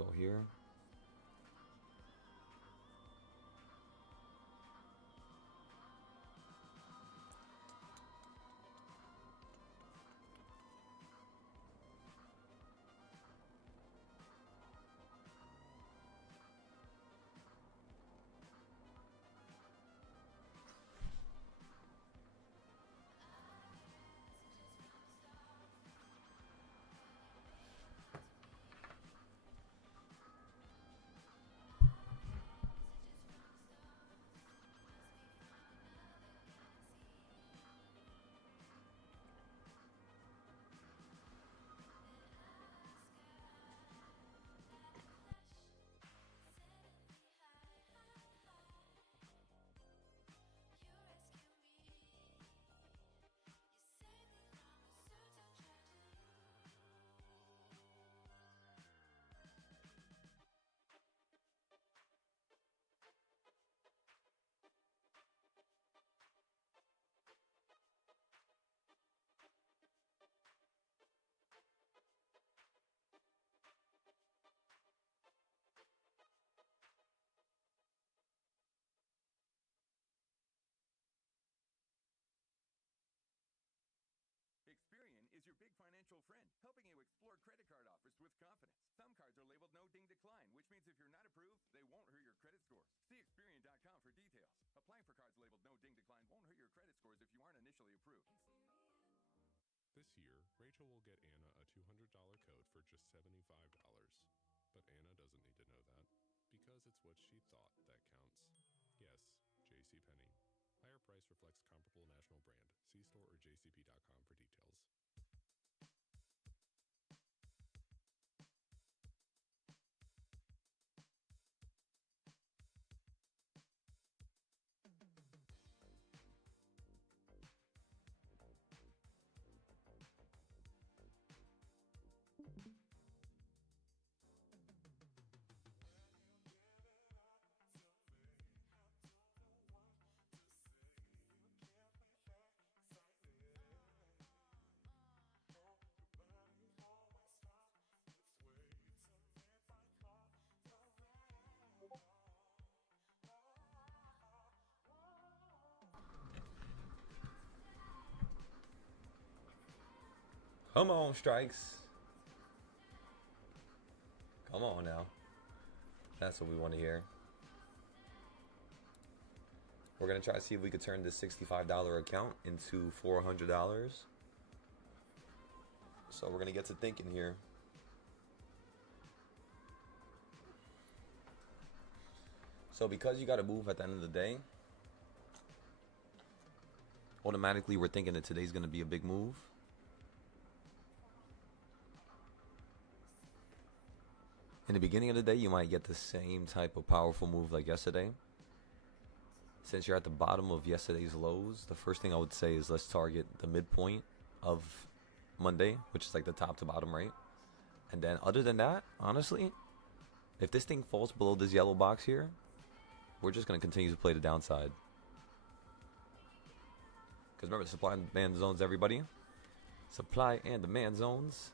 go here. Experian is your big financial friend, helping you explore credit card offers with confidence. Some cards are labeled no ding decline, which means if you're not approved, they won't hurt your credit scores. See Experian.com for details. Applying for cards labeled no ding decline won't hurt your credit scores if you aren't initially approved. This year, Rachel will get Anna a $200 coat for just $75. But Anna doesn't need to know that, because it's what she thought that counts. Yes, JCPenney. Higher price reflects comparable national brand. See store or jcp.com for details. Come on, strikes. Come on now. That's what we want to hear. We're going to try to see if we could turn this $65 account into $400. So we're going to get to thinking here. So because you got to move at the end of the day, automatically we're thinking that today's going to be a big move. In the beginning of the day, you might get the same type of powerful move like yesterday. Since you're at the bottom of yesterday's lows, the first thing I would say is let's target the midpoint of Monday, which is like the top to bottom, right? And then other than that, honestly, if this thing falls below this yellow box here, we're just going to continue to play the downside. Because remember, supply and demand zones, everybody. Supply and demand zones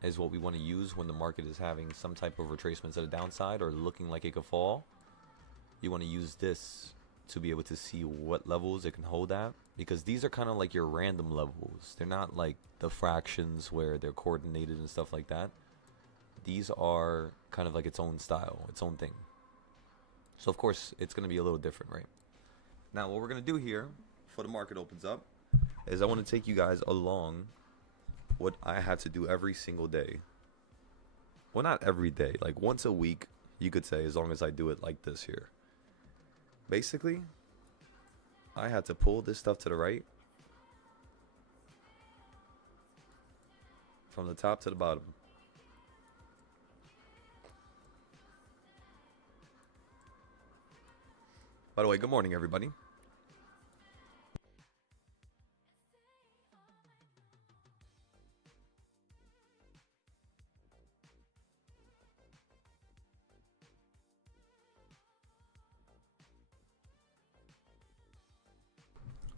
is what we want to use when the market is having some type of retracement to the downside or looking like it could fall. You want to use this to be able to see what levels it can hold at, because these are kind of like your random levels. They're not like the fractions where they're coordinated and stuff like that. These are kind of like its own style, its own thing. So of course it's going to be a little different, right? Now what we're going to do here before the market opens up is I want to take you guys along what I had to do every single day. Well, not every day, like once a week, you could say, as long as I do it like this here. Basically, I had to pull this stuff to the right from the top to the bottom. By the way, good morning, everybody.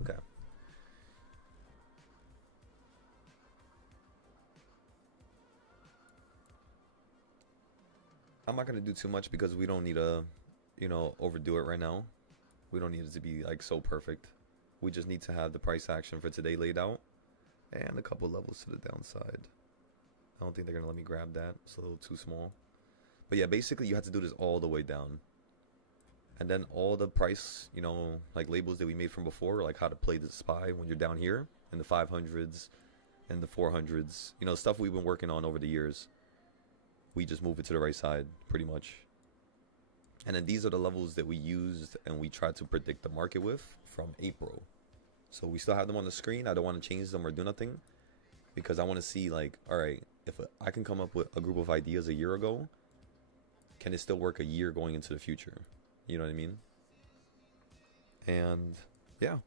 Okay. I'm not gonna do too much because we don't need to, you know, overdo it right now. We don't need it to be like so perfect. We just need to have the price action for today laid out and a couple levels to the downside. I don't think they're gonna let me grab that. It's a little too small. But yeah, basically you have to do this all the way down. And then all the price, you know, like labels that we made from before, like how to play the SPY when you're down here in the 500s and the 400s, you know, stuff we've been working on over the years. We just move it to the right side, pretty much. And then these are the levels that we used and we tried to predict the market with from April. So we still have them on the screen. I don't want to change them or do nothing because I want to see, like, all right, if I can come up with a group of ideas a year ago, can it still work a year going into the future? You know what I mean? And yeah,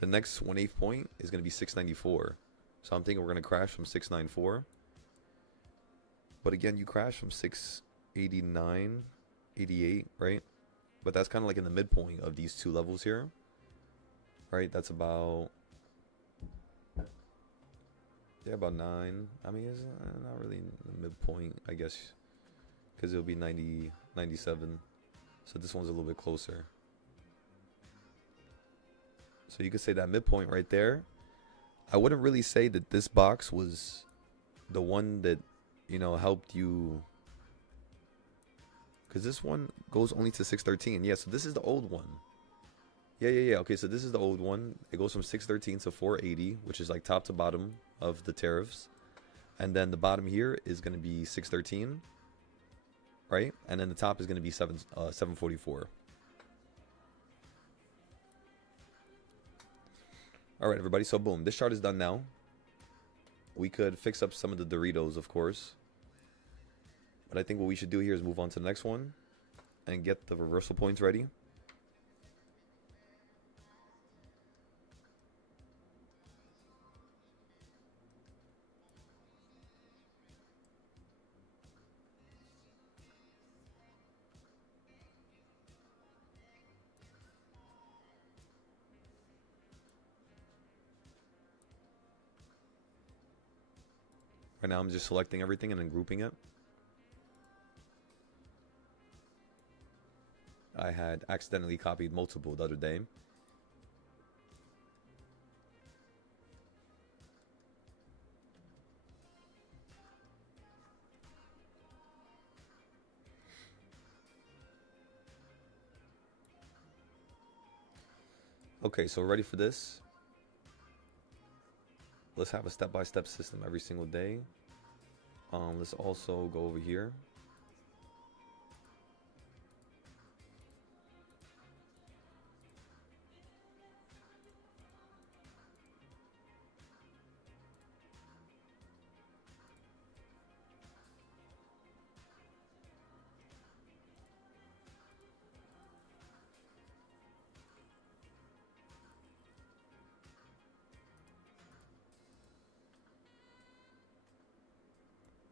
the next 1/8 point is going to be 694. So I'm thinking we're going to crash from 694. But again, you crash from 689, 88, right? But that's kind of like in the midpoint of these two levels here, right? That's about, yeah, about 9. I mean, it's not really the midpoint, I guess, because it'll be 90, 97. So this one's a little bit closer. So you could say that midpoint right there. I wouldn't really say that this box was the one that, you know, helped you, because this one goes only to 613. Yeah, so this is the old one. Yeah. Okay, so this is the old one. It goes from 613 to 480, which is like top to bottom of the tariffs. And then the bottom here is going to be 613, right? And then the top is going to be 744. All right, everybody. So boom, this chart is done now. We could fix up some of the Doritos, of course. But I think what we should do here is move on to the next one and get the reversal points ready. Right now I'm just selecting everything and then grouping it. I had accidentally copied multiple the other day. Okay, so ready for this? Let's have a step-by-step system every single day. Let's also go over here.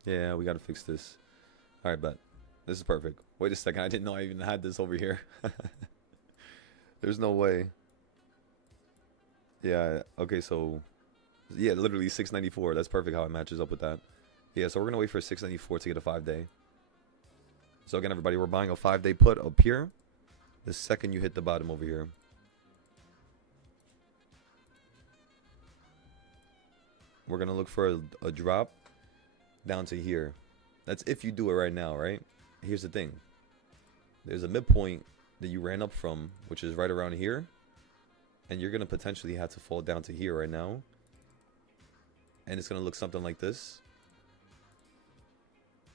Yeah, we gotta fix this. All right, but this is perfect. Wait a second, I didn't know I even had this over here. There's no way. Yeah, okay, so yeah, literally 694. That's perfect how it matches up with that. Yeah, so we're gonna wait for 694 to get a 5-day. So again, everybody, we're buying a 5-day put up here. The second you hit the bottom over here. We're gonna look for a drop down to here. That's if you do it right now, right? Here's the thing. There's a midpoint that you ran up from, which is right around here. And you're going to potentially have to fall down to here right now. And it's going to look something like this.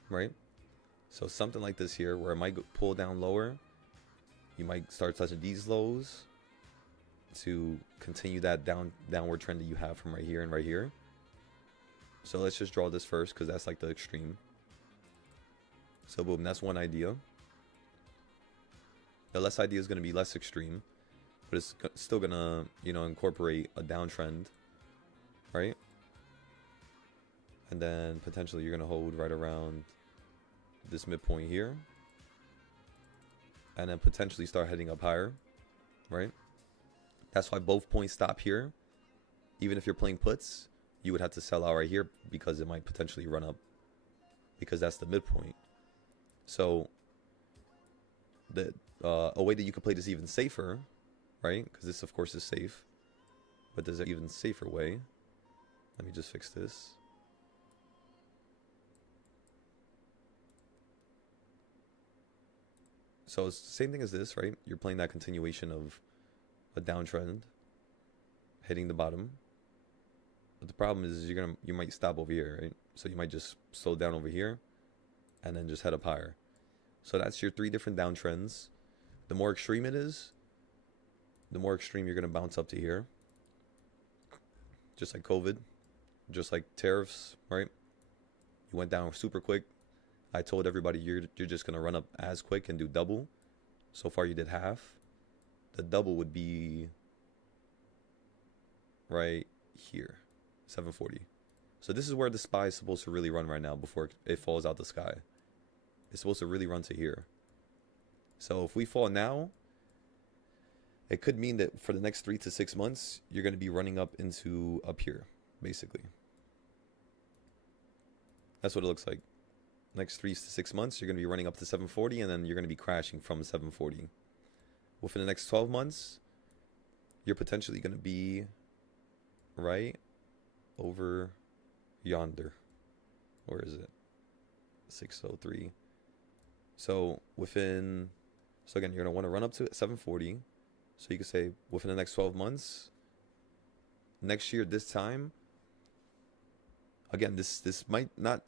Right? So something like this here, where it might pull down lower. You might start touching these lows to continue that downward trend that you have from right here and right here. So let's just draw this first, because that's like the extreme. So boom, that's one idea. The less idea is going to be less extreme, but it's still going to, you know, incorporate a downtrend, right? And then potentially you're going to hold right around this midpoint here. And then potentially start heading up higher, right? That's why both points stop here. Even if you're playing puts, you would have to sell out right here because it might potentially run up, because that's the midpoint. So a way that you could play this even safer, right? Because this, of course, is safe. But there's an even safer way. Let me just fix this. So it's the same thing as this, right? You're playing that continuation of a downtrend, hitting the bottom. But the problem is you might stop over here, right? So you might just slow down over here and then just head up higher. So that's your 3 different downtrends. The more extreme it is, the more extreme you're going to bounce up to here. Just like COVID, just like tariffs, right? You went down super quick. I told everybody you're just going to run up as quick and do double. So far you did half. The double would be right here, 740. So this is where the SPY is supposed to really run right now before it falls out the sky. It's supposed to really run to here. So if we fall now, it could mean that for the next 3 to 6 months, you're going to be running up into up here, basically. That's what it looks like. Next 3 to 6 months, you're going to be running up to 740, and then you're going to be crashing from 740. Within the next 12 months, you're potentially going to be right over yonder. Where is it? 603. So again, you're going to want to run up to 740. So you could say within the next 12 months, next year, this time, again, this might not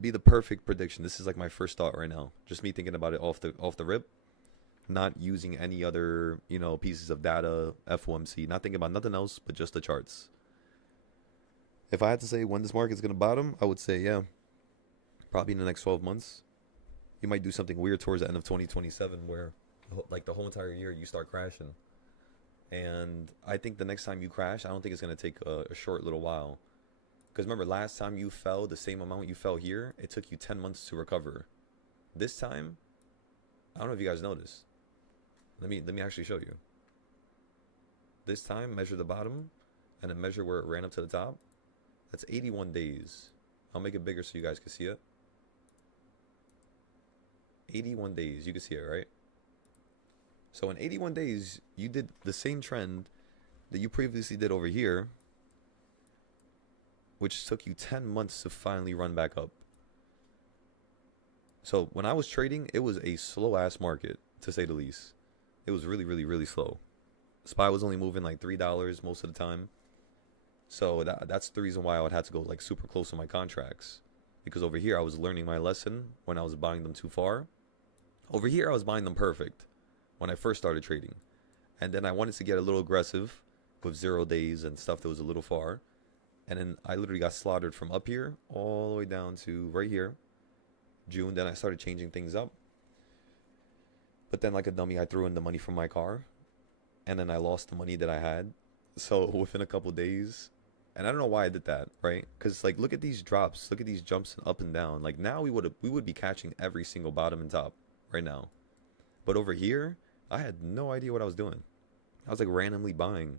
be the perfect prediction. This is like my first thought right now. Just me thinking about it off the rip, not using any other, pieces of data, FOMC, not thinking about nothing else, but just the charts. If I had to say when this market's going to bottom, I would say, yeah, probably in the next 12 months. You might do something weird towards the end of 2027 where like the whole entire year you start crashing. And I think the next time you crash, I don't think it's going to take a short little while. Because remember, last time you fell the same amount you fell here, it took you 10 months to recover. This time, I don't know if you guys noticed. Let me actually show you. This time, measure the bottom, and then measure where it ran up to the top. That's 81 days. I'll make it bigger so you guys can see it. 81 days, you can see it, right? So in 81 days, you did the same trend that you previously did over here, which took you 10 months to finally run back up. So when I was trading, it was a slow-ass market, to say the least. It was really, really, really slow. SPY was only moving like $3 most of the time. So that's the reason why I would have to go like super close to my contracts. Because over here, I was learning my lesson when I was buying them too far. Over here, I was buying them perfect when I first started trading. And then I wanted to get a little aggressive with 0 days and stuff that was a little far. And then I literally got slaughtered from up here all the way down to right here, June. Then I started changing things up. But then like a dummy, I threw in the money from my car. And then I lost the money that I had. So within a couple days, and I don't know why I did that, right? Because like, look at these drops, look at these jumps up and down. Like now we would be catching every single bottom and top right now. But over here, I had no idea what I was doing. I was like randomly buying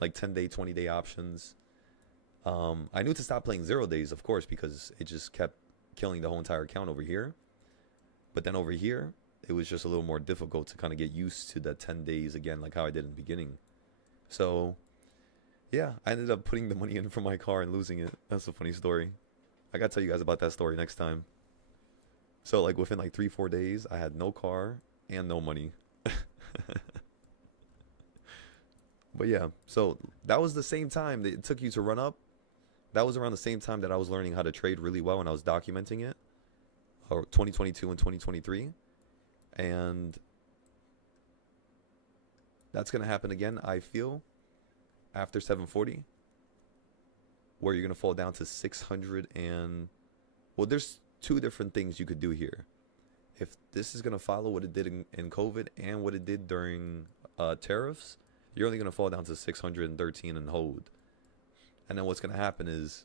like 10-day, 20-day options. I knew to stop playing 0 days, of course, because it just kept killing the whole entire account over here. But then over here, it was just a little more difficult to kind of get used to that 10 days again, like how I did in the beginning. So yeah, I ended up putting the money in from my car and losing it. That's a funny story. I gotta tell you guys about that story next time. So like within like 3-4 days, I had no car and no money. But yeah, so that was the same time that it took you to run up. That was around the same time that I was learning how to trade really well and I was documenting it. Or 2022 and 2023. And that's going to happen again, I feel, after 740. Where you're going to fall down to 600 and... Well, there's 2 different things you could do here. If this is going to follow what it did in COVID and what it did during tariffs, you're only going to fall down to 613 and hold. And then what's going to happen is,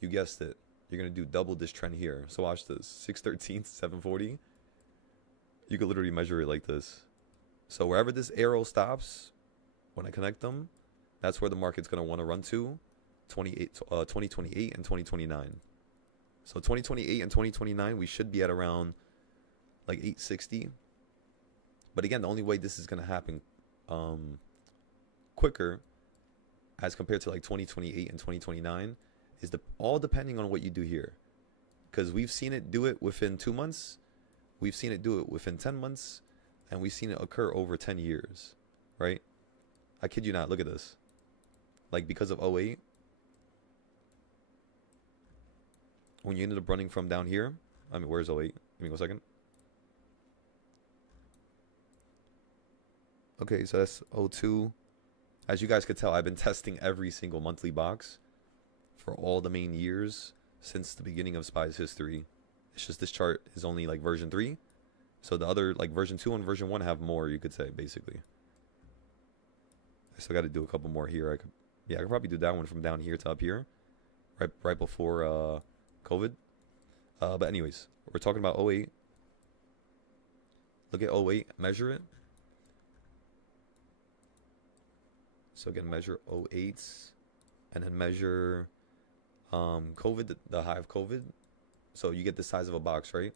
you guessed it, you're going to do double this trend here. So watch this, 613 to 740. You could literally measure it like this. So wherever this arrow stops, when I connect them, that's where the market's going to want to run to 2028 and 2029. So 2028 and 2029, we should be at around like 860. But again, the only way this is going to happen quicker as compared to like 2028 and 2029 is all depending on what you do here. Because we've seen it do it within 2 months. We've seen it do it within 10 months. And we've seen it occur over 10 years. Right? I kid you not. Look at this. Like because of '08, when you ended up running from down here. I mean, where's '08? Give me 1 second. Okay, so that's '02. As you guys could tell, I've been testing every single monthly box for all the main years since the beginning of SPY's history. It's just this chart is only like version 3. So the other, like version 2 and version 1 have more, you could say, basically. I still got to do a couple more here. I could probably do that one from down here to up here. Right before COVID. But anyways, we're talking about '08. Look at '08, measure it. So again, measure '08, and then measure COVID, the high of COVID. So you get the size of a box, right?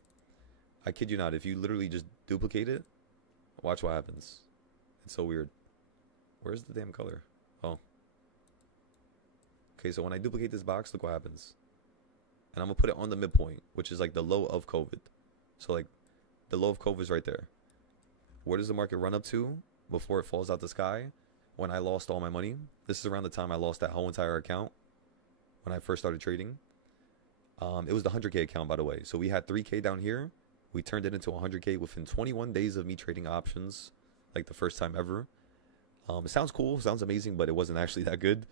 I kid you not, if you literally just duplicate it, watch what happens. It's so weird. Where's the damn color? Oh. Okay, so when I duplicate this box, look what happens. And I'm going to put it on the midpoint, which is like the low of COVID. So like the low of COVID is right there. Where does the market run up to before it falls out the sky? When I lost all my money. This is around the time I lost that whole entire account when I first started trading. It was the 100K account, by the way. So we had 3K down here. We turned it into 100K within 21 days of me trading options, like the first time ever. It sounds cool, sounds amazing, but it wasn't actually that good.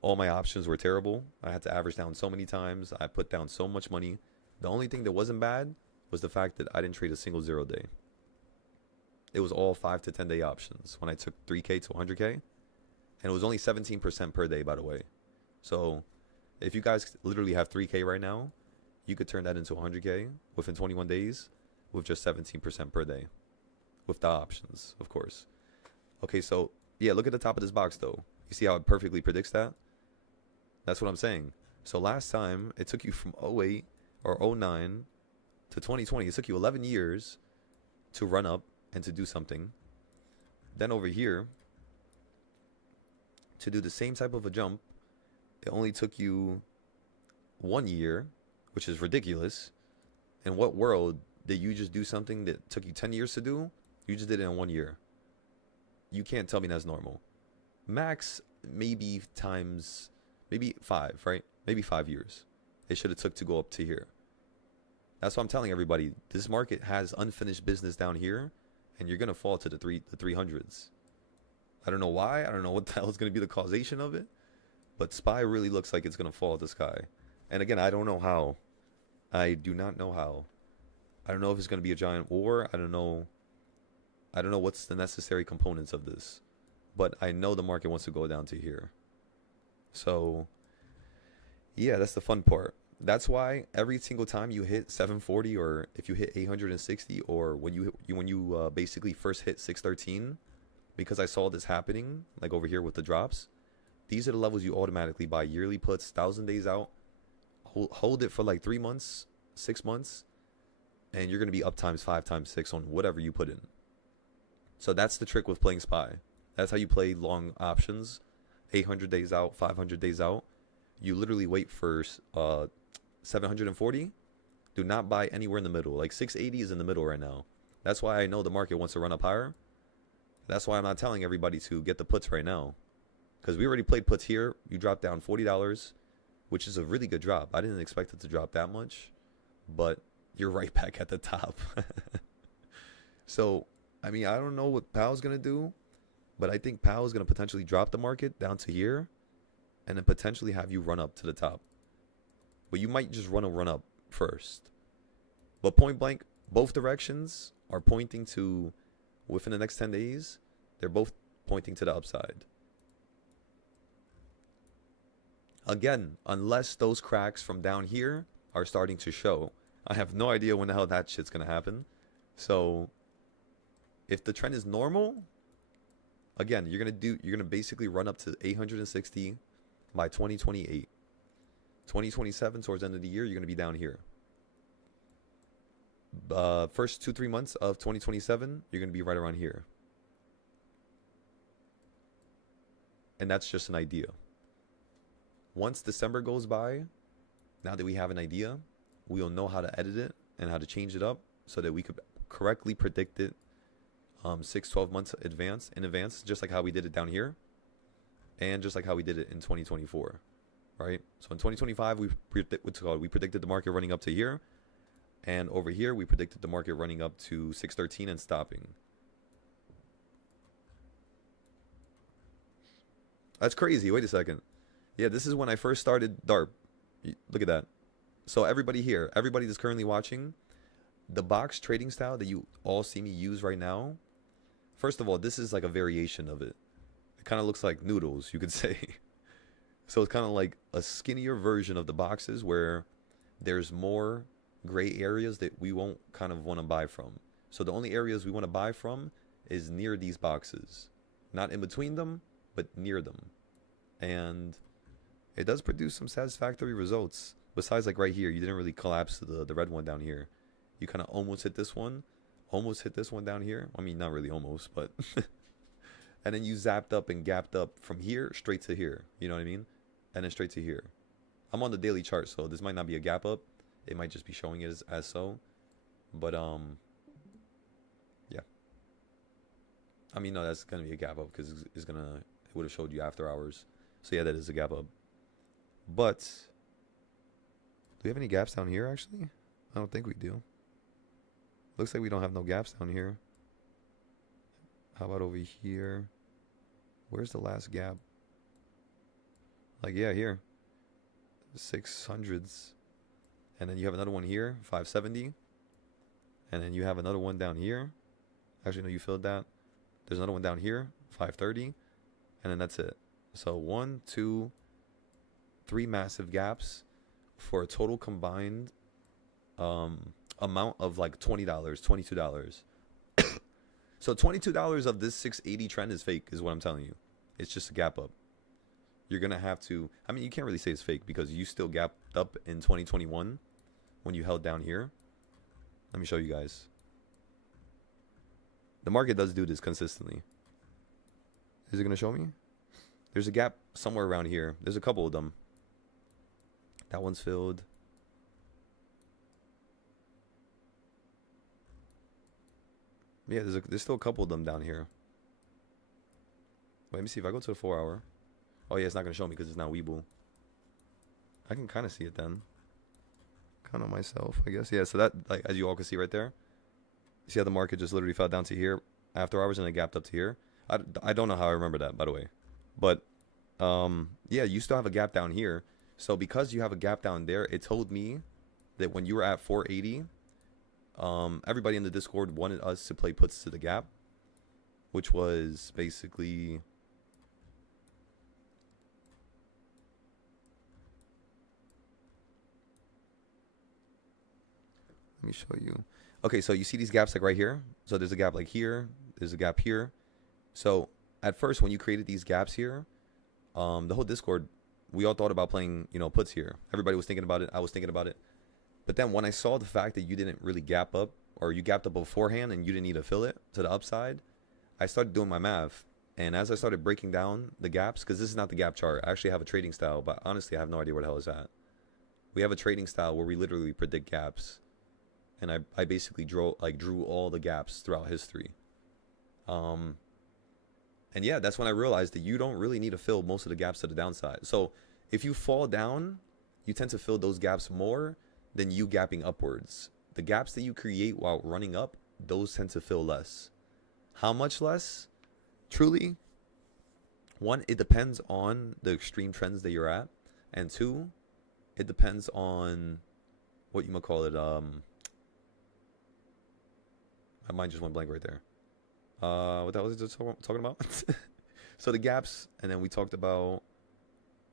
All my options were terrible. I had to average down so many times. I put down so much money. The only thing that wasn't bad was the fact that I didn't trade a single 0 day. It was all 5 to 10 day options when I took 3K to 100K. And it was only 17% per day, by the way. So if you guys literally have 3K right now, you could turn that into 100K within 21 days with just 17% per day. With the options, of course. Okay, so yeah, look at the top of this box though. You see how it perfectly predicts that? That's what I'm saying. So last time, it took you from '08 or '09 to 2020. It took you 11 years to run up and to do something. Then over here, to do the same type of a jump, it only took you 1 year, which is ridiculous. In what world did you just do something that took you 10 years to do? You just did it in 1 year. You can't tell me that's normal. Max, maybe times, maybe 5, right? Maybe 5 years. It should have took to go up to here. That's what I'm telling everybody. This market has unfinished business down here, and you're going to fall to the 300s. I don't know why. I don't know what the hell is going to be the causation of it. But SPY really looks like it's going to fall at the sky. And again, I don't know how. I do not know how. I don't know if it's going to be a giant war. I don't know what's the necessary components of this. But I know the market wants to go down to here. So, yeah, that's the fun part. That's why every single time you hit 740, or if you hit 860, or when you basically first hit 613, because I saw this happening, like over here with the drops, these are the levels you automatically buy yearly puts, 1,000 days out. Hold it for like 3 months, 6 months, and you're going to be up times 5 times 6 on whatever you put in. So that's the trick with playing SPY. That's how you play long options, 800 days out, 500 days out. You literally wait for 740. Do not buy anywhere in the middle. Like 680 is in the middle right now. That's why I know the market wants to run up higher. That's why I'm not telling everybody to get the puts right now. Because we already played puts here. You dropped down $40, which is a really good drop. I didn't expect it to drop that much. But you're right back at the top. So, I mean, I don't know what Powell's going to do. But I think Powell's going to potentially drop the market down to here. And then potentially have you run up to the top. But you might just run up first. But point blank, both directions are pointing to, within the next 10 days, they're both pointing to the upside. Again, unless those cracks from down here are starting to show. I have no idea when the hell that shit's going to happen. So, if the trend is normal, again, you're going to basically run up to 860 by 2028. 2027, towards the end of the year, you're going to be down here. first 2-3 months of 2027, you're going to be right around here. And that's just an idea. Once December goes by, now that we have an idea, we'll know how to edit it and how to change it up so that we could correctly predict it 6-12 months in advance, just like how we did it down here and just like how we did it in 2024, right? So in 2025, we predicted the market running up to here, and over here we predicted the market running up to 613 and stopping. That's crazy. Wait a second. Yeah, this is when I first started DARP. Look at that. So everybody here, everybody that's currently watching, the box trading style that you all see me use right now, first of all, this is like a variation of it. It kind of looks like noodles, you could say. So it's kind of like a skinnier version of the boxes where there's more gray areas that we won't kind of want to buy from. So the only areas we want to buy from is near these boxes. Not in between them, but near them. And it does produce some satisfactory results. Besides, like right here, you didn't really collapse the red one down here. You kind of almost hit this one down here. I mean, not really almost, but and then you zapped up and gapped up from here straight to here. You know what I mean? And then straight to here. I'm on the daily chart, so this might not be a gap up. It might just be showing it as so. But yeah. I mean, no, that's gonna be a gap up because it would have showed you after hours. So yeah, that is a gap up. But do we have any gaps down here actually? I don't think we do. Looks like we don't have no gaps down here. How about over here? Where's the last gap? Like, yeah, here. 600s. And then you have another one here, 570. And then you have another one down here. Actually, no, you filled that. There's another one down here, 530. And then that's it. So 1, 2, 3 massive gaps for a total combined amount of like $20, $22. So $22 of this 680 trend is fake, is what I'm telling you. It's just a gap up. You're gonna have to, I mean, you can't really say it's fake because you still gapped up in 2021 when you held down here. Let me show you guys. The market does do this consistently. Is it gonna show me? There's a gap somewhere around here. There's a couple of them. That one's filled. Yeah, there's still a couple of them down here. Wait, let me see if I go to the 4 hour. Oh yeah, it's not gonna show me because it's not Weeble. I can kind of see it then. Kind of myself, I guess. Yeah, so that, like, as you all can see right there. See how the market just literally fell down to here after hours and it gapped up to here. I don't know how I remember that, by the way. But yeah, you still have a gap down here. So because you have a gap down there, it told me that when you were at 480, everybody in the Discord wanted us to play puts to the gap, which was basically, let me show you. Okay, so you see these gaps like right here. So there's a gap like here. There's a gap here. So at first, when you created these gaps here, the whole Discord, we all thought about playing, you know, puts here. Everybody was thinking about it. I was thinking about it. But then when I saw the fact that you didn't really gap up, or you gapped up beforehand and you didn't need to fill it to the upside, I started doing my math. And as I started breaking down the gaps, because this is not the gap chart, I actually have a trading style, but honestly, I have no idea where the hell it's at. We have a trading style where we literally predict gaps. And I basically drew all the gaps throughout history. And yeah, that's when I realized that you don't really need to fill most of the gaps to the downside. So if you fall down, you tend to fill those gaps more than you gapping upwards. The gaps that you create while running up, those tend to fill less. How much less? Truly, one, it depends on the extreme trends that you're at. And two, it depends on what you might call it. My mind just went blank right there. What the hell was I talking about? So the gaps, and then we talked about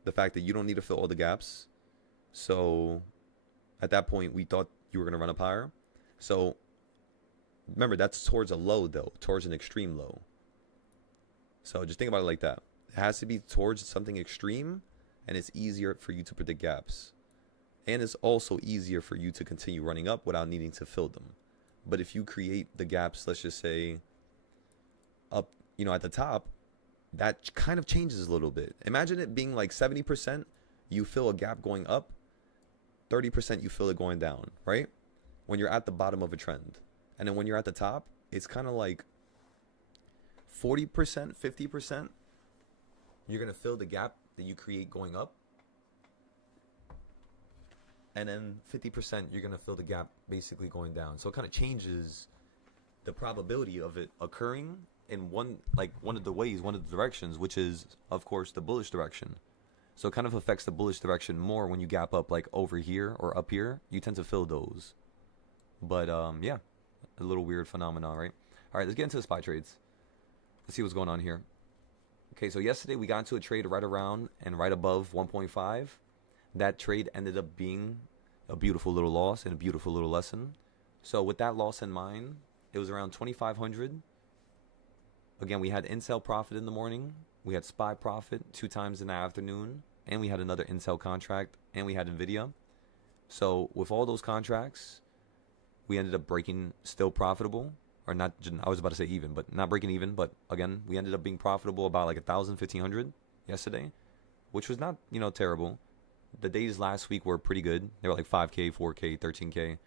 the fact that you don't need to fill all the gaps. So at that point, we thought you were going to run up higher. So remember, that's towards a low, though, towards an extreme low. So just think about it like that. It has to be towards something extreme, and it's easier for you to predict gaps. And it's also easier for you to continue running up without needing to fill them. But if you create the gaps, let's just say up, at the top, that kind of changes a little bit. Imagine it being like 70% you fill a gap going up, 30% you fill it going down, right? When you're at the bottom of a trend. And then when you're at the top, it's kind of like 40%, 50%, you're going to fill the gap that you create going up. And then 50%, you're going to fill the gap basically going down. So it kind of changes the probability of it occurring in one of the ways, one of the directions, which is, of course, the bullish direction. So it kind of affects the bullish direction more when you gap up like over here or up here. You tend to fill those. But yeah, a little weird phenomenon, right? All right, let's get into the SPY trades. Let's see what's going on here. Okay, so yesterday we got into a trade right around and right above 1.5. That trade ended up being a beautiful little loss and a beautiful little lesson. So with that loss in mind, it was around 2,500. Again, we had Intel profit in the morning. We had SPY profit 2 times in the afternoon. And we had another Intel contract. And we had NVIDIA. So with all those contracts, we ended up breaking still profitable. Or not, I was about to say even, but not breaking even. But again, we ended up being profitable about like 1,000, 1,500 yesterday. Which was not, terrible. The days last week were pretty good. They were like 5K, 4K, 13K.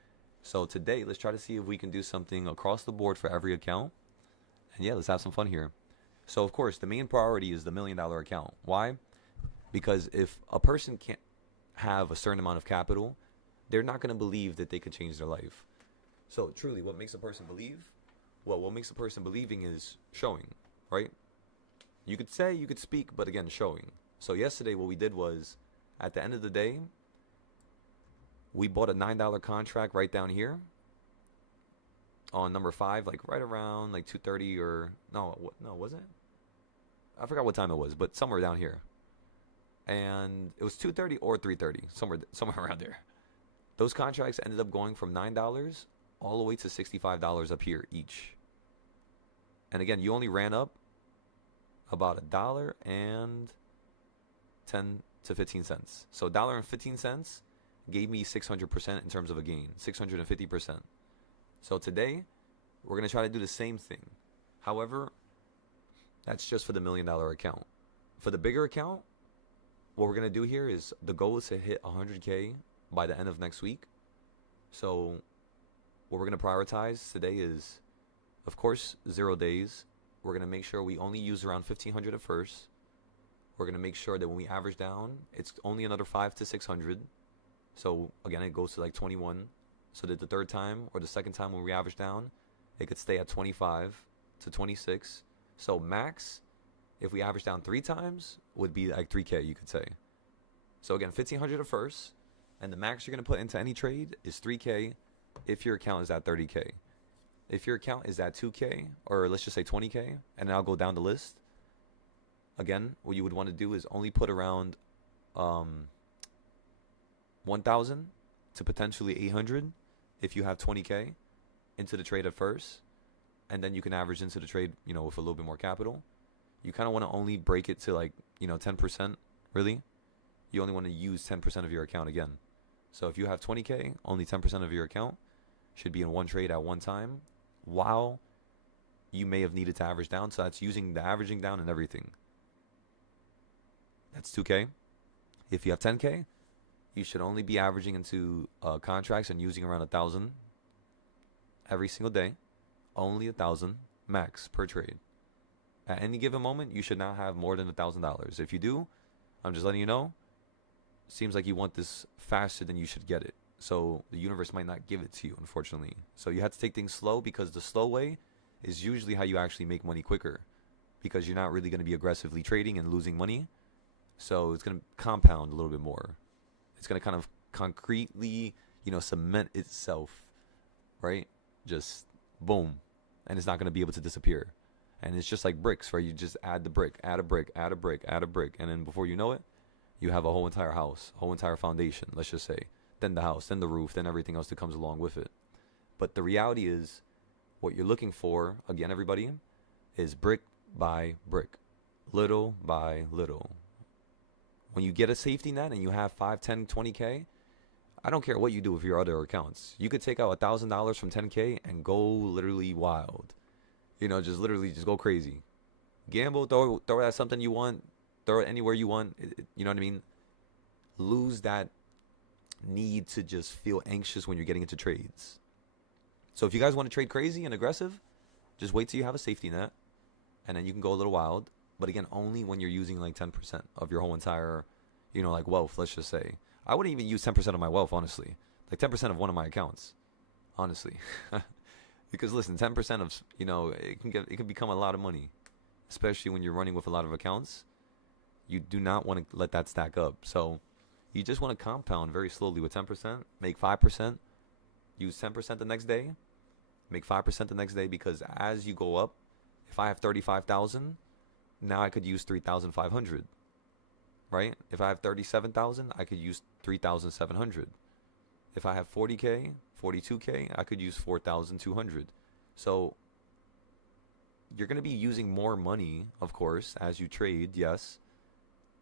So today, let's try to see if we can do something across the board for every account. And yeah, let's have some fun here. So, of course, the main priority is the $1 million account. Why? Because if a person can't have a certain amount of capital, they're not going to believe that they could change their life. So, truly, what makes a person believe? Well, what makes a person believing is showing, right? You could say, you could speak, but again, showing. So, yesterday, what we did was, at the end of the day, we bought a $9 contract right down here on number 5, like right around like 2:30 or no, was it? I forgot what time it was, but somewhere down here. And it was 2:30 or 3:30, somewhere around there. Those contracts ended up going from $9 all the way to $65 up here each. And again, you only ran up about $1.10 to 15 cents. So $1.15 gave me 600% in terms of a gain, 650%. So today, we're going to try to do the same thing. However, that's just for the $1 million account. For the bigger account, what we're going to do here is the goal is to hit 100K by the end of next week. So what we're going to prioritize today is, of course, 0 days. We're going to make sure we only use around 1,500 at first. We're going to make sure that when we average down, it's only another 5 to 600. So again, it goes to like 21. So that the third time or the second time when we average down, it could stay at 25 to 26. So max, if we average down 3 times, would be like 3K, you could say. So again, 1,500 at first, and the max you're going to put into any trade is 3K if your account is at 30K. If your account is at 2K, or let's just say 20K, and I'll go down the list, again, what you would want to do is only put around 1,000 to potentially 800 if you have 20K into the trade at first, and then you can average into the trade, with a little bit more capital. You kind of want to only break it to like, 10%, really. You only want to use 10% of your account again. So if you have 20K, only 10% of your account should be in one trade at one time, while you may have needed to average down. So that's using the averaging down and everything. That's 2K. If you have 10K, you should only be averaging into contracts and using around 1,000 every single day. Only 1,000 max per trade. At any given moment, you should not have more than $1,000. If you do, I'm just letting you know, seems like you want this faster than you should get it. So the universe might not give it to you, unfortunately. So you have to take things slow, because the slow way is usually how you actually make money quicker, because you're not really going to be aggressively trading and losing money. So it's going to compound a little bit more. It's going to kind of concretely, cement itself, right? Just boom. And it's not going to be able to disappear. And it's just like bricks, where you just add the brick, add a brick, add a brick, add a brick. And then before you know it, you have a whole entire house, whole entire foundation, let's just say. Then the house, then the roof, then everything else that comes along with it. But the reality is, what you're looking for, again, everybody, is brick by brick, little by little. When you get a safety net and you have 5, 10, 20K, I don't care what you do with your other accounts. You could take out $1,000 from 10K and go literally wild. You know, just literally just go crazy. Gamble, throw it at something you want, throw it anywhere you want. You know what I mean? Lose that need to just feel anxious when you're getting into trades. So if you guys want to trade crazy and aggressive, just wait till you have a safety net, and then you can go a little wild. But again, only when you're using like 10% of your whole entire, you know, like wealth, let's just say. I wouldn't even use 10% of my wealth, honestly. Like 10% of one of my accounts, honestly. Because listen, 10% of, you know, it can become a lot of money, especially when you're running with a lot of accounts. You do not want to let that stack up. So you just want to compound very slowly with 10%, make 5%, use 10% the next day, make 5% the next day, because as you go up, if I have 35,000, now I could use 3,500. Right? If I have 37,000, I could use 3,700. If I have 40K, 42K, I could use 4,200. So you're going to be using more money, of course, as you trade. Yes.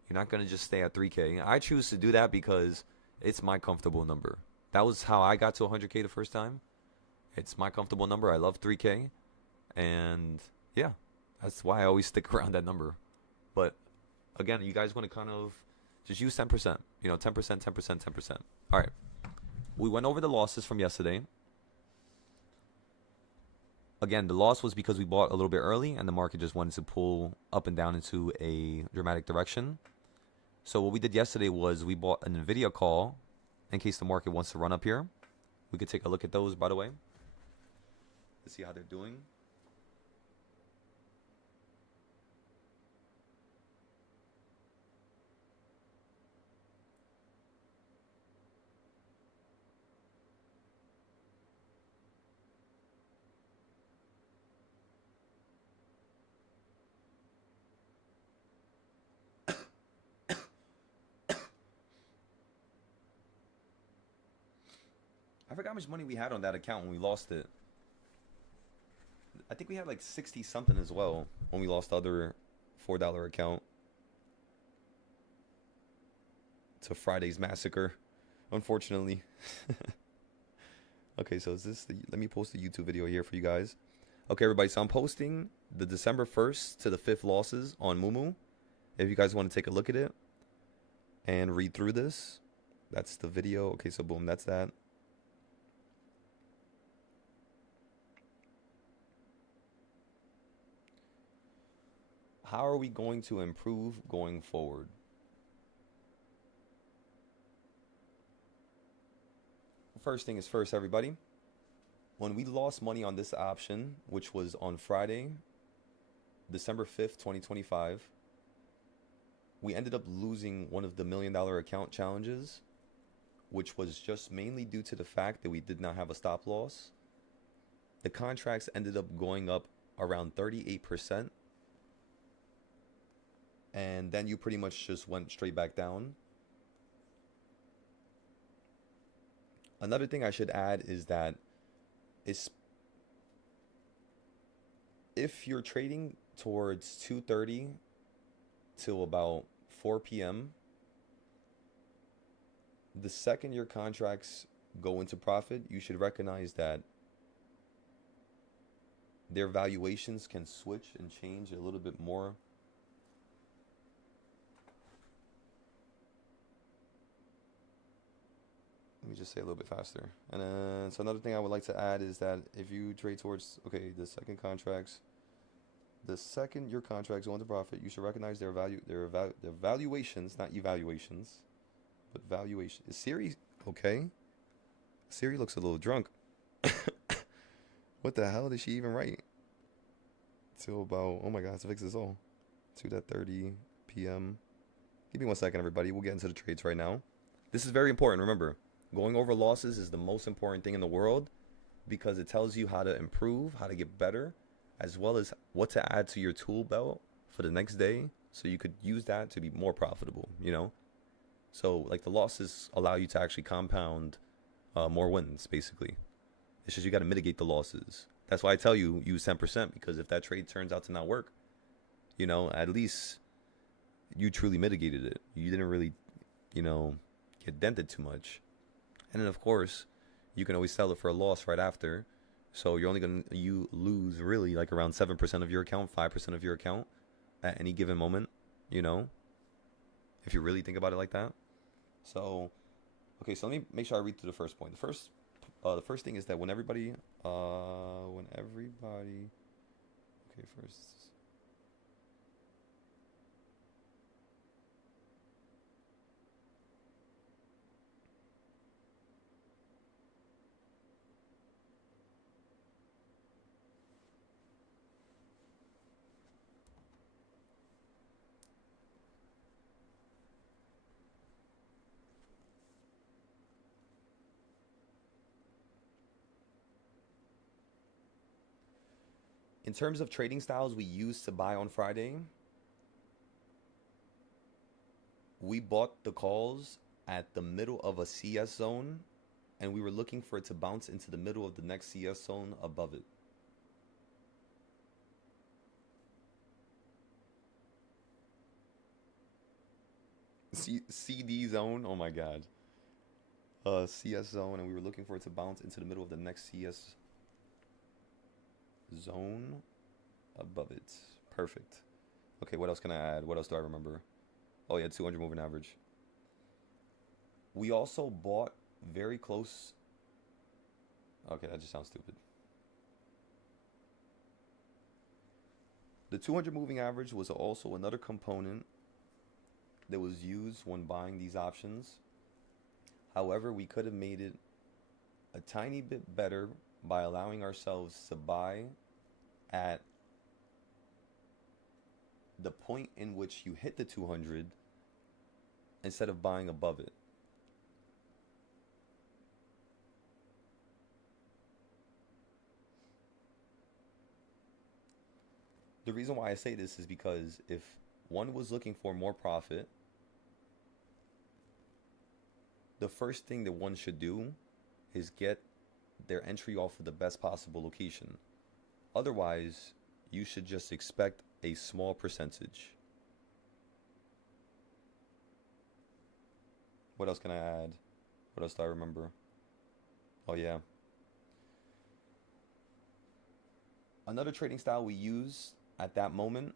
You're not going to just stay at 3K. I choose to do that because it's my comfortable number. That was how I got to 100K the first time. It's my comfortable number. I love 3K. And yeah, that's why I always stick around that number. But again, you guys want to kind of just use 10%. You know, 10%, 10%, 10%. All right. We went over the losses from yesterday. Again, the loss was because we bought a little bit early and the market just wanted to pull up and down into a dramatic direction. So what we did yesterday was we bought an NVIDIA call in case the market wants to run up here. We could take a look at those, by the way. Let's see how they're doing. I forgot how much money we had on that account when we lost it. I think we had like 60 something as well when we lost the other $4 account to Friday's massacre, unfortunately. Okay, so is this let me post a YouTube video here for you guys. Okay, everybody, so I'm posting the December 1st to the 5th losses on Moomoo. If you guys want to take a look at it and read through this, that's the video. Okay, so boom, that's that. How are we going to improve going forward? First thing is first, everybody. When we lost money on this option, which was on Friday, December 5th, 2025, we ended up losing one of the $1 million account challenges, which was just mainly due to the fact that we did not have a stop loss. The contracts ended up going up around 38%. And then you pretty much just went straight back down. Another thing I should add is that if you're trading towards 2:30 till about 4 p.m., the second your contracts go into profit, you should recognize that their valuations can switch and change a little bit more. Let me just say a little bit faster. And then, so another thing I would like to add is that if you trade towards, okay, the second your contracts go into profit, you should recognize their valuations, not evaluations, but valuation. Is Siri okay? Siri looks a little drunk. What the hell did she even write? Till about, oh my God, let's fix this all. 2:30 p.m. Give me 1 second, everybody. We'll get into the trades right now. This is very important. Remember, going over losses is the most important thing in the world because it tells you how to improve, how to get better, as well as what to add to your tool belt for the next day so you could use that to be more profitable, you know? So, like, the losses allow you to actually compound more wins, basically. It's just you got to mitigate the losses. That's why I tell you use 10%, because if that trade turns out to not work, you know, at least you truly mitigated it. You didn't really, you know, get dented too much. And then of course, you can always sell it for a loss right after. So you're only gonna you lose really like around 7% of your account, 5% of your account at any given moment, you know, if you really think about it like that. So okay, so let me make sure I read through the first point. The first thing is that when everybody, okay, first. In terms of trading styles we used to buy on Friday, we bought the calls at the middle of a CS zone, and we were looking for it to bounce into the middle of the next CS zone above it. CD zone, oh my god. CS zone, and we were looking for it to bounce into the middle of the next CS zone above it. Perfect. Okay, what else can I add? What else do I remember? Oh yeah, 200 moving average. We also bought very close. Okay, that just sounds stupid. The 200 moving average was also another component that was used when buying these options. However, we could have made it a tiny bit better by allowing ourselves to buy at the point in which you hit the 200 instead of buying above it. The reason why I say this is because if one was looking for more profit, the first thing that one should do is get their entry off of the best possible location. Otherwise, you should just expect a small percentage. What else can I add? What else do I remember? Oh yeah. Another trading style we use at that moment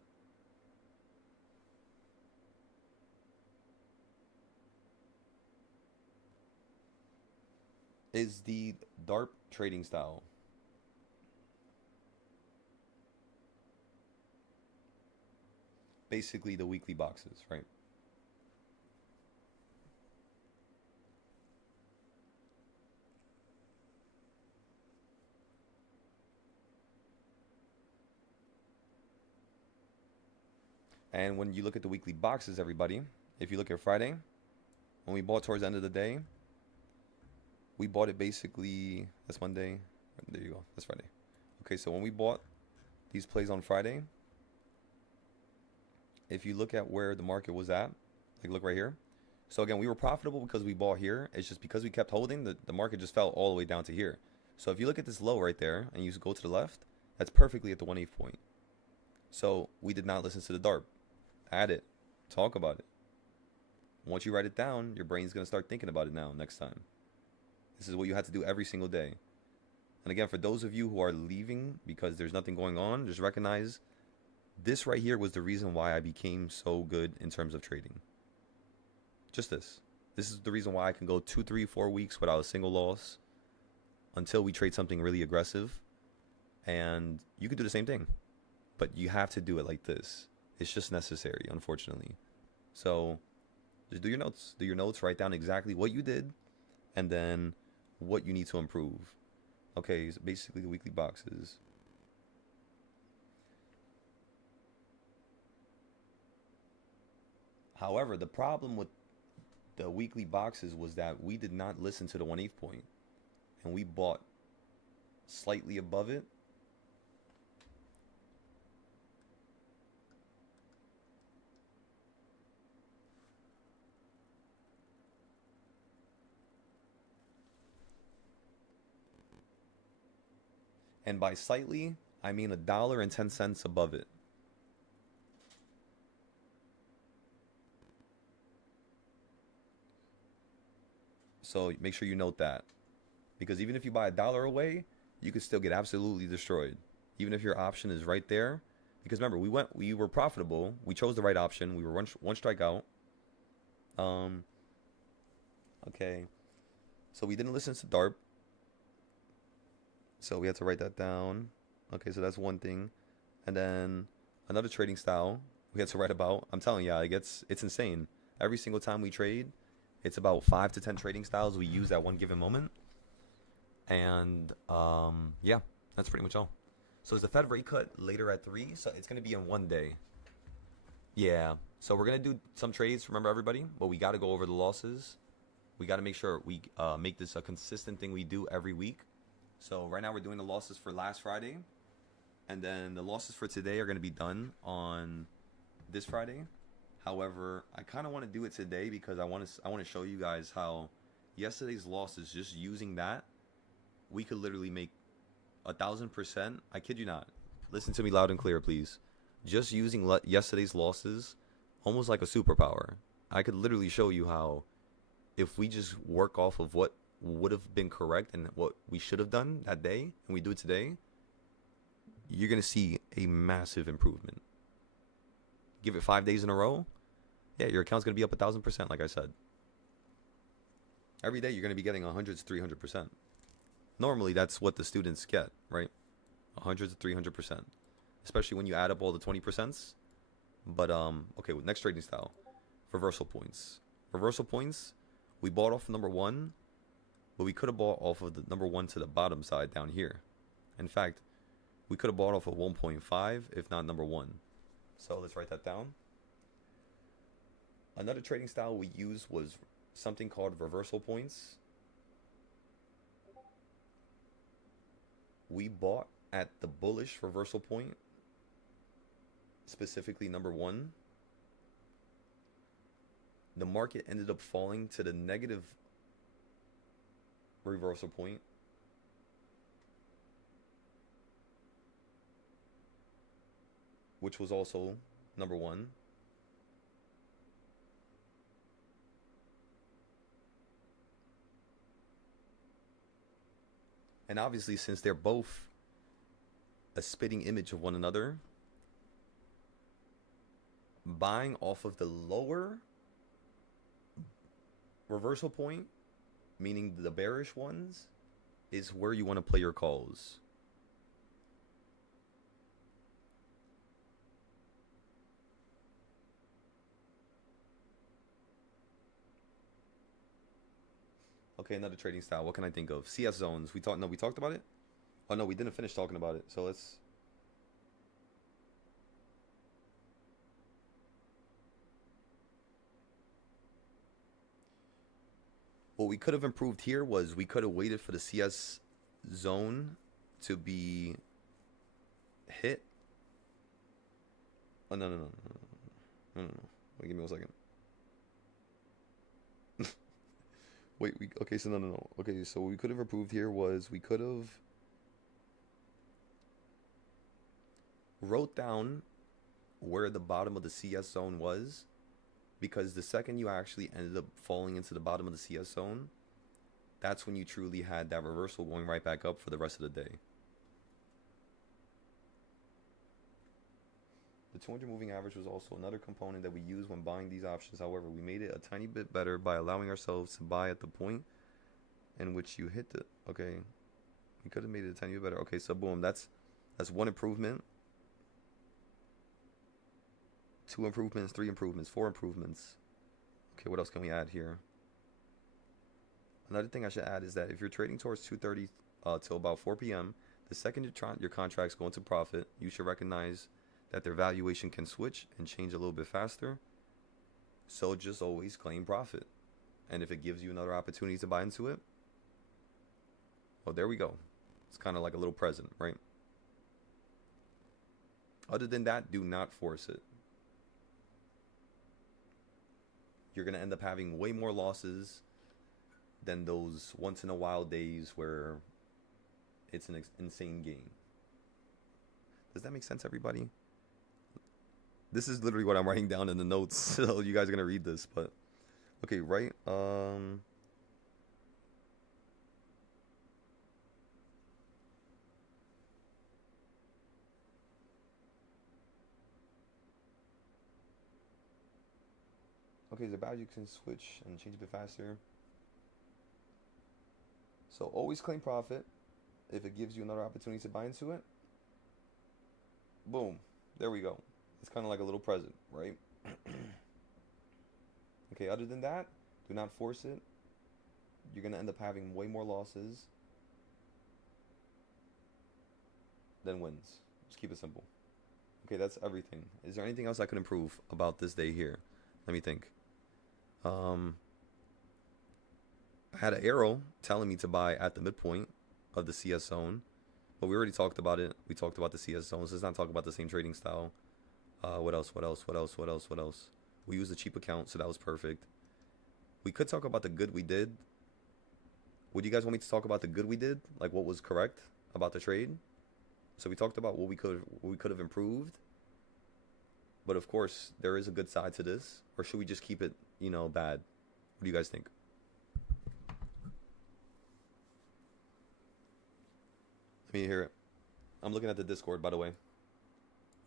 is the DARP trading style. Basically the weekly boxes, right? And when you look at the weekly boxes, everybody, if you look at Friday, when we bought towards the end of the day, we bought it basically, that's Monday, there you go, that's Friday. Okay, so when we bought these plays on Friday, if you look at where the market was at, like look right here. So again, we were profitable because we bought here. It's just because we kept holding, the market just fell all the way down to here. So if you look at this low right there and you go to the left, that's perfectly at the 1/8 point. So we did not listen to the DARP. Add it. Talk about it. Once you write it down, your brain's going to start thinking about it now next time. This is what you have to do every single day. And again, for those of you who are leaving because there's nothing going on, just recognize this right here was the reason why I became so good in terms of trading. Just this. This is the reason why I can go 2, 3, 4 weeks without a single loss until we trade something really aggressive. And you can do the same thing. But you have to do it like this. It's just necessary, unfortunately. So just do your notes. Do your notes. Write down exactly what you did and then what you need to improve. Okay, so basically the weekly boxes. However, the problem with the weekly boxes was that we did not listen to the 1/8 point, and we bought slightly above it. And by slightly, I mean $1.10 above it. So make sure you note that. Because even if you buy $1 away, you could still get absolutely destroyed. Even if your option is right there. Because remember, we were profitable. We chose the right option. We were one strike out. Okay. So we didn't listen to DARP. So we had to write that down. Okay, so that's one thing. And then another trading style we had to write about. I'm telling you, like it's insane. Every single time we trade, it's about 5 to 10 trading styles we use at one given moment. And yeah, that's pretty much all. So is the Fed rate cut later at 3? So it's going to be in one day. Yeah. So we're going to do some trades, remember everybody? But we got to go over the losses. We got to make sure we make this a consistent thing we do every week. So right now we're doing the losses for last Friday. And then the losses for today are going to be done on this Friday. However, I kind of want to do it today because I want to show you guys how yesterday's losses, just using that, we could literally make 1,000%. I kid you not. Listen to me loud and clear, please. Just using yesterday's losses, almost like a superpower. I could literally show you how, if we just work off of what would have been correct and what we should have done that day, and we do it today, you're going to see a massive improvement. Give it 5 days in a row, yeah, your account's going to be up 1,000%, like I said. Every day you're going to be getting 100 to 300%. Normally, that's what the students get, right? 100 to 300%. Especially when you add up all the 20%. But, okay, with next trading style, reversal points. Reversal points, we bought off number 1, but we could have bought off of the number 1 to the bottom side down here. In fact, we could have bought off of 1.5, if not number 1. So let's write that down. Another trading style we used was something called reversal points. We bought at the bullish reversal point, specifically number 1. The market ended up falling to the negative reversal point. Which was also number 1. And obviously, since they're both a spitting image of one another, buying off of the lower reversal point, meaning the bearish ones, is where you want to play your calls. Okay, another trading style. What can I think of? CS zones. We talked about it? Oh no, we didn't finish talking about it. So let's what we could have improved here was we could have waited for the CS zone to be hit. Oh no. Wait, give me 1 second. Wait, okay, so no. Okay, so what we could have improved here was we could have wrote down where the bottom of the CS zone was, because the second you actually ended up falling into the bottom of the CS zone, that's when you truly had that reversal going right back up for the rest of the day. The 200 moving average was also another component that we used when buying these options. However, we made it a tiny bit better by allowing ourselves to buy at the point in which you hit the... Okay, we could have made it a tiny bit better. Okay, so boom, that's one improvement. 2 improvements, 3 improvements, 4 improvements. Okay, what else can we add here? Another thing I should add is that if you're trading towards 2:30 till about 4 p.m., the second your contracts go into profit, you should recognize that their valuation can switch and change a little bit faster. So just always claim profit. And if it gives you another opportunity to buy into it, well, there we go. It's kind of like a little present, right? Other than that, do not force it. You're going to end up having way more losses than those once in a while days where it's an insane gain. Does that make sense, everybody? This is literally what I'm writing down in the notes, so you guys are going to read this, but okay, right? Okay, is it bad you can switch and change a bit faster? So always claim profit. If it gives you another opportunity to buy into it, boom, there we go. It's kind of like a little present, right? Okay, other than that, do not force it. You're going to end up having way more losses than wins. Just keep it simple. Okay, that's everything. Is there anything else I could improve about this day here? Let me think. I had an arrow telling me to buy at the midpoint of the CS zone, but we already talked about it. We talked about the CS zones. Let's not talk about the same trading style. What else? What else? What else? What else? What else? We used a cheap account, so that was perfect. We could talk about the good we did. Would you guys want me to talk about the good we did, like what was correct about the trade? So we talked about what we could have improved. But of course, there is a good side to this. Or should we just keep it, bad? What do you guys think? Let me hear it. I'm looking at the Discord, by the way. What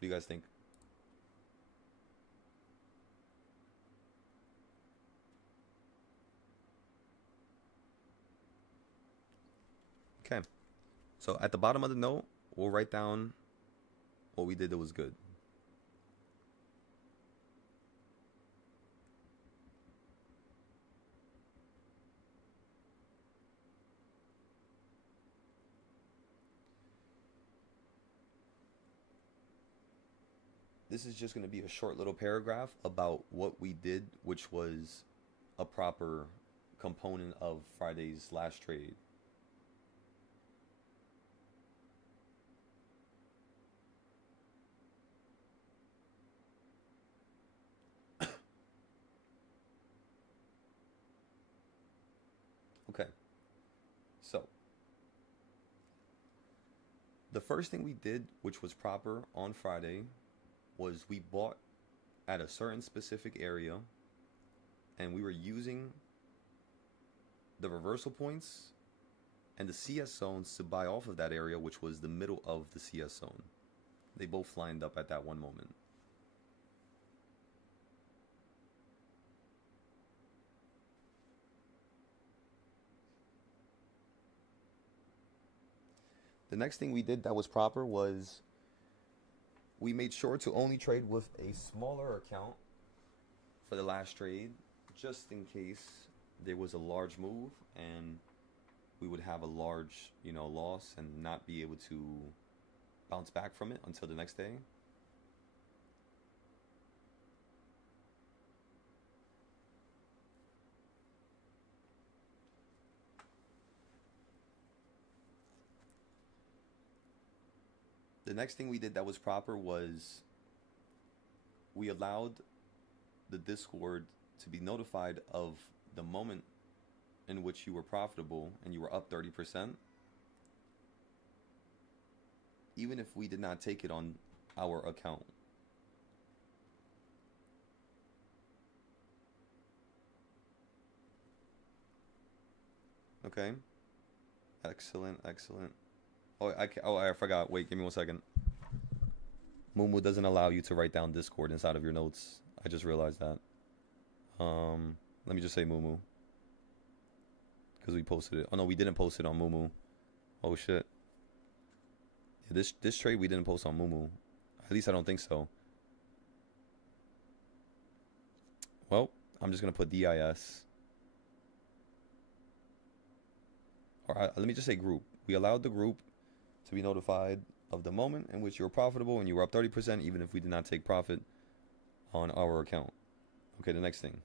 do you guys think? Okay. So at the bottom of the note, we'll write down what we did that was good. This is just going to be a short little paragraph about what we did, which was a proper component of Friday's last trade. Okay. So, the first thing we did, which was proper on Friday, was we bought at a certain specific area, and we were using the reversal points and the CS zones to buy off of that area, which was the middle of the CS zone. They both lined up at that one moment. The next thing we did that was proper was we made sure to only trade with a smaller account for the last trade, just in case there was a large move and we would have a large, loss and not be able to bounce back from it until the next day. The next thing we did that was proper was we allowed the Discord to be notified of the moment in which you were profitable and you were up 30%, even if we did not take it on our account. Okay. Excellent, excellent. I forgot. Wait, give me 1 second. Mumu doesn't allow you to write down Discord inside of your notes. I just realized that. Let me just say Mumu. Because we posted it. Oh no, we didn't post it on Mumu. Oh shit. Yeah, this trade we didn't post on Mumu. At least I don't think so. Well, I'm just gonna put DIS. Or let me just say group. We allowed the group to be notified of the moment in which you were profitable and you were up 30%, even if we did not take profit on our account. Okay, the next thing.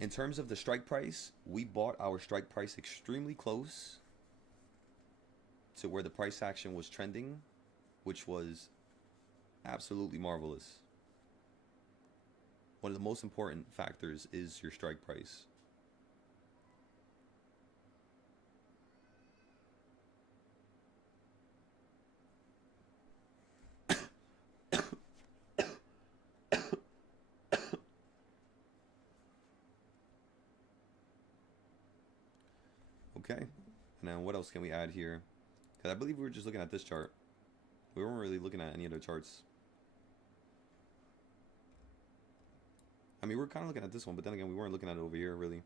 In terms of the strike price, we bought our strike price extremely close to where the price action was trending, which was absolutely marvelous. One of the most important factors is your strike price. Okay, and then what else can we add here? Because I believe we were just looking at this chart. We weren't really looking at any other charts. I mean, we're kind of looking at this one, but then again, we weren't looking at it over here, really.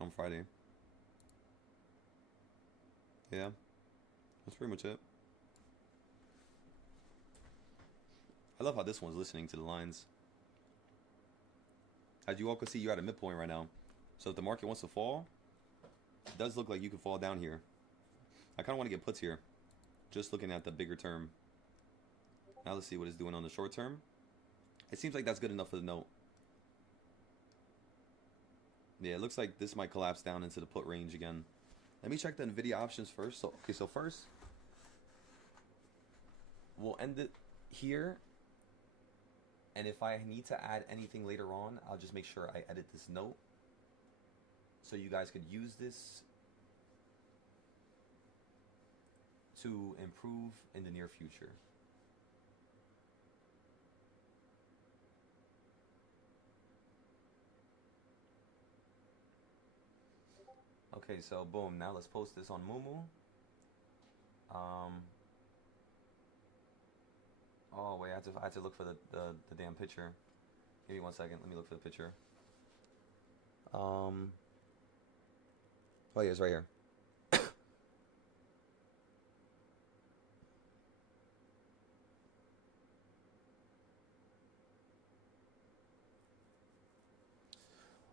On Friday. Yeah. That's pretty much it. I love how this one's listening to the lines. As you all can see, you're at a midpoint right now. So if the market wants to fall, it does look like you could fall down here. I kind of want to get puts here. Just looking at the bigger term. Now let's see what it's doing on the short term. It seems like that's good enough for the note. Yeah, it looks like this might collapse down into the put range again. Let me check the NVIDIA options first. So, okay, so first, we'll end it here. And if I need to add anything later on, I'll just make sure I edit this note. So you guys could use this to improve in the near future. Okay, so boom, now let's post this on Moomoo. Oh wait, I had to look for the damn picture. Give me 1 second, let me look for the picture. Oh yeah, it's right here.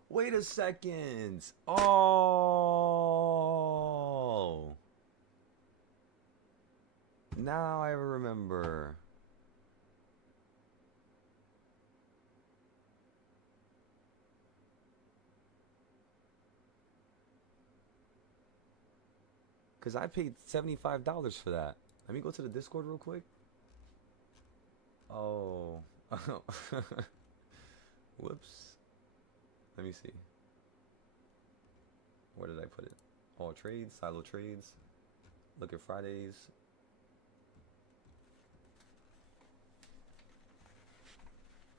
Wait a second. Oh. Now I remember. Because I paid $75 for that. Let me go to the Discord real quick. Oh. Whoops. Let me see. Where did I put it? All trades, silo trades. Look at Fridays.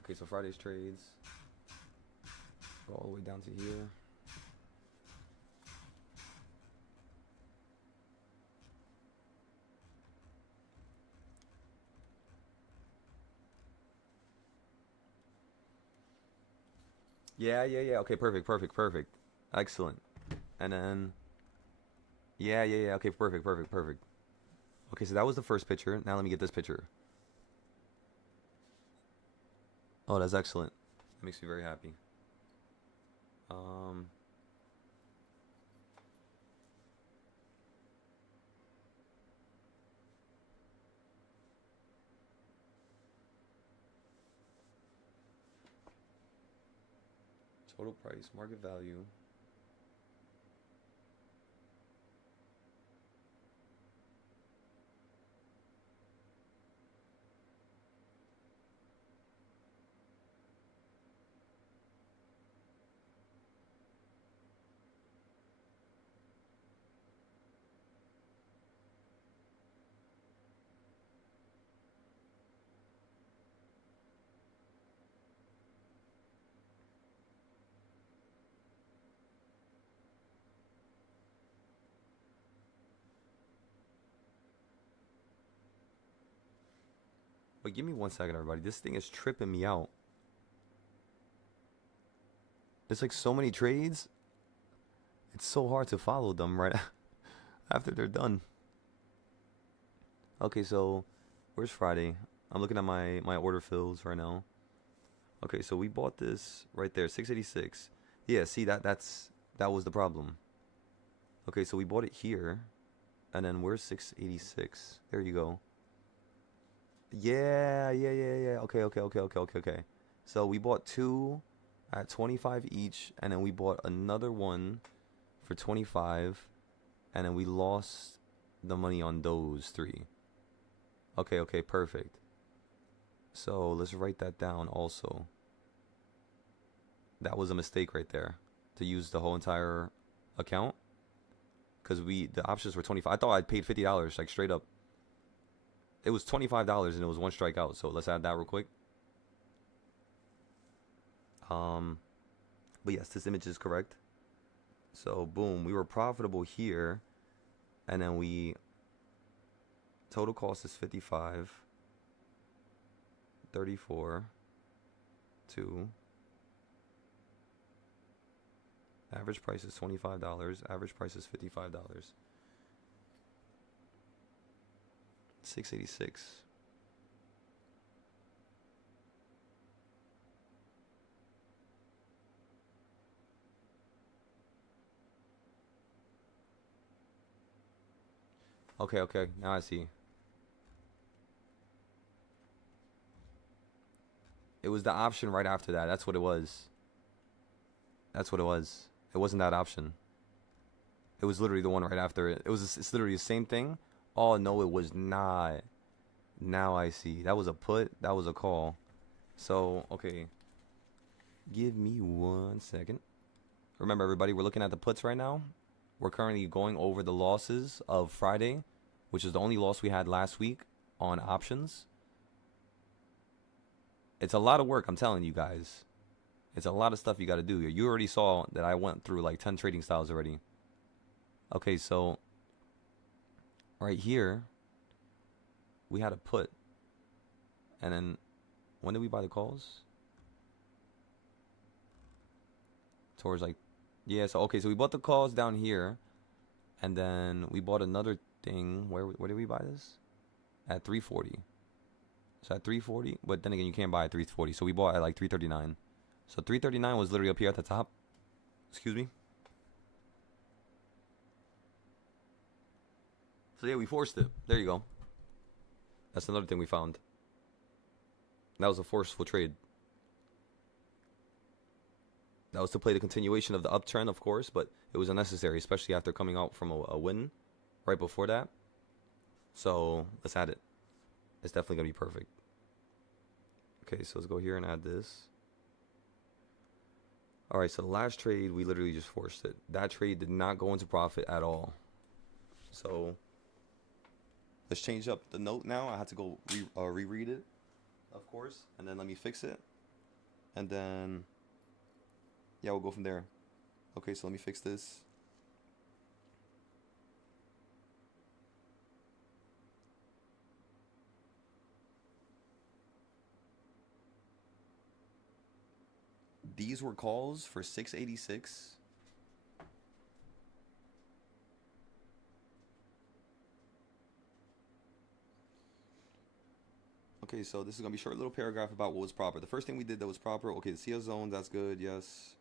Okay, so Friday's trades. Go all the way down to here. Yeah. Okay, perfect. Excellent. And then, yeah. Okay, perfect. Okay, so that was the first picture. Now let me get this picture. Oh, that's excellent. That makes me very happy. Total price, market value. Wait, give me 1 second, everybody. This thing is tripping me out. There's like so many trades. It's so hard to follow them right after they're done. Okay, so where's Friday? I'm looking at my order fills right now. Okay, so we bought this right there, 686. Yeah, see that was the problem. Okay, so we bought it here, and then where's 686? There you go. Yeah. Okay. So we bought two at 25 each, and then we bought another one for 25, and then we lost the money on those three. Okay, perfect. So let's write that down also. That was a mistake right there, to use the whole entire account, because the options were 25. I thought I paid $50, like straight up. It was $25 and it was one strikeout. So let's add that real quick. But yes, this image is correct. So boom, we were profitable here, and then we Total cost is 55. 34. 2. Average price is $25. Average price is $55. 686. Okay, okay. Now I see. It was the option right after that. That's what it was. That's what it was. It wasn't that option. It was literally the one right after it. It's literally the same thing. Oh, no, it was not. Now I see. That was a put. That was a call. So, okay. Give me 1 second. Remember, everybody, we're looking at the puts right now. We're currently going over the losses of Friday, which is the only loss we had last week on options. It's a lot of work, I'm telling you guys. It's a lot of stuff you got to do. You already saw that I went through like 10 trading styles already. Okay, so right here, we had a put. And then, when did we buy the calls? Towards like, yeah, so okay, so we bought the calls down here. And then we bought another thing. Where did we buy this? At 340. So at 340, but then again, you can't buy at 340. So we bought at like 339. So 339 was literally up here at the top. Excuse me. So yeah, we forced it. There you go. That's another thing we found. That was a forceful trade. That was to play the continuation of the uptrend, of course, but it was unnecessary, especially after coming out from a win right before that. So let's add it. It's definitely going to be perfect. Okay, so let's go here and add this. All right, so the last trade, we literally just forced it. That trade did not go into profit at all. So let's change up the note now. I had to go reread it, of course, and then let me fix it. And then, yeah, we'll go from there. Okay, so let me fix this. These were calls for 686. Okay, so this is going to be a short little paragraph about what was proper. The first thing we did that was proper, okay, the CS zone, that's good, yes.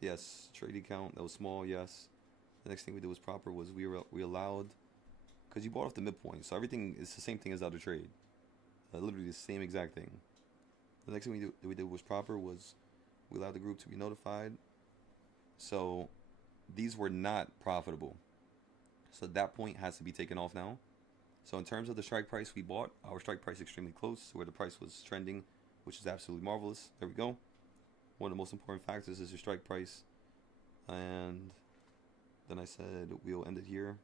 Yes, trading count, that was small, yes. The next thing we did was proper was we allowed, because you bought off the midpoint, so everything is the same thing as the other trade. Literally the same exact thing. The next thing we did was proper was we allowed the group to be notified. So these were not profitable. So that point has to be taken off now. So in terms of the strike price we bought, our strike price extremely close to where the price was trending, which is absolutely marvelous. There we go. One of the most important factors is your strike price. And then I said we'll end it here.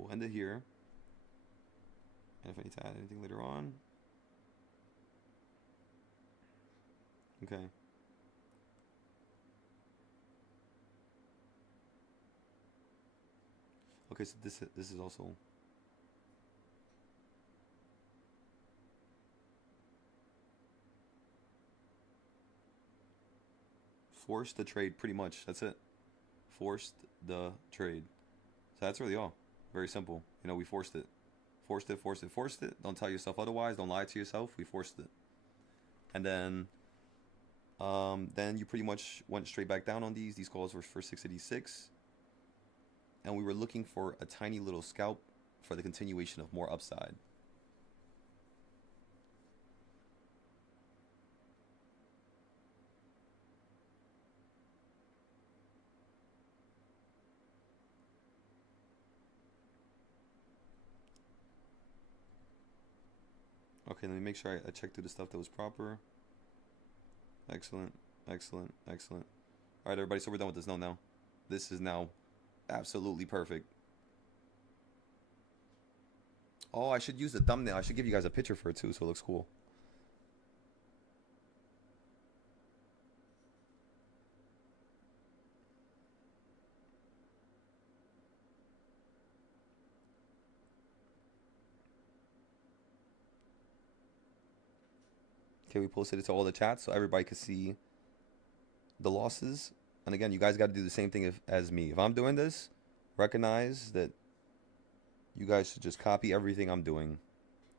We'll end it here. And if I need to add anything later on. Okay. Okay, so this is also forced the trade pretty much. That's it. Forced the trade. So that's really all. Very simple. You know, we forced it. Forced it, forced it, forced it. Don't tell yourself otherwise. Don't lie to yourself. We forced it. And then you pretty much went straight back down on these. These calls were for 686. And we were looking for a tiny little scalp for the continuation of more upside. Okay, let me make sure I check through the stuff that was proper. Excellent, excellent, excellent. All right, everybody, so we're done with this note now. This is now absolutely perfect. Oh, I should use the thumbnail. I should give you guys a picture for it too, so it looks cool. Okay, we posted it to all the chats so everybody could see the losses. And again, you guys got to do the same thing as me. If I'm doing this, recognize that you guys should just copy everything I'm doing.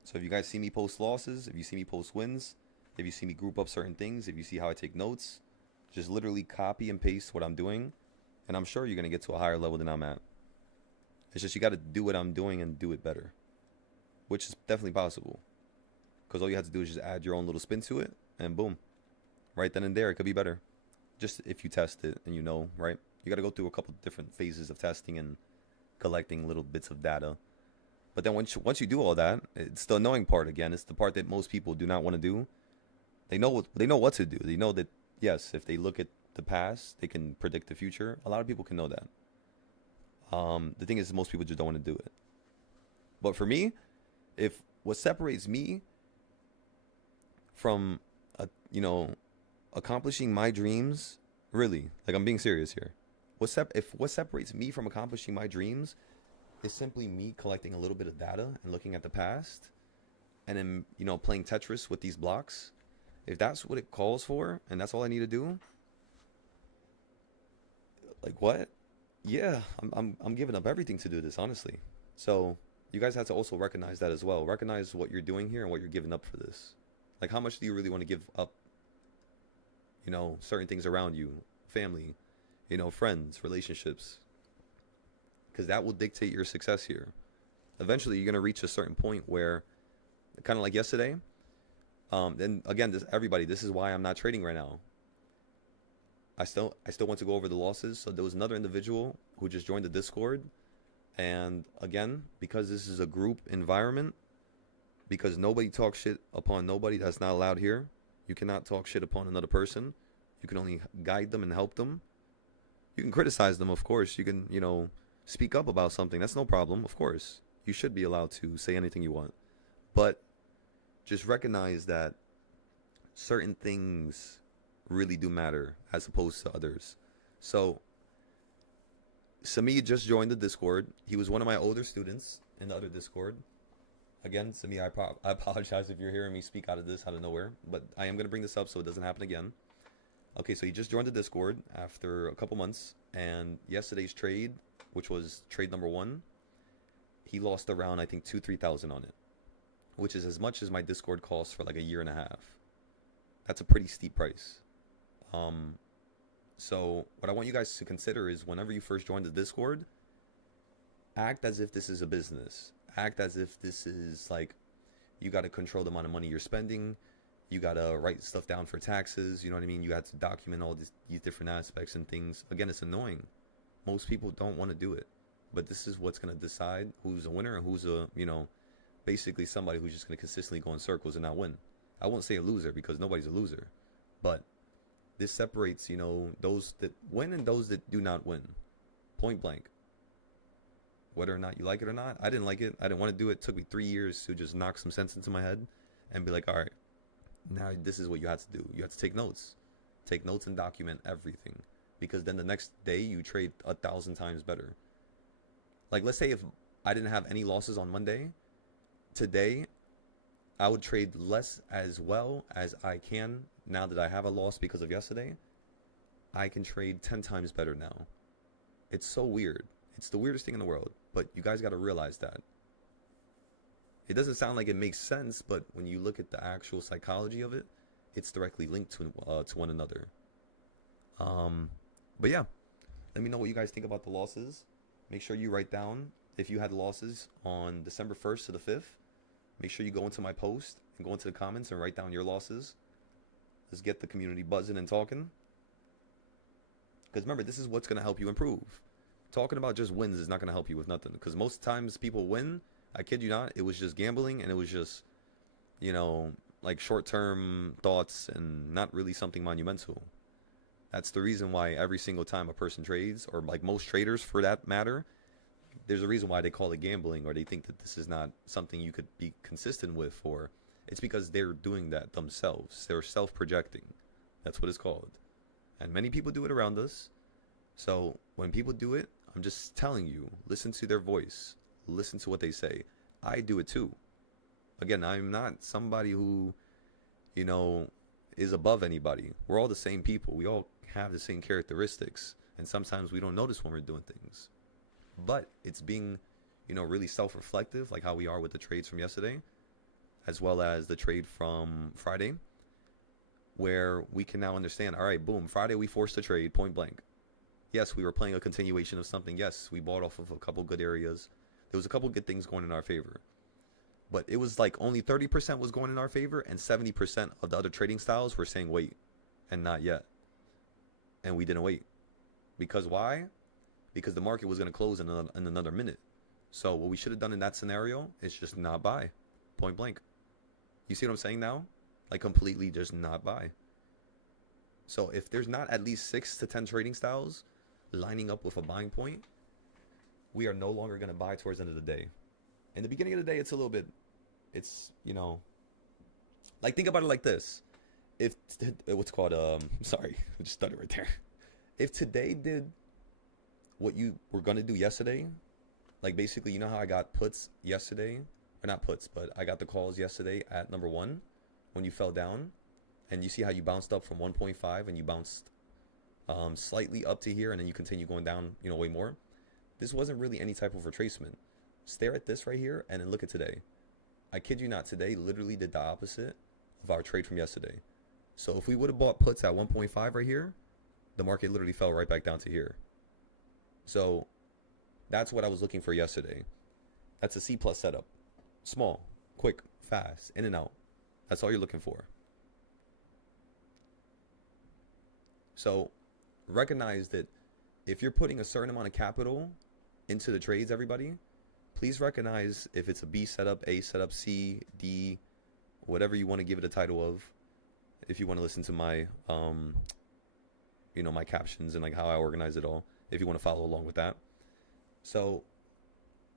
So if you guys see me post losses, if you see me post wins, if you see me group up certain things, if you see how I take notes, just literally copy and paste what I'm doing. And I'm sure you're going to get to a higher level than I'm at. It's just you got to do what I'm doing and do it better, which is definitely possible. Because all you have to do is just add your own little spin to it, and boom. Right then and there, it could be better. Just if you test it and you know, right? You got to go through a couple different phases of testing and collecting little bits of data. But then once you do all that, it's the annoying part again. It's the part that most people do not want to do. They know what to do. They know that, yes, if they look at the past, they can predict the future. A lot of people can know that. The thing is, most people just don't want to do it. But for me, if what separates me from, accomplishing my dreams, really, like I'm being serious here. If what separates me from accomplishing my dreams is simply me collecting a little bit of data and looking at the past, and then playing Tetris with these blocks. If that's what it calls for, and that's all I need to do, like what? Yeah, I'm giving up everything to do this, honestly. So you guys have to also recognize that as well. Recognize what you're doing here and what you're giving up for this. Like, how much do you really want to give up? Certain things around you, family, friends, relationships, because that will dictate your success here. Eventually, you're gonna reach a certain point where, kind of like yesterday. Then again, this is why I'm not trading right now. I still want to go over the losses. So there was another individual who just joined the Discord, and again, because this is a group environment, because nobody talks shit upon nobody, that's not allowed here. You cannot talk shit upon another person. You can only guide them and help them. You can criticize them, of course. You can, speak up about something. That's no problem, of course. You should be allowed to say anything you want. But just recognize that certain things really do matter as opposed to others. So, Sami just joined the Discord. He was one of my older students in the other Discord. Again, Sami, I apologize if you're hearing me speak out of nowhere, but I am going to bring this up so it doesn't happen again. Okay, so he just joined the Discord after a couple months, and yesterday's trade, which was trade number 1, he lost around, I think, 2,000-3,000 on it, which is as much as my Discord costs for like a year and a half. That's a pretty steep price. So what I want you guys to consider is whenever you first join the Discord, act as if this is a business. Act as if this is like, you got to control the amount of money you're spending. You got to write stuff down for taxes. You know what I mean? You have to document all these different aspects and things. Again, it's annoying. Most people don't want to do it. But this is what's going to decide who's a winner and who's basically somebody who's just going to consistently go in circles and not win. I won't say a loser because nobody's a loser. But this separates, those that win and those that do not win. Point blank. Whether or not you like it or not, I didn't like it. I didn't want to do it. It took me 3 years to just knock some sense into my head and be like, all right, now this is what you have to do. You have to take notes. Take notes and document everything. Because then the next day you trade 1,000 times better. Like, let's say if I didn't have any losses on Monday, today I would trade less as well as I can now that I have a loss because of yesterday. I can trade 10 times better now. It's so weird. It's the weirdest thing in the world. But you guys got to realize that. It doesn't sound like it makes sense, but when you look at the actual psychology of it, it's directly linked to one another. But yeah, let me know what you guys think about the losses. Make sure you write down if you had losses on December 1st to the 5th. Make sure you go into my post and go into the comments and write down your losses. Let's get the community buzzing and talking. Because remember, this is what's going to help you improve. Talking about just wins is not going to help you with nothing. Because most times people win, I kid you not, it was just gambling and it was just, like short-term thoughts and not really something monumental. That's the reason why every single time a person trades, or like most traders for that matter, there's a reason why they call it gambling, or they think that this is not something you could be consistent with, or it's because they're doing that themselves. They're self-projecting. That's what it's called. And many people do it around us. So when people do it, I'm just telling you, listen to their voice. Listen to what they say. I do it too. Again, I'm not somebody who, you know, is above anybody. We're all the same people. We all have the same characteristics. And sometimes we don't notice when we're doing things. But it's being, you know, really self-reflective, like how we are with the trades from yesterday, as well as the trade from Friday, where we can now understand, all right, boom, Friday we forced a trade, point blank. Yes, we were playing a continuation of something. Yes, we bought off of a couple good areas. There was a couple good things going in our favor. But it was like only 30% was going in our favor, and 70% of the other trading styles were saying wait and not yet. And we didn't wait. Because why? Because the market was going to close in another minute. So what we should have done in that scenario is just not buy. Point blank. You see what I'm saying now? Like completely just not buy. So if there's not at least 6 to 10 trading styles lining up with a buying point, we are no longer going to buy towards the end of the day. In the beginning of the day, it's a little bit, it's, you know, like think about it like this. If, what's called, sorry, I just stuttered right there. If today did what you were going to do yesterday, like basically, you know how I got puts yesterday, or not puts, but I got the calls yesterday at number 1 when you fell down, and you see how you bounced up from 1.5 and you bounced slightly up to here, and then you continue going down, you know, way more. This wasn't really any type of retracement. Stare at this right here and then look at today. I kid you not, today literally did the opposite of our trade from yesterday. So if we would have bought puts at 1.5 right here, the market literally fell right back down to here. So that's what I was looking for yesterday. That's a C plus setup. Small, quick, fast, in and out. That's all you're looking for. So recognize that if you're putting a certain amount of capital into the trades, everybody, please recognize if it's a B setup, A setup, C, D, whatever you want to give it a title of. If you want to listen to my, you know, my captions and like how I organize it all, if you want to follow along with that. So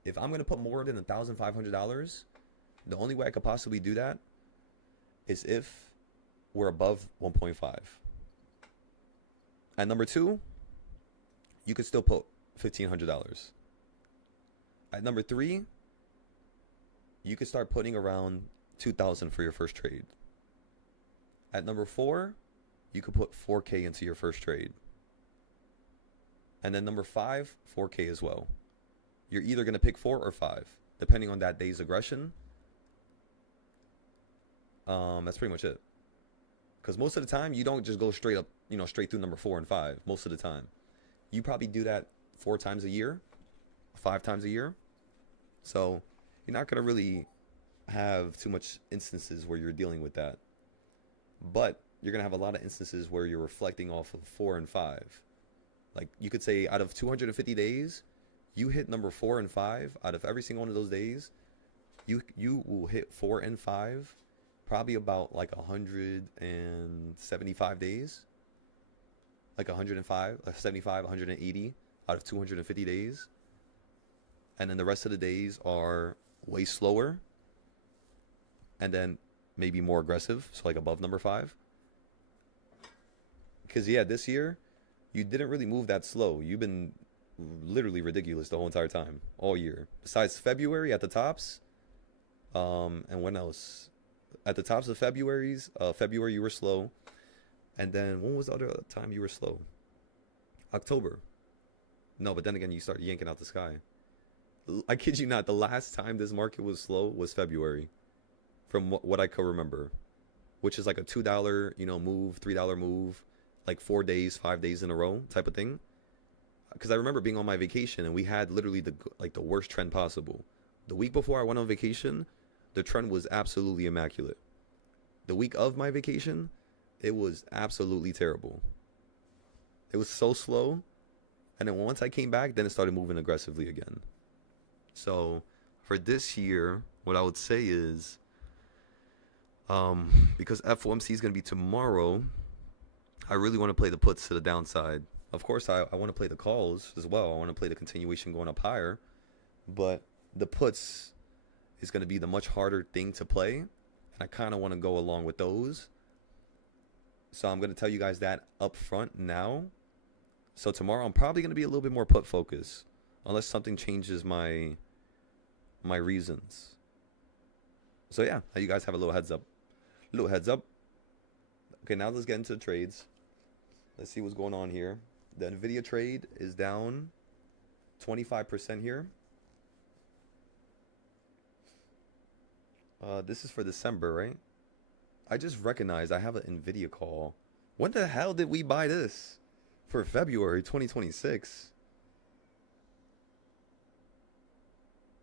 if I'm going to put more than $1,500, the only way I could possibly do that is if we're above 1.5. At number 2, you could still put $1,500. At number 3, you could start putting around $2,000 for your first trade. At number 4, you could put $4K into your first trade. And then number 5, $4K as well. You're either going to pick 4 or 5, depending on that day's aggression. That's pretty much it. Because most of the time, you don't just go straight up, you know, straight through number 4 and 5. Most of the time, you probably do that 4 times a year, 5 times a year. So you're not going to really have too much instances where you're dealing with that. But you're going to have a lot of instances where you're reflecting off of 4 and 5. Like you could say out of 250 days, you hit number 4 and 5 out of every single one of those days. You will hit 4 and 5 probably about like 175 days. Like 105, 75, 180 out of 250 days. And then the rest of the days are way slower. And then maybe more aggressive. So like above number 5. Because yeah, this year, you didn't really move that slow. You've been literally ridiculous the whole entire time, all year. Besides February at the tops. And when else? At the tops of February you were slow. And then when was the other time you were slow? October. No, but then again, you started yanking out the sky. I kid you not, the last time this market was slow was February. From what I could remember. Which is like a $2, you know, move, $3 move. Like 4 days, 5 days in a row type of thing. Because I remember being on my vacation and we had literally the worst trend possible. The week before I went on vacation, the trend was absolutely immaculate. The week of my vacation, it was absolutely terrible. It was so slow. And then once I came back, then it started moving aggressively again. So for this year, what I would say is, because FOMC is going to be tomorrow, I really want to play the puts to the downside. Of course, I want to play the calls as well. I want to play the continuation going up higher. But the puts is going to be the much harder thing to play. And I kind of want to go along with those. So I'm going to tell you guys that up front now. So tomorrow I'm probably going to be a little bit more put focus. Unless something changes my reasons. So yeah, you guys have a little heads up. Okay, now let's get into the trades. Let's see what's going on here. The Nvidia trade is down 25% here. This is for December, right? I just recognized I have an Nvidia call. When the hell did we buy this? For February 2026.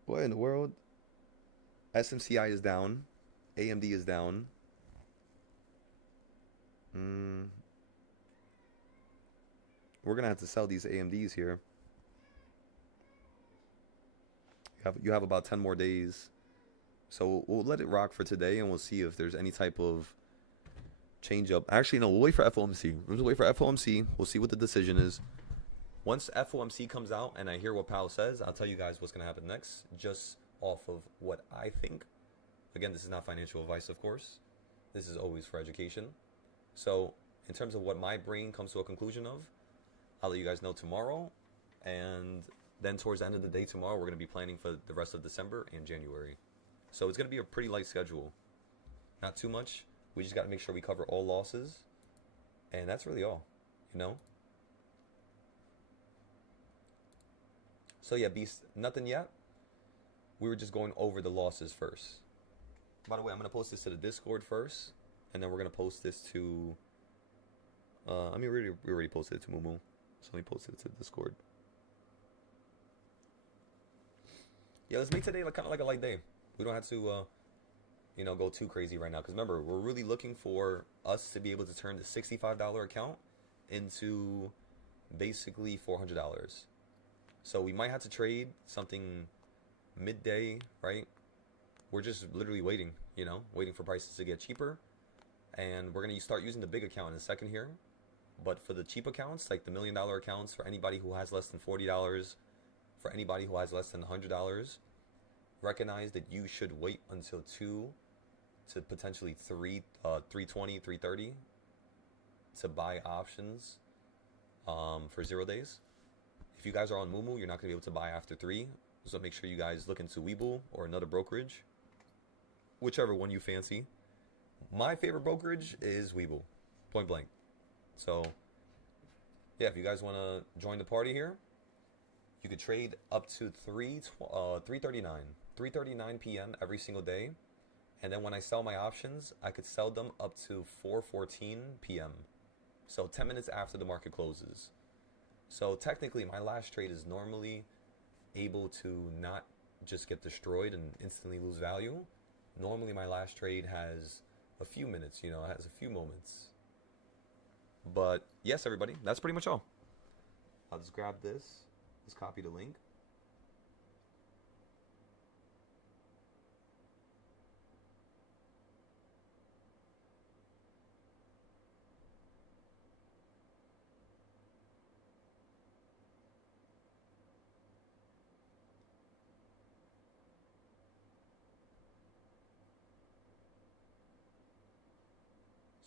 What in the world? SMCI is down. AMD is down. We're going to have to sell these AMDs here. You have about 10 more days. So we'll let it rock for today, and we'll see if there's any type of change up. Actually, no, we'll wait for FOMC. We'll just wait for FOMC. We'll see what the decision is. Once FOMC comes out and I hear what Powell says, I'll tell you guys what's going to happen next, just off of what I think. Again, this is not financial advice, of course. This is always for education. So in terms of what my brain comes to a conclusion of, I'll let you guys know tomorrow. And then towards the end of the day tomorrow, we're going to be planning for the rest of December and January. So it's going to be a pretty light schedule. Not too much. We just got to make sure we cover all losses. And that's really all, you know? So yeah, Beast, nothing yet. We were just going over the losses first. By the way, I'm going to post this to the Discord first. And then we're going to post this to... we already posted it to Mumu. So let me post it to Discord. Yeah, let's make today kind of like a light day. We don't have to, go too crazy right now. Because remember, we're really looking for us to be able to turn the $65 account into basically $400. So we might have to trade something midday, right? We're just literally waiting, waiting for prices to get cheaper. And we're going to start using the big account in a second here. But for the cheap accounts, like the $1 million accounts, for anybody who has less than $40, for anybody who has less than $100, recognize that you should wait until 2 to potentially 320, 330 to buy options for 0 days. If you guys are on Mumu, you're not going to be able to buy after 3. So make sure you guys look into Webull or another brokerage, whichever one you fancy. My favorite brokerage is Webull, point blank. So, yeah, if you guys want to join the party here, you could trade up to 3:39 p.m. every single day. And then when I sell my options, I could sell them up to 4:14 p.m. So 10 minutes after the market closes. So technically, my last trade is normally able to not just get destroyed and instantly lose value. Normally, my last trade has a few minutes, it has a few moments. But yes, everybody, that's pretty much all. I'll just grab this. Just copy the link.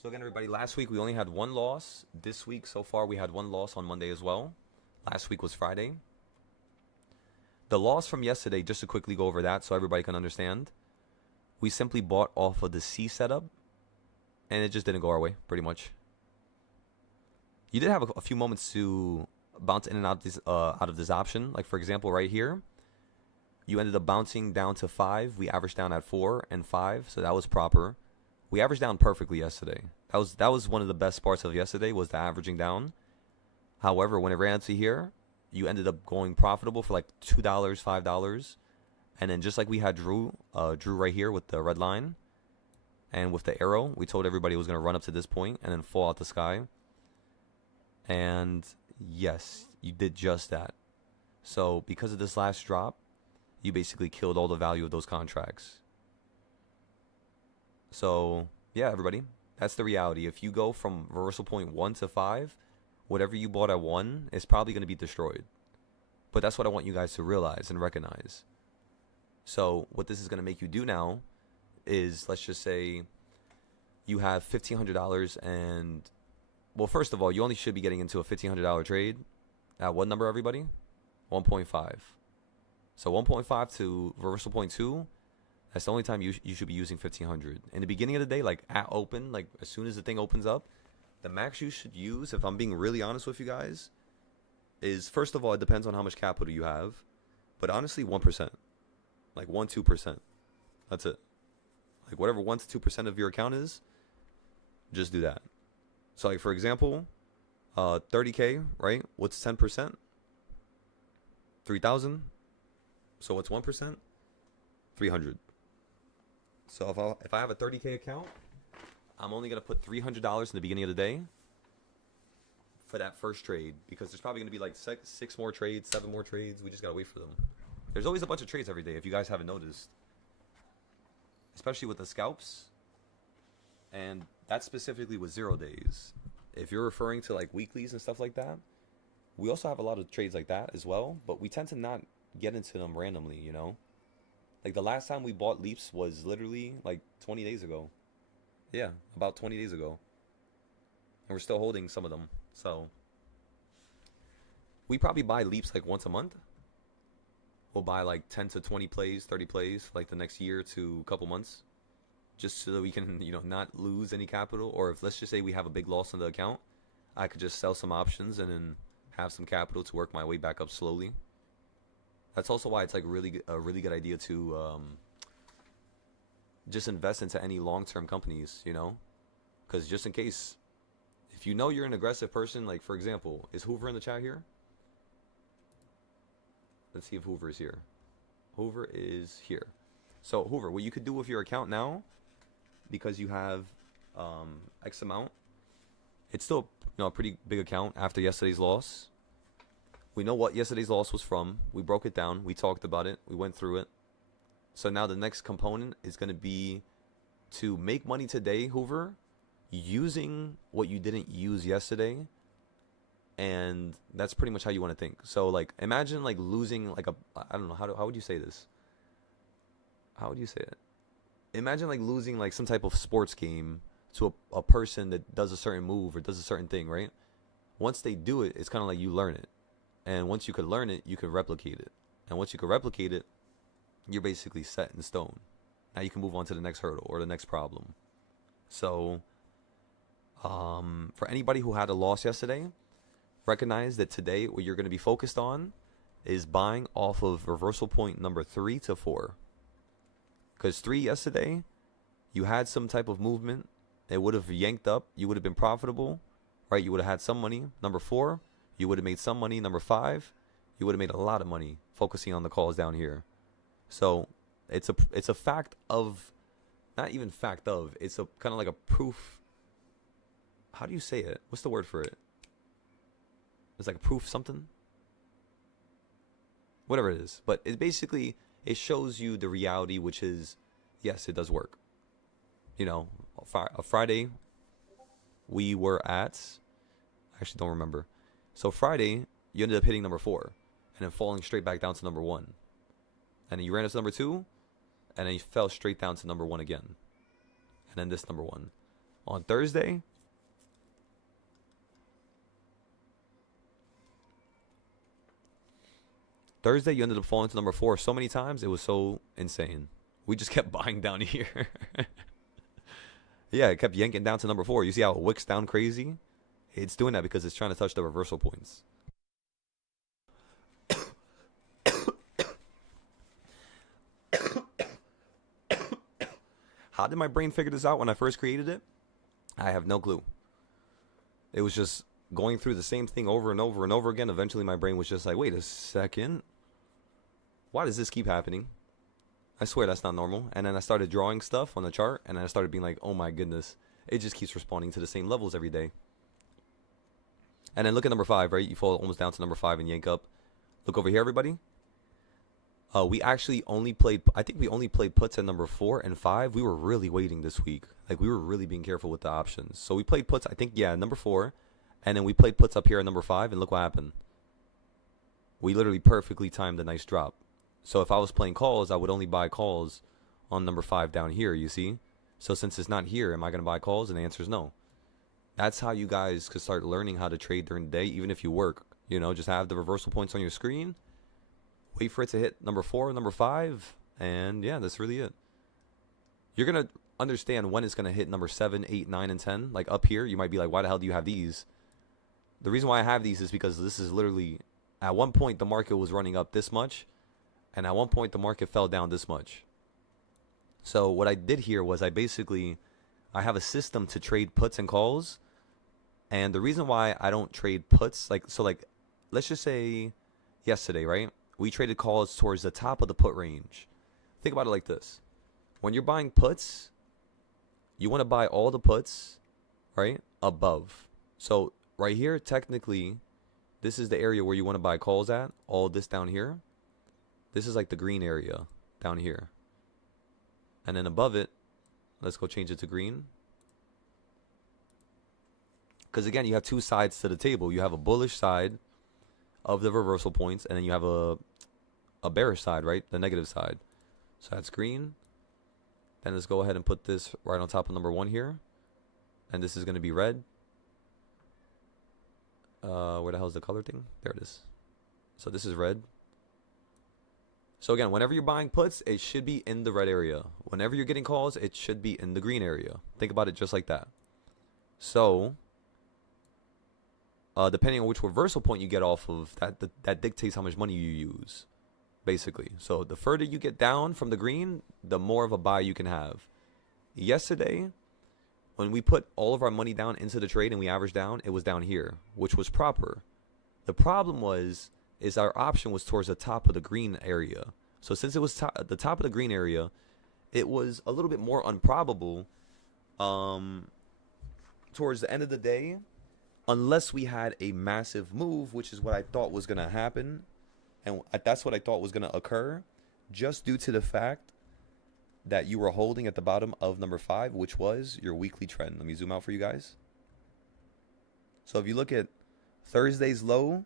So again, everybody, last week we only had one loss. This week, so far, we had one loss on Monday as well. Last week was Friday. The loss from yesterday, just to quickly go over that so everybody can understand, we simply bought off of the C setup, and it just didn't go our way, pretty much. You did have a few moments to bounce in and out of this option. Like, for example, right here, you ended up bouncing down to 5. We averaged down at 4 and 5, so that was proper. We averaged down perfectly yesterday. That was one of the best parts of yesterday, was the averaging down. However, when it ran to here, you ended up going profitable for like $2, $5. And then just like we had Drew right here with the red line and with the arrow, we told everybody it was going to run up to this point and then fall out the sky. And yes, you did just that. So because of this last drop, you basically killed all the value of those contracts. So, yeah, everybody, that's the reality. If you go from reversal point 1 to 5, whatever you bought at 1 is probably going to be destroyed. But that's what I want you guys to realize and recognize. So, what this is going to make you do now is, let's just say you have $1,500 and, well, first of all, you only should be getting into a $1,500 trade at what number, everybody? 1.5. So 1.5 to reversal point 2, That's the only time you should be using 1500. In the beginning of the day, like at open, like as soon as the thing opens up, the max you should use, if I'm being really honest with you guys, is first of all, it depends on how much capital you have. But honestly, 1%. Like 1-2%. That's it. Like whatever 1-2% of your account is, just do that. So like for example, 30K, right? What's 10%? 3,000. So what's 1%? 300. So if I have a 30K account, I'm only gonna put $300 in the beginning of the day for that first trade, because there's probably gonna be like 6 more trades, 7 more trades. We just gotta wait for them. There's always a bunch of trades every day if you guys haven't noticed, especially with the scalps. And that's specifically with 0 days. If you're referring to like weeklies and stuff like that, we also have a lot of trades like that as well, but we tend to not get into them randomly, you know? Like the last time we bought leaps was literally like 20 days ago. Yeah, about 20 days ago. And we're still holding some of them. So we probably buy leaps like once a month. We'll buy like 10 to 20 plays, 30 plays for like the next year to a couple months, just so that we can, you know, not lose any capital. Or if, let's just say, we have a big loss in the account, I could just sell some options and then have some capital to work my way back up slowly. That's also why it's like a really good idea to just invest into any long-term companies, you know, because just in case, if you know you're an aggressive person, like for example, is Hoover in the chat here? Let's see if Hoover is here. Hoover is here. So Hoover, what you could do with your account now, because you have X amount, it's still, you know, a pretty big account after yesterday's loss. We know what yesterday's loss was from. We broke it down. We talked about it. We went through it. So now the next component is going to be to make money today, Hoover, using what you didn't use yesterday. And that's pretty much how you want to think. So like imagine like losing like I don't know, how would you say this? How would you say it? Imagine like losing like some type of sports game to a person that does a certain move or does a certain thing, right? Once they do it, it's kind of like you learn it. And once you could learn it, you could replicate it. And once you could replicate it, you're basically set in stone. Now you can move on to the next hurdle or the next problem. So for anybody who had a loss yesterday, recognize that today what you're going to be focused on is buying off of reversal point number 3 to 4. Because 3 yesterday, you had some type of movement. It would have yanked up. You would have been profitable, right? You would have had some money. Number 4, you would have made some money. Number 5, you would have made a lot of money focusing on the calls down here. So it's a fact of, not even fact of, it's a kind of like a proof. How do you say it? What's the word for it? It's like a proof something. Whatever it is. But it basically, it shows you the reality, which is, yes, it does work. You know, a Friday, we were at, I actually don't remember. So Friday, you ended up hitting number 4 and then falling straight back down to number 1. And then you ran up to number 2 and then you fell straight down to number 1 again. And then this number 1. On Thursday, you ended up falling to number 4 so many times, it was so insane. We just kept buying down here. Yeah, it kept yanking down to number 4. You see how it wicks down crazy? It's doing that because it's trying to touch the reversal points. How did my brain figure this out when I first created it? I have no clue. It was just going through the same thing over and over and over again. Eventually my brain was just like, wait a second. Why does this keep happening? I swear that's not normal. And then I started drawing stuff on the chart, and then I started being like, oh my goodness, it just keeps responding to the same levels every day. And then look at number 5, right? You fall almost down to number 5 and yank up. Look over here, everybody. We actually only played, I think we only played puts at number 4 and 5. We were really waiting this week. Like, we were really being careful with the options. So we played puts, I think, yeah, number 4. And then we played puts up here at number 5, and look what happened. We literally perfectly timed a nice drop. So if I was playing calls, I would only buy calls on number 5 down here, you see? So since it's not here, am I going to buy calls? And the answer is no. That's how you guys could start learning how to trade during the day, even if you work. You know, just have the reversal points on your screen. Wait for it to hit number 4, number 5. And yeah, that's really it. you're going to understand when it's going to hit number 7, 8, 9, and 10. Like up here, you might be like, why the hell do you have these? The reason why I have these is because this is literally, at one point the market was running up this much, and at one point the market fell down this much. So what I did here was I have a system to trade puts and calls. And the reason why I don't trade puts, like let's just say yesterday, right? We traded calls towards the top of the put range. Think about it like this. When you're buying puts, you want to buy all the puts, right, above. So right here, technically, this is the area where you want to buy calls at. All this down here. This is like the green area down here. And then above it, let's go change it to green. Because again, you have two sides to the table. You have a bullish side of the reversal points, and then you have a bearish side, right? The negative side. So that's green. Then let's go ahead and put this right on top of number 1 here. And this is going to be red. Where the hell is the color thing? There it is. So this is red. So again, whenever you're buying puts, it should be in the red area. Whenever you're getting calls, it should be in the green area. Think about it just like that. So, depending on which reversal point you get off of, that dictates how much money you use, basically. So the further you get down from the green, the more of a buy you can have. Yesterday, when we put all of our money down into the trade and we averaged down, it was down here, which was proper. The problem is our option was towards the top of the green area. So since it was the top of the green area, it was a little bit more improbable towards the end of the day, unless we had a massive move, which is what I thought was going to happen. And that's what I thought was going to occur, just due to the fact that you were holding at the bottom of number 5, which was your weekly trend. Let me zoom out for you guys. So if you look at Thursday's low,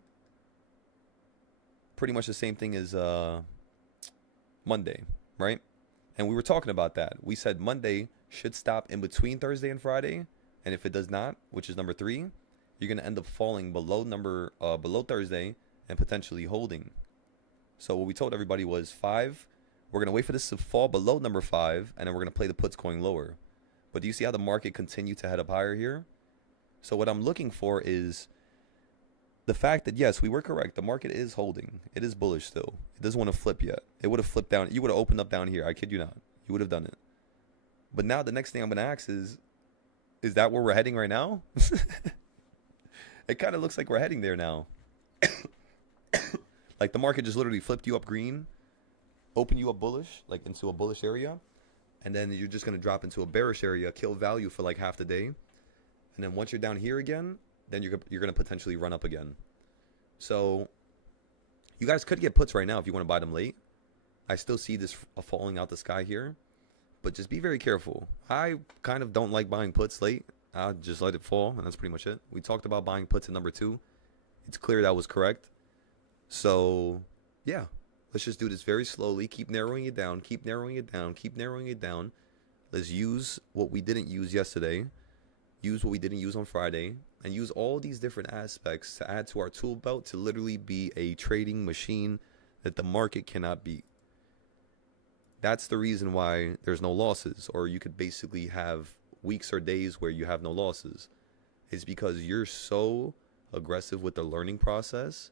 pretty much the same thing as Monday, right? And we were talking about that. We said Monday should stop in between Thursday and Friday, and if it does not, which is number 3, you're going to end up falling below Thursday and potentially holding. So what we told everybody was 5. We're going to wait for this to fall below number 5, and then we're going to play the puts going lower. But do you see how the market continued to head up higher here? So what I'm looking for is the fact that, yes, we were correct. The market is holding. It is bullish still. It doesn't want to flip yet. It would have flipped down. You would have opened up down here. I kid you not. You would have done it. But now the next thing I'm going to ask is that where we're heading right now? It kind of looks like we're heading there now. Like the market just literally flipped you up green, opened you up bullish, like into a bullish area, and then you're just going to drop into a bearish area, kill value for like half the day. And then once you're down here again, then you're going to potentially run up again. So you guys could get puts right now if you want to buy them late. I still see this falling out the sky here, but just be very careful. I kind of don't like buying puts late. I'll just let it fall, and that's pretty much it. We talked about buying puts at number 2. It's clear that was correct. So, yeah, let's just do this very slowly. Keep narrowing it down. Keep narrowing it down. Keep narrowing it down. Let's use what we didn't use yesterday. Use what we didn't use on Friday. And use all these different aspects to add to our tool belt to literally be a trading machine that the market cannot beat. That's the reason why there's no losses. Or you could basically have weeks or days where you have no losses. It's because you're so aggressive with the learning process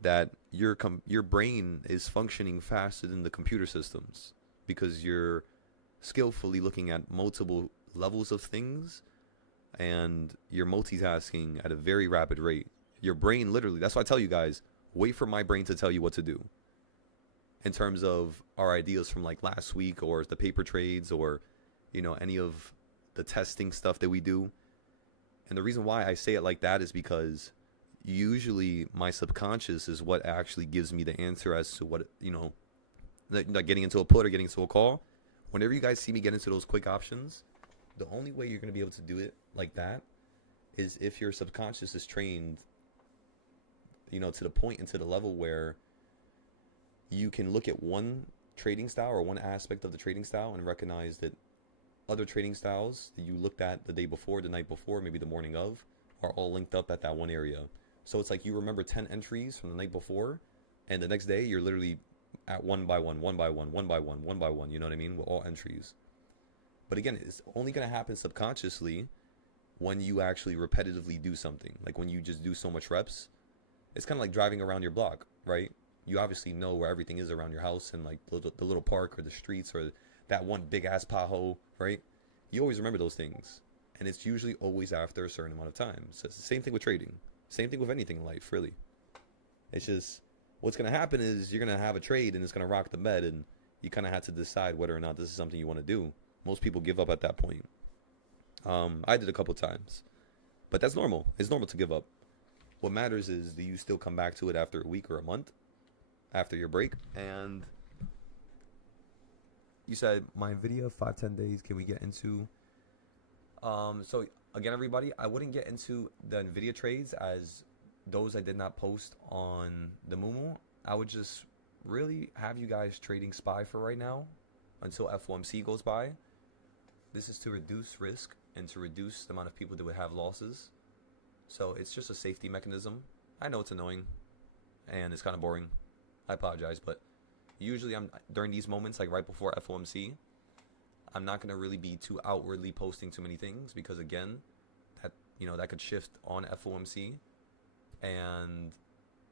that your brain is functioning faster than the computer systems, because you're skillfully looking at multiple levels of things and you're multitasking at a very rapid rate. Your brain literally, that's why I tell you guys, wait for my brain to tell you what to do in terms of our ideas from like last week or the paper trades or, you know, any of the testing stuff that we do. And the reason why I say it like that is because usually my subconscious is what actually gives me the answer as to what, you know, like getting into a put or getting into a call. Whenever you guys see me get into those quick options, the only way you're going to be able to do it like that is if your subconscious is trained, you know, to the point and to the level where you can look at one trading style or one aspect of the trading style and recognize that other trading styles that you looked at the day before, the night before, maybe the morning of, are all linked up at that one area. So it's like you remember 10 entries from the night before, and the next day you're literally at one by one, one by one, one by one, one by one, you know what I mean? With all entries. But again, it's only going to happen subconsciously when you actually repetitively do something. Like when you just do so much reps. It's kind of like driving around your block, right? You obviously know where everything is around your house and like the little park or the streets or that one big ass pothole, right? You always remember those things. And it's usually always after a certain amount of time. So it's the same thing with trading. Same thing with anything in life, really. It's just what's going to happen is you're going to have a trade and it's going to rock the bed, and you kind of have to decide whether or not this is something you want to do. Most people give up at that point. I did a couple times, but that's normal. It's normal to give up. What matters is, do you still come back to it after a week or a month after your break? And you said my video 5-10 days. Can we get into? So again, everybody, I wouldn't get into the Nvidia trades as those I did not post on the Mumu. I would just really have you guys trading SPY for right now until FOMC goes by. This is to reduce risk and to reduce the amount of people that would have losses. So it's just a safety mechanism. I know it's annoying and it's kind of boring. I apologize, but usually I'm during these moments, like right before FOMC, I'm not going to really be too outwardly posting too many things because again, that could shift on FOMC. And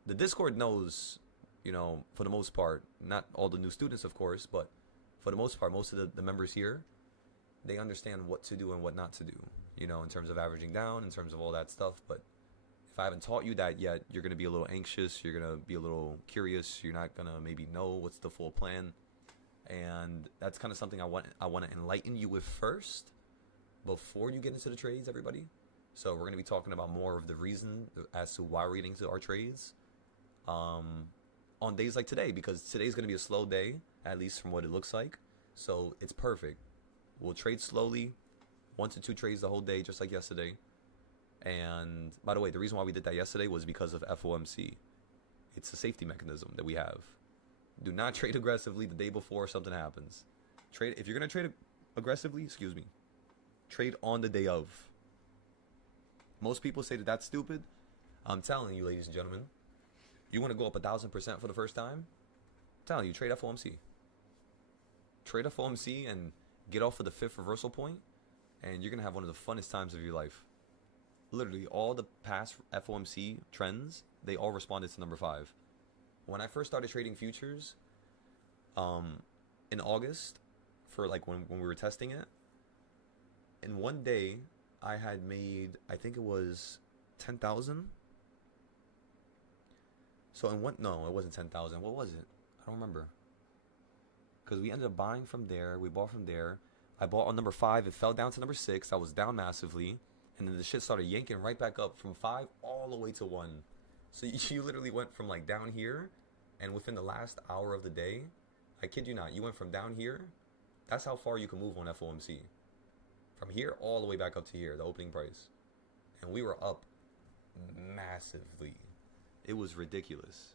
the Discord knows, for the most part, not all the new students, of course, but for the most part, most of the members here, they understand what to do and what not to do, in terms of averaging down, in terms of all that stuff. But if I haven't taught you that yet, you're going to be a little anxious. You're going to be a little curious. You're not going to maybe know what's the full plan. And that's kind of something I want to enlighten you with first before you get into the trades, everybody. So we're going to be talking about more of the reason as to why we're getting into our trades on days like today, because today's going to be a slow day, at least from what it looks like. So it's perfect. We'll trade slowly, 1 to 2 trades the whole day, just like yesterday. And by the way, the reason why we did that yesterday was because of FOMC. It's a safety mechanism that we have. Do not trade aggressively the day before something happens. If you're going to trade aggressively, trade on the day of. Most people say that that's stupid. I'm telling you, ladies and gentlemen, you want to go up 1,000% for the first time? I'm telling you, trade FOMC. Trade FOMC and get off of the 5th reversal point, and you're going to have one of the funnest times of your life. Literally, all the past FOMC trends, they all responded to number 5. When I first started trading futures in August, for like when we were testing it, in one day, I had made, I think it was 10,000. So no, it wasn't 10,000. What was it? I don't remember. Because we ended up buying from there. We bought from there. I bought on number 5. It fell down to number 6. I was down massively. And then the shit started yanking right back up from 5 all the way to 1. So you literally went from like down here. And within the last hour of the day, I kid you not, you went from down here. That's how far you can move on FOMC. From here all the way back up to here, the opening price. And we were up massively. It was ridiculous.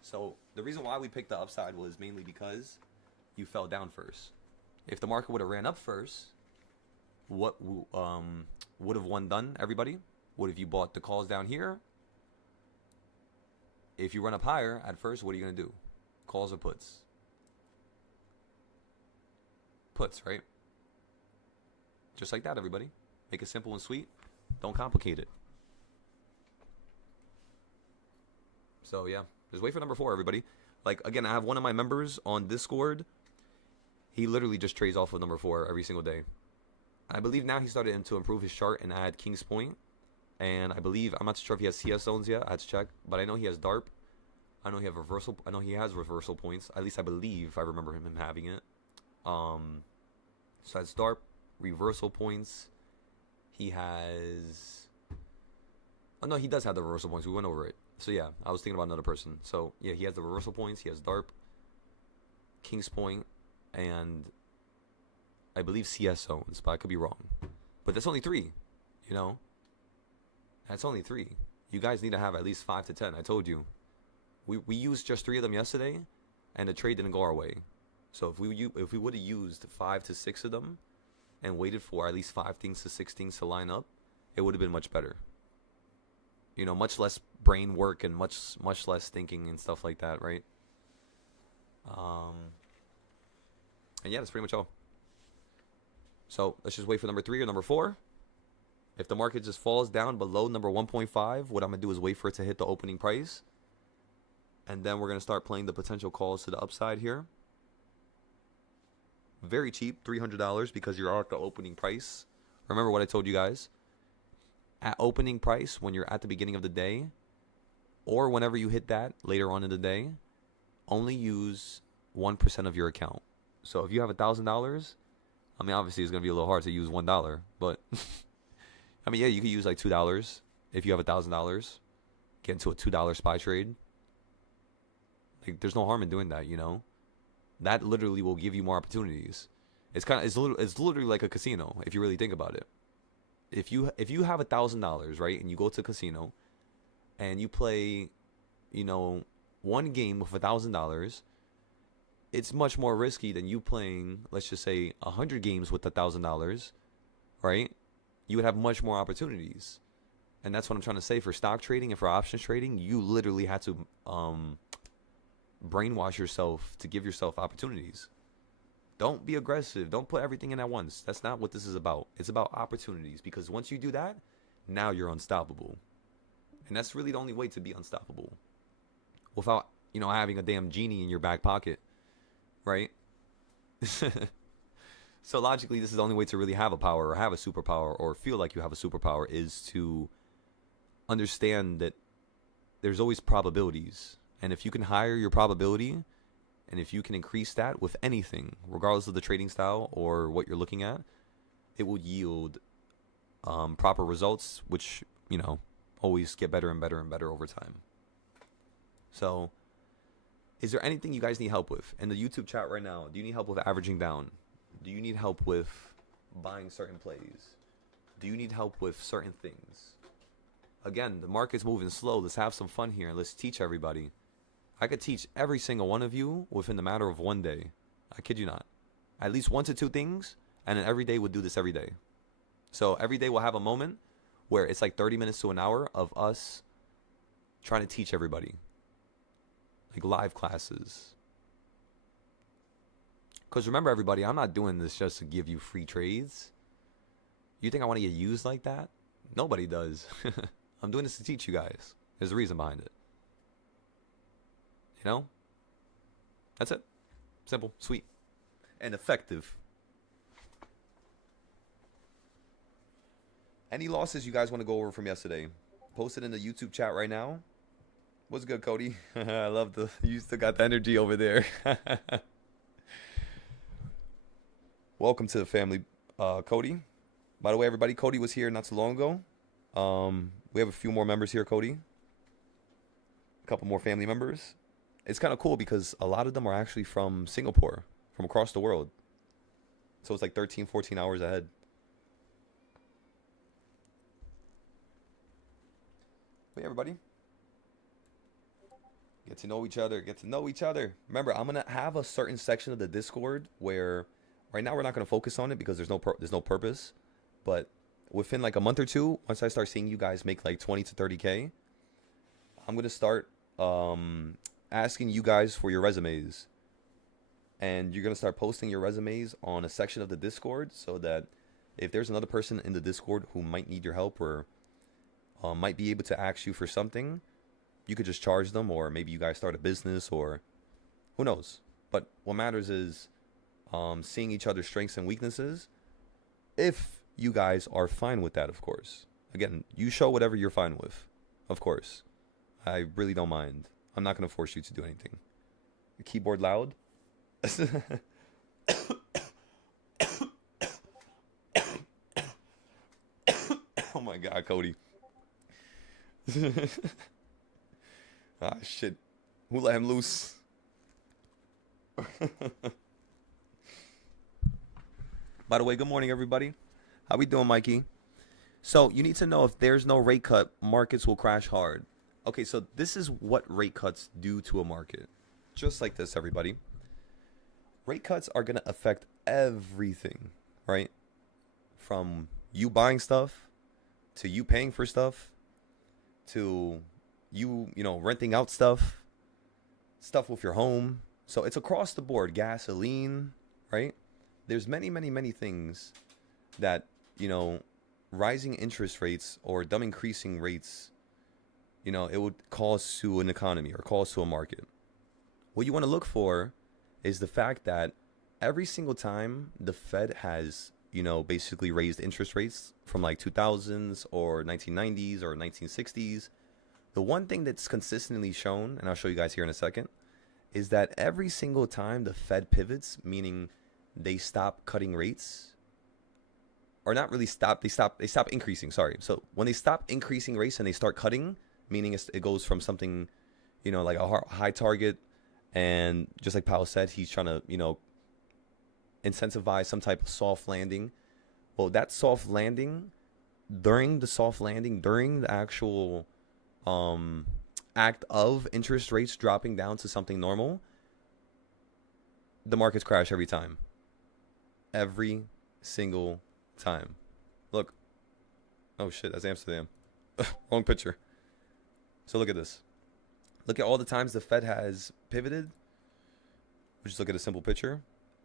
So the reason why we picked the upside was mainly because you fell down first. If the market would have ran up first, what would have one done, everybody? What if you bought the calls down here? If you run up higher at first, what are you going to do? Calls or puts? Puts, right? Just like that, everybody. Make it simple and sweet. Don't complicate it. So, yeah. Just wait for number 4, everybody. Like, again, I have one of my members on Discord. He literally just trades off of number 4 every single day. I believe now he started to improve his chart and add King's Point. And I believe, I'm not sure if he has CS zones yet. I had to check. But I know he has DARP. I know he has reversal points. At least I believe I remember him having it. So that's DARP, reversal points. He has... Oh, no, he does have the reversal points. We went over it. So, yeah, I was thinking about another person. So, yeah, he has the reversal points. He has DARP, King's Point, and I believe CS zones, but I could be wrong. But that's only 3, That's only 3. You guys need to have at least 5 to 10. I told you. We used just 3 of them yesterday, and the trade didn't go our way. So if we would have used 5 to 6 of them and waited for at least 5 things to 6 things to line up, it would have been much better. Much less brain work and much less thinking and stuff like that, right? And yeah, that's pretty much all. So let's just wait for number 3 or number 4. If the market just falls down below number 1.5, what I'm going to do is wait for it to hit the opening price. And then we're going to start playing the potential calls to the upside here. Very cheap, $300 because you're at the opening price. Remember what I told you guys. At opening price, when you're at the beginning of the day, or whenever you hit that later on in the day, only use 1% of your account. So if you have $1,000, I mean, obviously it's going to be a little hard to use $1, but I mean, yeah, you could use like $2 if you have $1,000. Get into a $2 SPY trade. Like, there's no harm in doing that, you know. That literally will give you more opportunities. It's literally like a casino if you really think about it. If you have $1,000, right, and you go to a casino and you play, you know, one game with $1,000, it's much more risky than you playing, let's just say, 100 games with $1,000, right? You would have much more opportunities. And that's what I'm trying to say. For stock trading and for options trading, you literally had to brainwash yourself to give yourself opportunities. Don't be aggressive. Don't put everything in at once. That's not what this is about. It's about opportunities, because once you do that, now you're unstoppable. And that's really the only way to be unstoppable. Without, you know, having a damn genie in your back pocket, right? So logically, this is the only way to really have a power or have a superpower or feel like you have a superpower, is to understand that there's always probabilities. And if you can higher your probability, and if you can increase that with anything, regardless of the trading style or what you're looking at, it will yield proper results, which, you know, always get better and better and better over time. So, is there anything you guys need help with? In the YouTube chat right now, do you need help with averaging down? Do you need help with buying certain plays? Do you need help with certain things? Again, the market's moving slow. Let's have some fun here. Let's teach everybody. I could teach every single one of you within the matter of one day. I kid you not. At least 1 to 2 things, and then every day we'll do this every day. So every day we'll have a moment where it's like 30 minutes to an hour of us trying to teach everybody. Like live classes. Because remember, everybody, I'm not doing this just to give you free trades. You think I want to get used like that? Nobody does. I'm doing this to teach you guys. There's a reason behind it. You know? That's it. Simple, sweet, and effective. Any losses you guys want to go over from yesterday? Post it in the YouTube chat right now. What's good, Cody? I love you still got the energy over there. Welcome to the family, Cody. By the way, everybody, Cody was here not too long ago. We have a few more members here, Cody. A couple more family members. It's kind of cool because a lot of them are actually from Singapore, from across the world. So it's like 13, 14 hours ahead. But yeah, everybody, get to know each other. Get to know each other. Remember, I'm going to have a certain section of the Discord where right now we're not going to focus on it because there's no purpose. But within like a month or two, once I start seeing you guys make like 20 to 30K, I'm going to start asking you guys for your resumes. And you're going to start posting your resumes on a section of the Discord so that if there's another person in the Discord who might need your help or might be able to ask you for something, you could just charge them, or maybe you guys start a business, or who knows. But what matters is seeing each other's strengths and weaknesses, if you guys are fine with that, of course. Again, you show whatever you're fine with, of course. I really don't mind. I'm not going to force you to do anything. The keyboard loud? Oh my God, Cody. Ah, shit. Who let him loose? By the way, good morning, everybody. How we doing, Mikey? So you need to know, if there's no rate cut, markets will crash hard. Okay, so this is what rate cuts do to a market. Just like this, everybody. Rate cuts are going to affect everything, right? From you buying stuff, to you paying for stuff, to you know, renting out stuff with your home. So it's across the board. Gasoline, right? There's many, many, many things that, you know, rising interest rates or them increasing rates, you know, it would cause to an economy or cause to a market. What you want to look for is the fact that every single time the Fed has, you know, basically raised interest rates from like 2000s or 1990s or 1960s, the one thing that's consistently shown, and I'll show you guys here in a second, is that every single time the Fed pivots, meaning they stop cutting rates, or not really stop, they stop increasing, sorry. So when they stop increasing rates and they start cutting, meaning it goes from something, you know, like a high target, and just like Powell said, he's trying to, you know, incentivize some type of soft landing. Well, that soft landing, during the actual act of interest rates dropping down to something normal, the markets crash every time. Every single time. Look. Oh shit, that's Amsterdam. Wrong picture. So look at this. Look at all the times the Fed has pivoted. We'll just look at a simple picture.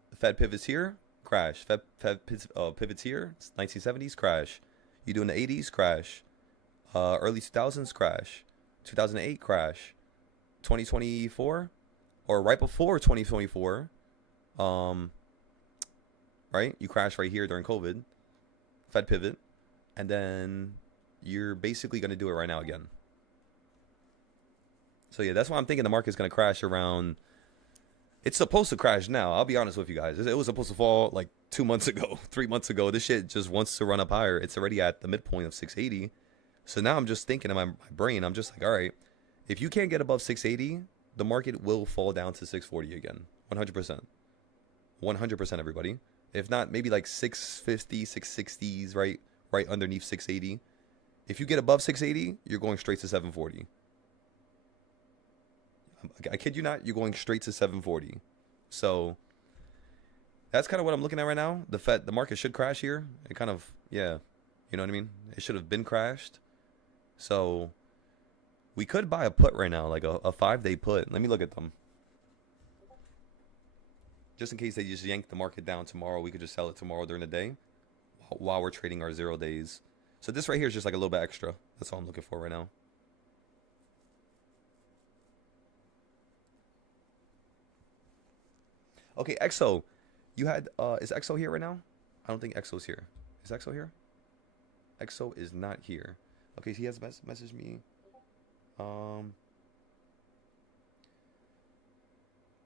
The Fed pivots here, crash. Fed pivots here, 1970s, crash. You do in the 80s, crash. Early 2000s, crash. 2008, crash. 2024, or right before 2024, right? You crash right here during COVID. Fed pivot. And then you're basically going to do it right now again. So yeah, that's why I'm thinking the market's going to crash around. It's supposed to crash now. I'll be honest with you guys. It was supposed to fall like 2 months ago, 3 months ago. This shit just wants to run up higher. It's already at the midpoint of 680. So now I'm just thinking in my brain, I'm just like, all right, if you can't get above 680, the market will fall down to 640 again. 100%. 100%, everybody. If not, maybe like 650, 660s, right underneath 680. If you get above 680, you're going straight to 740. I kid you not, you're going straight to 740. So that's kind of what I'm looking at right now. The market should crash here. It kind of, yeah, you know what I mean? It should have been crashed. So we could buy a put right now, like a 5-day put. Let me look at them. Just in case they just yank the market down tomorrow, we could just sell it tomorrow during the day while we're trading our 0 days. So this right here is just like a little bit extra. That's all I'm looking for right now. Okay, EXO. You had, is EXO here right now? I don't think EXO's here. Is EXO here? EXO is not here. Okay, he has messaged me.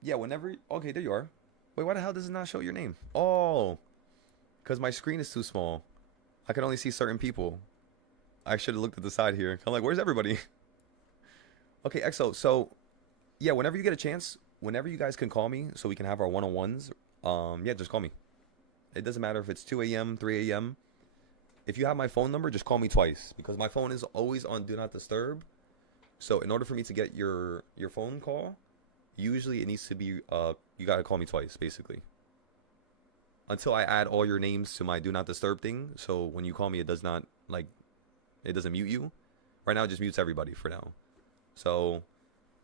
Yeah, whenever, okay, there you are. Wait, why the hell does it not show your name? Oh, because my screen is too small. I can only see certain people. I should have looked at the side here. I'm like, where's everybody? Okay, EXO, so, yeah, whenever you get a chance, whenever you guys can call me so we can have our one-on-ones, yeah, just call me. It doesn't matter if it's 2 a.m., 3 a.m. If you have my phone number, just call me twice because my phone is always on Do Not Disturb. So in order for me to get your phone call, usually it needs to be, you got to call me twice, basically. Until I add all your names to my Do Not Disturb thing. So when you call me, it does not, like, it doesn't mute you. Right now, it just mutes everybody for now. So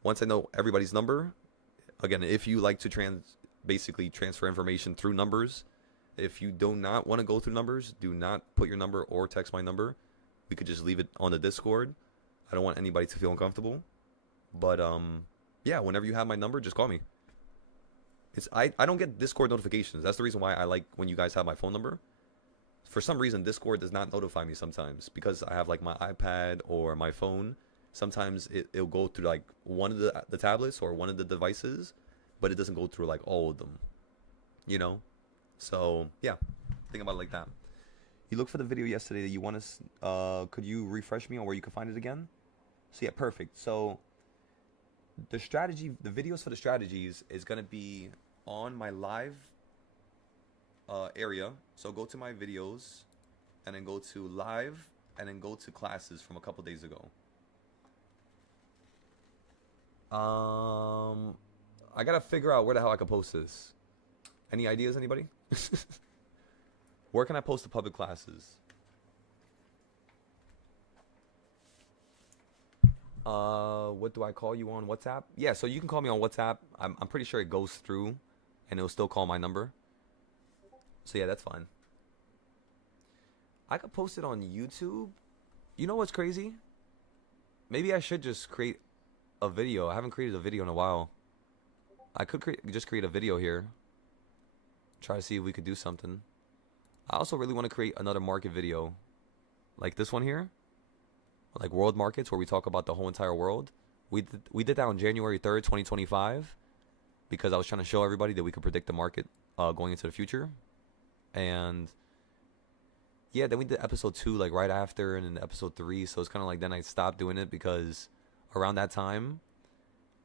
once I know everybody's number, again, if you like to basically transfer information through numbers, if you do not want to go through numbers, do not put your number or text my number. We could just leave it on the Discord. I don't want anybody to feel uncomfortable. But yeah, whenever you have my number, just call me. I don't get Discord notifications. That's the reason why I like when you guys have my phone number. For some reason, Discord does not notify me sometimes because I have like my iPad or my phone. Sometimes it'll go through like one of the tablets or one of the devices, but it doesn't go through like all of them, you know? So yeah, think about it like that. You looked for the video yesterday that you want us, could you refresh me on where you can find it again? So yeah, perfect. So the videos for the strategies is going to be on my live area. So go to my videos and then go to live and then go to classes from a couple days ago. I gotta figure out where the hell I can post this. Any ideas, anybody? Where can I post the public classes? What do I call you on WhatsApp? Yeah, so you can call me on WhatsApp. I'm pretty sure it goes through and it'll still call my number. So yeah, that's fine. I could post it on YouTube. You know what's crazy? Maybe I should just create a video. I haven't created a video in a while. I could just create a video here. Try to see if we could do something. I also really want to create another market video. Like this one here. Like world markets where we talk about the whole entire world. We did that on January 3rd, 2025. Because I was trying to show everybody that we could predict the market going into the future. And yeah, then we did episode 2 like right after, and then episode 3. So it's kind of like then I stopped doing it because around that time,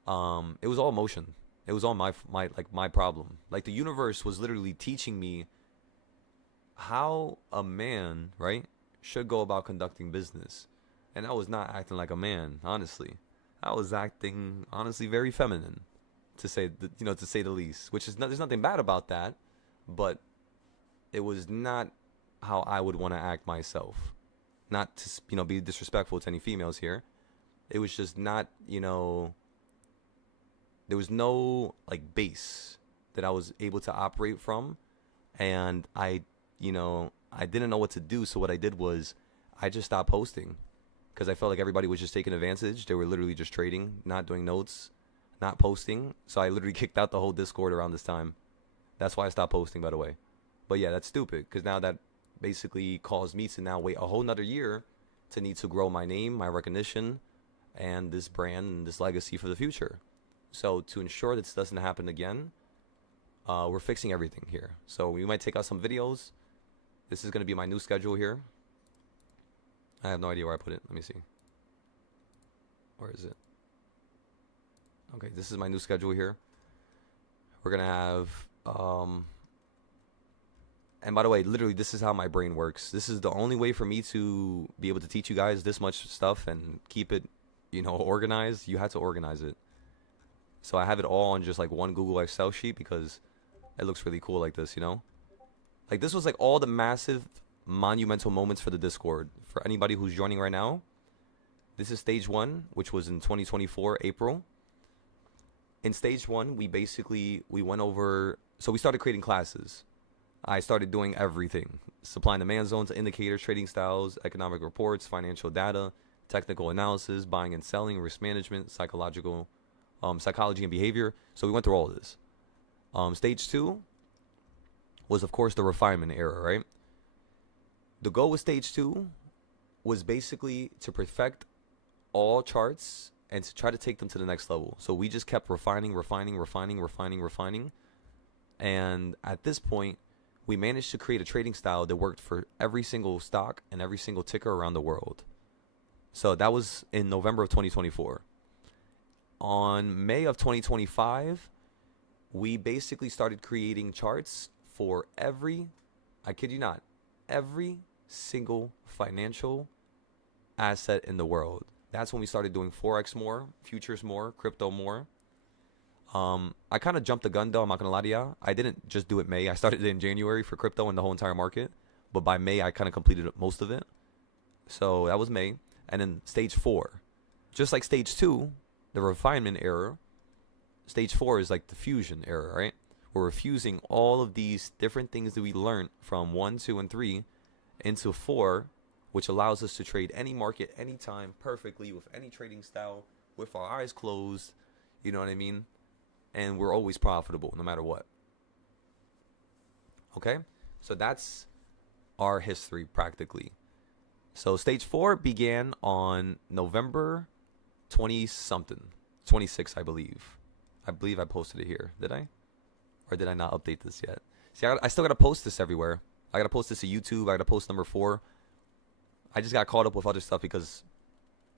it was all emotion. It was all my problem. Like the universe was literally teaching me how a man, right, should go about conducting business. And I was not acting like a man, honestly. I was acting honestly very feminine, to say the least. Which is there's nothing bad about that, but it was not how I would want to act myself. Not to be disrespectful to any females here. It was just not, there was no like base that I was able to operate from, and I didn't know what to do. So what I did was I just stopped posting because I felt like everybody was just taking advantage. They were literally just trading, not doing notes, not posting. So I literally kicked out the whole Discord around this time. That's why I stopped posting, by the way. But yeah, that's stupid because now that basically caused me to now wait a whole nother year to need to grow my name, my recognition, and this brand and this legacy for the future. So to ensure this doesn't happen again, we're fixing everything here. So we might take out some videos. This is going to be my new schedule here. I have no idea where I put it. Let me see. Where is it? Okay, this is my new schedule here. We're going to have... and by the way, literally, this is how my brain works. This is the only way for me to be able to teach you guys this much stuff and keep it, organized. You have to organize it. So I have it all on just like one Google Excel sheet because it looks really cool like this, Like this was like all the massive monumental moments for the Discord. For anybody who's joining right now, this is stage 1, which was in 2024, April. In stage 1, we went over, so we started creating classes. I started doing everything. Supplying demand zones, indicators, trading styles, economic reports, financial data, technical analysis, buying and selling, risk management, psychology and behavior. So we went through all of this. Stage 2 was, of course, the refinement era, right? The goal with stage 2 was basically to perfect all charts and to try to take them to the next level. So we just kept refining. And at this point, we managed to create a trading style that worked for every single stock and every single ticker around the world. So that was in November of 2024. On May of 2025, we basically started creating charts for I kid you not, every single financial asset in the world. That's when we started doing Forex more, futures more, crypto more. I kind of jumped the gun though, I'm not going to lie to you. I didn't just do it May. I started it in January for crypto and the whole entire market. But by May, I kind of completed most of it. So that was May. And then stage 4. Just like stage 2, the refinement era, stage 4 is like the fusion era, right? We're fusing all of these different things that we learned from 1, 2, and 3 into 4, which allows us to trade any market, anytime, perfectly, with any trading style, with our eyes closed, you know what I mean? And we're always profitable, no matter what. Okay? So that's our history, practically. So stage 4 began on November 20-something. 26, I believe. I believe I posted it here. Did I? Or did I not update this yet? See, I still got to post this everywhere. I got to post this to YouTube. I got to post number 4. I just got caught up with other stuff because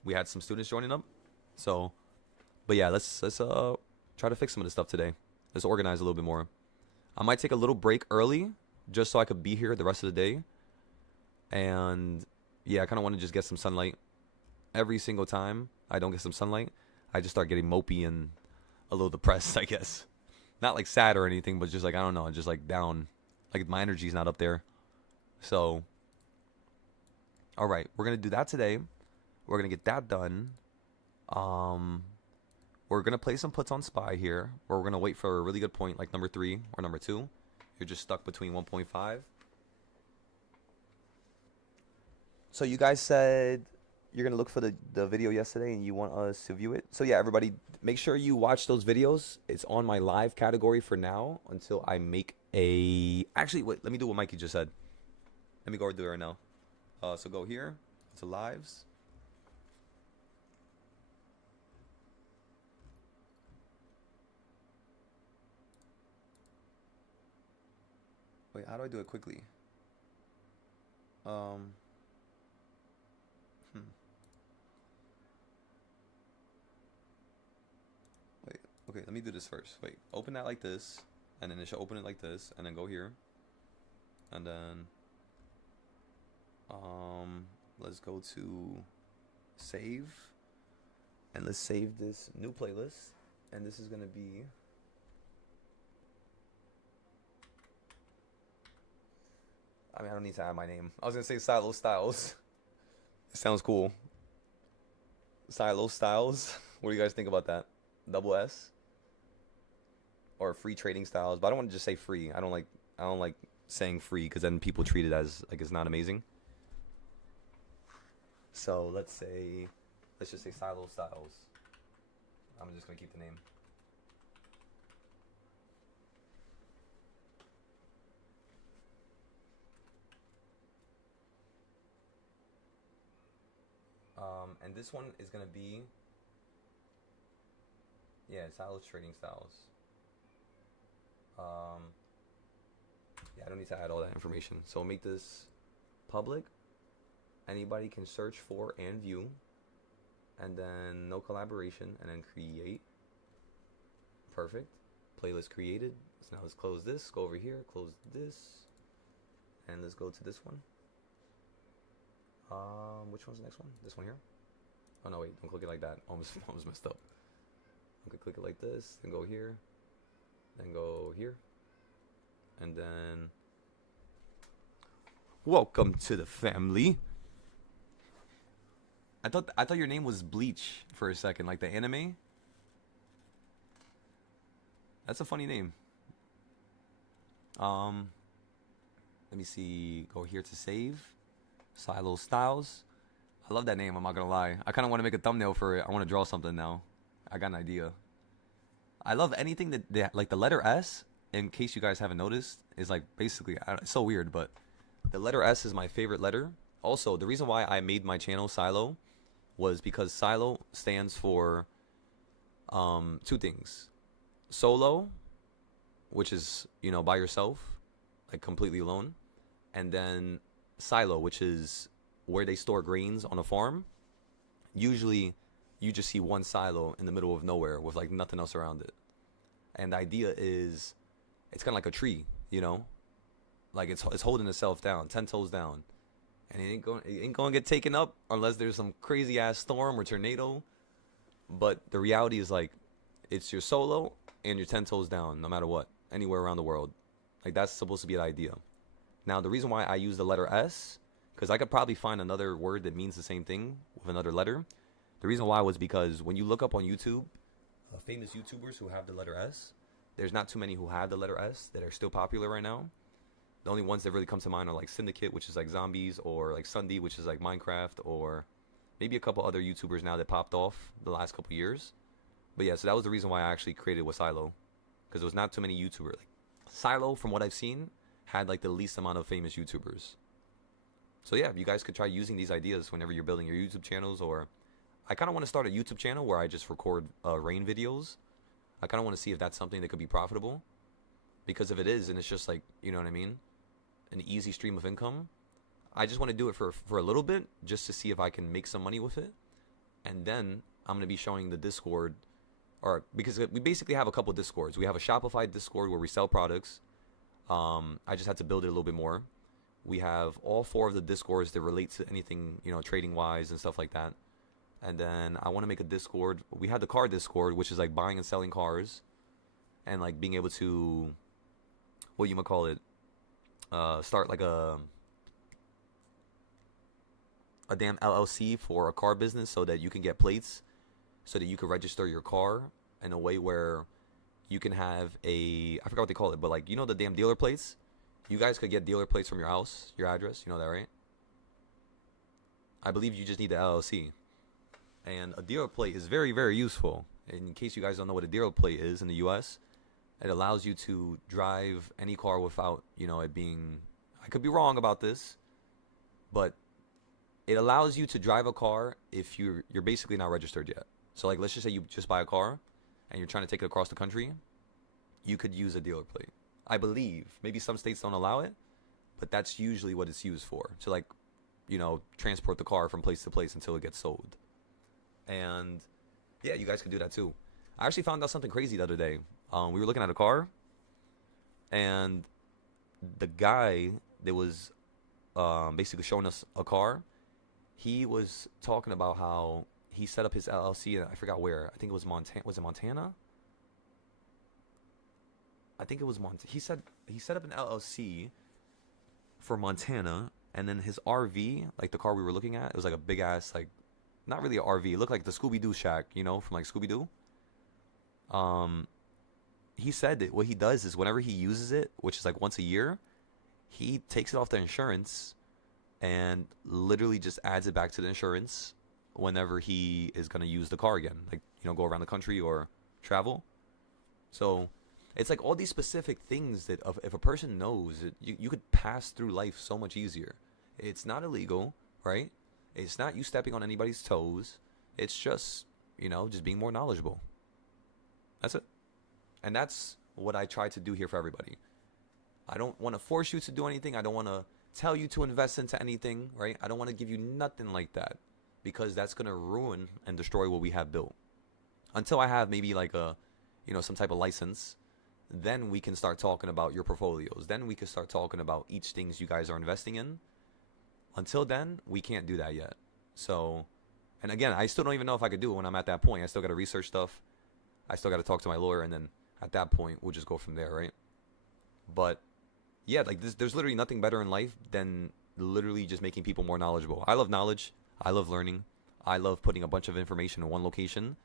we had some students joining up. So, but yeah, let's try to fix some of this stuff today. Let's organize a little bit more. I might take a little break early just so I could be here the rest of the day. And yeah, I kind of want to just get some sunlight. Every single time I don't get some sunlight, I just start getting mopey and a little depressed, I guess. Not like sad or anything, but just like, I don't know, just like down. Like my energy's not up there. So, all right, we're going to do that today. We're going to get that done. We're going to play some puts on SPY here, or we're going to wait for a really good point like number 3 or number 2. You're just stuck between 1.5. So you guys said you're gonna look for the video yesterday and you want us to view it. So yeah, everybody, make sure you watch those videos. It's on my live category for now until I make a. Actually, wait. Let me do what Mikey just said. Let me go do it right now. So go here to lives. Wait, how do I do it quickly? Um. Hmm. Wait. Okay, let me do this first. Wait. Open that like this, and then it should open it like this, and then go here, and then let's go to save, and let's save this new playlist, and this is gonna be. I mean, I don't need to add my name. I was gonna say Silo Styles. It sounds cool. Silo Styles. What do you guys think about that? Double S or free trading styles? But I don't want to just say free. I don't like saying free because then people treat it as like it's not amazing. So let's just say Silo Styles. I'm just gonna keep the name. And this one is gonna be, yeah, Silo's trading styles. Yeah, I don't need to add all that information. So make this public. Anybody can search for and view, and then no collaboration, and then create. Perfect. Playlist created. So now let's close this. Go over here. Close this, and let's go to this one. Which one's the next one? This one here? Oh no, wait, don't click it like that. Almost messed up. Okay, click it like this, then go here, then go here, and then welcome to the family. I thought your name was Bleach for a second, like the anime. That's a funny name. Let me see. Go here to save. Silo Styles. I love that name, I'm not gonna lie. I kind of want to make a thumbnail for it. I want to draw something now. I got an idea. I love anything that like the letter S, in case you guys haven't noticed, is like basically, it's so weird, but the letter S is my favorite letter. Also, the reason why I made my channel Silo was because Silo stands for two things. Solo, which is, you know, by yourself, like completely alone, and then silo, which is where they store grains on a farm. Usually you just see one silo in the middle of nowhere with like nothing else around it. And the idea is it's kind of like a tree, you know? Like it's holding itself down, 10 toes down. And it ain't going to get taken up unless there's some crazy ass storm or tornado. But the reality is like it's your solo and your 10 toes down no matter what, anywhere around the world. Like that's supposed to be the idea. Now, the reason why I use the letter S, because I could probably find another word that means the same thing with another letter. The reason why was because when you look up on YouTube, famous YouTubers who have the letter S, there's not too many who have the letter S that are still popular right now. The only ones that really come to mind are like Syndicate, which is like zombies, or like Sunday, which is like Minecraft, or maybe a couple other YouTubers now that popped off the last couple years. But yeah, so that was the reason why I actually created with Silo, because there was not too many YouTubers. Like Silo, from what I've seen, had like the least amount of famous YouTubers. So yeah, you guys could try using these ideas whenever you're building your YouTube channels. Or I kind of want to start a YouTube channel where I just record rain videos. I kind of want to see if that's something that could be profitable, because if it is, and it's just like, you know what I mean, an easy stream of income, I just want to do it for a little bit just to see if I can make some money with it. And then I'm going to be showing the Discord, or because we basically have a couple Discords. We have a Shopify Discord where we sell products. I just had to build it a little bit more. We have all 4 of the Discords that relate to anything, you know, trading wise and stuff like that. And then I want to make a Discord. We have the car Discord, which is like buying and selling cars, and like being able to, what you might call it, start like a damn LLC for a car business, so that you can get plates, so that you can register your car in a way where you can have I forgot what they call it, but like, you know, the damn dealer plates. You guys could get dealer plates from your house, your address. You know that, right? I believe you just need the LLC. And a dealer plate is very, very useful. In case you guys don't know what a dealer plate is in the US, it allows you to drive any car without, it being, I could be wrong about this, but it allows you to drive a car if you're basically not registered yet. So like, let's just say you just buy a car and you're trying to take it across the country, you could use a dealer plate. I believe maybe some states don't allow it, but that's usually what it's used for. To like, transport the car from place to place until it gets sold. And yeah, you guys could do that too. I actually found out something crazy the other day. We were looking at a car, and the guy that was basically showing us a car, he was talking about how he set up his LLC, and I forgot where. I think it was Montana. Was it Montana? I think it was Montana. He said he set up an LLC for Montana, and then his RV, like the car we were looking at, it was like a big ass, like, not really an RV. It looked like the Scooby-Doo shack, from like Scooby-Doo. He said that what he does is whenever he uses it, which is like once a year, he takes it off the insurance and literally just adds it back to the insurance whenever he is going to use the car again. Like, go around the country or travel. So it's like all these specific things that if a person knows, you could pass through life so much easier. It's not illegal, right? It's not you stepping on anybody's toes. It's just, just being more knowledgeable. That's it. And that's what I try to do here for everybody. I don't want to force you to do anything. I don't want to tell you to invest into anything, right? I don't want to give you nothing like that, because that's going to ruin and destroy what we have built. Until I have maybe like a, some type of license, then we can start talking about your portfolios. Then we can start talking about each things you guys are investing in. Until then, we can't do that yet. So, and again, I still don't even know if I could do it when I'm at that point. I still got to research stuff. I still got to talk to my lawyer, and then at that point, we'll just go from there, right? But yeah, like there's literally nothing better in life than literally just making people more knowledgeable. I love knowledge. I love learning. I love putting a bunch of information in one location.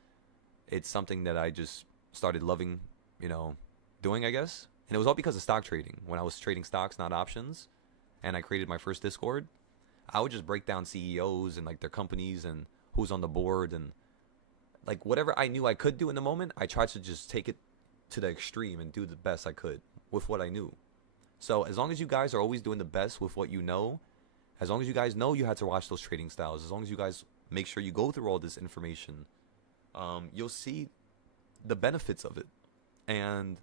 It's something that I just started loving, doing, I guess. And it was all because of stock trading. When I was trading stocks, not options, and I created my first Discord, I would just break down CEOs and like their companies and who's on the board, and like whatever I knew I could do in the moment, I tried to just take it to the extreme and do the best I could with what I knew. So as long as you guys are always doing the best with what you know, as long as you guys know you had to watch those trading styles, as long as you guys make sure you go through all this information, you'll see the benefits of it. And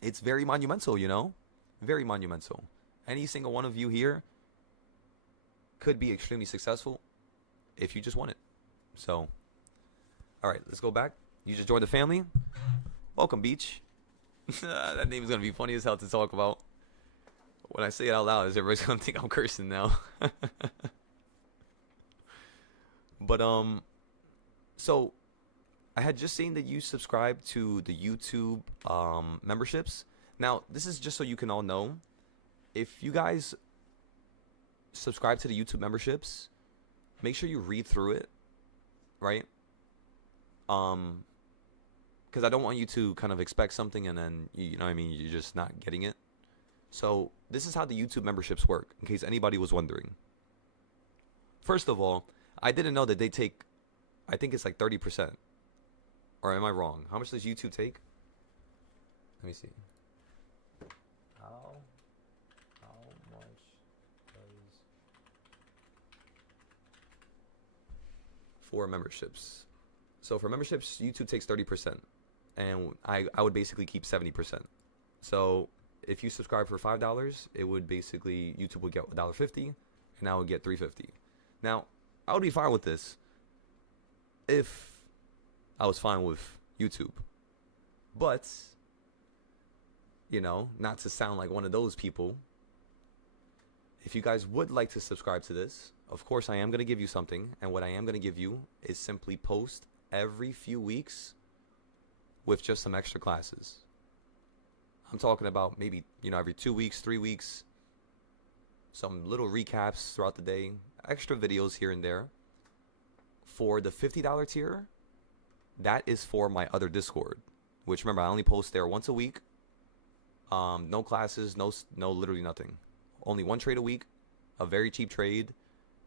it's very monumental, very monumental. Any single one of you here could be extremely successful if you just want it. So, all right, let's go back. You just joined the family. Welcome, Beach. That name is going to be funny as hell to talk about. When I say it out loud, everybody's going to think I'm cursing now. But, so I had just seen that you subscribed to the YouTube memberships. Now, this is just so you can all know. If you guys subscribe to the YouTube memberships, make sure you read through it, right? Because I don't want you to kind of expect something and then, you're just not getting it. So this is how the YouTube memberships work, in case anybody was wondering. First of all, I didn't know that they take, I think it's like 30%. Or am I wrong? How much does YouTube take? Let me see. How much does... For memberships. So for memberships, YouTube takes 30%. And I would basically keep 70%. So if you subscribe for $5, it would basically, YouTube would get $1.50, and I would get $3.50. Now, I would be fine with this if I was fine with YouTube. But, not to sound like one of those people, if you guys would like to subscribe to this, of course I am going to give you something. And what I am going to give you is simply post every few weeks with just some extra classes. I'm talking about maybe, every 2 weeks, 3 weeks, some little recaps throughout the day, extra videos here and there. For the $50 tier, that is for my other Discord, which, remember, I only post there once a week. No classes, no, literally nothing. Only one trade a week, a very cheap trade,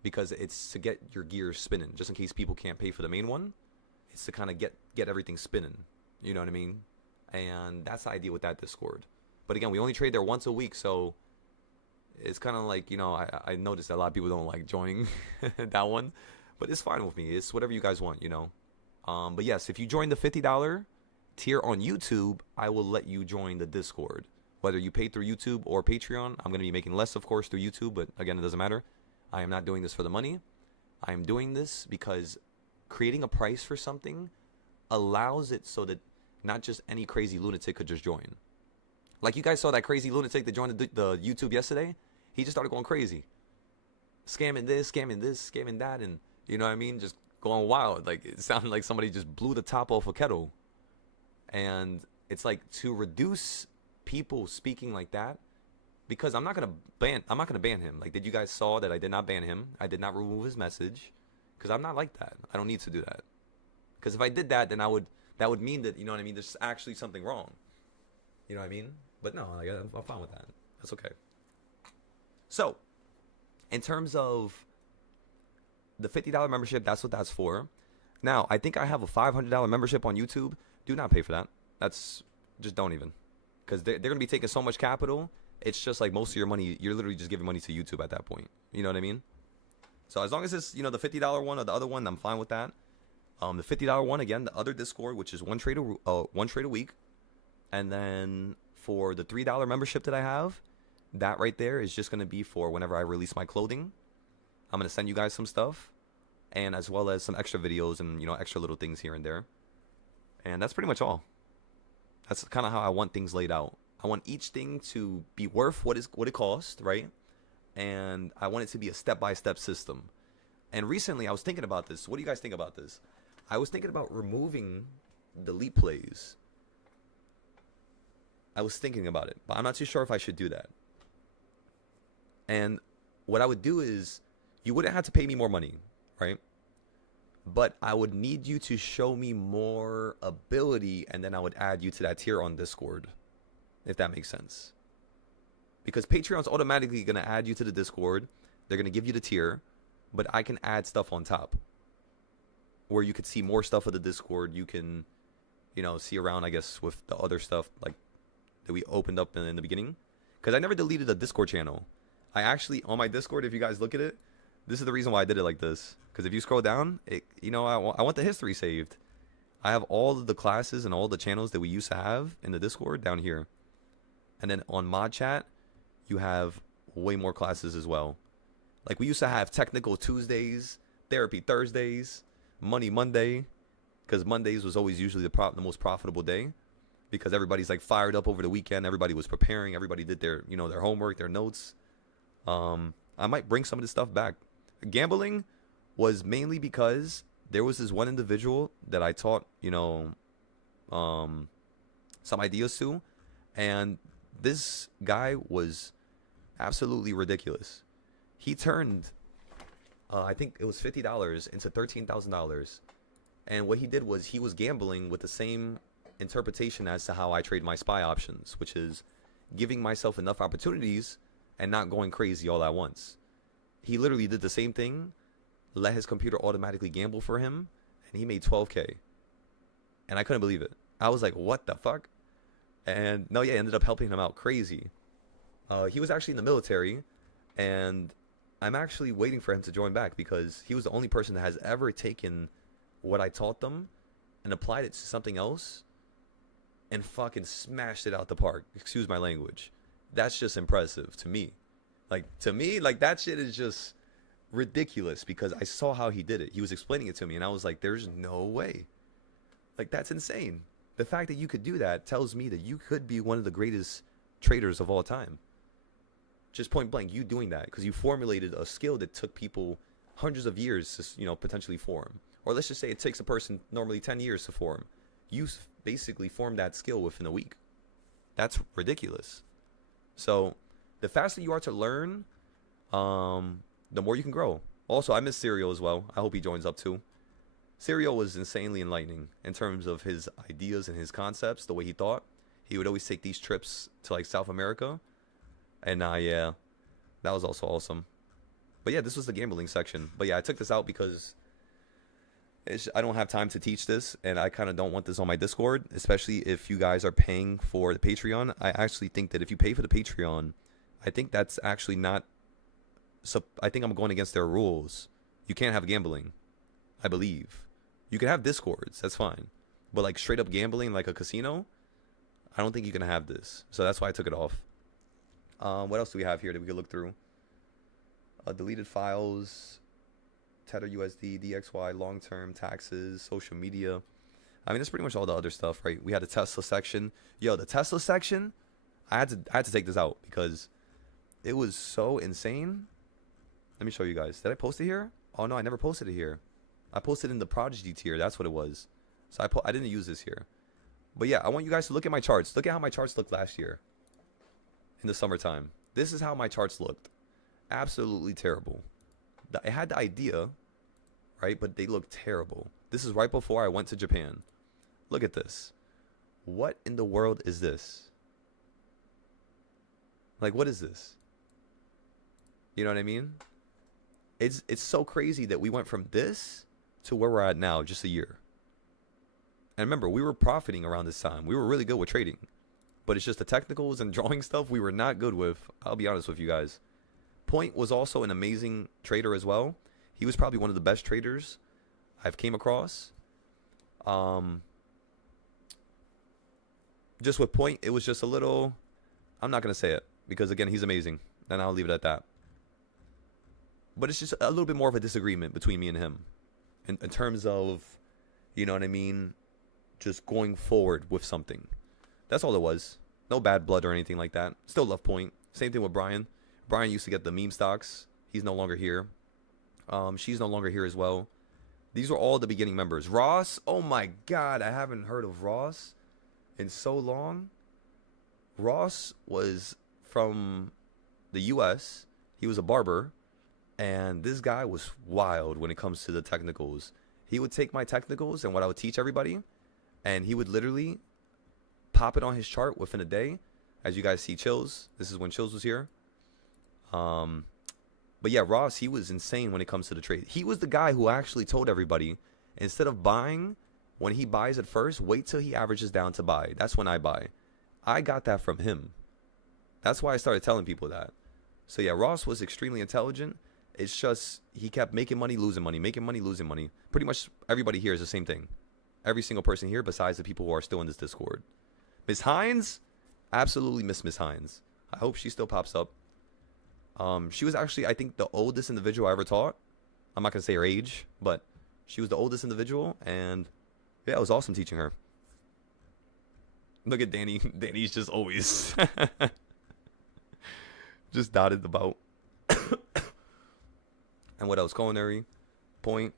because it's to get your gears spinning, just in case people can't pay for the main one. It's to kind of get everything spinning. You know what I mean? And that's the idea with that Discord. But again, we only trade there once a week, so it's kind of like, I noticed that a lot of people don't like joining that one, but it's fine with me. It's whatever you guys want, But yes, if you join the $50 tier on YouTube, I will let you join the Discord. Whether you pay through YouTube or Patreon, I'm going to be making less, of course, through YouTube, but again, it doesn't matter. I am not doing this for the money. I am doing this because creating a price for something allows it so that not just any crazy lunatic could just join. Like you guys saw that crazy lunatic that joined the YouTube yesterday. He just started going crazy. Scamming this, scamming that, and you know what I mean? Just going wild. Like it sounded like somebody just blew the top off a kettle. And it's like to reduce people speaking like that, because I'm not gonna ban him. Like, did you guys saw that I did not ban him? I did not remove his message, because I'm not like that. I don't need to do that. Because if I did that, then that would mean that, you know what I mean, there's actually something wrong. You know what I mean? But no, I'm fine with that. That's okay. So, in terms of the $50 membership, that's what that's for. Now, I think I have a $500 membership on YouTube. Do not pay for that. Just don't even. Because they're going to be taking so much capital. It's just like most of your money, you're literally just giving money to YouTube at that point. You know what I mean? So as long as it's, the $50 one or the other one, I'm fine with that. The $50 one, again, the other Discord, which is one trade a week. And then for the $3 membership that I have, that right there is just going to be for whenever I release my clothing. I'm going to send you guys some stuff, and as well as some extra videos and, extra little things here and there. And that's pretty much all. That's kind of how I want things laid out. I want each thing to be worth what it costs, right? And I want it to be a step-by-step system. And recently, I was thinking about this. What do you guys think about this? I was thinking about removing delete plays. I was thinking about it, but I'm not too sure if I should do that. And what I would do is, you wouldn't have to pay me more money, right? But I would need you to show me more ability, and then I would add you to that tier on Discord, if that makes sense. Because Patreon's automatically going to add you to the Discord. They're going to give you the tier, but I can add stuff on top, where you could see more stuff of the Discord. You can, see around, I guess, with the other stuff like that we opened up in the beginning. Because I never deleted the Discord channel. I actually, on my Discord, if you guys look at it, this is the reason why I did it like this. Because if you scroll down, I want the history saved. I have all of the classes and all the channels that we used to have in the Discord down here. And then on Mod Chat, you have way more classes as well. Like we used to have Technical Tuesdays, Therapy Thursdays, Money Monday. Because Mondays was always usually the most profitable day. Because everybody's like fired up over the weekend. Everybody was preparing. Everybody did their, their homework, their notes. I might bring some of this stuff back. Gambling was mainly because there was this one individual that I taught, some ideas to, and this guy was absolutely ridiculous. He turned, I think it was $50 into $13,000, and what he did was he was gambling with the same interpretation as to how I trade my SPY options, which is giving myself enough opportunities and not going crazy all at once. He literally did the same thing, let his computer automatically gamble for him, and he made $12K. And I couldn't believe it. I was like, what the fuck? And no, yeah, ended up helping him out crazy. He was actually in the military, and I'm actually waiting for him to join back because he was the only person that has ever taken what I taught them and applied it to something else and fucking smashed it out the park. Excuse my language. That's just impressive to me. Like, that shit is just ridiculous because I saw how he did it. He was explaining it to me, and I was like, there's no way. Like, that's insane. The fact that you could do that tells me that you could be one of the greatest traders of all time. Just point blank, you doing that because you formulated a skill that took people hundreds of years to, potentially form. Or let's just say it takes a person normally 10 years to form. You basically formed that skill within a week. That's ridiculous. So the faster you are to learn, the more you can grow. Also, I miss Serial as well. I hope he joins up too. Serial was insanely enlightening in terms of his ideas and his concepts, the way he thought. He would always take these trips to like South America. And yeah, that was also awesome. But yeah, this was the gambling section. But yeah, I took this out because I don't have time to teach this, and I kind of don't want this on my Discord, especially if you guys are paying for the Patreon. I actually think that if you pay for the Patreon, I think that's actually not. So I think I'm going against their rules. You can't have gambling, I believe. You can have Discords, that's fine. But like straight up gambling, like a casino, I don't think you can have this. So that's why I took it off. What else do we have here that we could look through? Deleted files. Tether USD, DXY, long-term taxes, social media. I mean, that's pretty much all the other stuff, right? We had the Tesla section. Yo, the Tesla section, I had to take this out because it was so insane. Let me show you guys. Did I post it here? Oh no, I never posted it here. I posted in the Prodigy tier. That's what it was. So I didn't use this here. But yeah, I want you guys to look at my charts. Look at how my charts looked last year in the summertime. This is how my charts looked. Absolutely terrible. I had the idea, right? But they look terrible. This is right before I went to Japan. Look at this. What in the world is this? Like, what is this? You know what I mean? It's so crazy that we went from this to where we're at now, just a year. And remember, we were profiting around this time. We were really good with trading. But it's just the technicals and drawing stuff we were not good with. I'll be honest with you guys. Point was also an amazing trader as well. He was probably one of the best traders I've came across. Just with Point, it was just a little... I'm not going to say it because, again, he's amazing. And I'll leave it at that. But it's just a little bit more of a disagreement between me and him. In terms of, you know what I mean, just going forward with something. That's all it was. No bad blood or anything like that. Still love Point. Same thing with Brian. Brian used to get the meme stocks. He's no longer here. She's no longer here as well. These were all the beginning members. Ross, oh my God, I haven't heard of Ross in so long. Ross was from the US. He was a barber. And this guy was wild when it comes to the technicals. He would take my technicals and what I would teach everybody, and he would literally pop it on his chart within a day. As you guys see Chills. This is when Chills was here. But yeah, Ross, he was insane when it comes to the trade. He was the guy who actually told everybody, instead of buying, when he buys it first, wait till he averages down to buy. That's when I buy. I got that from him. That's why I started telling people that. So yeah, Ross was extremely intelligent. It's just he kept making money, losing money, making money, losing money. Pretty much everybody here is the same thing. Every single person here besides the people who are still in this Discord. Miss Hines? Absolutely miss Miss Hines. I hope she still pops up. She was actually, I think, the oldest individual I ever taught. I'm not going to say her age, but she was the oldest individual, and yeah, it was awesome teaching her. Look at Danny. Danny's just always just dotted about. And what else? Culinary, Point,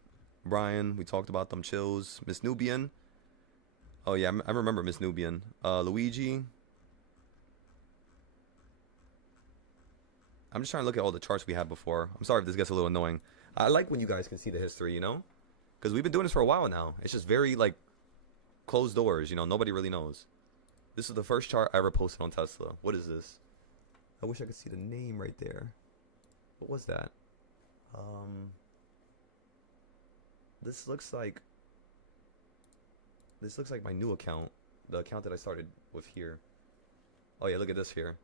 Brian. We talked about them. Chills. Miss Nubian. Oh yeah, I remember Miss Nubian. Luigi. I'm just trying to look at all the charts we had before. I'm sorry if this gets a little annoying. I like when you guys can see the history, you know? Because we've been doing this for a while now. It's just very, like, closed doors, you know? Nobody really knows. This is the first chart I ever posted on Tesla. What is this? I wish I could see the name right there. What was that? This looks like my new account. The account that I started with here. Oh, yeah, look at this here.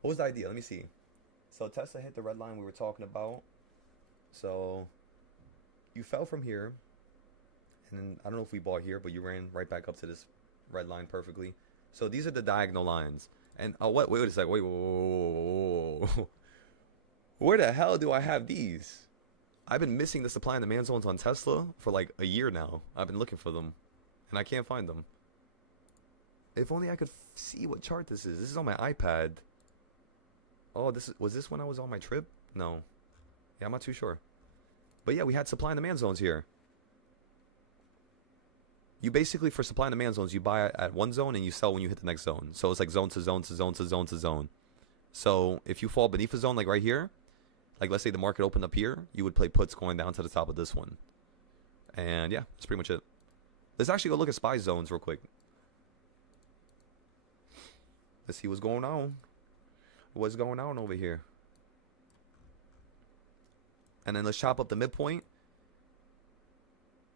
What was the idea? Let me see. So Tesla hit the red line we were talking about. So you fell from here, and then I don't know if we bought here, but you ran right back up to this red line perfectly. So these are the diagonal lines. And oh, wait a second. Wait, whoa. Where the hell do I have these? I've been missing the supply and demand zones on Tesla for like a year now. I've been looking for them, and I can't find them. If only I could see what chart this is. This is on my iPad. Oh, was this when I was on my trip? No. Yeah, I'm not too sure. But yeah, we had supply and demand zones here. You basically, for supply and demand zones, you buy at one zone and you sell when you hit the next zone. So it's like zone to zone to zone to zone to zone. So if you fall beneath a zone like right here, like let's say the market opened up here, you would play puts going down to the top of this one. And yeah, that's pretty much it. Let's actually go look at SPY zones real quick. Let's see what's going on. What's going on over here? And then let's chop up the midpoint.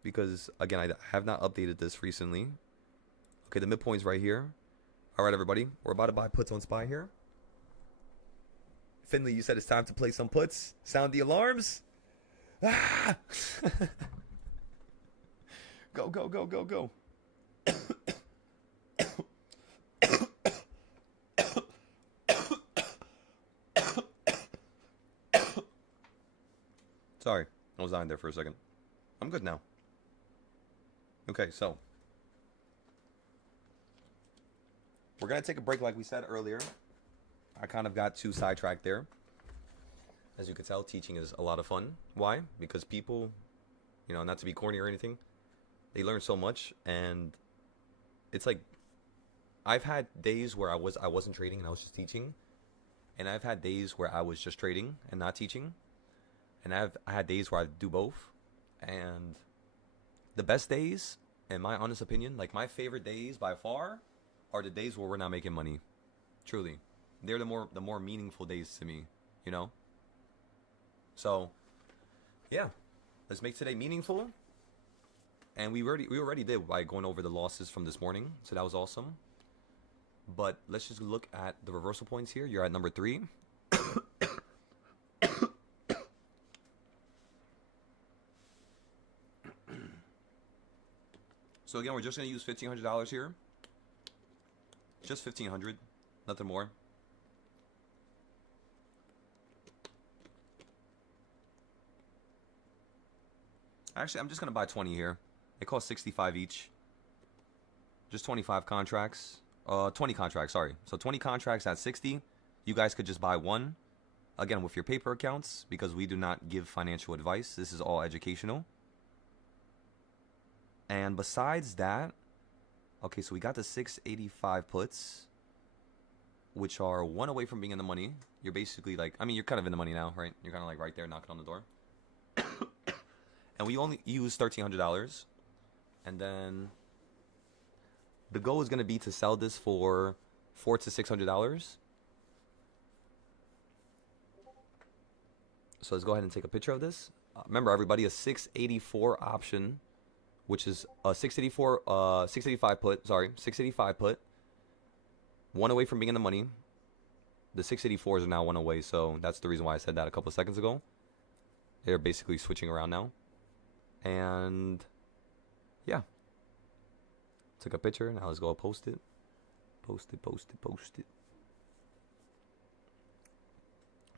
Because, again, I have not updated this recently. Okay, the midpoint's right here. All right, everybody. We're about to buy puts on SPY here. Finley, you said it's time to play some puts. Sound the alarms. Ah! Go, go, go, go, go. Sorry, I was dying there for a second. I'm good now. Okay, so we're going to take a break like we said earlier. I kind of got too sidetracked there. As you can tell, teaching is a lot of fun. Why? Because people, you know, not to be corny or anything, they learn so much, and it's like I've had days where I wasn't trading and I was just teaching, and I've had days where I was just trading and not teaching, and I had days where I do both. And the best days, in my honest opinion, like my favorite days by far, are the days where we're not making money. Truly, they're the more meaningful days to me, you know. So, yeah, let's make today meaningful. And we already did by going over the losses from this morning, so that was awesome. But let's just look at the reversal points here. You're at number 3. So again, we're just going to use $1,500 here. Just $1,500, nothing more. Actually, I'm just going to buy 20 here. They cost 65 each. Just 25 contracts. 20 contracts, sorry. So 20 contracts at 60. You guys could just buy one. Again, with your paper accounts, because we do not give financial advice. This is all educational. And besides that, okay, so we got the 685 puts, which are one away from being in the money. You're basically like, I mean, you're kind of in the money now, right? You're kind of like right there knocking on the door. And we only use $1,300. And then the goal is going to be to sell this for $400 to $600. So let's go ahead and take a picture of this. Remember, everybody, a 684 option, which is a 685 put. Sorry, 685 put. One away from being in the money. The 684s are now one away, so that's the reason why I said that a couple seconds ago. They're basically switching around now. And yeah, took a picture. Now let's go post it. Post it.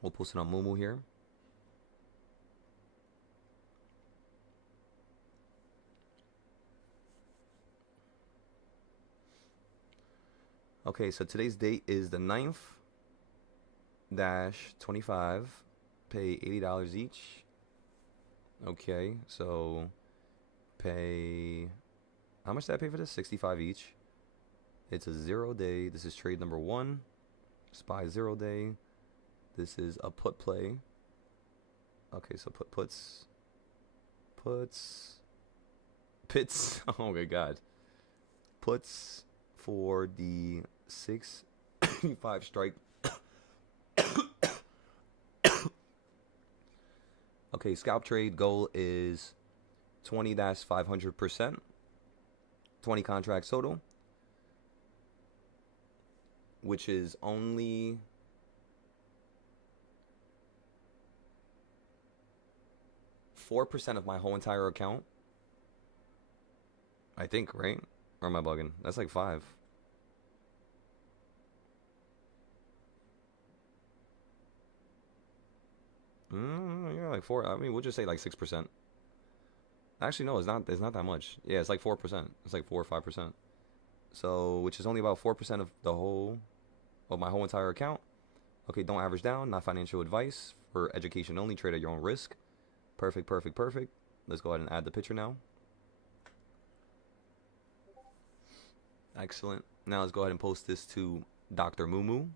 We'll post it on Moomoo here. Okay, so today's date is the 9th-25. Pay $80 each. Okay, so pay, how much did I pay for this? 65 each. It's a 0 day. This is trade number 1. SPY 0 day. This is a put play. Okay, so puts. Oh my god. Puts for the 6.5 strike. Okay, scalp trade goal is 20-500%. 20 contracts total, which is only $4% of my whole entire account. I think, right? Or am I bugging? That's like 5. Yeah, like 4. I mean, we'll just say like 6%. Actually, no, it's not. It's not that much. Yeah, it's like 4%. It's like 4 or 5%. So, which is only about 4% of my whole entire account. Okay, don't average down. Not financial advice. For education only. Trade at your own risk. Perfect. Let's go ahead and add the picture now. Excellent. Now let's go ahead and post this to Dr. Moomoo.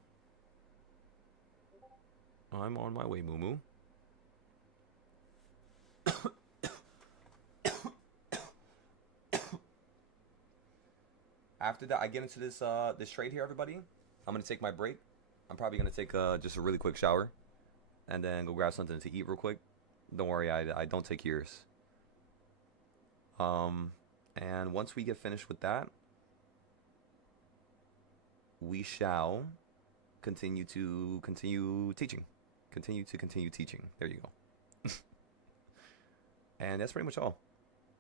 I'm on my way, Moomoo. After that, I get into this trade here, everybody. I'm gonna take my break. I'm probably gonna take just a really quick shower, and then go grab something to eat real quick, Don't worry, I don't take years. And once we get finished with that, we shall continue teaching. Continue teaching. There you go. And that's pretty much all.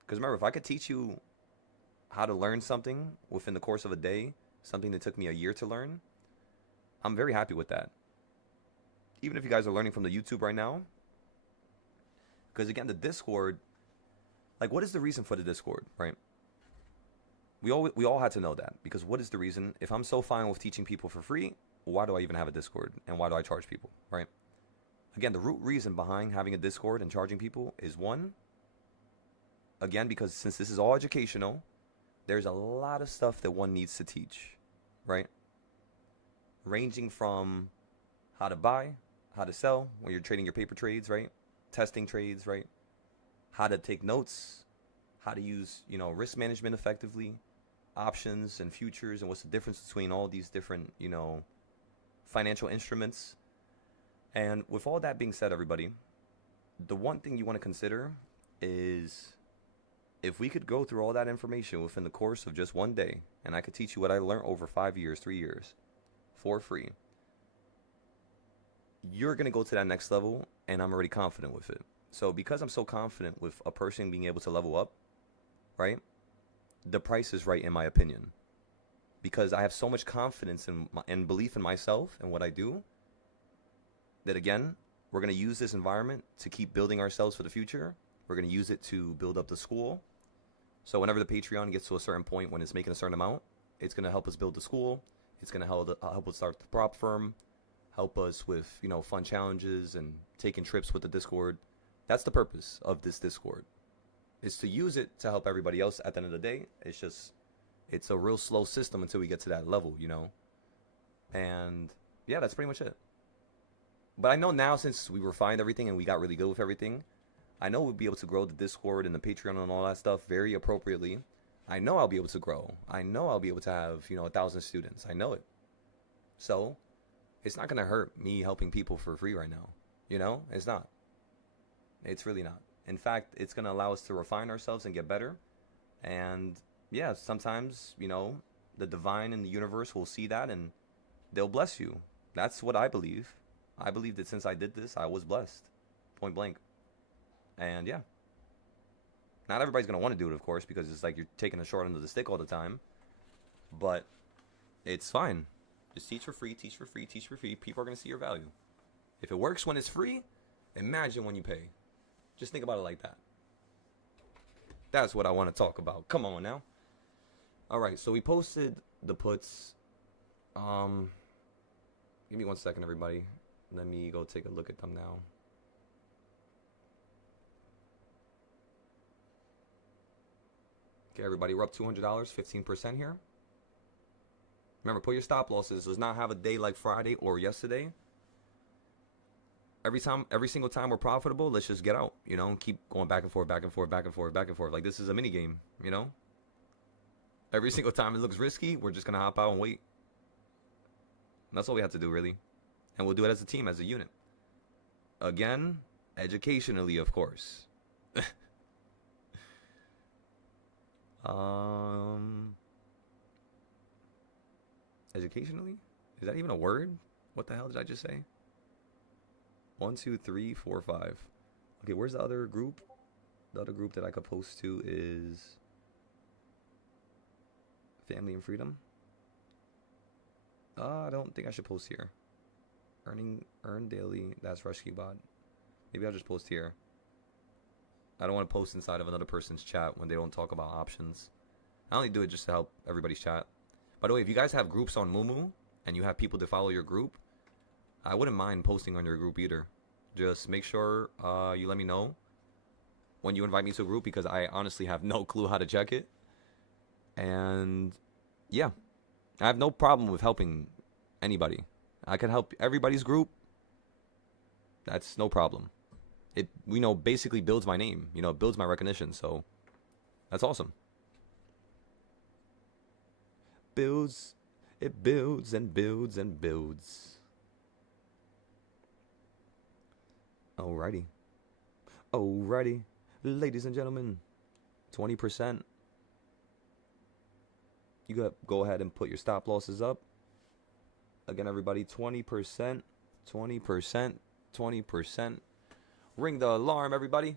Because remember, if I could teach you how to learn something within the course of a day, something that took me a year to learn, I'm very happy with that. Even if you guys are learning from the YouTube right now. Because again, the Discord, like, what is the reason for the Discord, right? We all had to know that. Because what is the reason? If I'm so fine with teaching people for free, why do I even have a Discord? And why do I charge people, right? Again, the root reason behind having a Discord and charging people is one, again, because since this is all educational, there's a lot of stuff that one needs to teach, right? Ranging from how to buy, how to sell when you're trading your paper trades, right? Testing trades, right? How to take notes, how to use, risk management effectively, options and futures, and what's the difference between all these different, financial instruments. And with all that being said, everybody, the one thing you want to consider is if we could go through all that information within the course of just one day, and I could teach you what I learned over 5 years, 3 years, for free, you're going to go to that next level, and I'm already confident with it. So because I'm so confident with a person being able to level up, right, the price is right in my opinion. Because I have so much confidence and belief in myself and what I do, that again, we're going to use this environment to keep building ourselves for the future. We're going to use it to build up the school. So whenever the Patreon gets to a certain point when it's making a certain amount, it's going to help us build the school. It's going to help us start the prop firm, help us with, fun challenges and taking trips with the Discord. That's the purpose of this Discord, is to use it to help everybody else. At the end of the day, it's a real slow system until we get to that level, And yeah, that's pretty much it. But I know now, since we refined everything and we got really good with everything, I know we'll be able to grow the Discord and the Patreon and all that stuff very appropriately. I know I'll be able to grow. I know I'll be able to have, 1,000 students. I know it. So it's not going to hurt me helping people for free right now. It's not. It's really not. In fact, it's going to allow us to refine ourselves and get better. And yeah, sometimes, the divine in the universe will see that and they'll bless you. That's what I believe. I believe that since I did this, I was blessed. Point blank. And yeah. Not everybody's going to want to do it, of course, because it's like you're taking a short end of the stick all the time. But it's fine. Just teach for free, teach for free, teach for free. People are going to see your value. If it works when it's free, imagine when you pay. Just think about it like that. That's what I want to talk about. Come on now. All right, so we posted the puts. Give me 1 second, everybody. Let me go take a look at them now. Okay, everybody, we're up $200, 15% here. Remember, put your stop losses. Does not have a day like Friday or yesterday. Every single time we're profitable, let's just get out, keep going back and forth, back and forth, back and forth, back and forth. Like this is a mini game, Every single time it looks risky, we're just going to hop out and wait. And that's all we have to do, really. And we'll do it as a team, as a unit. Again, educationally, of course. Educationally? Is that even a word? What the hell did I just say? 1, 2, 3, 4, 5. Okay, where's the other group? The other group that I could post to is Family and Freedom. I don't think I should post here. Earn daily. That's Rescue Bot. Maybe I'll just post here. I don't want to post inside of another person's chat when they don't talk about options. I only do it just to help everybody's chat. By the way, if you guys have groups on Mumu and you have people that follow your group, I wouldn't mind posting on your group either. Just make sure you let me know when you invite me to a group, because I honestly have no clue how to check it. And yeah, I have no problem with helping anybody. I can help everybody's group. That's no problem. It, basically builds my name. It builds my recognition. So that's awesome. It builds and builds and builds. Alrighty. Alrighty, ladies and gentlemen, 20%. You got go ahead and put your stop losses up. Again, everybody, 20%, 20%, 20%. Ring the alarm, everybody.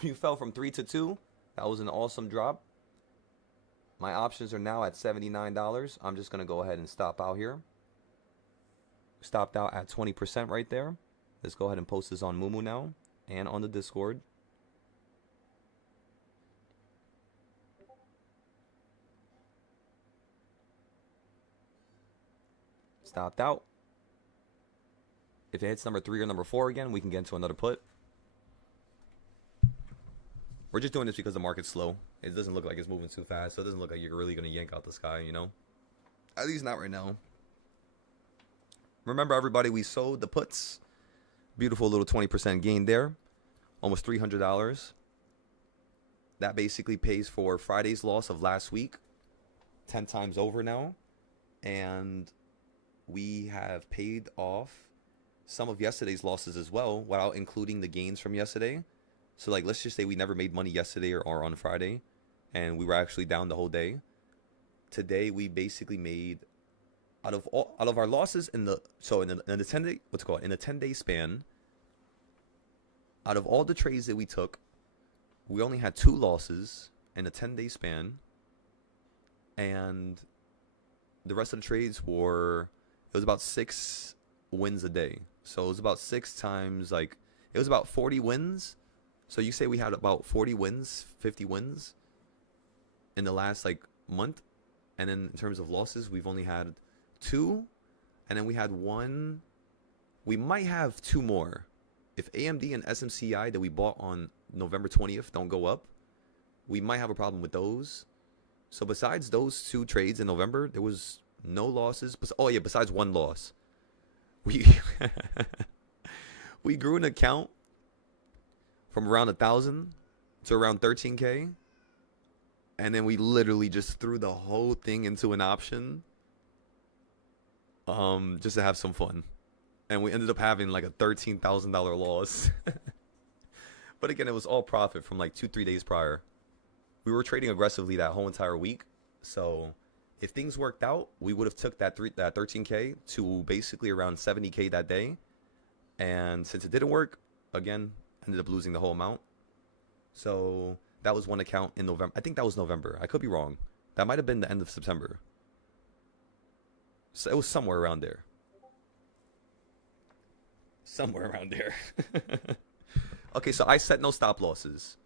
You fell from 3 to 2. That was an awesome drop. My options are now at $79. I'm just going to go ahead and stop out here. Stopped out at 20% right there. Let's go ahead and post this on Mumu now and on the Discord. Stopped out. If it hits number 3 or number 4 again, we can get into another put. We're just doing this because the market's slow. It doesn't look like it's moving too fast, so it doesn't look like you're really going to yank out the sky, you know? At least not right now. Remember, everybody, we sold the puts. Beautiful little 20% gain there. Almost $300. That basically pays for Friday's loss of last week. 10 times over now. And we have paid off some of yesterday's losses as well, without including the gains from yesterday. So, like, let's just say we never made money yesterday or on Friday, and we were actually down the whole day. Today, we basically made out of our losses in the 10-day, what's it called, in a 10-day span. Out of all the trades that we took, we only had 2 losses in a 10-day span, and the rest of the trades were, it was about 6 wins a day. So it was about 6 times, like, it was about 40 wins. So you say we had about 40 wins, 50 wins in the last, like, month. And then in terms of losses, we've only had 2. And then we had 1. We might have 2 more. If AMD and SMCI that we bought on November 20th don't go up, we might have a problem with those. So besides those 2 trades in November, there was no losses. Oh, yeah, besides 1 loss. We grew an account from around 1,000 to around 13K, and then we literally just threw the whole thing into an option, just to have some fun, and we ended up having like a $13,000 loss. But again, it was all profit from like 2-3 days prior. We were trading aggressively that whole entire week, so if things worked out, we would have took that 13K to basically around 70K that day. And since it didn't work, again, ended up losing the whole amount. So that was one account in November. I think that was November. I could be wrong. That might have been the end of September. So it was somewhere around there. Somewhere around there. Okay, so I set no stop losses.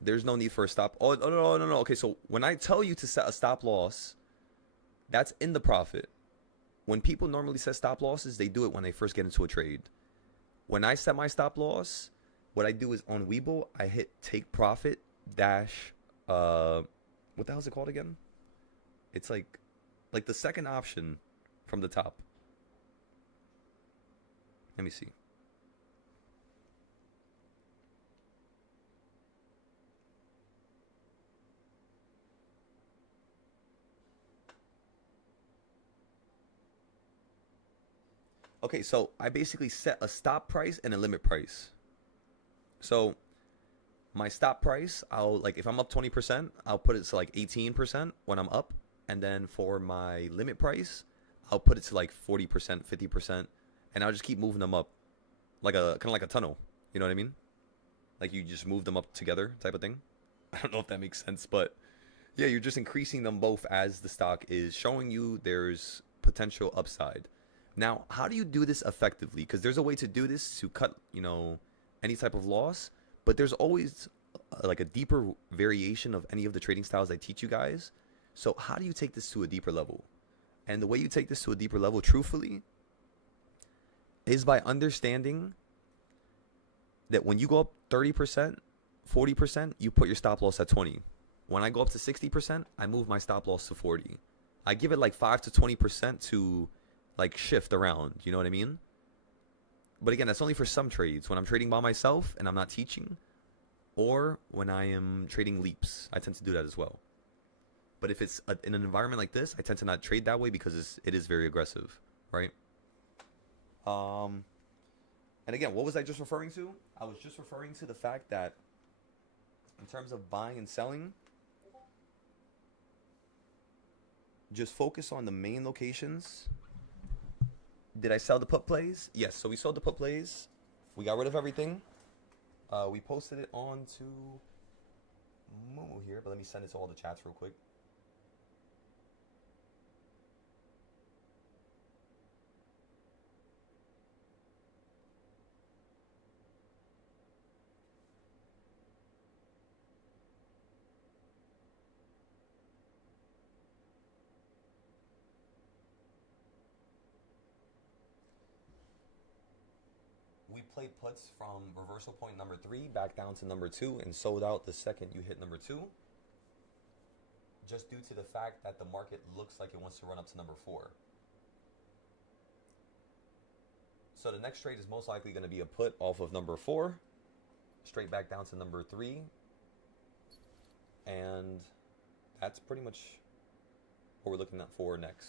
There's no need for a stop. Oh, no. Okay, so when I tell you to set a stop loss, that's in the profit. When people normally set stop losses, they do it when they first get into a trade. When I set my stop loss, what I do is on Webull, I hit take profit dash, what the hell is it called again? It's like the second option from the top. Let me see. Okay, so I basically set a stop price and a limit price. So my stop price, if I'm up 20%, I'll put it to like 18% when I'm up. And then for my limit price, I'll put it to like 40%, 50%. And I'll just keep moving them up. Kind of like a tunnel. You know what I mean? Like you just move them up together type of thing. I don't know if that makes sense, but yeah, you're just increasing them both as the stock is showing you there's potential upside. Now, how do you do this effectively? Because there's a way to do this to cut, any type of loss. But there's always like a deeper variation of any of the trading styles I teach you guys. So how do you take this to a deeper level? And the way you take this to a deeper level, truthfully, is by understanding that when you go up 30%, 40%, you put your stop loss at 20. When I go up to 60%, I move my stop loss to 40. I give it like 5 to 20% to like shift around, you know what I mean? But again, that's only for some trades. When I'm trading by myself and I'm not teaching, or when I am trading leaps, I tend to do that as well. But if it's in an environment like this, I tend to not trade that way because it is very aggressive, right? And And again, what was I just referring to? I was just referring to the fact that in terms of buying and selling, just focus on the main locations. Did I sell the put plays? Yes, so we sold the put plays. We got rid of everything. We posted it on to Moo here, but let me send it to all the chats real quick. We played puts from reversal point number 3 back down to number 2 and sold out the second you hit number 2. Just due to the fact that the market looks like it wants to run up to number 4. So the next trade is most likely going to be a put off of number 4, straight back down to number 3. And that's pretty much what we're looking at for next.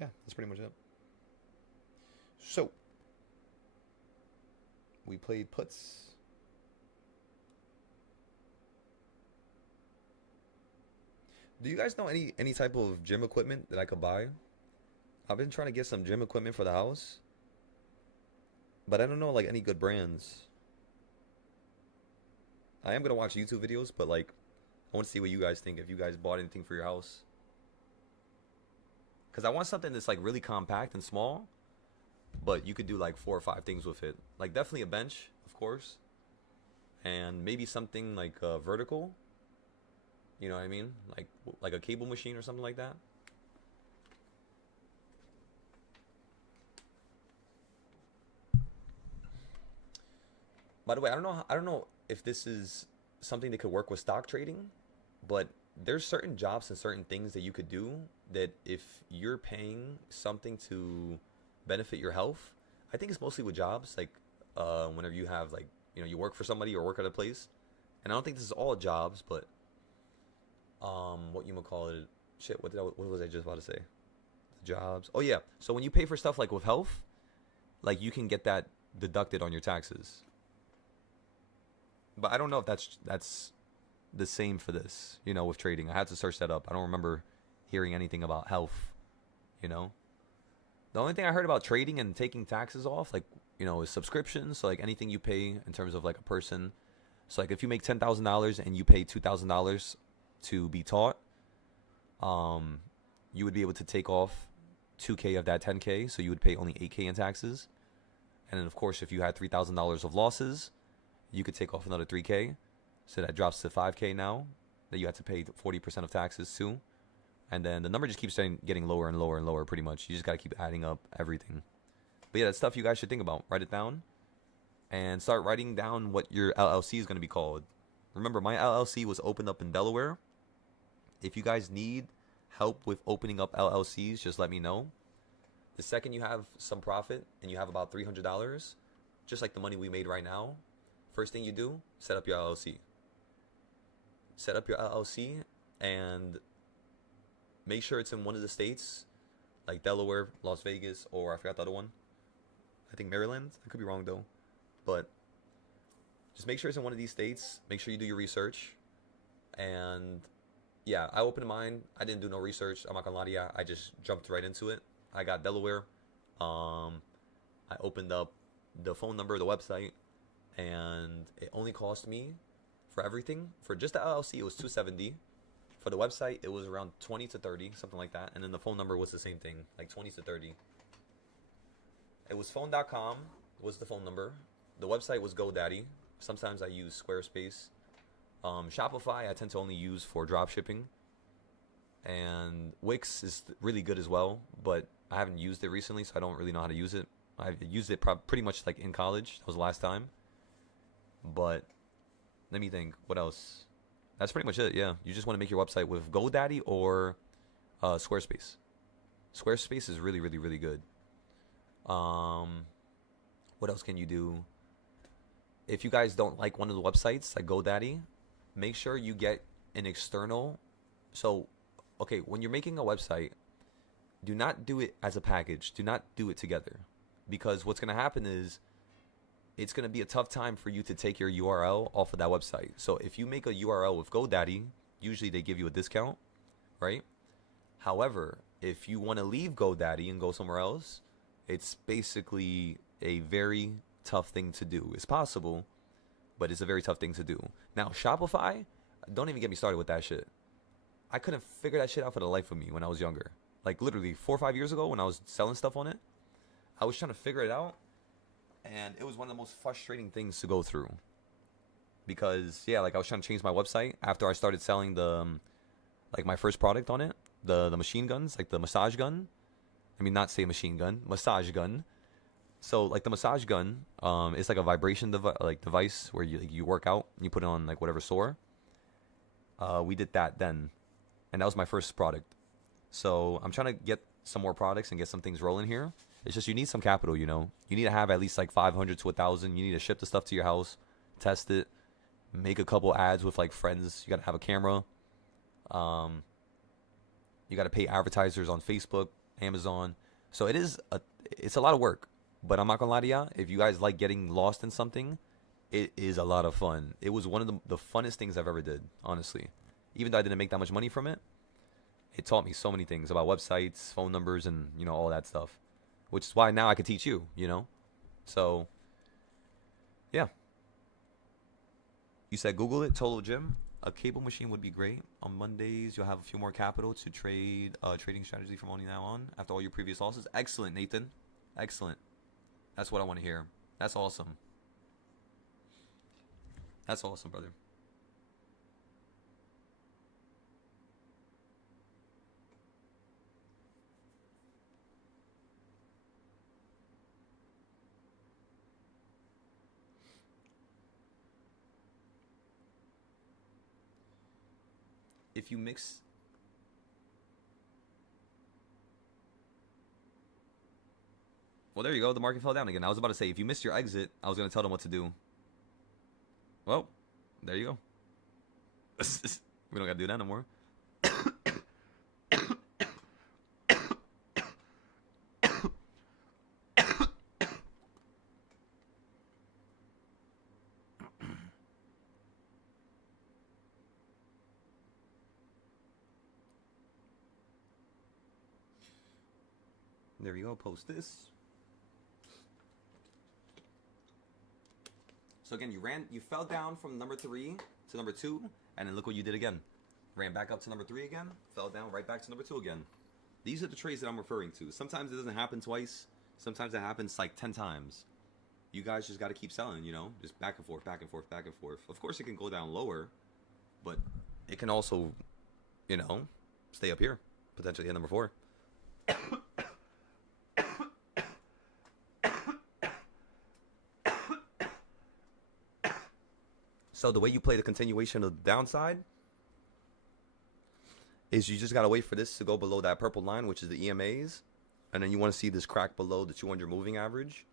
Yeah, that's pretty much it. So, we played puts. Do you guys know any type of gym equipment that I could buy? I've been trying to get some gym equipment for the house, but I don't know like any good brands. I am gonna watch YouTube videos, but like I want to see what you guys think, if you guys bought anything for your house. Because I want something that's like really compact and small, but you could do like 4 or 5 things with it. Like definitely a bench, of course. And maybe something like vertical. You know what I mean? Like a cable machine or something like that. By the way, I don't know if this is something that could work with stock trading, but there's certain jobs and certain things that you could do that if you're paying something to benefit your health, I think it's mostly with jobs, like whenever you have like, you know, you work for somebody or work at a place. And I don't think this is all jobs, but what you might call it, shit, what was I just about to say? Jobs. Oh yeah. So when you pay for stuff like with health, like you can get that deducted on your taxes. But I don't know if that's the same for this, you know, with trading. I had to search that up. I don't remember hearing anything about health, you know. The only thing I heard about trading and taking taxes off, like, you know, is subscriptions. So like anything you pay in terms of like a person. So like if you make $10,000 and you pay $2,000 to be taught, you would be able to take off $2K of that $10K. So you would pay only $8K in taxes. And then of course, if you had $3,000 of losses, you could take off another $3K. So that drops to $5K now that you have to pay 40% of taxes too. And then the number just keeps getting lower and lower and lower pretty much. You just got to keep adding up everything. But yeah, that's stuff you guys should think about. Write it down and start writing down what your LLC is going to be called. Remember, my LLC was opened up in Delaware. If you guys need help with opening up LLCs, just let me know. The second you have some profit and you have about $300, just like the money we made right now, first thing you do, set up your LLC. Set up your LLC and make sure it's in one of the states, like Delaware, Las Vegas, or I forgot the other one. I think Maryland. I could be wrong though. But just make sure it's in one of these states. Make sure you do your research. And yeah, I opened mine. I didn't do no research. I'm not gonna lie to you. I just jumped right into it. I got Delaware. I opened up the phone number, the website, and it only cost me for everything. For just the LLC, it was $270. For the website, it was around $20 to $30, something like that. And then the phone number was the same thing, like $20 to $30. It was phone.com was the phone number. The website was GoDaddy. Sometimes I use Squarespace. Shopify, I tend to only use for drop shipping. And Wix is really good as well, but I haven't used it recently, so I don't really know how to use it. I used it pretty much like in college. That was the last time. But let me think. What else? That's pretty much it, yeah. You just want to make your website with GoDaddy or Squarespace. Squarespace is really, really, really good. What else can you do? If you guys don't like one of the websites, like GoDaddy, make sure you get an external. So okay, when you're making a website, do not do it as a package. Do not do it together. Because what's going to happen is it's going to be a tough time for you to take your URL off of that website. So if you make a URL with GoDaddy, usually they give you a discount, right? However, if you want to leave GoDaddy and go somewhere else, it's basically a very tough thing to do. It's possible, but it's a very tough thing to do. Now, Shopify, don't even get me started with that shit. I couldn't figure that shit out for the life of me when I was younger. Like literally 4 or 5 years ago when I was selling stuff on it, I was trying to figure it out, and it was one of the most frustrating things to go through. Because yeah, like I was trying to change my website after I started selling the like my first product on it, the machine guns, like the massage gun. I mean, not say machine gun, massage gun. So like the massage gun, it's like a vibration device where you work out and you put it on like whatever sore. We did that then, and that was my first product. So I'm trying to get some more products and get some things rolling here. It's just you need some capital, you know. You need to have at least like 500 to 1,000. You need to ship the stuff to your house, test it, make a couple ads with like friends. You got to have a camera. You got to pay advertisers on Facebook, Amazon. So it's a lot of work. But I'm not gonna lie to y'all. If you guys like getting lost in something, it is a lot of fun. It was one of the funnest things I've ever did, honestly. Even though I didn't make that much money from it, it taught me so many things about websites, phone numbers, and you know all that stuff. Which is why now I can teach you, you know. So yeah. You said Google it, Total Gym. A cable machine would be great. On Mondays, you'll have a few more capital to trade trading strategy from only now on after all your previous losses. Excellent, Nathan. Excellent. That's what I want to hear. That's awesome. That's awesome, brother. If you mix... Well, there you go. The market fell down again. I was about to say, if you missed your exit, I was going to tell them what to do. Well, there you go. We don't got to do that no more. There we go. Post this. So again, you fell down from number 3 to number 2, and then look what you did again. Ran back up to number 3 again, fell down right back to number 2 again. These are the trades that I'm referring to. Sometimes it doesn't happen twice. Sometimes it happens like 10 times. You guys just got to keep selling, you know, just back and forth, back and forth, back and forth. Of course, it can go down lower, but it can also, you know, stay up here, potentially at number 4. So the way you play the continuation of the downside is you just got to wait for this to go below that purple line, which is the EMAs. And then you want to see this crack below the 200 moving average,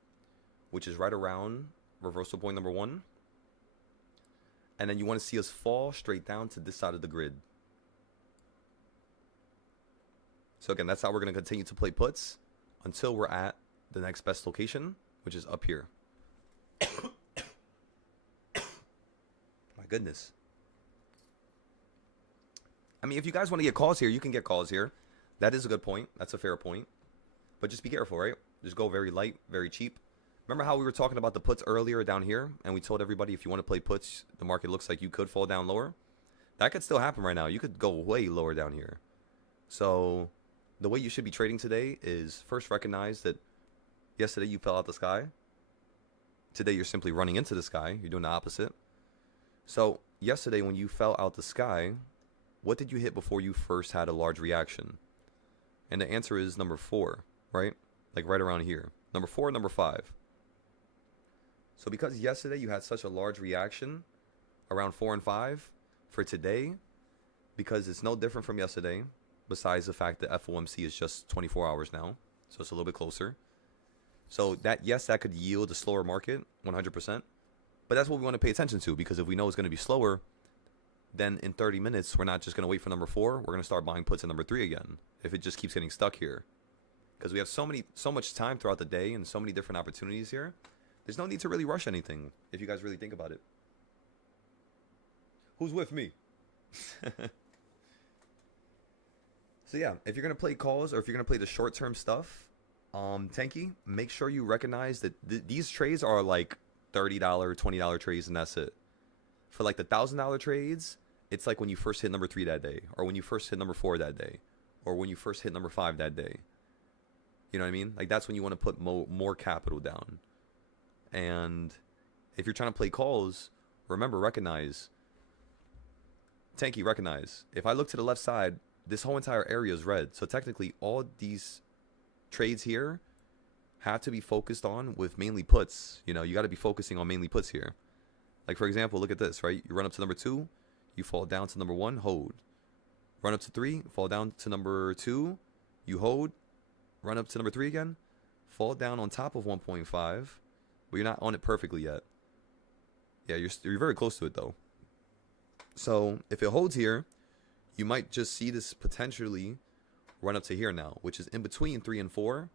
which is right around reversal point number 1. And then you want to see us fall straight down to this side of the grid. So again, that's how we're going to continue to play puts until we're at the next best location, which is up here. Goodness. I mean, if you guys want to get calls here, you can get calls here. That is a good point. That's a fair point. But just be careful, right? Just go very light, very cheap. Remember how we were talking about the puts earlier down here? And we told everybody if you want to play puts, the market looks like you could fall down lower. That could still happen right now. You could go way lower down here. So the way you should be trading today is first recognize that yesterday you fell out the sky. Today you're simply running into the sky. You're doing the opposite. So yesterday when you fell out the sky, what did you hit before you first had a large reaction? And the answer is number 4, right? Like right around here. Number 4, number 5. So because yesterday you had such a large reaction around 4 and 5, for today, because it's no different from yesterday, besides the fact that FOMC is just 24 hours now, so it's a little bit closer. So that, yes, that could yield a slower market, 100%. But that's what we want to pay attention to, because if we know it's going to be slower, then in 30 minutes, we're not just going to wait for number 4. We're going to start buying puts in number 3 again if it just keeps getting stuck here. Because we have so much time throughout the day and so many different opportunities here. There's no need to really rush anything if you guys really think about it. Who's with me? So yeah, if you're going to play calls or if you're going to play the short-term stuff, Tanky, make sure you recognize that these trades are like $30, $20 trades, and that's it. For like the $1,000 trades, it's like when you first hit number 3 that day, or when you first hit number 4 that day, or when you first hit number 5 that day. You know what I mean? Like that's when you want to put more capital down. And if you're trying to play calls, remember, recognize. Tanky, recognize. If I look to the left side, this whole entire area is red. So technically, all these trades here have to be focused on with mainly puts. You know, you got to be focusing on mainly puts here. Like, for example, look at this, right? You run up to number 2, you fall down to number 1, hold. Run up to 3, fall down to number 2, you hold. Run up to number 3 again, fall down on top of 1.5, but you're not on it perfectly yet. Yeah, you're very close to it, though. So, if it holds here, you might just see this potentially run up to here now, which is in between 3 and 4,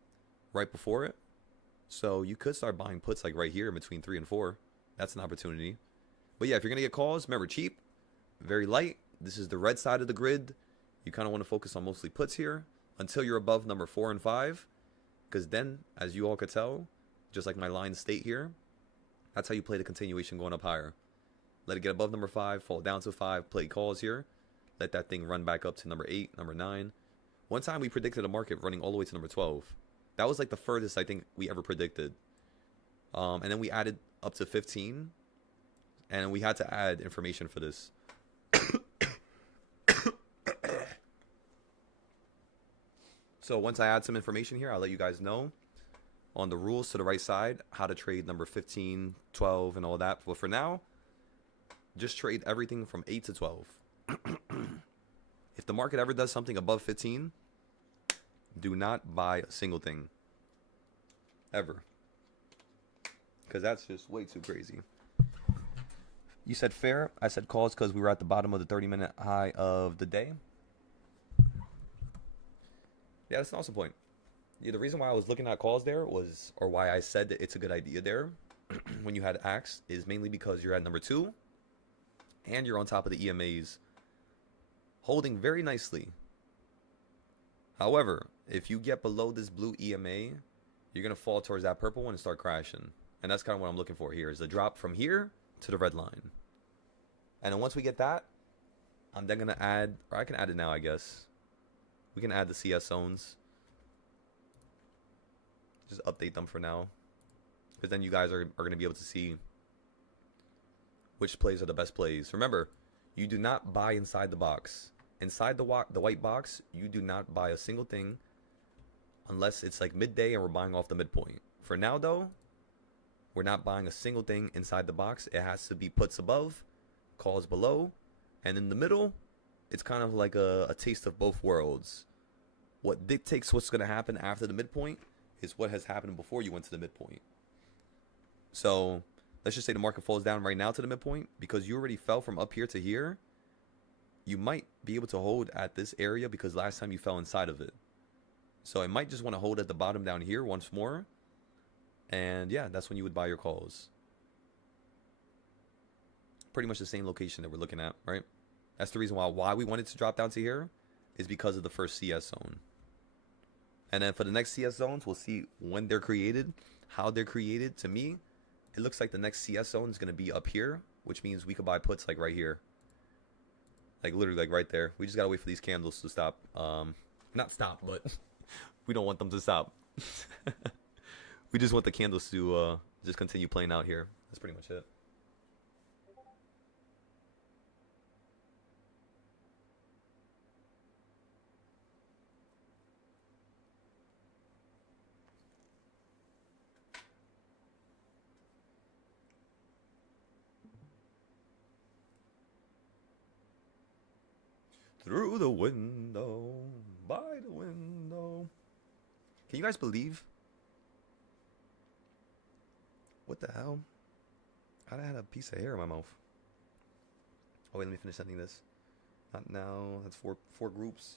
right before it. So, you could start buying puts like right here in between 3 and 4. That's an opportunity. But yeah, if you're going to get calls, remember, cheap, very light. This is the red side of the grid. You kind of want to focus on mostly puts here until you're above number 4 and 5. Because then, as you all could tell, just like my lines state here, that's how you play the continuation going up higher. Let it get above number 5, fall down to 5, play calls here. Let that thing run back up to number 8, number 9. One time we predicted a market running all the way to number 12. That was like the furthest I think we ever predicted. And then we added up to 15. And we had to add information for this. So once I add some information here, I'll let you guys know on the rules to the right side, how to trade number 15, 12, and all that. But for now, just trade everything from 8 to 12. If the market ever does something above 15, do not buy a single thing. Ever. Because that's just way too crazy. You said fair. I said calls because we were at the bottom of the 30-minute high of the day. Yeah, that's an awesome point. Yeah, the reason why I was looking at calls there was, or why I said that it's a good idea there when you had axe, is mainly because you're at number 2 and you're on top of the EMAs holding very nicely. However, if you get below this blue EMA, you're going to fall towards that purple one and start crashing. And that's kind of what I'm looking for here, is the drop from here to the red line. And then once we get that, I'm then going to add, or I can add it now, I guess. We can add the CS zones. Just update them for now. Because then you guys are going to be able to see which plays are the best plays. Remember, you do not buy inside the box. Inside the white box, you do not buy a single thing unless it's like midday and we're buying off the midpoint. For now, though, we're not buying a single thing inside the box. It has to be puts above, calls below, and in the middle, it's kind of like a taste of both worlds. What dictates what's going to happen after the midpoint is what has happened before you went to the midpoint. So let's just say the market falls down right now to the midpoint. Because you already fell from up here to here, you might be able to hold at this area because last time you fell inside of it. So it might just want to hold at the bottom down here once more. And yeah, that's when you would buy your calls. Pretty much the same location that we're looking at, right? That's the reason why we wanted to drop down to here, is because of the first CS zone. And then for the next CS zones, we'll see when they're created, how they're created. To me, it looks like the next CS zone is going to be up here, which means we could buy puts like right here. Like literally like right there. We just got to wait for these candles to stop. Not stop, but we don't want them to stop. We just want the candles to just continue playing out here. That's pretty much it. Through the window, by the window. Can you guys believe? What the hell? I had a piece of hair in my mouth. Oh wait, let me finish sending this. Not now. That's four groups.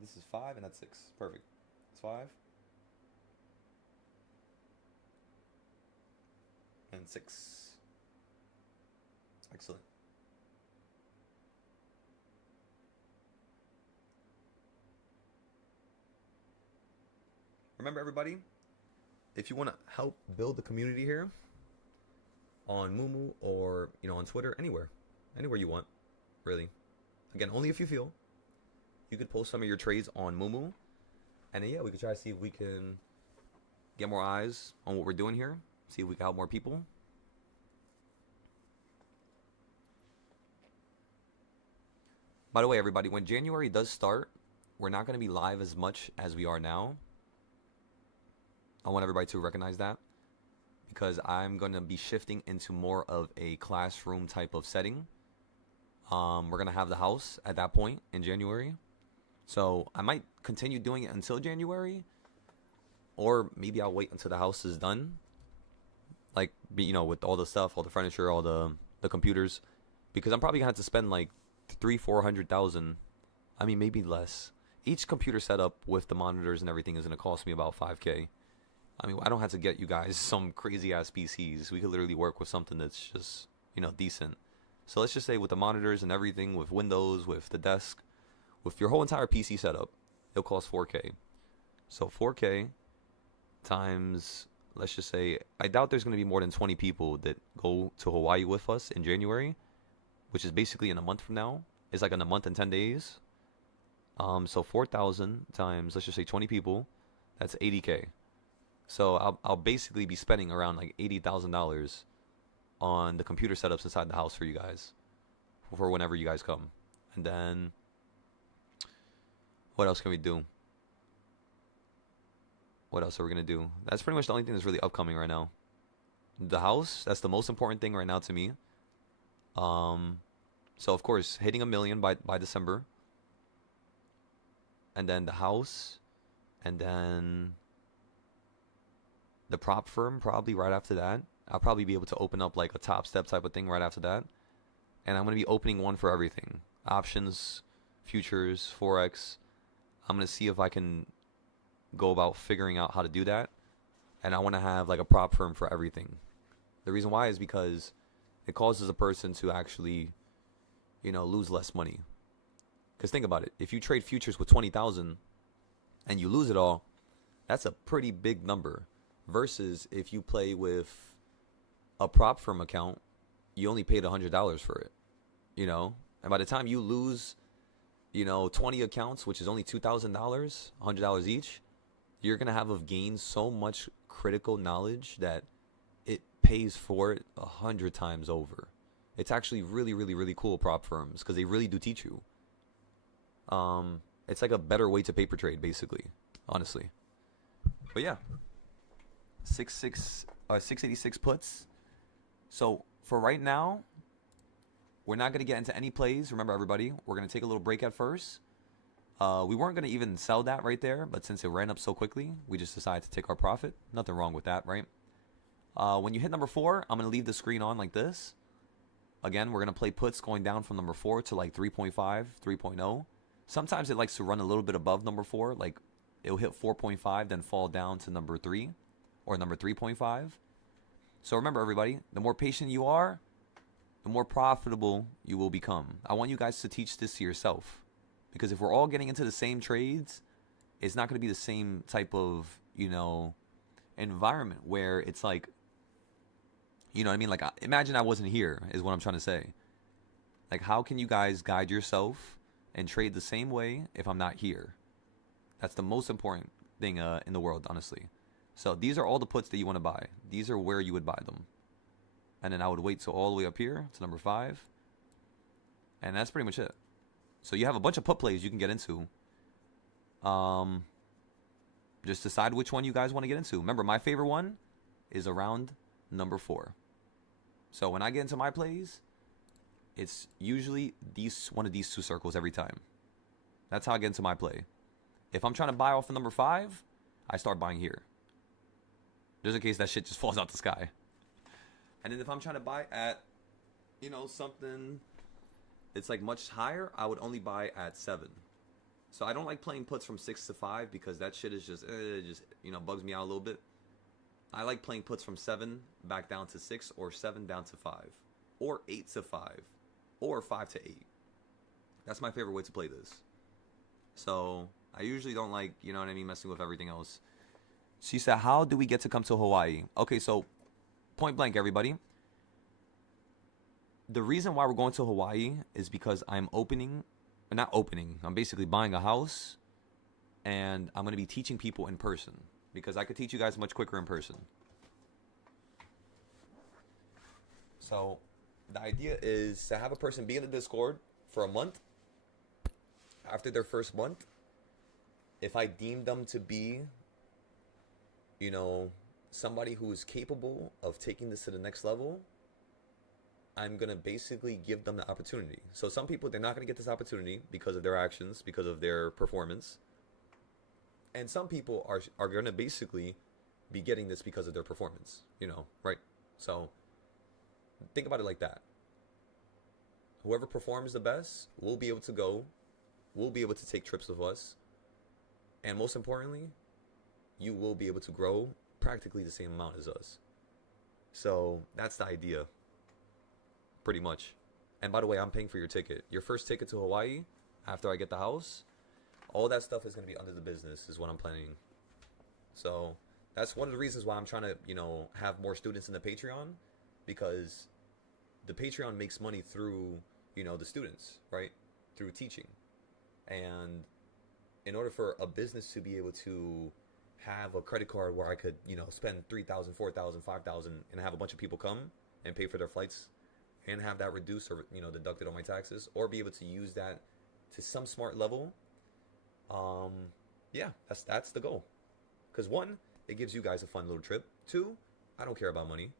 This is 5 and that's 6. Perfect. It's 5 and 6. Excellent. Remember, everybody, if you want to help build the community here on Mumu or on Twitter, anywhere you want, really. Again, only if you feel. You could post some of your trades on Mumu, and then, yeah, we could try to see if we can get more eyes on what we're doing here. See if we can help more people. By the way, everybody, when January does start, we're not going to be live as much as we are now. I want everybody to recognize that, because I'm going to be shifting into more of a classroom type of setting. We're going to have the house at that point in January. So I might continue doing it until January, or maybe I'll wait until the house is done. Like, with all the stuff, all the furniture, all the computers, because I'm probably going to have to spend like $300,000-$400,000. I mean, maybe less. Each computer setup with the monitors and everything is going to cost me about $5K. I mean, I don't have to get you guys some crazy ass PCs. We could literally work with something that's just, decent. So let's just say with the monitors and everything, with Windows, with the desk, with your whole entire PC setup, it'll cost 4K. So 4K times, let's just say, I doubt there's going to be more than 20 people that go to Hawaii with us in January, which is basically in a month from now. It's like in a month and 10 days. So 4,000 times, let's just say 20 people, that's 80K. So I'll basically be spending around like $80,000 on the computer setups inside the house for you guys, for whenever you guys come. And then what else can we do? What else are we gonna do? That's pretty much the only thing that's really upcoming right now. The house, that's the most important thing right now to me. So of course, hitting 1 million by December, and then the house, and then the prop firm probably right after that. I'll probably be able to open up like a Top Step type of thing right after that. And I'm going to be opening one for everything. Options, futures, Forex. I'm going to see if I can go about figuring out how to do that. And I want to have like a prop firm for everything. The reason why is because it causes a person to actually, lose less money. Because think about it. If you trade futures with 20,000 and you lose it all, that's a pretty big number. Versus if you play with a prop firm account, you only paid $100 for it, and by the time you lose, 20 accounts, which is only $2,000, $100 each, you're going to have gained so much critical knowledge that it pays for it 100 times over. It's actually really, really, really cool, prop firms, because they really do teach you. It's like a better way to paper trade, basically, honestly. But yeah. 686 puts. So for right now, we're not going to get into any plays. Remember, everybody, we're going to take a little break at first. We weren't going to even sell that right there, but since it ran up so quickly, we just decided to take our profit. Nothing wrong with that, right? When you hit number 4, I'm going to leave the screen on like this. Again, we're going to play puts going down from number 4 to like 3.5, 3.0. Sometimes it likes to run a little bit above number 4, like it'll hit 4.5, then fall down to number 3. Or number 3.5. So remember, everybody, the more patient you are, the more profitable you will become. I want you guys to teach this to yourself. Because if we're all getting into the same trades, it's not going to be the same type of, environment where it's like, what I mean? Like, imagine I wasn't here, is what I'm trying to say. Like, how can you guys guide yourself and trade the same way if I'm not here? That's the most important thing in the world, honestly. So these are all the puts that you want to buy. These are where you would buy them. And then I would wait till all the way up here to number 5. And that's pretty much it. So you have a bunch of put plays you can get into. Just decide which one you guys want to get into. Remember, my favorite one is around number 4. So when I get into my plays, it's usually one of these 2 circles every time. That's how I get into my play. If I'm trying to buy off of number 5, I start buying here. Just in case that shit just falls out the sky. And then if I'm trying to buy at, something it's like much higher, I would only buy at 7. So I don't like playing puts from 6 to 5 because that shit is just bugs me out a little bit. I like playing puts from 7 back down to 6, or 7 down to 5, or 8 to 5, or 5 to 8. That's my favorite way to play this. So I usually don't like, you know what I mean, messing with everything else. She said, how do we get to come to Hawaii? Okay, so point blank, everybody. The reason why we're going to Hawaii is because I'm basically buying a house, and I'm going to be teaching people in person because I could teach you guys much quicker in person. So the idea is to have a person be in the Discord for a month. After their first month, if I deem them to be, somebody who is capable of taking this to the next level, I'm going to basically give them the opportunity. So some people, they're not going to get this opportunity because of their actions, because of their performance. And some people are going to basically be getting this because of their performance, right? So think about it like that. Whoever performs the best will be able to go, will be able to take trips with us. And most importantly, you will be able to grow practically the same amount as us. So that's the idea. Pretty much. And by the way, I'm paying for your ticket. Your first ticket to Hawaii, after I get the house, all that stuff is going to be under the business, is what I'm planning. So that's one of the reasons why I'm trying to, have more students in the Patreon, because the Patreon makes money through, the students, right? Through teaching. And in order for a business to be able to have a credit card where I could, spend $3,000, $4,000, $5,000 and have a bunch of people come and pay for their flights, and have that reduced or deducted on my taxes, or be able to use that to some smart level, yeah, that's the goal. Because 1, it gives you guys a fun little trip. 2, I don't care about money.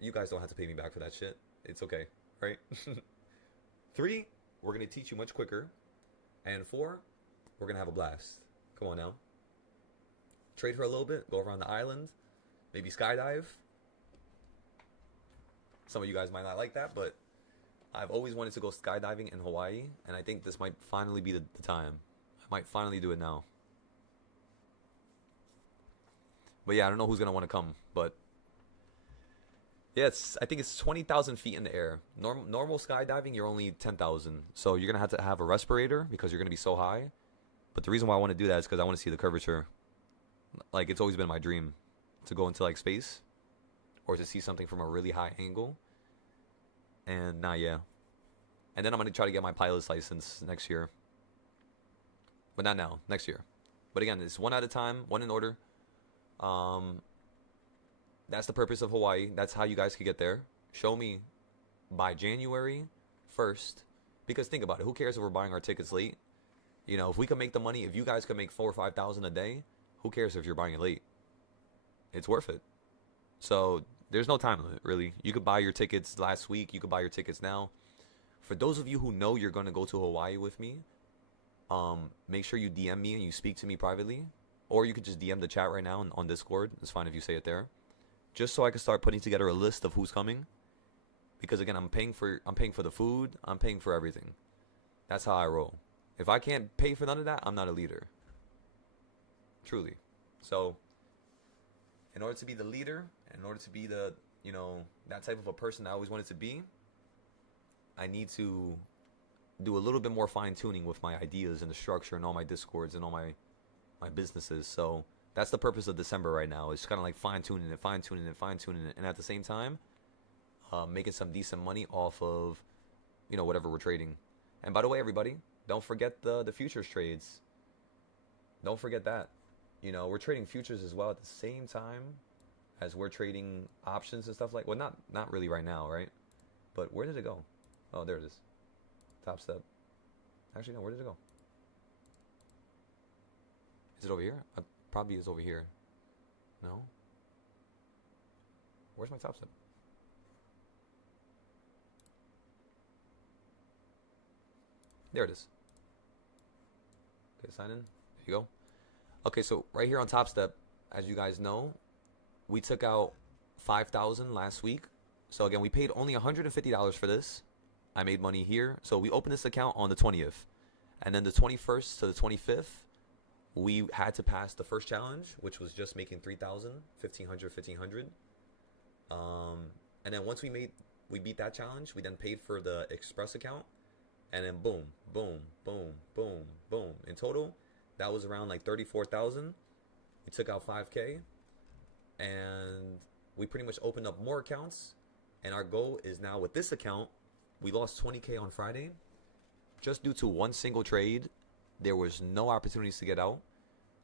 You guys don't have to pay me back for that shit. It's okay, right? 3, we're gonna teach you much quicker, and 4, we're gonna have a blast. Come on now. Trade for a little bit, go around the island, maybe skydive. Some of you guys might not like that, but I've always wanted to go skydiving in Hawaii, and I think this might finally be the time. I might finally do it now. But yeah, I don't know who's going to want to come, but yeah, I think it's 20,000 feet in the air. Normal skydiving, you're only 10,000. So you're going to have a respirator because you're going to be so high. But the reason why I want to do that is because I want to see the curvature. Like, it's always been my dream to go into, like, space, or to see something from a really high angle. And yeah. And then I'm going to try to get my pilot's license next year. But not now, next year. But again, it's one at a time, one in order. That's the purpose of Hawaii. That's how you guys could get there. Show me by January 1st. Because think about it. Who cares if we're buying our tickets late? If we can make the money, if you guys can make $4,000 or $5,000 a day, who cares if you're buying it late? It's worth it. So there's no time limit, really. You could buy your tickets last week. You could buy your tickets now. For those of you who know you're going to go to Hawaii with me, make sure you DM me and you speak to me privately. Or you could just DM the chat right now on Discord. It's fine if you say it there. Just so I can start putting together a list of who's coming. Because again, I'm paying for the food. I'm paying for everything. That's how I roll. If I can't pay for none of that, I'm not a leader. Truly. So in order to be the leader, in order to be the, that type of a person I always wanted to be, I need to do a little bit more fine tuning with my ideas and the structure and all my Discords and all my businesses. So that's the purpose of December right now. It's kind of like fine tuning it. And at the same time, making some decent money off of, whatever we're trading. And by the way, everybody, don't forget the futures trades. Don't forget that. We're trading futures as well at the same time as we're trading options and stuff like. Well, not really right now, right? But where did it go? Oh, there it is. Top step. Actually, no. Where did it go? Is it over here? Probably is over here. No. Where's my top step? There it is. Okay, sign in. There you go. Okay, so right here on Top Step, as you guys know, we took out $5,000 last week. So again, we paid only $150 for this. I made money here. So we opened this account on the 20th. And then the 21st to the 25th, we had to pass the first challenge, which was just making 3,000, 1,500, 1,500. And then once we beat that challenge, we then paid for the express account. And then boom, boom, boom, boom, boom. In total, that was around like 34,000. We took out 5K. And we pretty much opened up more accounts. And our goal is now with this account, we lost 20K on Friday. Just due to one single trade, there was no opportunities to get out.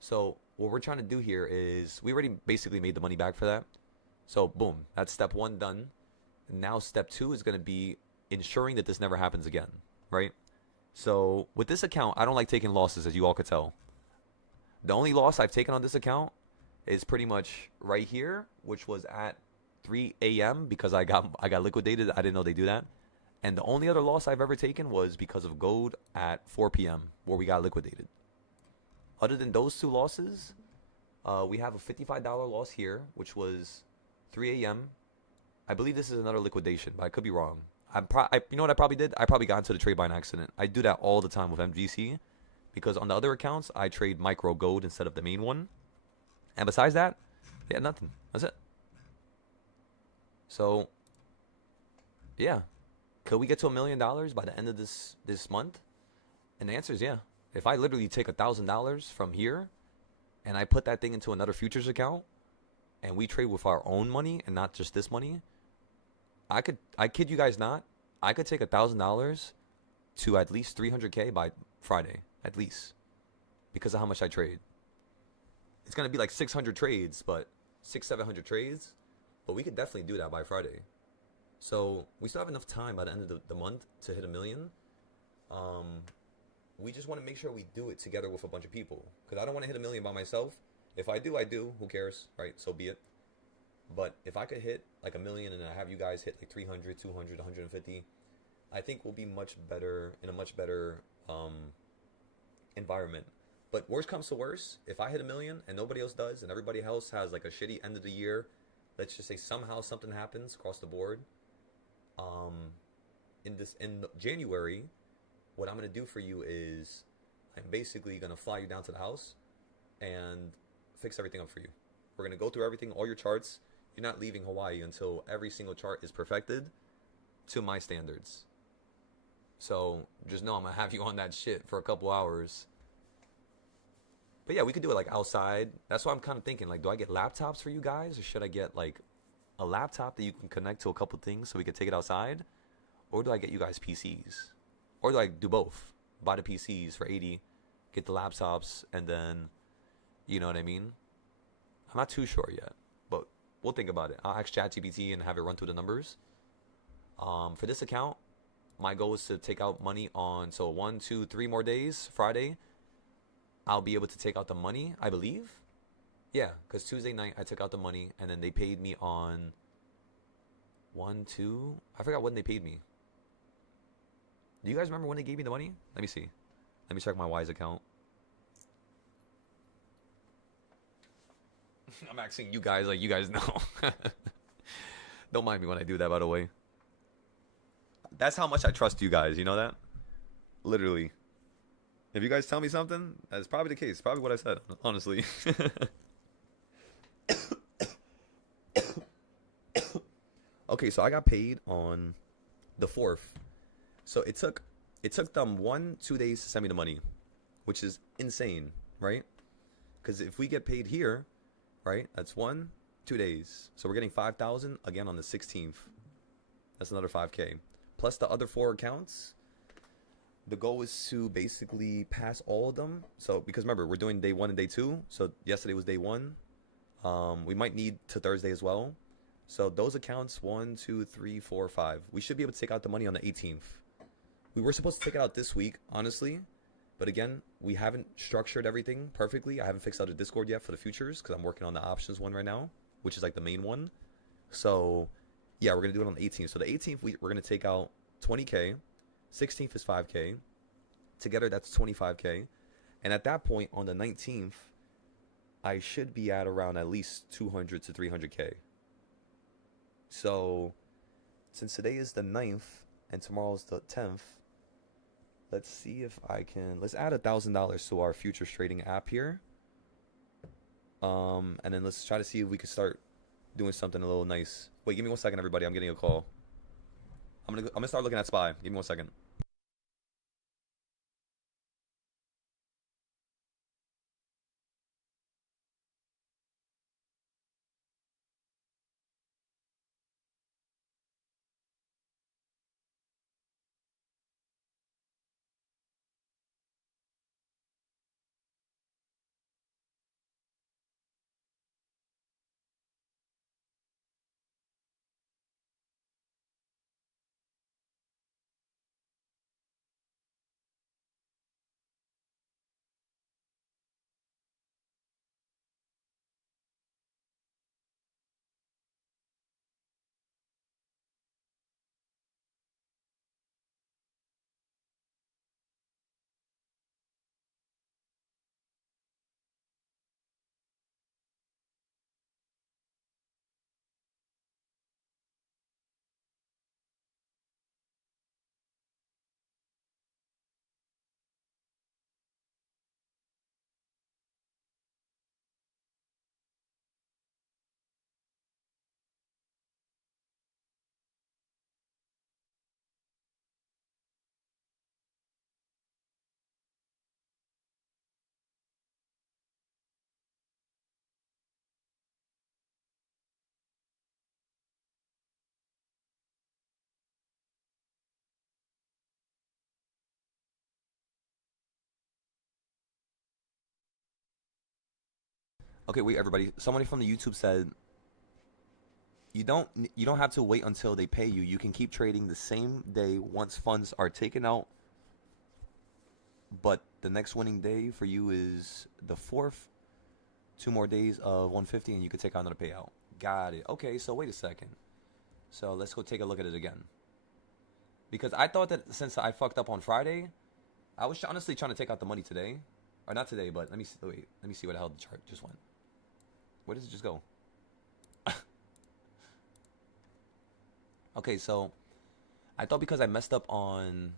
So what we're trying to do here is we already basically made the money back for that. So boom, that's step 1 done. And now step 2 is going to be ensuring that this never happens again, right? So with this account, I don't like taking losses, as you all could tell. The only loss I've taken on this account is pretty much right here, which was at 3 a.m. because I got liquidated. I didn't know they do that. And the only other loss I've ever taken was because of gold at 4 p.m. where we got liquidated. Other than those 2 losses, we have a $55 loss here, which was 3 a.m. I believe this is another liquidation, but I could be wrong. You know what I probably did? I probably got into the trade by an accident. I do that all the time with MGC because on the other accounts, I trade micro gold instead of the main one. And besides that, yeah, nothing. That's it. So, yeah. Could we get to $1 million by the end of this month? And the answer is yeah. If I literally take $1,000 from here and I put that thing into another futures account and we trade with our own money and not just this money, I kid you guys not, I could take $1,000 to at least 300K by Friday, at least, because of how much I trade. It's going to be like 600 trades, but 700 trades, but we could definitely do that by Friday. So we still have enough time by the end of the month to hit $1 million. We just want to make sure we do it together with a bunch of people, because I don't want to hit $1 million by myself. If I do, I do. Who cares, right? So be it. But if I could hit like $1 million and I have you guys hit like 300, 200, 150, I think we'll be much better in a much better environment. But worst comes to worst, if I hit $1 million and nobody else does, and everybody else has like a shitty end of the year, let's just say somehow something happens across the board. In January, what I'm gonna do for you is I'm basically gonna fly you down to the house and fix everything up for you. We're gonna go through everything, all your charts. You're not leaving Hawaii until every single chart is perfected to my standards. So just know I'm gonna have you on that shit for a couple hours. But yeah, we could do it like outside. That's why I'm kind of thinking, like, do I get laptops for you guys, or should I get like a laptop that you can connect to a couple things so we can take it outside? Or do I get you guys PCs? Or do I do both? Buy the PCs for 80, get the laptops, and then, you know what I mean? I'm not too sure yet, but we'll think about it. I'll ask ChatGPT and have it run through the numbers. For this account, my goal is to take out money on, so 1, 2, 3 more days, Friday, I'll be able to take out the money, I believe. Yeah, because Tuesday night I took out the money, and then they paid me on 1, 2, I forgot when they paid me. Do you guys remember when they gave me the money? Let me see. Let me check my Wise account. I'm asking you guys like you guys know. Don't mind me when I do that, by the way. That's how much I trust you guys. You know that? Literally. If you guys tell me something, that's probably the case. Probably what I said, honestly. Okay, so I got paid on the 4th. So it took them 1-2 days to send me the money, which is insane, right? Because if we get paid here, right, that's 1-2 days. So we're getting 5,000 again on the 16th. That's another 5K. Plus the other 4 accounts. The goal is to basically pass all of them. So because remember, we're doing day 1 and day 2. So yesterday was day 1. We might need to Thursday as well. So those accounts, 1, 2, 3, 4, 5. We should be able to take out the money on the 18th. We were supposed to take it out this week, honestly. But again, we haven't structured everything perfectly. I haven't fixed out a Discord yet for the futures because I'm working on the options one right now, which is like the main one. So yeah, we're going to do it on the 18th. So the 18th, we're going to take out 20K. 16th is 5K. Together, that's 25K. And at that point, on the 19th, I should be at around at least 200 to 300K. So since today is the 9th, and tomorrow's the 10th. Let's see if I can. Let's add $1,000 to our futures trading app here. And then let's try to see if we can start doing something a little nice. Wait, give me 1 second, everybody. I'm getting a call. I'm gonna start looking at SPY. Give me 1 second. Okay, wait, everybody. Somebody from the YouTube said you don't have to wait until they pay you. You can keep trading the same day once funds are taken out. But the next winning day for you is the 4th. 2 more days of 150 and you can take on another payout. Got it. Okay, so wait a second. So let's go take a look at it again. Because I thought that since I fucked up on Friday, I was honestly trying to take out the money today. Or not today, but let me see where the hell the chart just went. Where does it just go? Okay, so I thought because I messed up on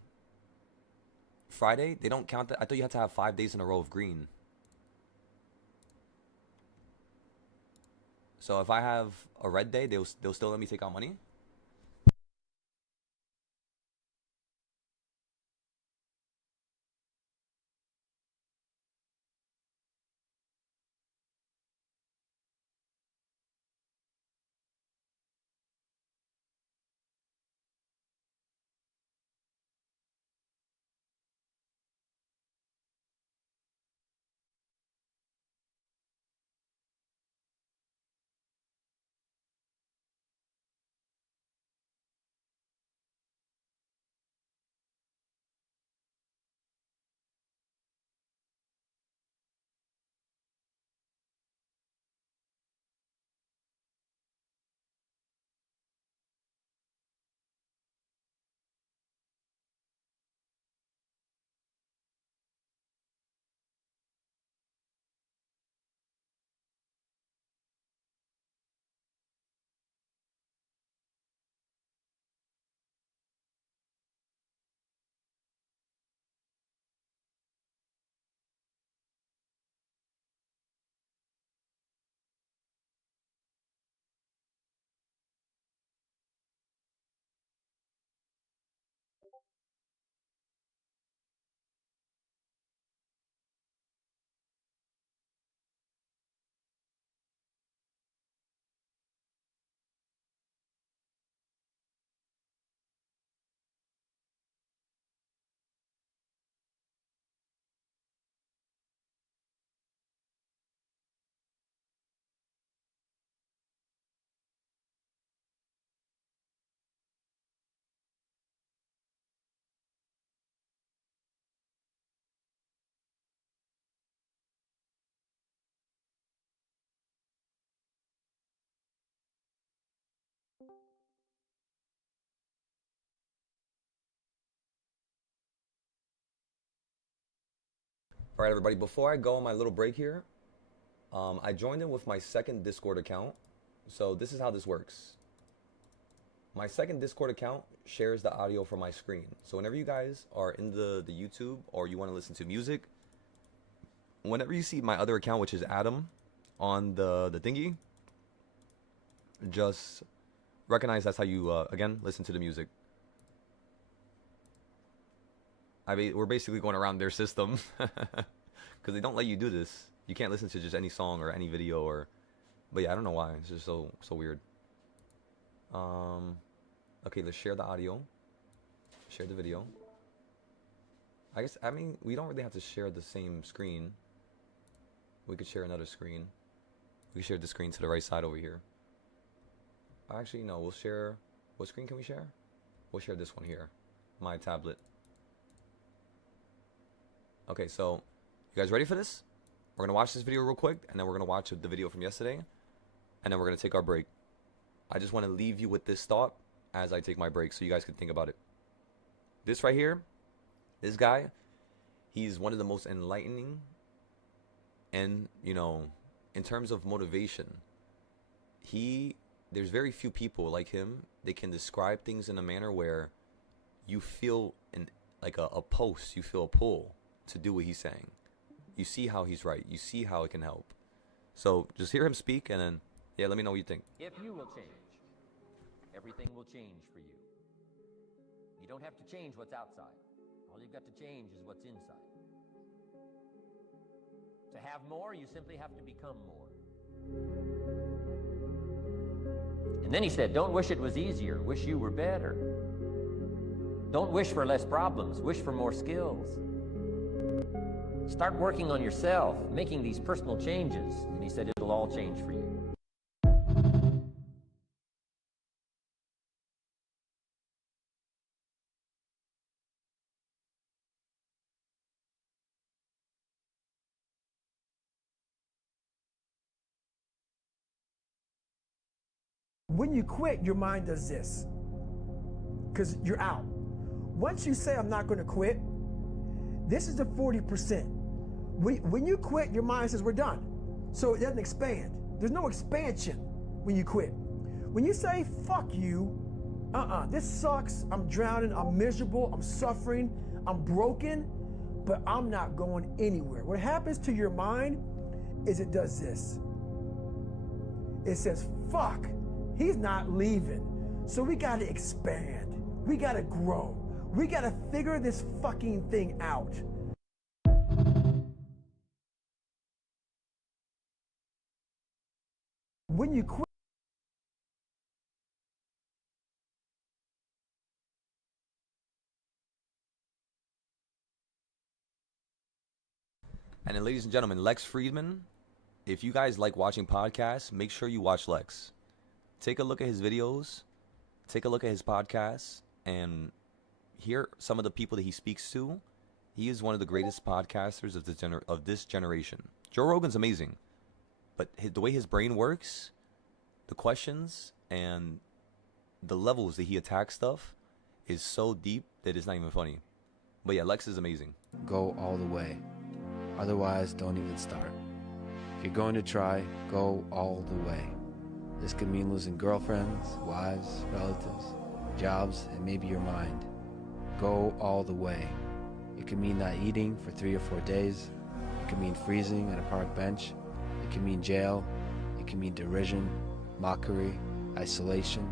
Friday, they don't count that. I thought you had to have 5 days in a row of green. So if I have a red day, they'll still let me take out money? All right, everybody, before I go on my little break here, I joined in with my second Discord account. So this is how this works. My second Discord account shares the audio from my screen. So whenever you guys are in the YouTube or you want to listen to music, whenever you see my other account, which is Adam, on the thingy, just recognize that's how you, again, listen to the music. We're basically going around their system because they don't let you do this. You can't listen to just any song or any video or, but yeah, I don't know why. It's just so weird. Okay, let's share the audio. Share the video. I mean, we don't really have to share the same screen. We could share another screen. We could share the screen to the right side over here. Actually, no, we'll share, what screen can we share? We'll share this one here, my tablet. Okay, so you guys ready for this? We're gonna watch this video real quick, and then we're gonna watch the video from yesterday, and then we're gonna take our break. I just want to leave you with this thought as I take my break so you guys can think about it. This right here, this guy, he's one of the most enlightening, and you know, in terms of motivation, there's very few people like him. They can describe things in a manner where you feel like a pulse, you feel a pull to do what he's saying. You see how he's right. You see how it can help. So just hear him speak, and then, yeah, let me know what you think. If you will change, everything will change for you. You don't have to change what's outside. All you've got to change is what's inside. To have more, you simply have to become more. And then he said, don't wish it was easier. Wish you were better. Don't wish for less problems. Wish for more skills. Start working on yourself, making these personal changes. And he said, it'll all change for you. When you quit, your mind does this, because you're out. Once you say, I'm not going to quit, this is the 40%. When you quit, your mind says, we're done. So it doesn't expand. There's no expansion when you quit. When you say, fuck you, this sucks, I'm drowning, I'm miserable, I'm suffering, I'm broken, but I'm not going anywhere. What happens to your mind is it does this. It says, fuck. He's not leaving. So we got to expand. We got to grow. We got to figure this fucking thing out. When you quit, And then, ladies and gentlemen, Lex Friedman, if you guys like watching podcasts, make sure you watch Lex. Take a look at his videos, take a look at his podcasts, and hear some of the people that he speaks to. He is one of the greatest podcasters of this generation. Joe Rogan's amazing, but the way his brain works, the questions, and the levels that he attacks stuff is so deep that it's not even funny. But yeah, Lex is amazing. Go all the way. Otherwise, don't even start. If you're going to try, go all the way. This could mean losing girlfriends, wives, relatives, jobs, and maybe your mind. Go all the way. It could mean not eating for 3 or 4 days. It could mean freezing on a park bench. It could mean jail. It could mean derision, mockery, isolation.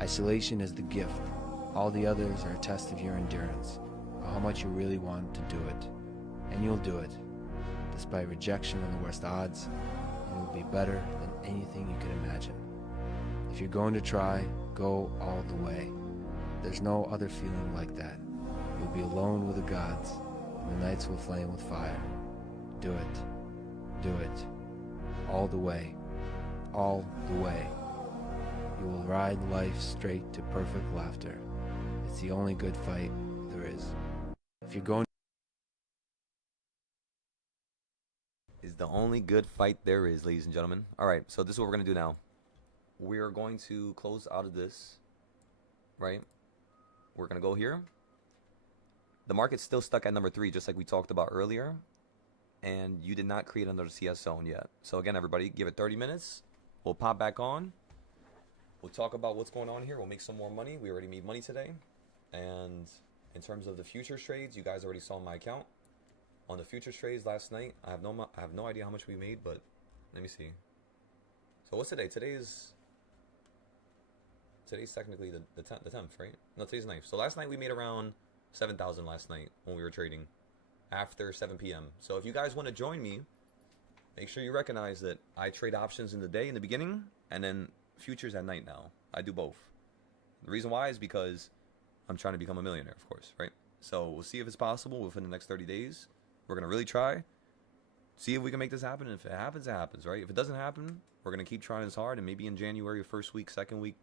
Isolation is the gift. All the others are a test of your endurance, or how much you really want to do it. And you'll do it, despite rejection and the worst odds, and it will be better than anything you could imagine. If you're going to try, go all the way. There's no other feeling like that. You'll be alone with the gods, and the nights will flame with fire. Do it. Do it. All the way. All the way. You will ride life straight to perfect laughter. It's the only good fight there is. If you're going Is the only good fight there is, ladies and gentlemen. All right, so this is what we're going to do now. We're going to close out of this, right? We're going to go here. The market's still stuck at number 3, just like we talked about earlier. And you did not create another CS zone yet. So again, everybody, give it 30 minutes. We'll pop back on. we'll talk about what's going on here. We'll make some more money. We already made money today. And in terms of the futures trades, you guys already saw my account. On the futures trades last night, I have no idea how much we made, but let me see. So what's today? Today's technically the 10th, right? No, today's 9th. So last night we made around 7,000 last night when we were trading after 7 p.m. So if you guys want to join me, make sure you recognize that I trade options in the day in the beginning and then futures at night now. I do both. The reason why is because I'm trying to become a millionaire, of course, right? So we'll see if it's possible within the next 30 days. We're going to really try. See if we can make this happen. And if it happens, it happens, right? If it doesn't happen, we're going to keep trying as hard. And maybe in January, first week, second week.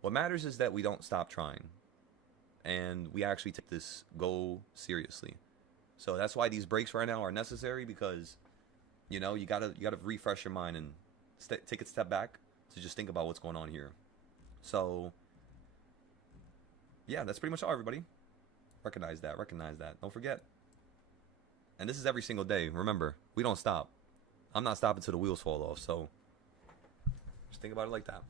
What matters is that we don't stop trying. And we actually take this goal seriously. So that's why these breaks right now are necessary, because, you know, you gotta refresh your mind and take a step back to just think about what's going on here. So, yeah, that's pretty much all, everybody. Recognize that. Don't forget. And this is every single day. Remember, we don't stop. I'm not stopping till the wheels fall off. So, just think about it like that.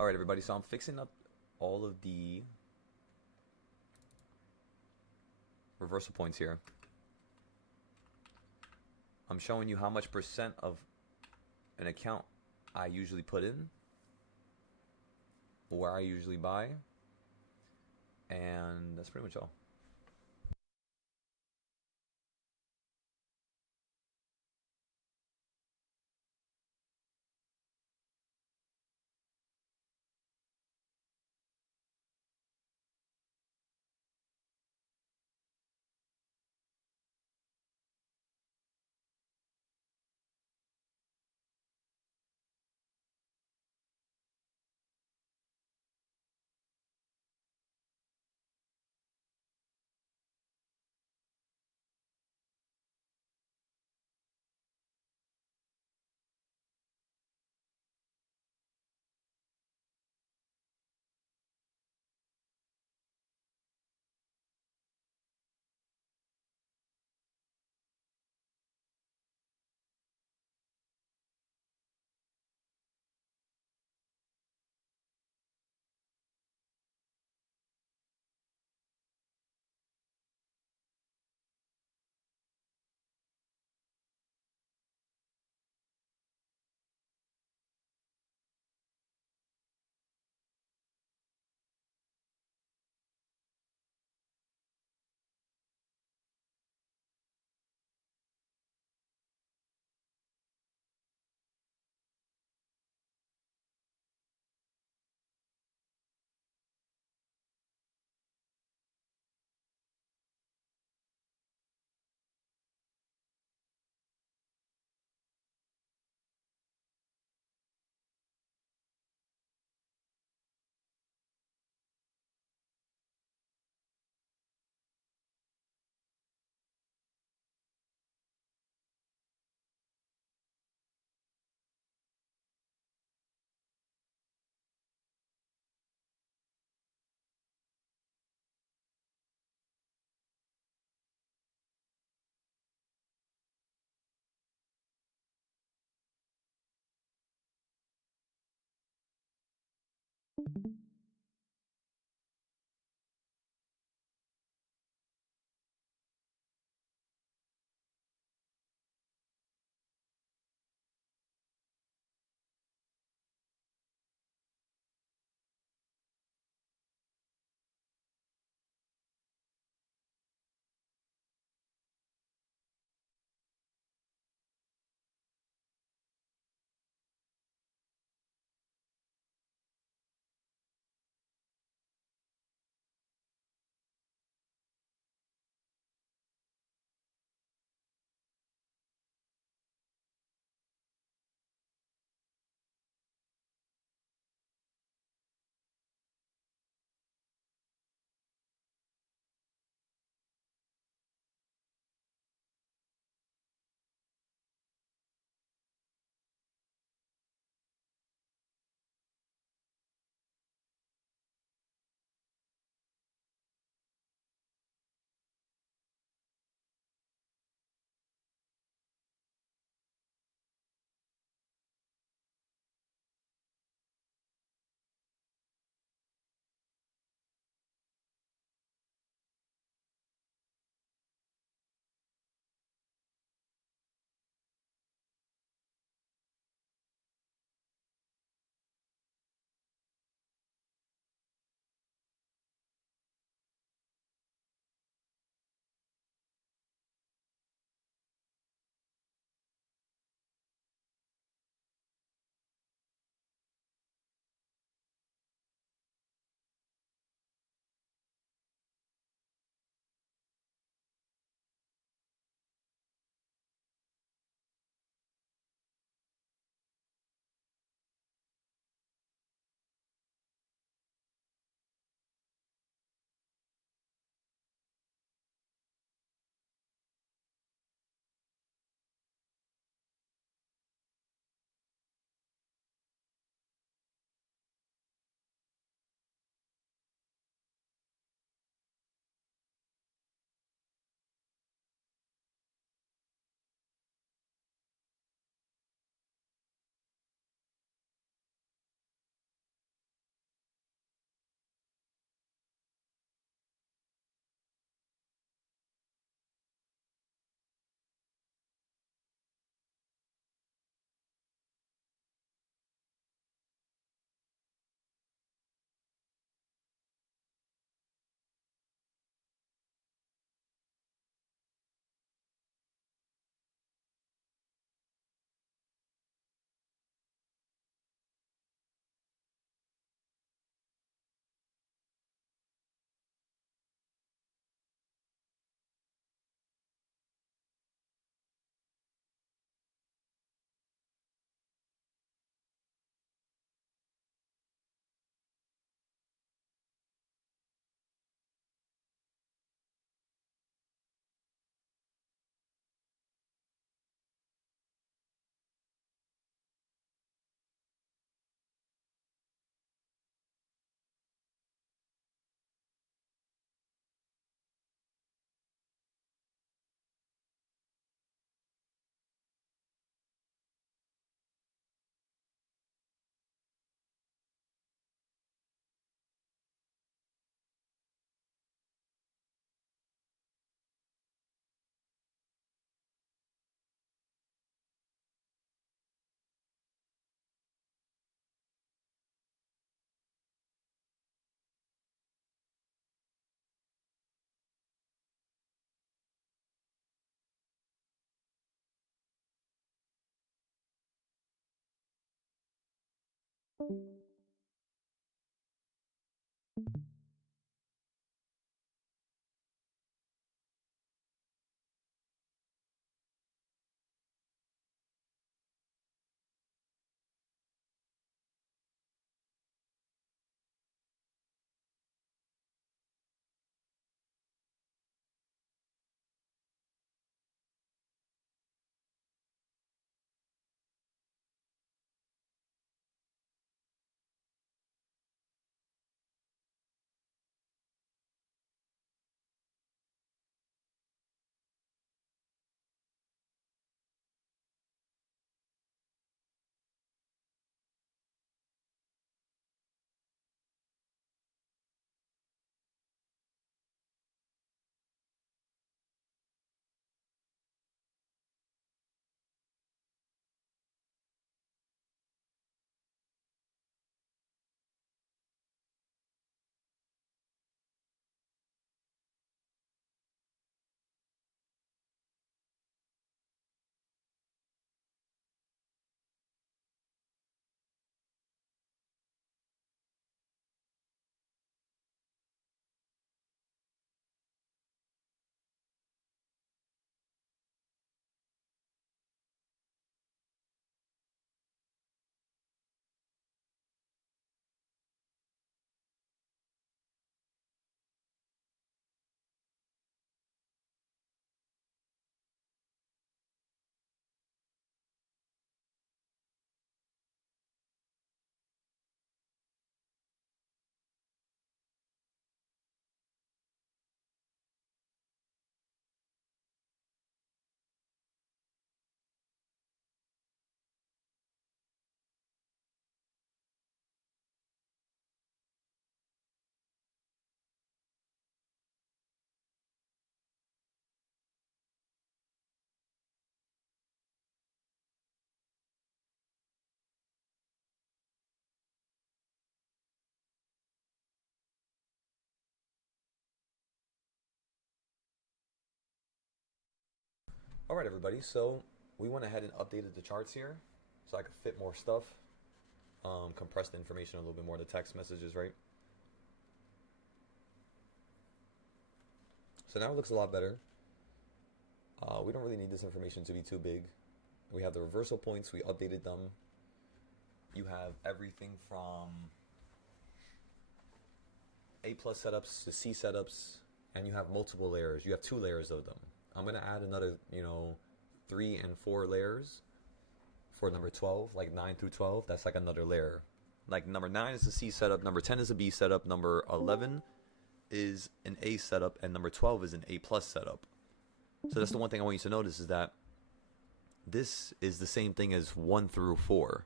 Alright, everybody, so I'm fixing up all of the reversal points here. I'm showing you how much percent of an account I usually put in, where I usually buy, and that's pretty much all. All right, everybody. So we went ahead and updated the charts here so I could fit more stuff, compress the information a little bit more, the text messages, right? So now it looks a lot better. We don't really need this information to be too big. We have the reversal points. We updated them. You have everything from A plus setups to C setups, and you have multiple layers. You have 2 layers of them. I'm going to add another, 3 and 4 layers for number 12, like 9 through 12. That's like another layer. Like number 9 is a C setup, number 10 is a B setup, number 11 is an A setup, and number 12 is an A plus setup. So that's the one thing I want you to notice, is that this is the same thing as 1 through 4.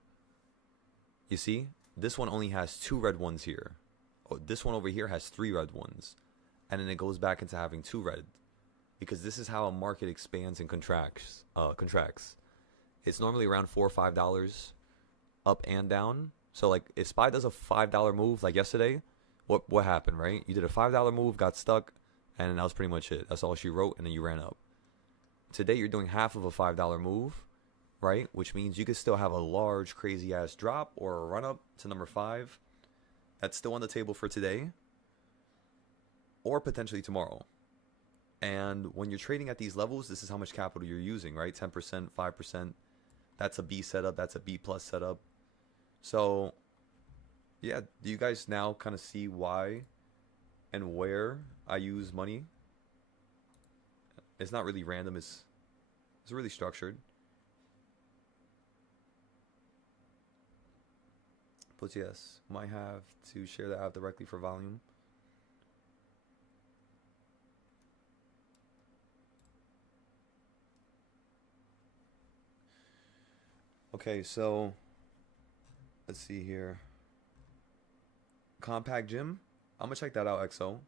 You see, this one only has 2 red ones here. Oh, this one over here has 3 red ones. And then it goes back into having 2 red. Because this is how a market expands and contracts. It's normally around $4 or $5 up and down. So like if SPY does a $5 move like yesterday, what happened, right? You did a $5 move, got stuck, and that was pretty much it. That's all she wrote, and then you ran up. Today you're doing half of a $5 move, right? Which means you could still have a large, crazy ass drop or a run up to number 5. That's still on the table for today, or potentially tomorrow. And when you're trading at these levels, this is how much capital you're using, right? 10%, 5%. That's a B setup. That's a B plus setup. So, yeah, do you guys now kind of see why and where I use money? It's not really random. It's really structured. But yes, might have to share that out directly for volume. Okay, so let's see here. Compact Gym. I'm gonna check that out, XO.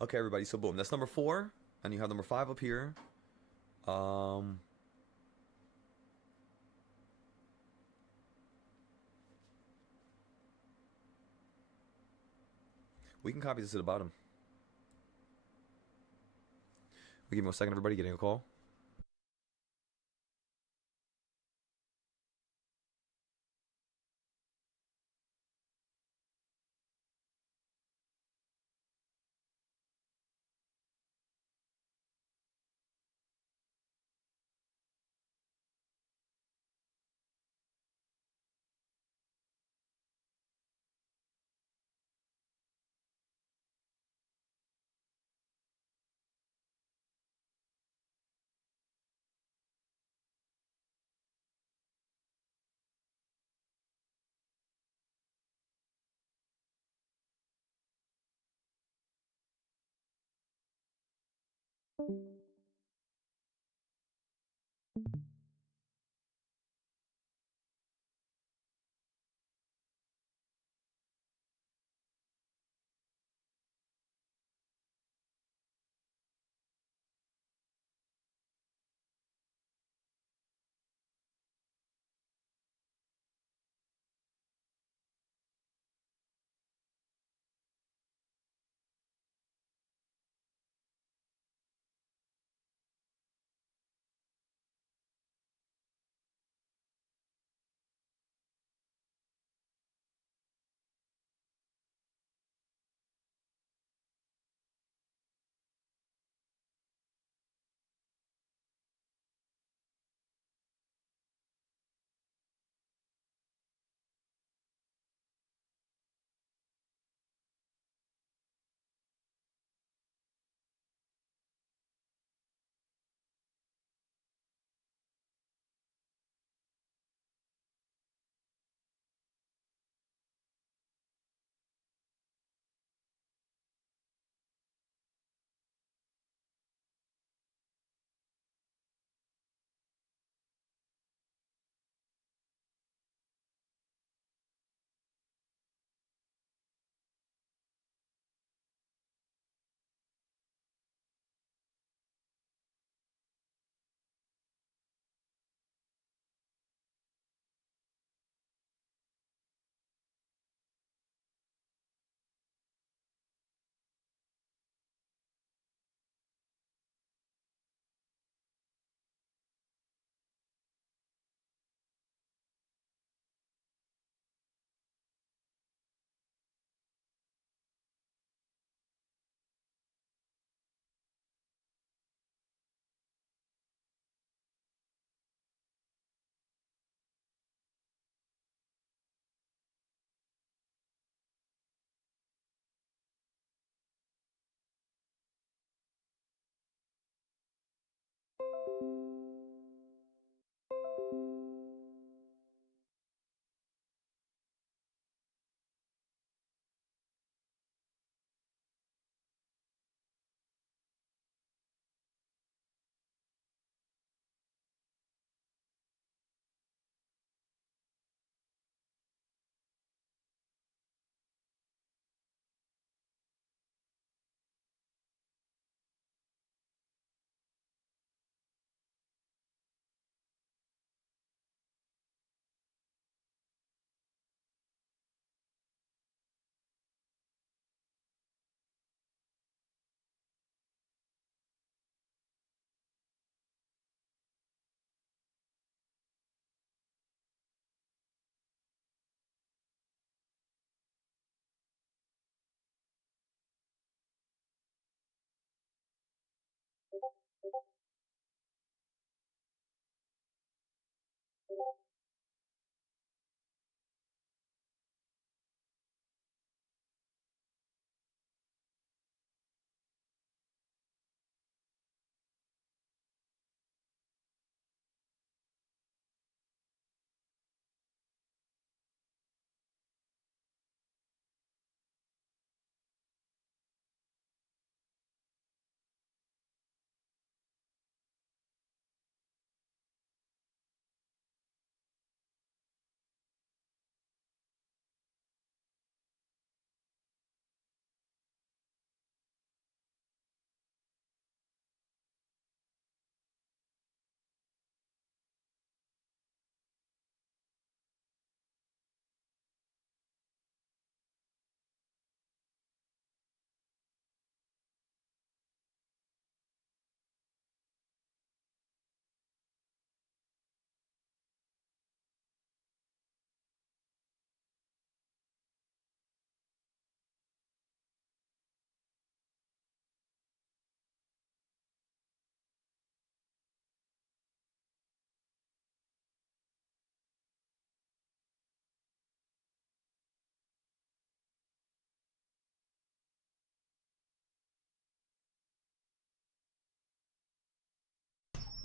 Okay, everybody. So boom, that's number 4, and you have number 5 up here. We can copy this to the bottom. Give me a second, everybody. Getting a call.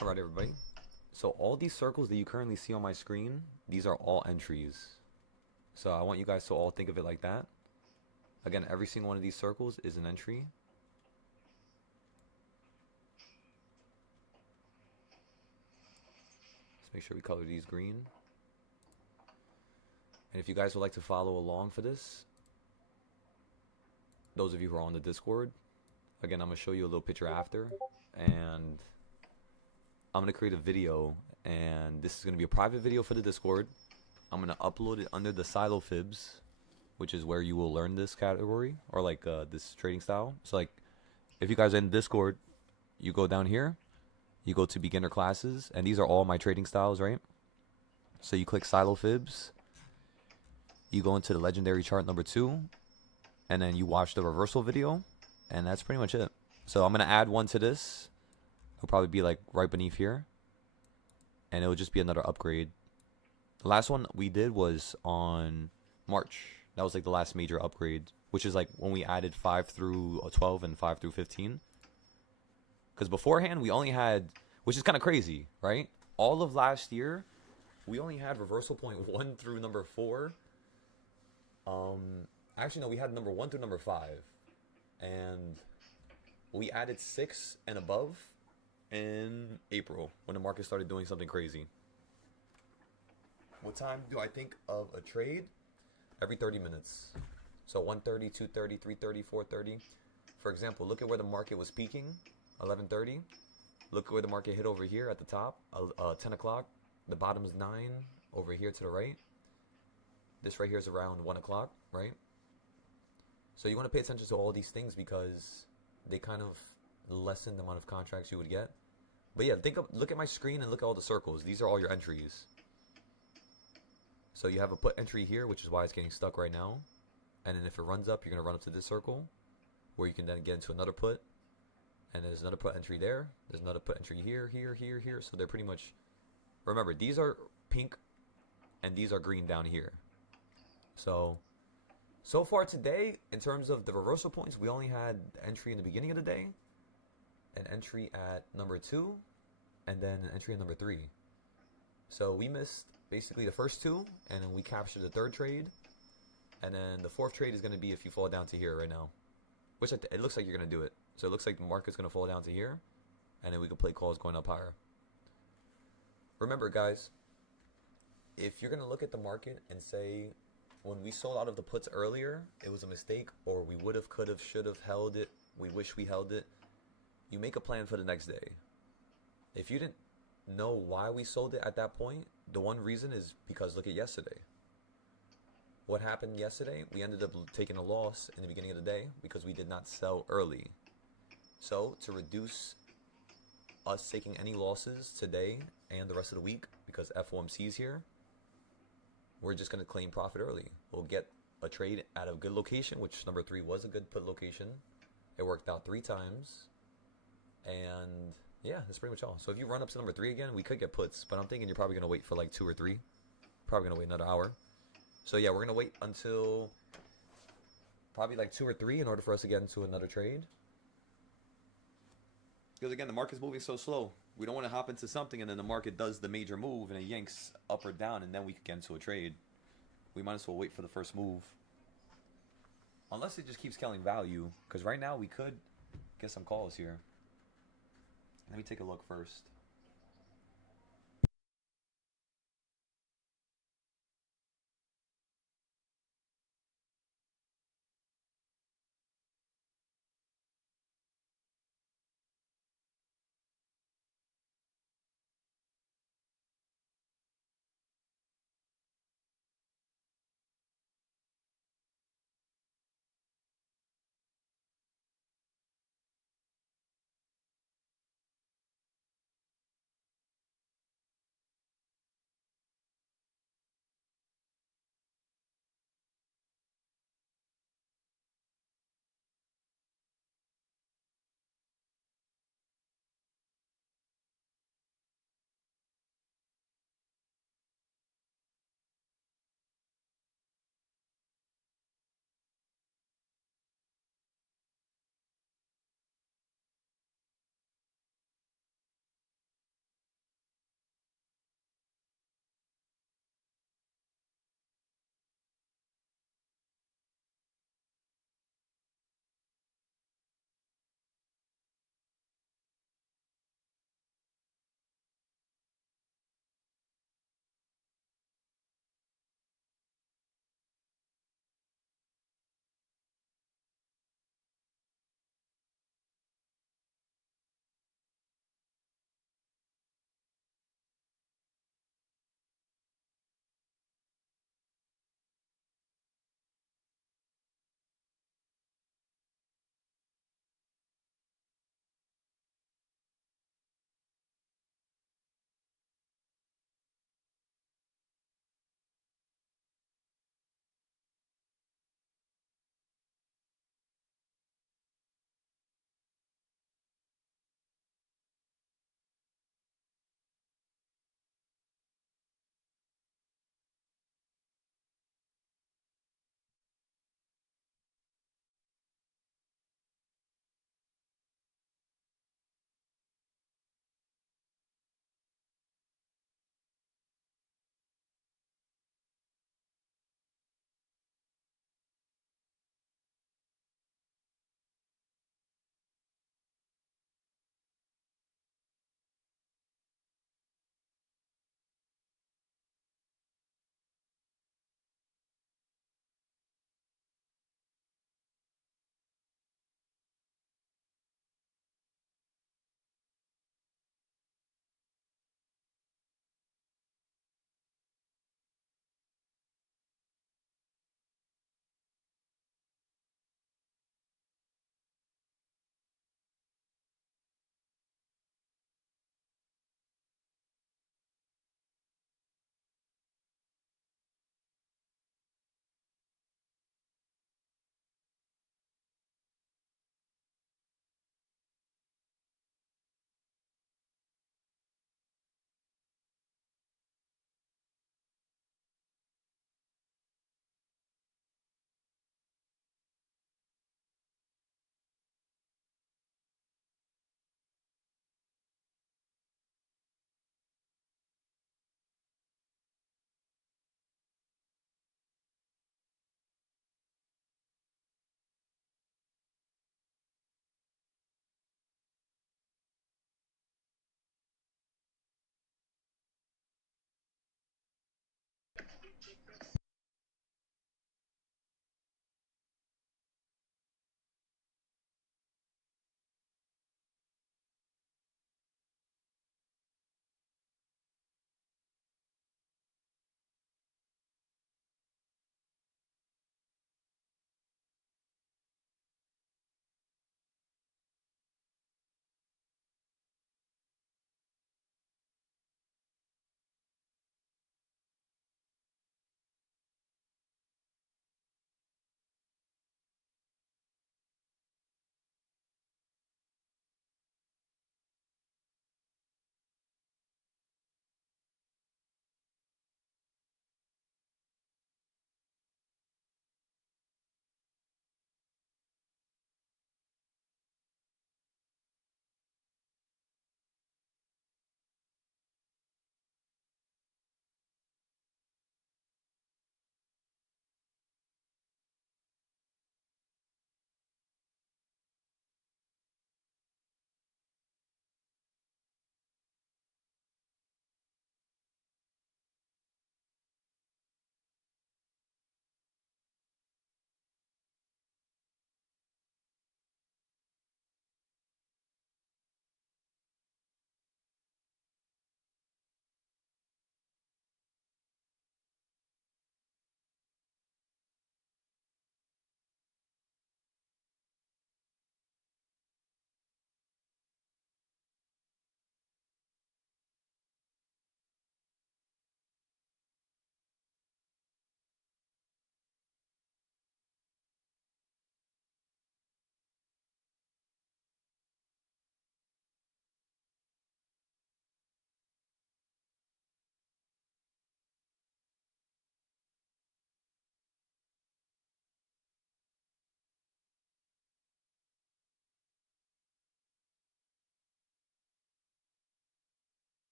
Alright, everybody. So all these circles that you currently see on my screen, these are all entries. So I want you guys to all think of it like that. Again, every single one of these circles is an entry. Let's make sure we color these green. And if you guys would like to follow along for this, those of you who are on the Discord, again, I'm going to show you a little picture after. And I'm going to create a video. And this is going to be a private video for the Discord. I'm going to upload it under the Silo Fibs, which is where you will learn this category, or like this trading style. So like, if you guys are in Discord, you go down here, you go to beginner classes, and these are all my trading styles, right? So you click Silo Fibs, you go into the legendary chart number 2, and then you watch the reversal video, and that's pretty much it. So I'm going to add one to this. It'll probably be like right beneath here, and it'll just be another upgrade. The last one we did was on March. That was like the last major upgrade, which is like when we added 5 through 12 and 5 through 15. Because beforehand, we only had, which is kind of crazy, right? All of last year, we only had reversal point 1 through number 4. Actually, no, we had number 1 through number 5. And we added 6 and above in April when the market started doing something crazy. What time do I think of a trade? Every 30 minutes. So 1:30, 2:30, 3:30, 4:30. For example, look at where the market was peaking, 11:30. Look at where the market hit over here at the top, 10 o'clock. The bottom is 9 over here to the right. This right here is around 1 o'clock, right? So you want to pay attention to all these things because they kind of lessen the amount of contracts you would get. But yeah, look at my screen and look at all the circles. These are all your entries. So you have a put entry here, which is why it's getting stuck right now. And then if it runs up, you're going to run up to this circle, where you can then get into another put. And there's another put entry there. There's another put entry here, here, here, here. So they're pretty much, remember, these are pink and these are green down here. So far today, in terms of the reversal points, we only had entry in the beginning of the day, an entry at number 2, and then an entry at number 3. So we missed basically the first 2, and then we captured the 3rd trade, and then the 4th trade is going to be if you fall down to here right now, which it looks like you're going to do it. So it looks like the market's going to fall down to here, and then we can play calls going up higher. Remember, guys, if you're going to look at the market and say, when we sold out of the puts earlier, it was a mistake, or we would have, could have, should have held it, we wish we held it, you make a plan for the next day. If you didn't know why we sold it at that point, the one reason is because look at yesterday. What happened yesterday? We ended up taking a loss in the beginning of the day because we did not sell early. So to reduce us taking any losses today and the rest of the week, because FOMC is here, we're just going to claim profit early. We'll get a trade at a good location, which number 3 was a good put location. It worked out 3 times. And yeah, that's pretty much all. So if you run up to number 3 again, we could get puts, but I'm thinking you're probably going to wait for like 2 or 3. Probably going to wait another hour. So yeah, we're going to wait until probably like 2 or 3 in order for us to get into another trade. Because again, the market's moving so slow. We don't want to hop into something and then the market does the major move and it yanks up or down and then we could get into a trade. We might as well wait for the first move. Unless it just keeps killing value. Because right now we could get some calls here. Let me take a look first.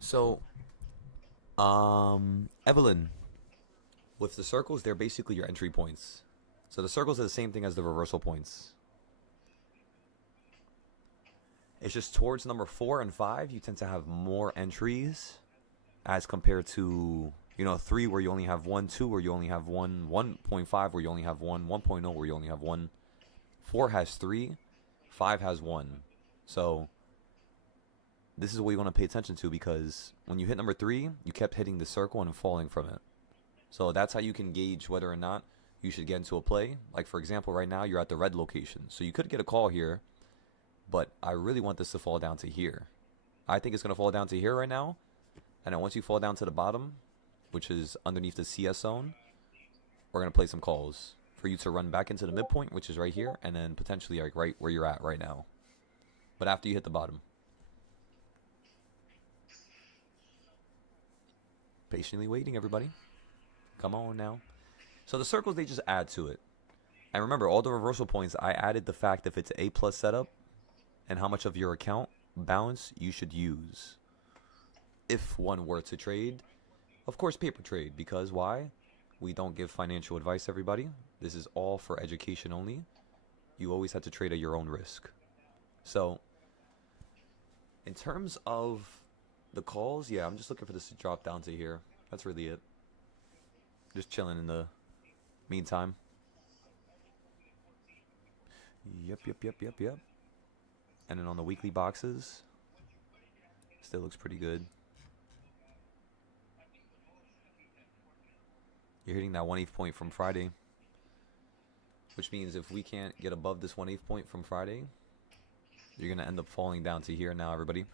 So, Evelyn, with the circles, they're basically your entry points. So the circles are the same thing as the reversal points. It's just towards number 4 and 5, you tend to have more entries as compared to, 3 where you only have 1, 2 where you only have 1, 1.5 where you only have 1, 1.0 where you only have 1. 4 has 3, 5 has 1. So this is what you want to pay attention to, because when you hit number 3, you kept hitting the circle and falling from it. So that's how you can gauge whether or not you should get into a play. Like, for example, right now you're at the red location. So you could get a call here, but I really want this to fall down to here. I think it's going to fall down to here right now. And then once you fall down to the bottom, which is underneath the CS zone, we're going to play some calls for you to run back into the midpoint, which is right here, and then potentially like right where you're at right now. But after you hit the bottom. Patiently waiting, everybody. Come on now. So the circles, they just add to it. And remember, all the reversal points, I added the fact if it's an A+ setup and how much of your account balance you should use if one were to trade. Of course, paper trade, because why? We don't give financial advice, everybody. This is all for education only. You always have to trade at your own risk. So, in terms of the calls, yeah, I'm just looking for this to drop down to here. That's really it. Just chilling in the meantime. Yep. And then on the weekly boxes, still looks pretty good. You're hitting that 1/8 point from Friday, which means if we can't get above this 1/8 point from Friday, you're going to end up falling down to here now, everybody,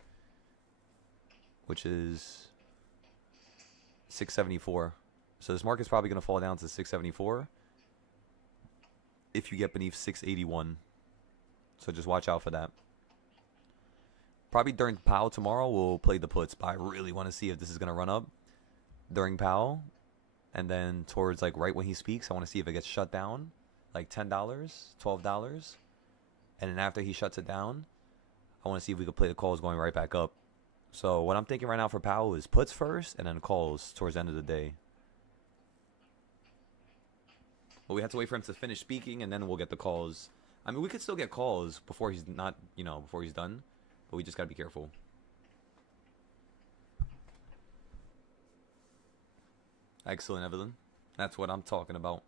which is 674. So this market's probably going to fall down to 674 if you get beneath 681. So just watch out for that. Probably during Powell tomorrow, we'll play the puts, but I really want to see if this is going to run up during Powell. And then towards like right when he speaks, I want to see if it gets shut down, like $10, $12. And then after he shuts it down, I want to see if we could play the calls going right back up. So what I'm thinking right now for Powell is puts first and then calls towards the end of the day. But we have to wait for him to finish speaking, and then we'll get the calls. I mean, we could still get calls before he's not, before he's done. But we just got to be careful. Excellent, Evelyn. That's what I'm talking about.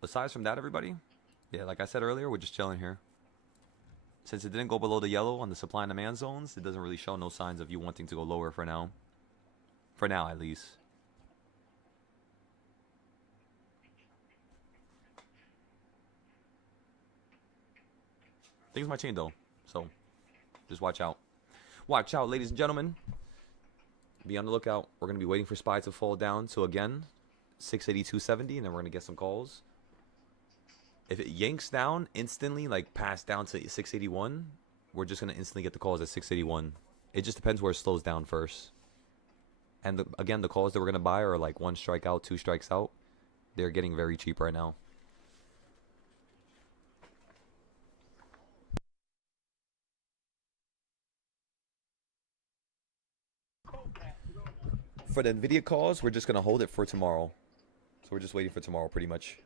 Besides from that, everybody, yeah, like I said earlier, we're just chilling here. Since it didn't go below the yellow on the supply and demand zones, it doesn't really show no signs of you wanting to go lower for now. For now, at least. Things might change, though. So, just watch out. Watch out, ladies and gentlemen. Be on the lookout. We're going to be waiting for SPY to fall down. So, again, 682.70, and then we're going to get some calls. If it yanks down instantly, like past down to 681, we're just going to instantly get the calls at 681. It just depends where it slows down first. And, again, the calls that we're going to buy are like 1 strike out, 2 strikes out. They're getting very cheap right now. For the NVIDIA calls, we're just going to hold it for tomorrow. So we're just waiting for tomorrow pretty much.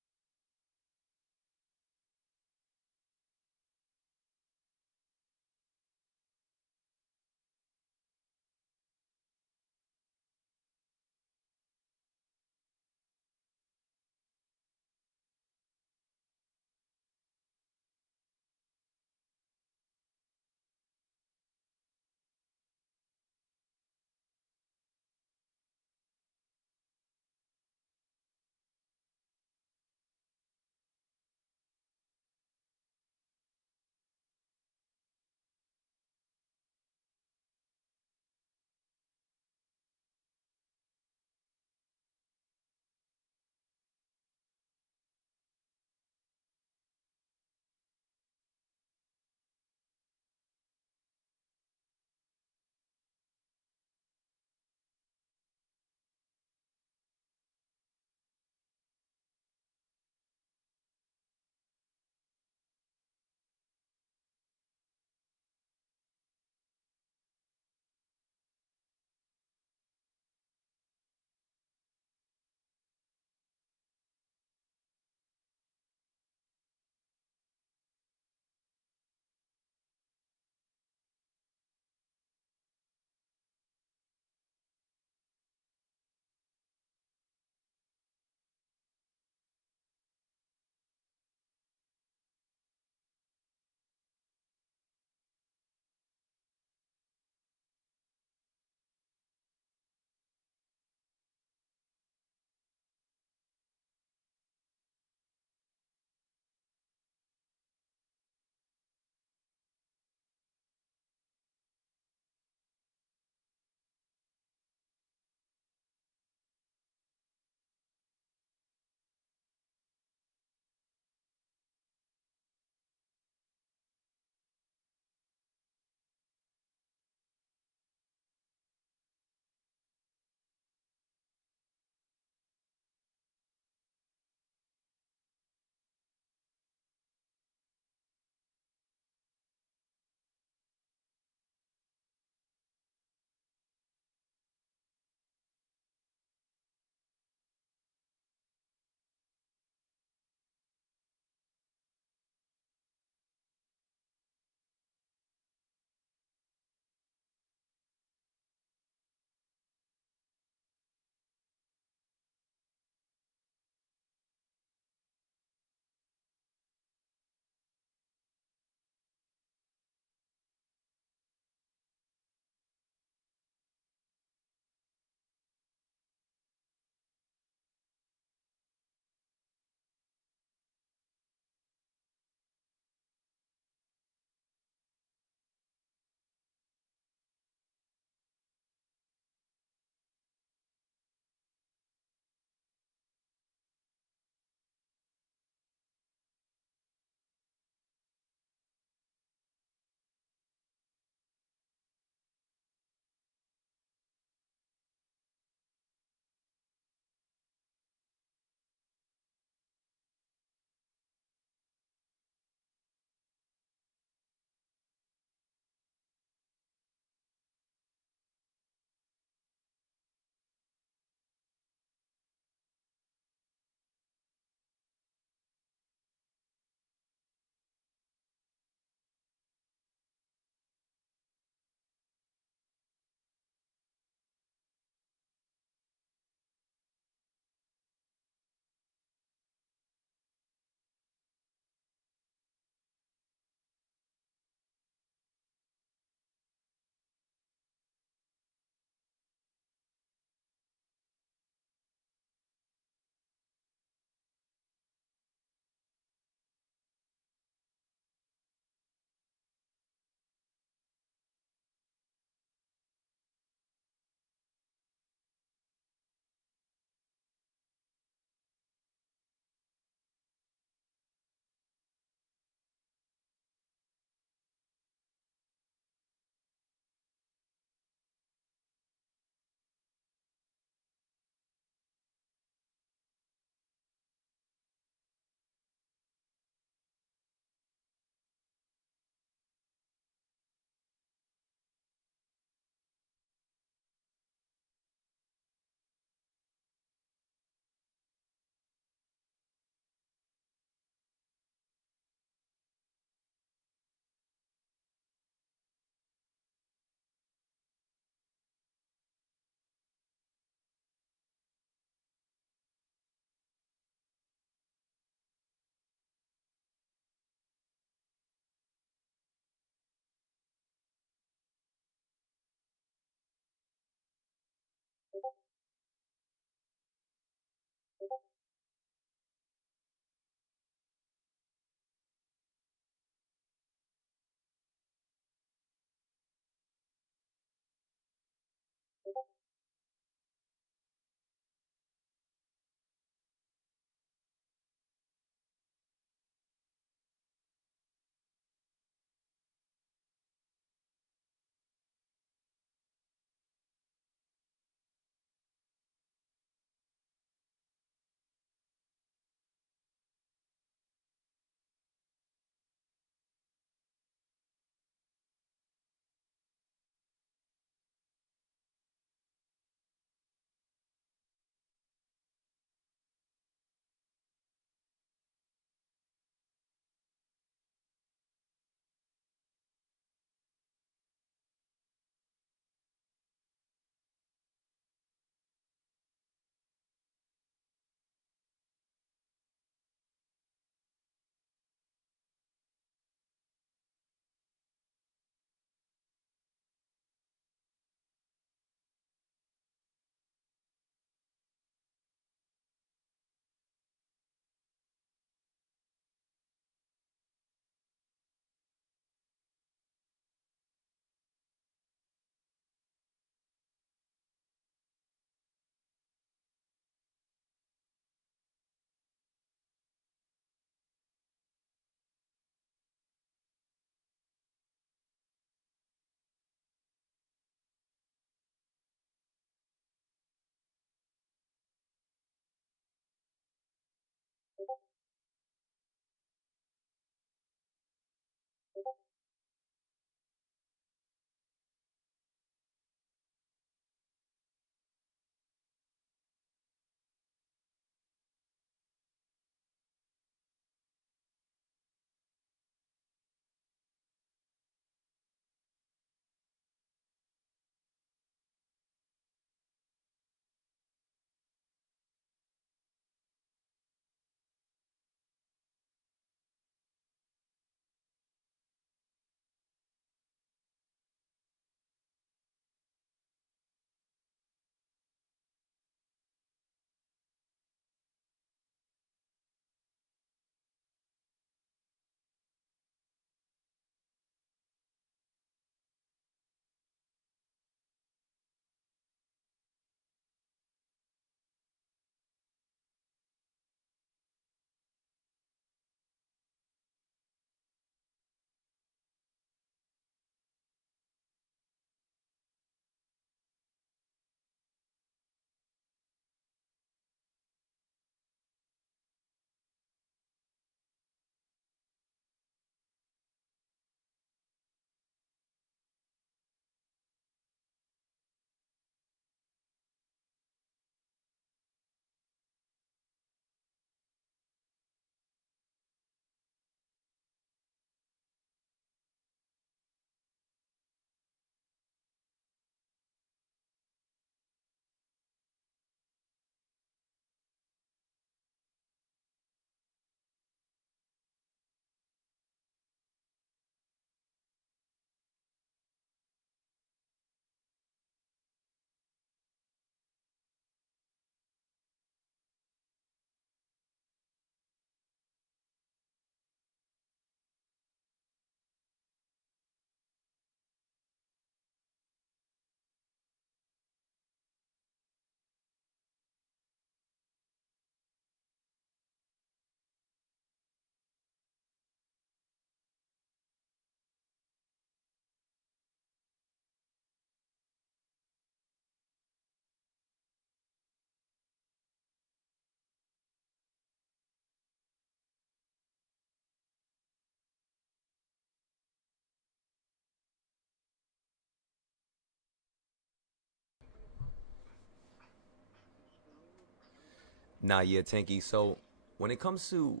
Nah, yeah, Tanky. So when it comes to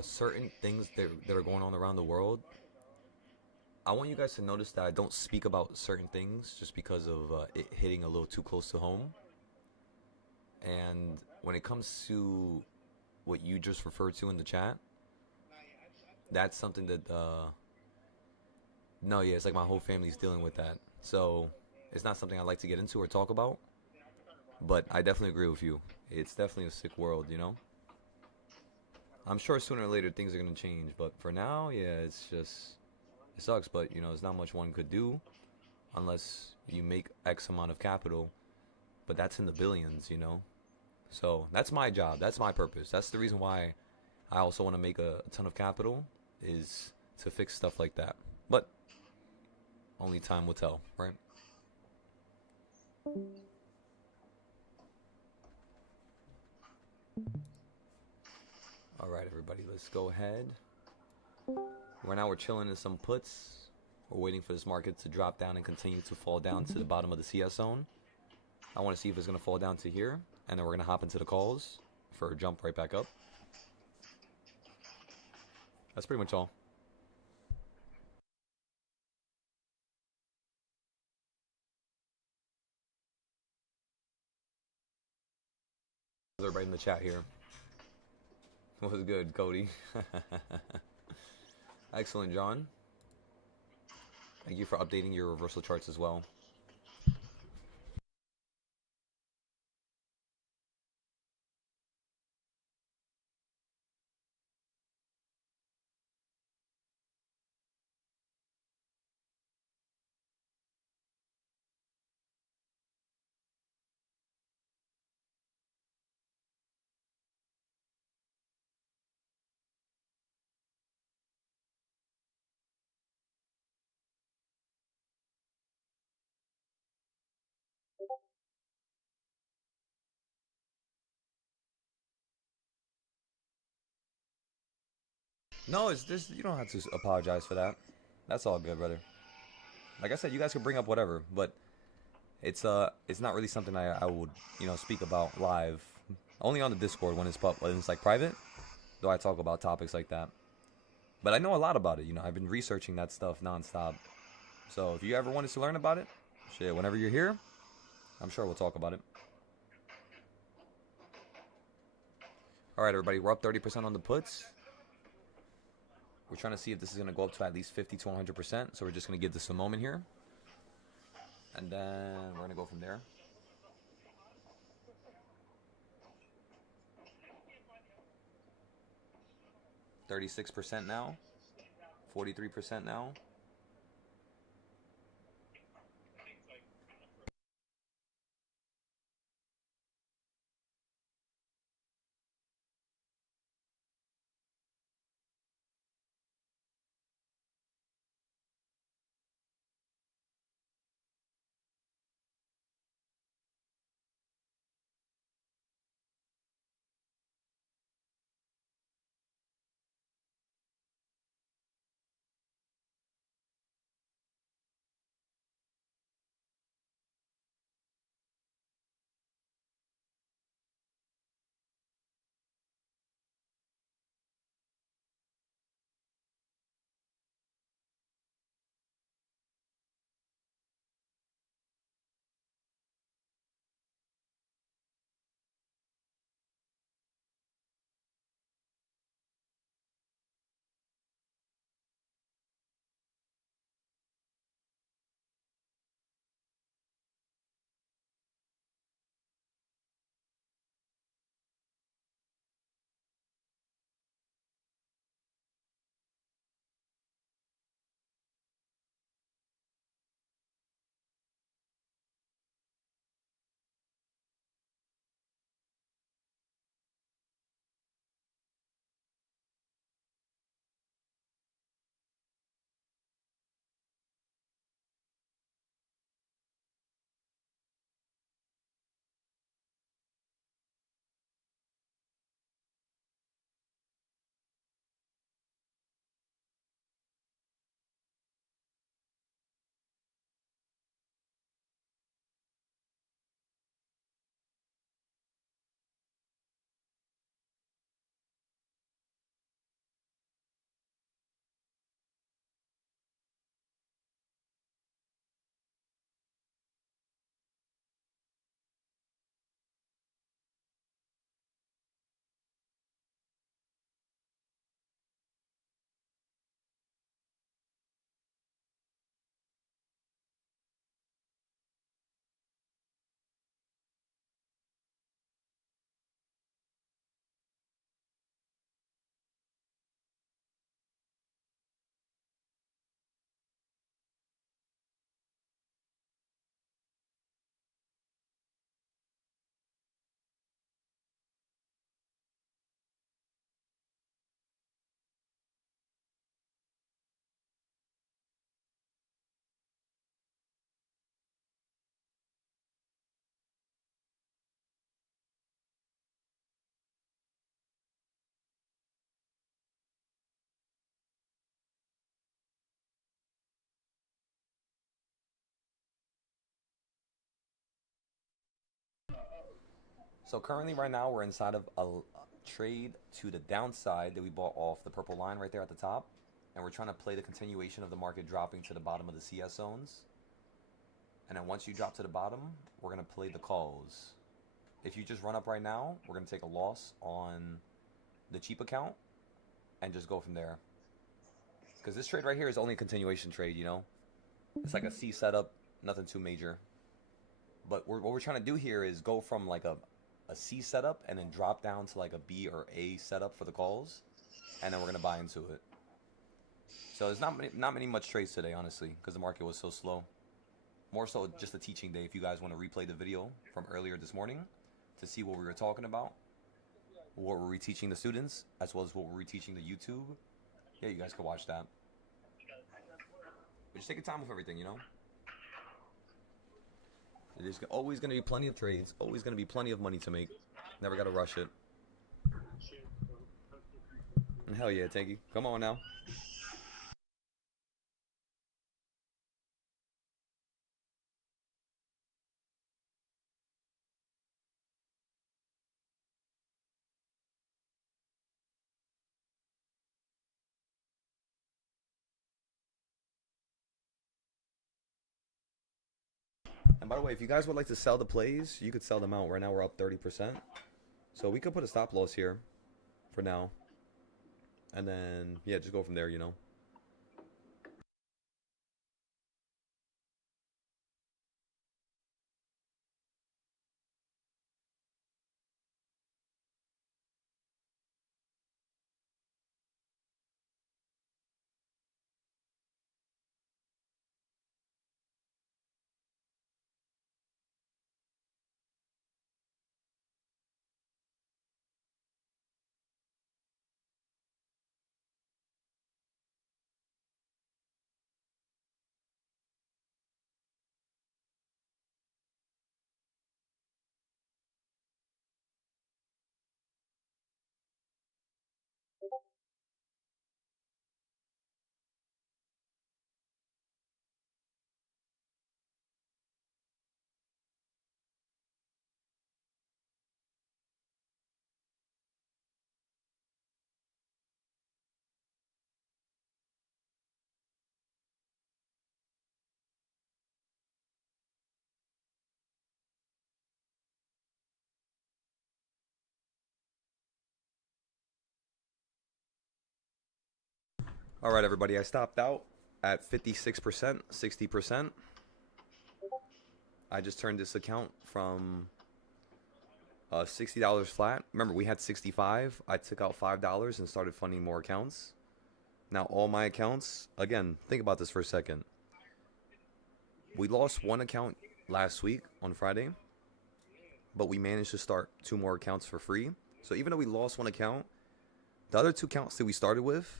certain things that are going on around the world, I want you guys to notice that I don't speak about certain things just because of it hitting a little too close to home. And when it comes to what you just referred to in the chat, that's something that no, yeah, it's like my whole family's dealing with that. So it's not something I like to get into or talk about. But I definitely agree with you. It's definitely a sick world, you know? I'm sure sooner or later things are going to change. But for now, yeah, it's just, it sucks. But, you know, there's not much one could do unless you make X amount of capital. But that's in the billions, you know? So that's my job. That's my purpose. That's the reason why I also want to make a ton of capital, is to fix stuff like that. But only time will tell, right? All right, everybody, let's go ahead. Right now we're chilling in some puts. We're waiting for this market to drop down and continue to fall down to the bottom of the CS zone. I want to see if it's going to fall down to here, and then we're going to hop into the calls for a jump right back up. That's pretty much all. Everybody in the chat here. What's good, Cody? Excellent, John. Thank you for updating your reversal charts as well. No, it's this. You don't have to apologize for that. That's all good, brother. Like I said, you guys can bring up whatever, but it's not really something I would, you know, speak about live. Only on the Discord when it's like private. Though I talk about topics like that. But I know a lot about it. You know, I've been researching that stuff nonstop. So if you ever wanted to learn about it, shit, whenever you're here, I'm sure we'll talk about it. All right, everybody, we're up 30% on the puts. We're trying to see if this is going to go up to at least 50 to 100%. So we're just going to give this a moment here. And then we're going to go from there. $36% now. 43% now. So currently right now we're inside of a trade to the downside that we bought off the purple line right there at the top. And we're trying to play the continuation of the market dropping to the bottom of the CS zones. And then once you drop to the bottom, we're going to play the calls. If you just run up right now, we're going to take a loss on the cheap account and just go from there. Because this trade right here is only a continuation trade, you know? It's like a C setup, nothing too major. But what we're trying to do here is go from like a C setup and then drop down to like a B or A setup for the calls. And then we're going to buy into it. So there's not many much trades today, honestly, because the market was so slow. More so just a teaching day if you guys want to replay the video from earlier this morning to see what we were talking about, what we're reteaching the students, as well as what we're reteaching the YouTube. Yeah, you guys can watch that. But just take your time with everything, you know? There's always going to be plenty of trades, always going to be plenty of money to make. Never got to rush it. And hell yeah, Tanky. Come on now. And by the way, if you guys would like to sell the plays, you could sell them out. Right now we're up 30%. So we could put a stop loss here for now. And then, yeah, just go from there, you know. All right, everybody, I stopped out at 56%, 60%. I just turned this account from $60 flat. Remember, we had 65. I took out $5 and started funding more accounts. Now, all my accounts, again, think about this for a second. We lost one account last week on Friday, but we managed to start 2 more accounts for free. So even though we lost one account, the other 2 accounts that we started with,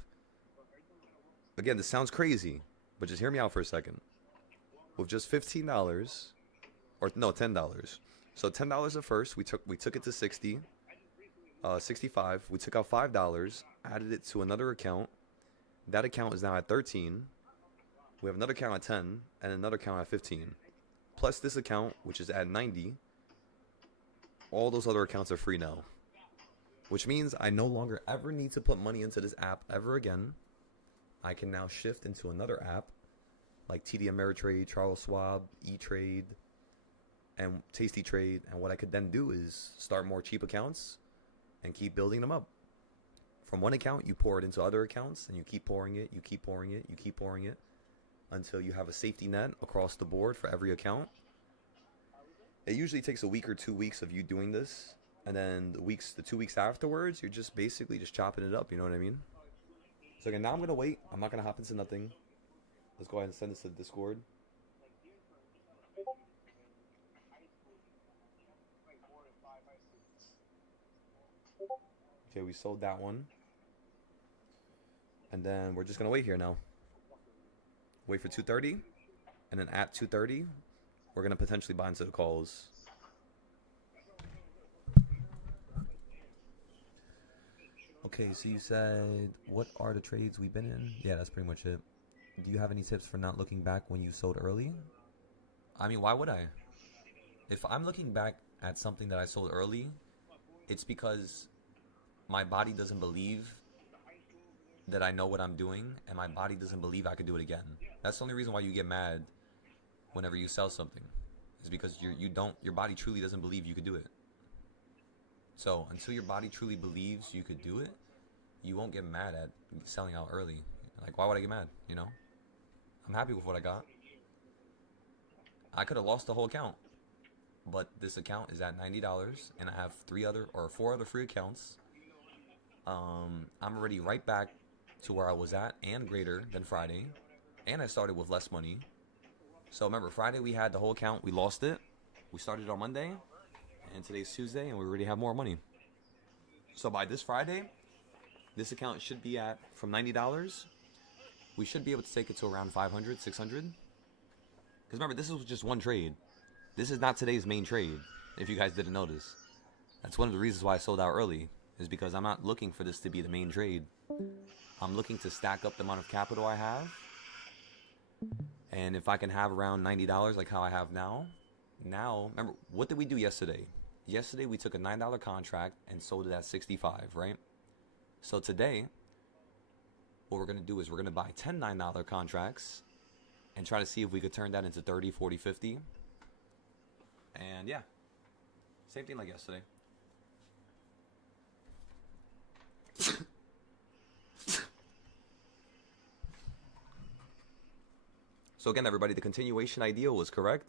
again, this sounds crazy, but just hear me out for a second. With just $15, or no, $10. So $10 at first, we took it to 60, 65. We took out $5, added it to another account. That account is now at 13. We have another account at 10 and another account at 15. Plus this account, which is at 90. All those other accounts are free now. Which means I no longer ever need to put money into this app ever again. I can now shift into another app like TD Ameritrade, Charles Schwab, E-Trade, and Tasty Trade. And what I could then do is start more cheap accounts and keep building them up. From one account, you pour it into other accounts, and you keep pouring it, you keep pouring it, you keep pouring it, until you have a safety net across the board for every account. It usually takes a week or 2 weeks of you doing this, and then the 2 weeks afterwards, you're just basically just chopping it up, you know what I mean? So again, now I'm going to wait. I'm not going to hop into nothing. Let's go ahead and send this to Discord. Okay, we sold that one. And then we're just going to wait here now. Wait for 2:30. And then at 2:30, we're going to potentially buy into the calls. Okay, so you said, what are the trades we've been in? Yeah, that's pretty much it. Do you have any tips for not looking back when you sold early? I mean, why would I? If I'm looking back at something that I sold early, it's because my body doesn't believe that I know what I'm doing, and my body doesn't believe I could do it again. That's the only reason why you get mad whenever you sell something, is because your body truly doesn't believe you could do it. So until your body truly believes you could do it, you won't get mad at selling out early. Like, why would I get mad? You know, I'm happy with what I got. I could have lost the whole account, but this account is at $90, and I have 4 other free accounts. I'm already right back to where I was at and greater than Friday, and I started with less money. So remember, Friday we had the whole account, we lost it. We started on Monday, and today's Tuesday, and we already have more money. So by this Friday, this account should be at, from $90, we should be able to take it to around 500, 600. Because remember, this is just one trade. This is not today's main trade, if you guys didn't notice. That's one of the reasons why I sold out early, is because I'm not looking for this to be the main trade. I'm looking to stack up the amount of capital I have. And if I can have around $90 like how I have now. Now, remember, what did we do yesterday? Yesterday we took a $9 contract and sold it at 65, right? So today, what we're going to do is we're going to buy 10 $9 contracts and try to see if we could turn that into 30, 40, 50. And yeah, same thing like yesterday. So again, everybody, the continuation idea was correct.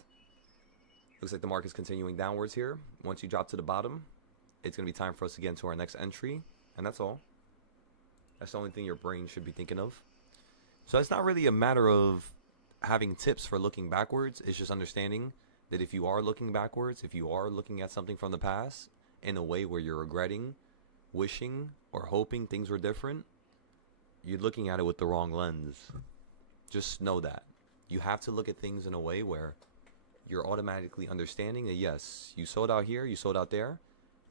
Looks like the market's continuing downwards here. Once you drop to the bottom, it's going to be time for us to get into our next entry. And that's all. That's the only thing your brain should be thinking of. So it's not really a matter of having tips for looking backwards. It's just understanding that if you are looking backwards, if you are looking at something from the past in a way where you're regretting, wishing, or hoping things were different, you're looking at it with the wrong lens. Just know that. You have to look at things in a way where you're automatically understanding that, yes, you sold out here, you sold out there.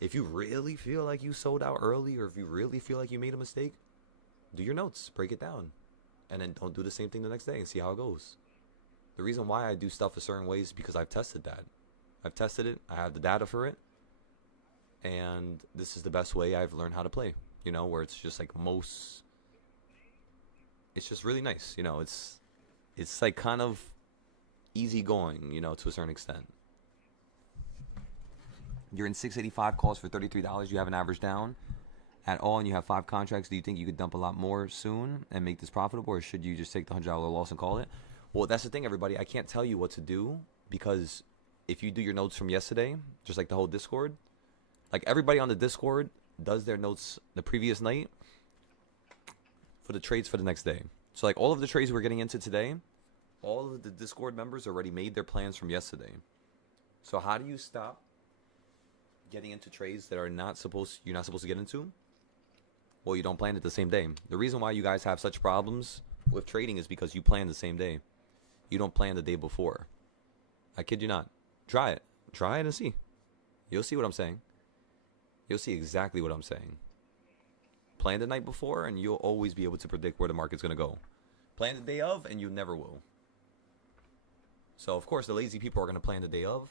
If you really feel like you sold out early, or if you really feel like you made a mistake, do your notes, break it down, and then don't do the same thing the next day and see how it goes. The reason why I do stuff a certain way is because I've tested that. I've tested it, I have the data for it, and this is the best way I've learned how to play, you know, where it's just like it's just really nice, you know, it's like kind of easy going, you know, to a certain extent. You're in 685 calls for $33. You have an average down at all, and you have 5 contracts. Do you think you could dump a lot more soon and make this profitable, or should you just take the $100 loss and call it? Well, that's the thing, everybody. I can't tell you what to do, because if you do your notes from yesterday, just like the whole Discord, like everybody on the Discord does their notes the previous night for the trades for the next day. So like all of the trades we're getting into today, all of the Discord members already made their plans from yesterday. So how do you stop getting into trades that you're not supposed to get into? Well, you don't plan it the same day. The reason why you guys have such problems with trading is because you plan the same day. You don't plan the day before. I kid you not. Try it and see. You'll see what I'm saying. You'll see exactly what I'm saying. Plan the night before, and you'll always be able to predict where the market's going to go. Plan the day of, and you never will. So, of course, the lazy people are going to plan the day of.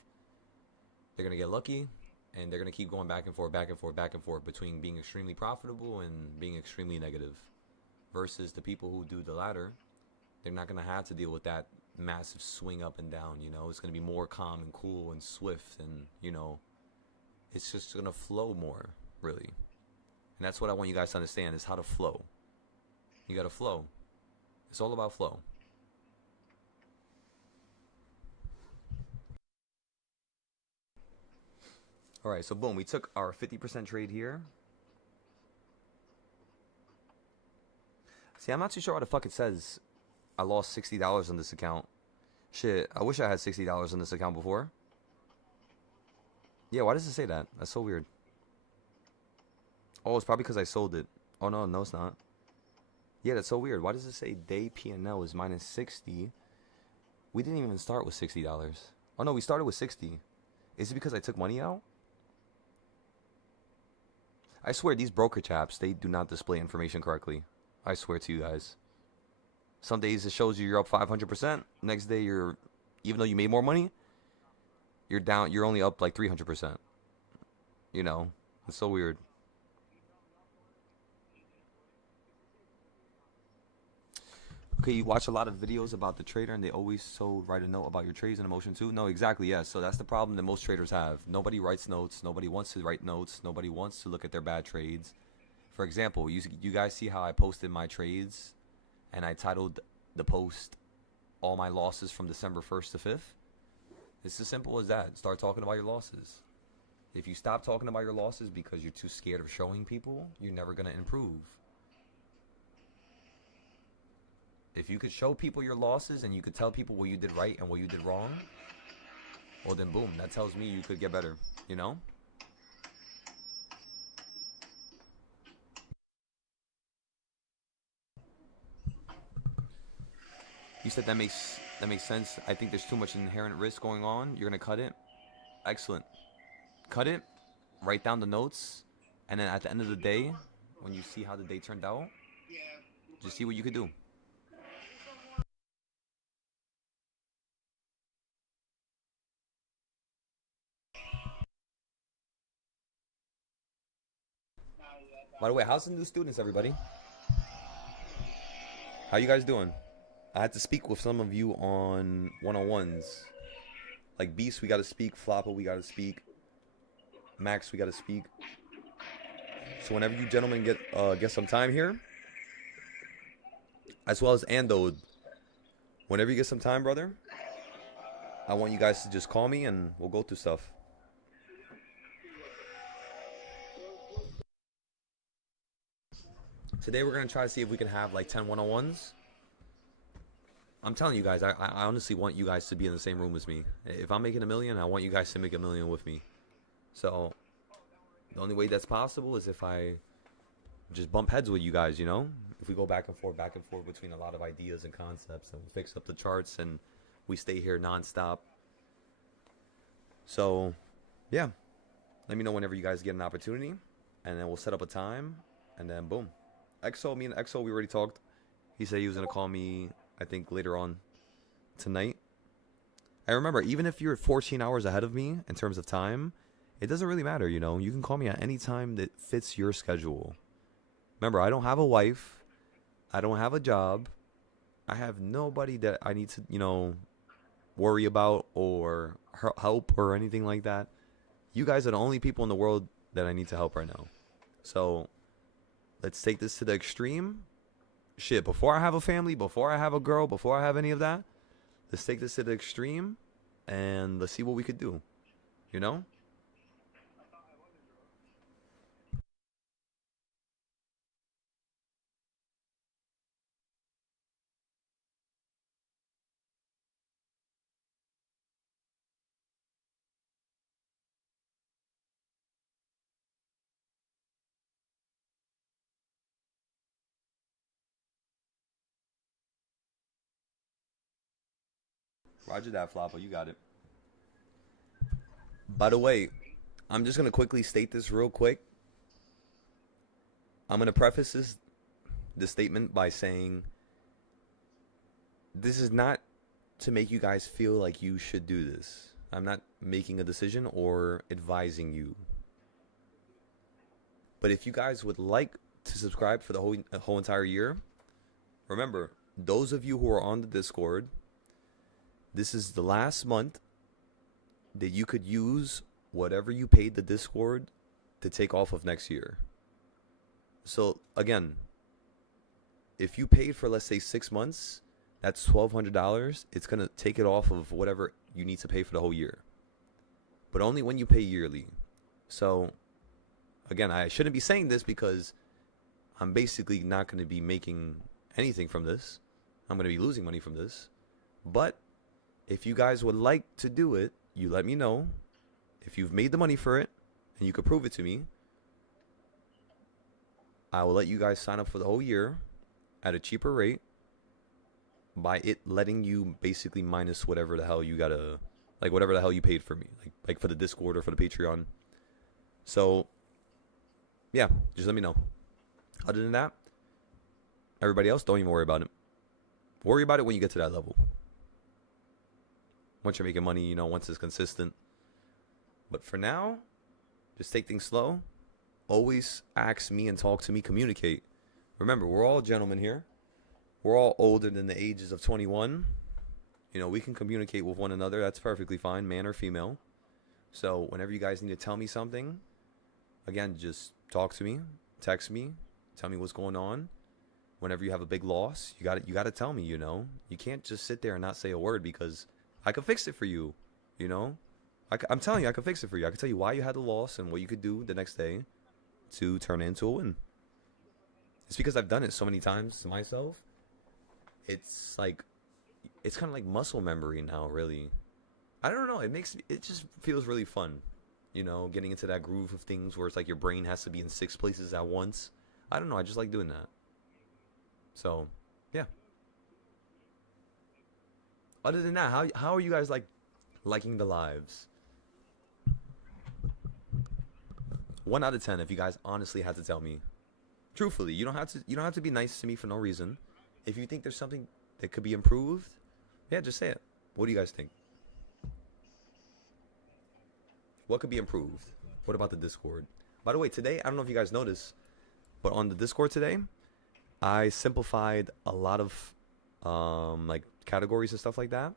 They're going to get lucky, and they're going to keep going back and forth, back and forth, back and forth between being extremely profitable and being extremely negative. Versus the people who do the latter, they're not going to have to deal with that massive swing up and down, you know. It's going to be more calm and cool and swift, and, you know, it's just going to flow more, really. And that's what I want you guys to understand, is how to flow. You got to flow. It's all about flow. All right, so boom, we took our 50% trade here. See, I'm not too sure what the fuck it says. I lost $60 on this account. Shit, I wish I had $60 on this account before. Yeah, why does it say that? That's so weird. Oh, it's probably because I sold it. Oh, no, it's not. Yeah, that's so weird. Why does it say day P&L is minus 60? We didn't even start with $60. Oh, no, we started with 60. Is it because I took money out? I swear, these broker chaps, they do not display information correctly. I swear to you guys. Some days it shows you're up 500%. Next day, even though you made more money, you're down. You're only up like 300%. You know, it's so weird. Okay, you watch a lot of videos about the trader, and they always write a note about your trades and emotion too. No, exactly, yes. So that's the problem that most traders have. Nobody writes notes. Nobody wants to write notes. Nobody wants to look at their bad trades. For example, you guys see how I posted my trades, and I titled the post "All My Losses from December 1st to 5th." It's as simple as that. Start talking about your losses. If you stop talking about your losses because you're too scared of showing people, you're never gonna improve. If you could show people your losses and you could tell people what you did right and what you did wrong, well then boom, that tells me you could get better, you know? You said that makes sense. I think there's too much inherent risk going on. You're gonna cut it. Excellent. Cut it, write down the notes, and then at the end of the day, when you see how the day turned out, just see what you could do. By the way, how's the new students, everybody? How you guys doing? I had to speak with some of you on one-on-ones. Like Beast, we got to speak. Floppa, we got to speak. Max, we got to speak. So whenever you gentlemen get some time here, as well as Ando, whenever you get some time, brother, I want you guys to just call me and we'll go through stuff. Today we're going to try to see if we can have like 10 one-on-ones. I'm telling you guys, I honestly want you guys to be in the same room as me. If I'm making $1 million, I want you guys to make $1 million with me. So the only way that's possible is if I just bump heads with you guys, you know? If we go back and forth between a lot of ideas and concepts and we fix up the charts and we stay here nonstop. So, yeah. Let me know whenever you guys get an opportunity and then we'll set up a time and then boom. Me and Exo, we already talked. He said he was going to call me, I think, later on tonight. I remember, even if you're 14 hours ahead of me in terms of time, it doesn't really matter, you know? You can call me at any time that fits your schedule. Remember, I don't have a wife. I don't have a job. I have nobody that I need to, you know, worry about or help or anything like that. You guys are the only people in the world that I need to help right now. So let's take this to the extreme. Shit, before I have a family, before I have a girl, before I have any of that, let's take this to the extreme and let's see what we could do. You know? Roger that, Flopper. You got it. By the way, I'm just going to quickly state this real quick. I'm going to preface this statement by saying this is not to make you guys feel like you should do this. I'm not making a decision or advising you. But if you guys would like to subscribe for the whole entire year, remember, those of you who are on the Discord, this is the last month that you could use whatever you paid the Discord to take off of next year. So again, if you paid for, let's say, 6 months, that's $1,200. It's going to take it off of whatever you need to pay for the whole year. But only when you pay yearly. So again, I shouldn't be saying this because I'm basically not going to be making anything from this. I'm going to be losing money from this. But if you guys would like to do it, you let me know. If you've made the money for it and you could prove it to me, I will let you guys sign up for the whole year at a cheaper rate by it letting you basically minus whatever the hell you gotta, like whatever the hell you paid for me, like for the Discord or for the Patreon. So yeah, just let me know. Other than that, everybody else, don't even worry about it. Worry about it when you get to that level. Once you're making money, you know, once it's consistent, But for now, just take things slow. Always ask me and talk to me, communicate. Remember, we're all gentlemen here. We're all older than the ages of 21. You know, we can communicate with one another. That's perfectly fine, man or female. So whenever you guys need to tell me something, again, just talk to me, text me, tell me what's going on. Whenever you have a big loss, you got to tell me, you know. You can't just sit there and not say a word, because I could fix it for you, you know. I'm telling you, I could fix it for you. I could tell you why you had the loss and what you could do the next day to turn it into a win. It's because I've done it so many times to myself. It's like, it's kind of like muscle memory now, really. I don't know. It just feels really fun, you know, getting into that groove of things where it's like your brain has to be in 6 places at once. I don't know. I just like doing that. So, yeah. Other than that, how are you guys liking the lives? 1 out of 10 if you guys honestly had to tell me. Truthfully, you don't have to be nice to me for no reason. If you think there's something that could be improved, yeah, just say it. What do you guys think? What could be improved? What about the Discord? By the way, today, I don't know if you guys noticed, but on the Discord today, I simplified a lot of like categories and stuff like that.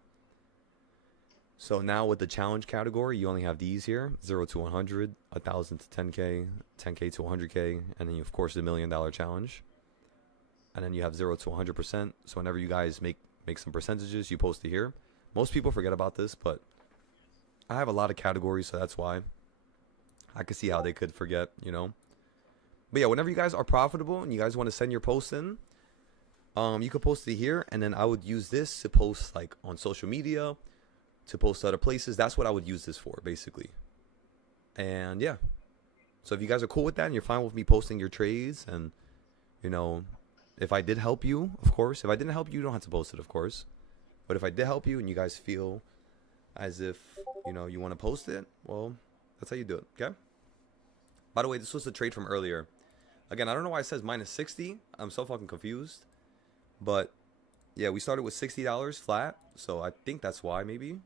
So now with the challenge category, you only have these here: 0 to 100, 1,000 to 10K, 10K to 100K, and then of course the $1 million challenge. And then you have 0 to 100%. So whenever you guys make some percentages, you post it here. Most people forget about this, but I have a lot of categories, so that's why. I can see how they could forget, you know. But yeah, whenever you guys are profitable and you guys want to send your posts in, you could post it here, and then I would use this to post like on social media, to post to other places. That's what I would use this for, basically. And yeah, so if you guys are cool with that and you're fine with me posting your trades, and you know, if I did help you, of course. If I didn't help you, you don't have to post it, of course. But if I did help you and you guys feel as if, you know, you want to post it, well, that's how you do it, okay? By the way, this was the trade from earlier. Again, I don't know why it says minus 60. I'm so fucking confused. But yeah, we started with $60 flat, so I think that's why, maybe.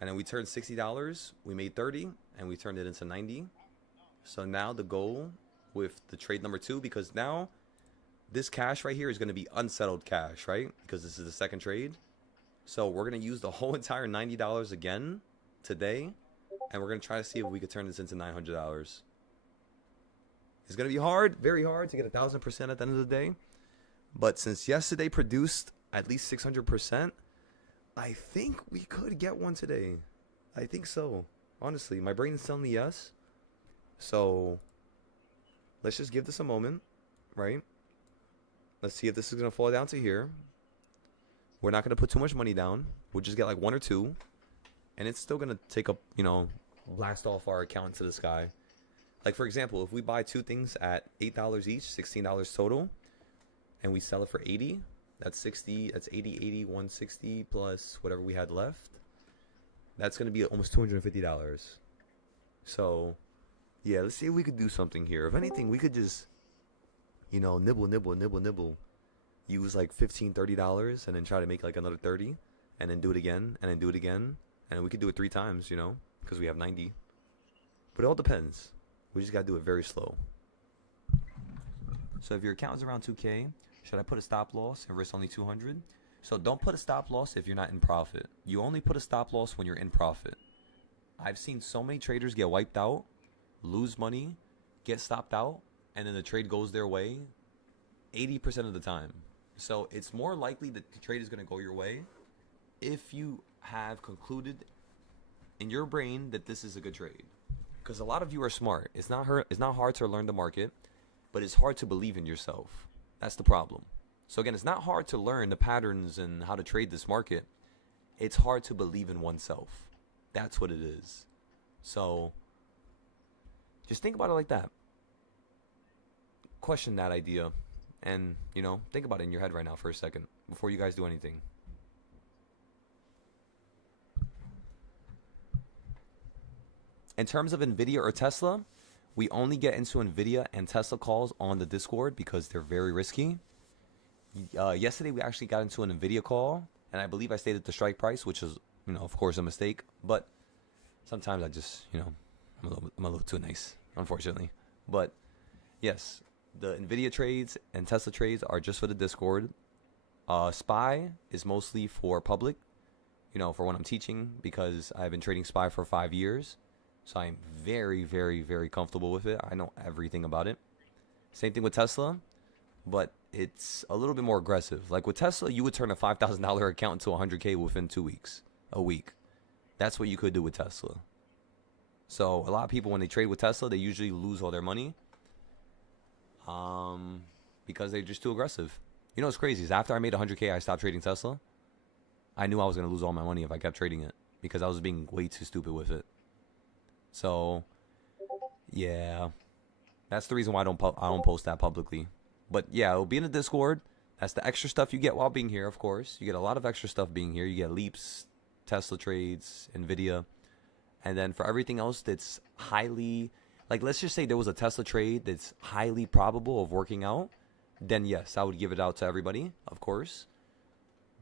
And then we turned $60, we made 30, and we turned it into 90. So now the goal with the trade number 2, because now this cash right here is going to be unsettled cash, right? Because this is the second trade. So we're going to use the whole entire $90 again today, and we're going to try to see if we could turn this into $900. It's going to be hard, very hard to get 1,000% at the end of the day. But since yesterday produced at least 600%, I think we could get one today. I think so. Honestly, my brain is telling me yes. So let's just give this a moment, right? Let's see if this is going to fall down to here. We're not going to put too much money down. We'll just get like 1 or 2. And it's still going to take up, you know, blast off our account into the sky. Like, for example, if we buy 2 things at $8 each, $16 total, and we sell it for 80, that's 60, that's 80, 80, 160 plus whatever we had left. That's going to be almost $250. So, yeah, let's see if we could do something here. If anything, we could just, you know, nibble. Use like $15, $30 and then try to make like another 30 and then do it again and then do it again. And we could do it 3 times, you know, because we have 90. But it all depends. We just got to do it very slow. So if your account is around 2K, should I put a stop loss and risk only 200? So don't put a stop loss if you're not in profit. You only put a stop loss when you're in profit. I've seen so many traders get wiped out, lose money, get stopped out, and then the trade goes their way 80% of the time. So it's more likely that the trade is going to go your way if you have concluded in your brain that this is a good trade. Because a lot of you are smart. It's not hard to learn the market, but it's hard to believe in yourself. That's the problem. So again, it's not hard to learn the patterns and how to trade this market. It's hard to believe in oneself. That's what it is. So just think about it like that. Question that idea. And, you know, think about it in your head right now for a second before you guys do anything. In terms of NVIDIA or Tesla, we only get into NVIDIA and Tesla calls on the Discord because they're very risky. Yesterday, we actually got into an NVIDIA call, and I believe I stated the strike price, which is, you know, of course, a mistake. But Sometimes I just, I'm a little too nice, unfortunately. But yes, the Nvidia trades and Tesla trades are just for the Discord. SPY is mostly for public, for when I'm teaching, because I've been trading SPY for 5 years. So I'm very, very, very comfortable with it. I know everything about it. Same thing with Tesla, but it's a little bit more aggressive. Like with Tesla, you would turn a $5,000 account into 100K within 2 weeks, a week. That's what you could do with Tesla. So a lot of people, when they trade with Tesla, they usually lose all their money because they're just too aggressive. You know what's crazy is after I made 100K, I stopped trading Tesla. I knew I was going to lose all my money if I kept trading it because I was being way too stupid with it. So, yeah, that's the reason why I don't post that publicly. But yeah, it'll be in the Discord. That's the extra stuff you get while being here, of course. You get a lot of extra stuff being here. You get leaps, Tesla trades, Nvidia. And then for everything else that's highly, like let's just say there was a Tesla trade that's highly probable of working out, then yes, I would give it out to everybody, of course.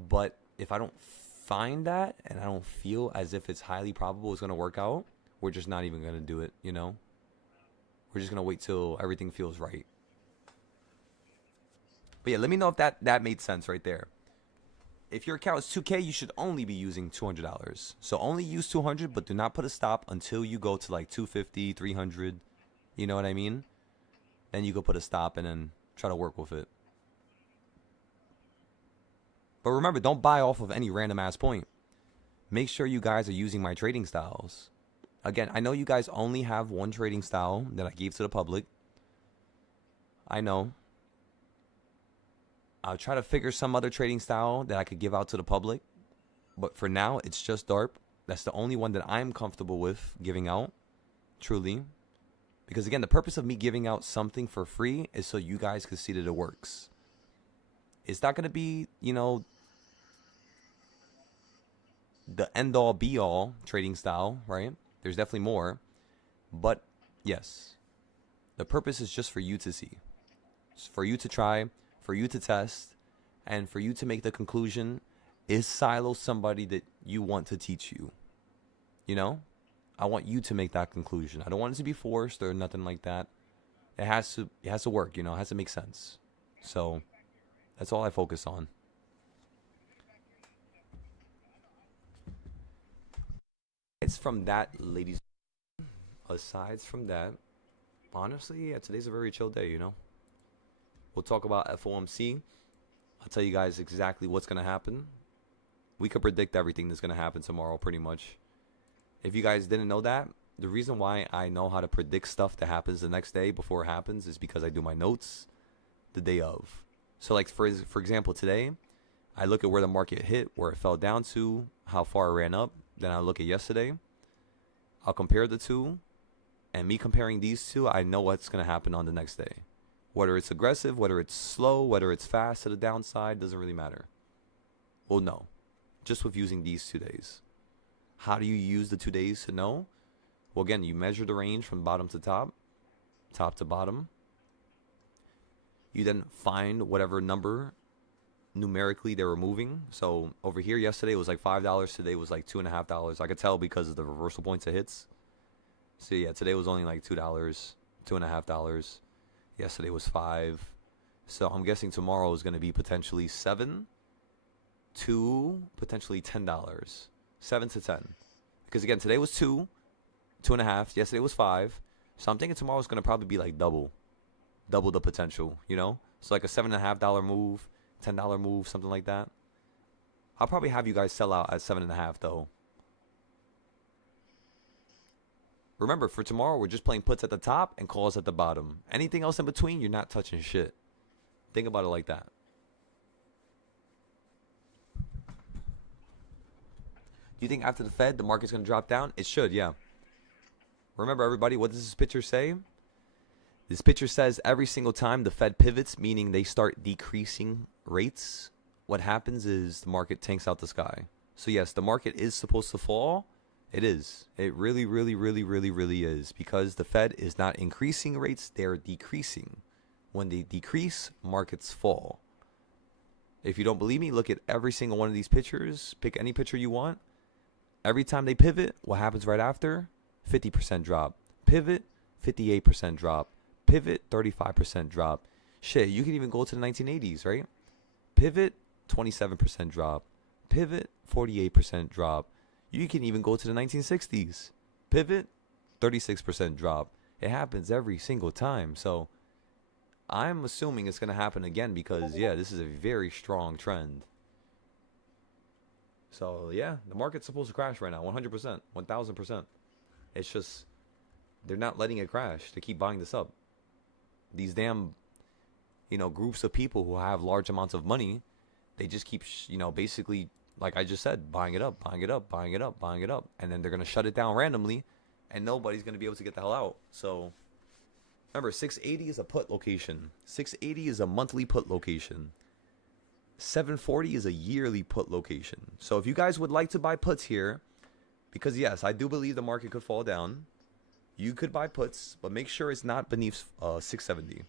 But if I don't find that and I don't feel as if it's highly probable it's going to work out, we're just not even going to do it, We're just going to wait till everything feels right. But yeah, let me know if that made sense right there. If your account is 2K, you should only be using $200. So only use 200, but do not put a stop until you go to like 250, 300. You know what I mean? Then you go put a stop and then try to work with it. But remember, don't buy off of any random ass point. Make sure you guys are using my trading styles. Again, I know you guys only have one trading style that I gave to the public. I know. I'll try to figure some other trading style that I could give out to the public. But for now, it's just DARP. That's the only one that I'm comfortable with giving out. Truly. Because again, the purpose of me giving out something for free is so you guys can see that it works. It's not going to be, the end-all, be-all trading style, right? There's definitely more. But, yes. The purpose is just for you to see. It's for you to try, for you to test, and for you to make the conclusion, is Silo somebody that you want to teach you? I want you to make that conclusion. I don't want it to be forced or nothing like that. It has to work, it has to make sense. So that's all I focus on. Aside from that, ladies, honestly, yeah, today's a very chill day, We'll talk about FOMC. I'll tell you guys exactly what's going to happen. We could predict everything that's going to happen tomorrow, pretty much. If you guys didn't know that, the reason why I know how to predict stuff that happens the next day before it happens is because I do my notes the day of. So, like, for example, today, I look at where the market hit, where it fell down to, how far it ran up. Then I look at yesterday. I'll compare the two. And me comparing these two, I know what's going to happen on the next day. Whether it's aggressive, whether it's slow, whether it's fast to the downside, doesn't really matter. Well, no. Just with using these 2 days. How do you use the 2 days to know? Well, again, you measure the range from bottom to top, top to bottom. You then find whatever number numerically they were moving. So over here yesterday it was like $5. Today was like $2.50. I could tell because of the reversal points it hits. So yeah, today was only like $2, $2.50. Yesterday was $5. So I'm guessing tomorrow is going to be potentially $7 to potentially $10. 7 to 10. Because again, today was 2, 2.5. Yesterday was 5. So I'm thinking tomorrow is going to probably be like double the potential, So like a $7.50 move, $10 move, something like that. I'll probably have you guys sell out at 7.5 though. Remember, for tomorrow, we're just playing puts at the top and calls at the bottom. Anything else in between, you're not touching shit. Think about it like that. Do you think after the Fed, the market's going to drop down? It should, yeah. Remember, everybody, what does this picture say? This picture says every single time the Fed pivots, meaning they start decreasing rates, what happens is the market tanks out the sky. So, yes, the market is supposed to fall. It is. It really, really, really, really, really is. Because the Fed is not increasing rates, they're decreasing. When they decrease, markets fall. If you don't believe me, look at every single one of these pictures. Pick any picture you want. Every time they pivot, what happens right after? 50% drop. Pivot, 58% drop. Pivot, 35% drop. Shit, you can even go to the 1980s, right? Pivot, 27% drop. Pivot, 48% drop. You can even go to the 1960s. Pivot, 36% drop. It happens every single time. So I'm assuming it's going to happen again because, yeah, this is a very strong trend. So, yeah, the market's supposed to crash right now. 100%. 1,000%. It's just, they're not letting it crash. They keep buying this up. These damn, groups of people who have large amounts of money, they just keep, basically, like I just said, buying it up, buying it up, buying it up, buying it up. And then they're going to shut it down randomly, and nobody's going to be able to get the hell out. So, remember, 680 is a put location. 680 is a monthly put location. 740 is a yearly put location. So if you guys would like to buy puts here, because yes, I do believe the market could fall down, you could buy puts, but make sure it's not beneath 670.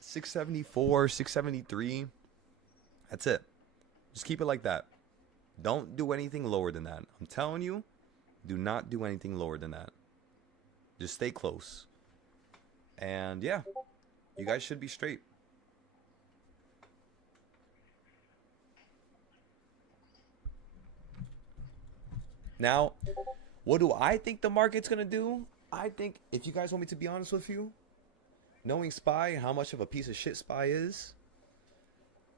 674, 673, that's it. Just keep it like that. Don't do anything lower than that. I'm telling you, do not do anything lower than that. Just stay close. And yeah, you guys should be straight. Now, what do I think the market's going to do? I think, if you guys want me to be honest with you, knowing SPY, how much of a piece of shit SPY is,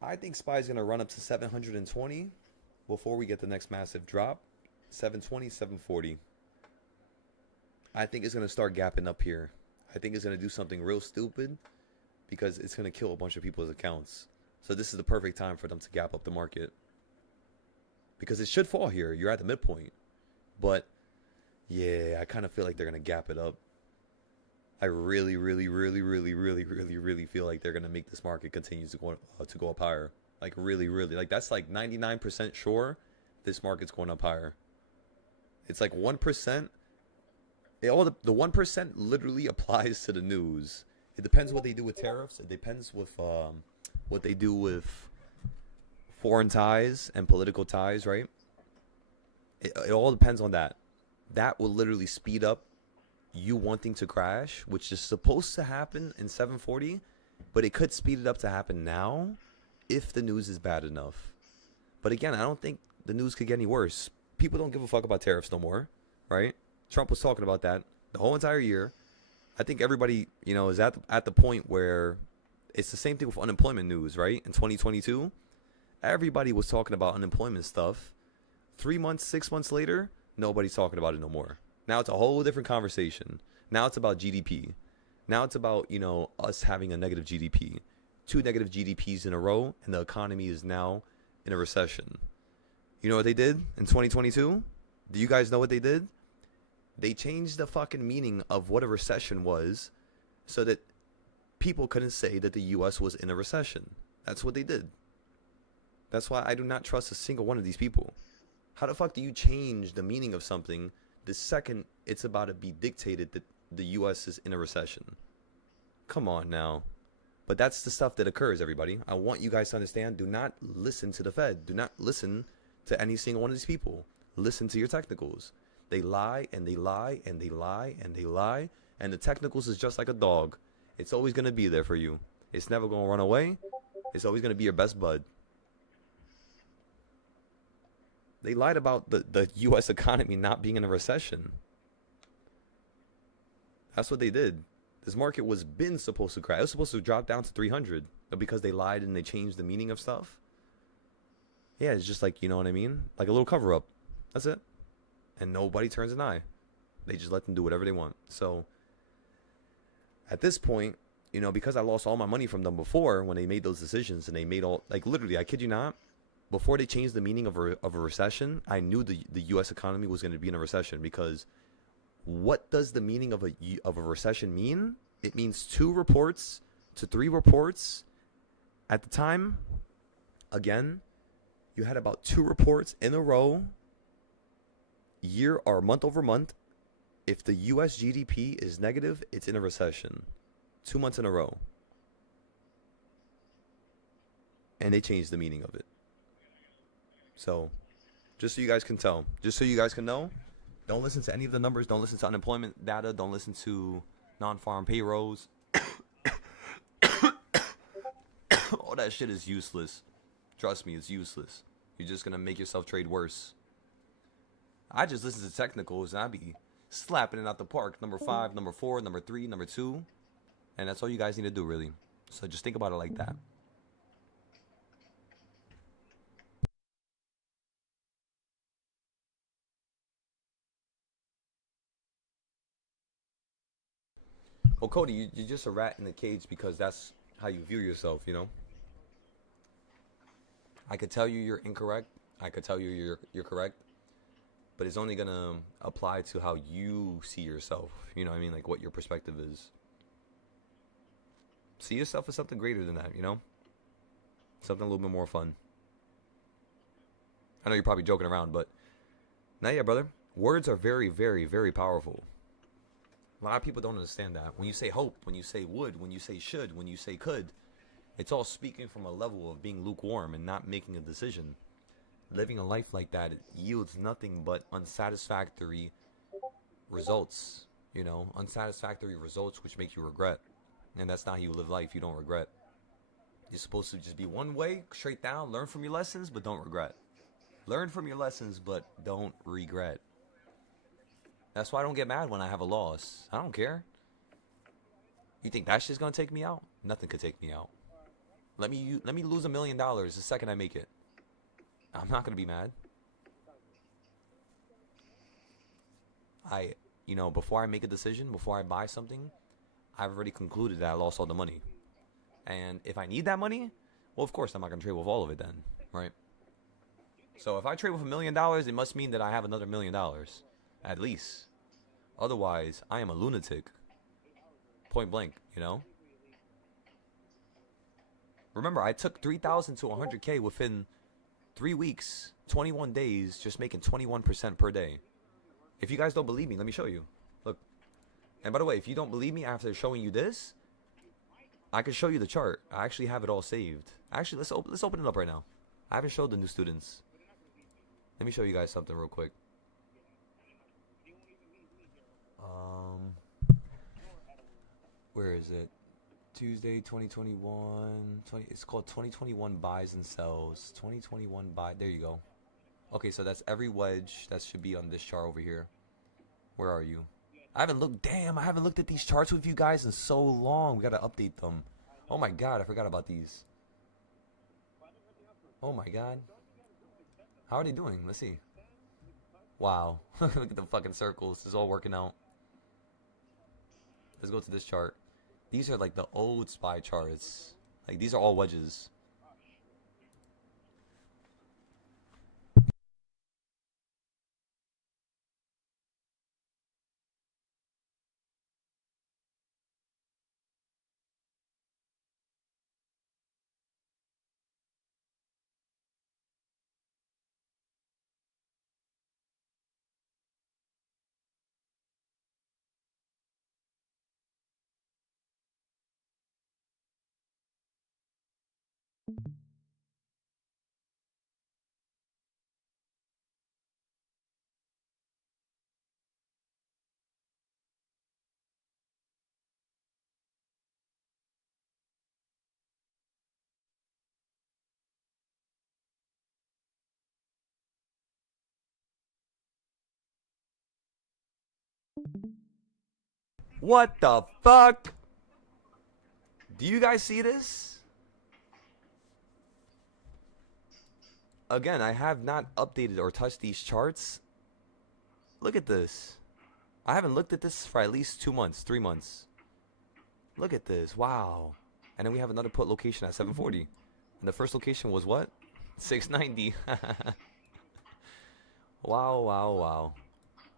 I think SPY is going to run up to 720 before we get the next massive drop. 720, 740. I think it's going to start gapping up here. I think it's going to do something real stupid because it's going to kill a bunch of people's accounts. So this is the perfect time for them to gap up the market. Because it should fall here. You're at the midpoint. But, yeah, I kind of feel like they're going to gap it up. I really feel like they're going to make this market continue to go up higher. Like, really. Like, that's like 99% sure this market's going up higher. It's like 1%. The 1% literally applies to the news. It depends what they do with tariffs. It depends with what they do with foreign ties and political ties, right? It all depends on that. That will literally speed up you wanting to crash, which is supposed to happen in 740, but it could speed it up to happen now if the news is bad enough. But again, I don't think the news could get any worse. People don't give a fuck about tariffs no more, right? Trump was talking about that the whole entire year. I think everybody, is at the point where it's the same thing with unemployment news, right? In 2022, everybody was talking about unemployment stuff. 3 months, 6 months later, nobody's talking about it no more. Now it's a whole different conversation. Now it's about GDP. Now it's about, us having a negative GDP. 2 negative GDPs in a row, and the economy is now in a recession. You know what they did in 2022? Do you guys know what they did? They changed the fucking meaning of what a recession was so that people couldn't say that the U.S. was in a recession. That's what they did. That's why I do not trust a single one of these people. How the fuck do you change the meaning of something the second it's about to be dictated that the U.S. is in a recession? Come on now. But that's the stuff that occurs, everybody. I want you guys to understand, do not listen to the Fed. Do not listen to any single one of these people. Listen to your technicals. They lie and they lie and they lie and they lie. And the technicals is just like a dog. It's always going to be there for you. It's never going to run away. It's always going to be your best bud. They lied about the U.S. economy not being in a recession. That's what they did. This market was been supposed to crash. It was supposed to drop down to 300. But because they lied and they changed the meaning of stuff. Yeah, it's just like, you know what I mean? Like a little cover-up. That's it. And nobody turns an eye. They just let them do whatever they want. So, at this point, because I lost all my money from them before when they made those decisions and they made all, like literally, I kid you not, before they changed the meaning of a recession, I knew the U.S. economy was going to be in a recession because what does the meaning of a recession mean? It means 2 reports to 3 reports. At the time, again, you had about 2 reports in a row, year or month over month. If the U.S. GDP is negative, it's in a recession. 2 months in a row. And they changed the meaning of it. So, Just so you guys can tell. Just so you guys can know. Don't listen to any of the numbers. Don't listen to unemployment data. Don't listen to non-farm payrolls. All that shit is useless. Trust me, it's useless. You're just gonna make yourself trade worse. I just listen to technicals and I be slapping it out the park. Number 5, number 4, number 3, number 2. And that's all you guys need to do, really. So just think about it like that. Well, Cody, you're just a rat in the cage because that's how you view yourself, you know? I could tell you you're incorrect. I could tell you you're correct. But it's only going to apply to how you see yourself. You know what I mean? Like what your perspective is. See yourself as something greater than that, you know? Something a little bit more fun. I know you're probably joking around, but... Now, yeah, brother. Words are very, very, very powerful. A lot of people don't understand that. When you say hope, when you say would, when you say should, when you say could, it's all speaking from a level of being lukewarm and not making a decision. Living a life like that, it yields nothing but unsatisfactory results. You know, unsatisfactory results which make you regret. And that's not how you live life. You don't regret. You're supposed to just be one way, straight down, learn from your lessons, but don't regret. Learn from your lessons, but don't regret. That's why I don't get mad when I have a loss. I don't care. You think that shit's gonna take me out? Nothing could take me out. Let me lose $1 million the second I make it. I'm not gonna be mad. You know, before I make a decision, before I buy something, I've already concluded that I lost all the money. And if I need that money, well, of course I'm not gonna trade with all of it then, right? So if I trade with $1 million, it must mean that I have another $1 million. At least. Otherwise, I am a lunatic. Point blank, you know? Remember, I took 3,000 to 100K within 3 weeks, 21 days, just making 21% per day. If you guys don't believe me, let me show you. Look. And by the way, if you don't believe me after showing you this, I can show you the chart. I actually have it all saved. Actually, let's open it up right now. I haven't showed the new students. Let me show you guys something real quick. Where is it? Tuesday, 2021. It's called 2021 buys and sells. 2021 buy. There you go. Okay, so that's every wedge that should be on this chart over here. Where are you? I haven't looked. Damn, I haven't looked at these charts with you guys in so long. We gotta update them. Oh my god, I forgot about these. Oh my god. How are they doing? Let's see. Wow. Look at the fucking circles. It's all working out. Let's go to this chart. These are like the old SPY charts. Like these are all wedges. What the fuck? Do you guys see this? Again, I have not updated or touched these charts. Look at this. I haven't looked at this for at least 2 months, 3 months. Look at this. Wow. And then we have another put location at 740. And the first location was what? 690. Wow, wow, wow.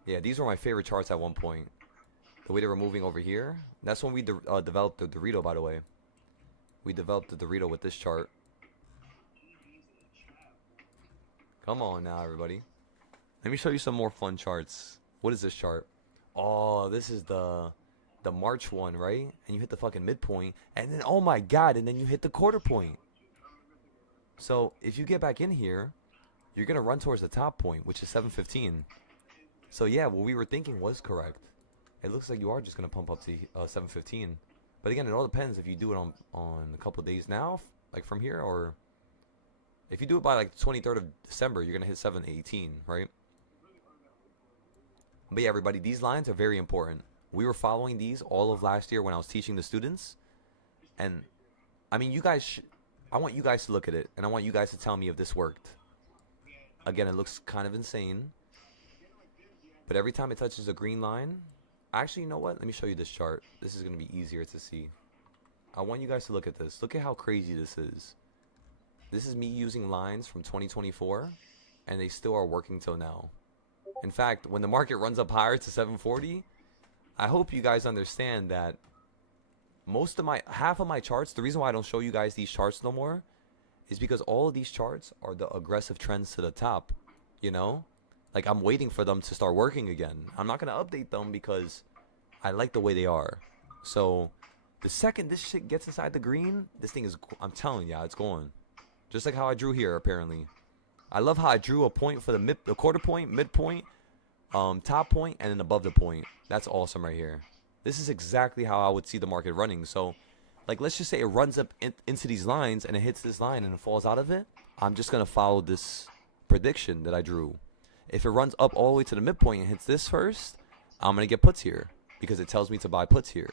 Yeah, these were my favorite charts at one point. The way they were moving over here. That's when we developed the Dorito, by the way. We developed the Dorito with this chart. Come on now, everybody. Let me show you some more fun charts. What is this chart? Oh, this is the March one, right? And you hit the fucking midpoint. And then, oh my god, and then you hit the quarter point. So, if you get back in here, you're going to run towards the top point, which is 715. So yeah, what we were thinking was correct. It looks like you are just going to pump up to 715. But again, it all depends if you do it on a couple days now, like from here, or if you do it by like the 23rd of December, you're going to hit 718, right? But yeah, everybody, these lines are very important. We were following these all of last year when I was teaching the students. And I mean, you guys, I want you guys to look at it, and I want you guys to tell me if this worked. Again, it looks kind of insane. But every time it touches a green line, actually, you know what? Let me show you this chart. This is going to be easier to see. I want you guys to look at this. Look at how crazy this is. This is me using lines from 2024, and they still are working till now. In fact, when the market runs up higher to 740, I hope you guys understand that half of my charts, the reason why I don't show you guys these charts no more is because all of these charts are the aggressive trends to the top, you know? Like, I'm waiting for them to start working again. I'm not going to update them because I like the way they are. So, the second this shit gets inside the green, this thing is, I'm telling ya, it's going. Just like how I drew here, apparently. I love how I drew a point for the quarter point, midpoint, top point, and then above the point. That's awesome right here. This is exactly how I would see the market running. So, like, let's just say it runs up into these lines and it hits this line and it falls out of it. I'm just going to follow this prediction that I drew. If it runs up all the way to the midpoint and hits this first, I'm going to get puts here because it tells me to buy puts here.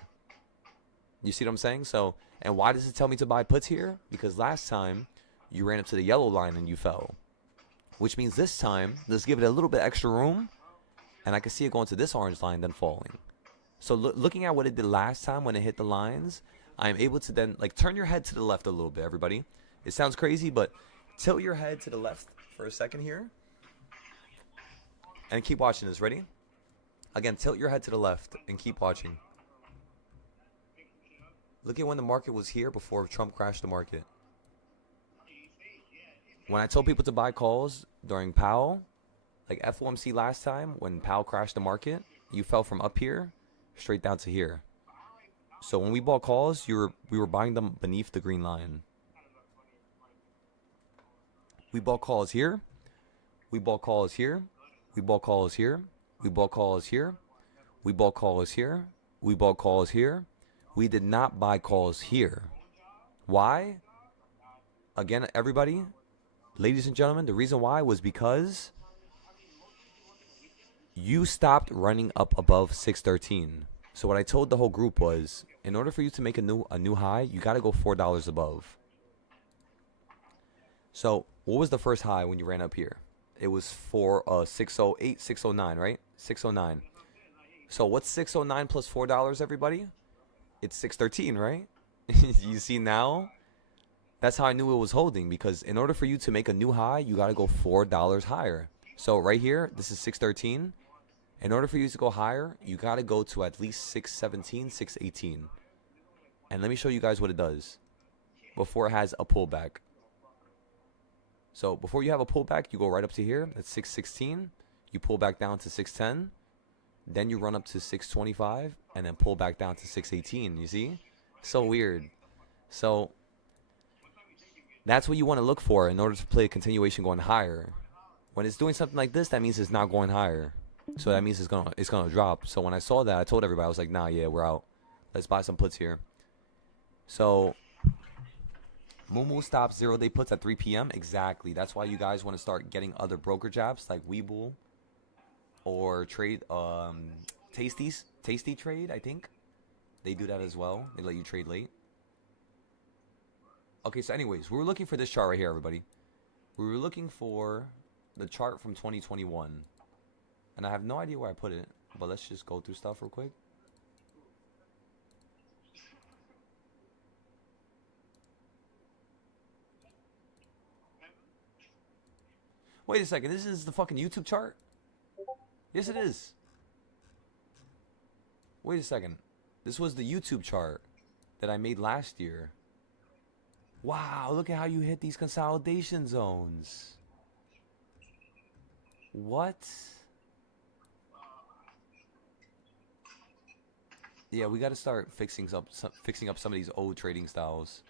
You see what I'm saying? So, and why does it tell me to buy puts here? Because last time you ran up to the yellow line and you fell. Which means this time, let's give it a little bit extra room, and I can see it going to this orange line, then falling. So looking at what it did last time when it hit the lines, I'm able to then, like, turn your head to the left a little bit, everybody. It sounds crazy, but tilt your head to the left for a second here. And keep watching this. Ready? Again, tilt your head to the left and keep watching. Look at when the market was here before Trump crashed the market. When I told people to buy calls during Powell, like FOMC last time, when Powell crashed the market, you fell from up here straight down to here. So when we bought calls, we were buying them beneath the green line. We bought calls here. We bought calls here. We bought calls here. We bought calls here. We bought calls here. We bought calls here. We did not buy calls here. Why? Again, everybody, ladies and gentlemen, the reason why was because you stopped running up above 613. So what I told the whole group was, in order for you to make a new high, you got to go $4 above. So what was the first high when you ran up here? It was for 608, 609, right? 609. So what's 609 plus $4, everybody? It's 613, right? You see now? That's how I knew it was holding, because in order for you to make a new high, you got to go $4 higher. So right here, this is 613. In order for you to go higher, you got to go to at least 617, 618. And let me show you guys what it does before it has a pullback. So before you have a pullback, you go right up to here. That's 616. You pull back down to 610. Then you run up to 625 and then pull back down to 618. You see? So weird. So that's what you want to look for in order to play a continuation going higher. When it's doing something like this, that means it's not going higher. So that means it's gonna drop. So when I saw that, I told everybody, I was like, nah, yeah, we're out. Let's buy some puts here. So Moomoo stops 0-day puts at 3 p.m. Exactly. That's why you guys want to start getting other brokerage apps like Webull or Trade Tasty Trade, I think. They do that as well. They let you trade late. Okay, so anyways, we were looking for this chart right here, everybody. We were looking for the chart from 2021. And I have no idea where I put it, but let's just go through stuff real quick. Wait a second, this is the fucking YouTube chart? Yes, it is. Wait a second. This was the YouTube chart that I made last year. Wow, look at how you hit these consolidation zones. What? Yeah, we got to start fixing up some of these old trading styles.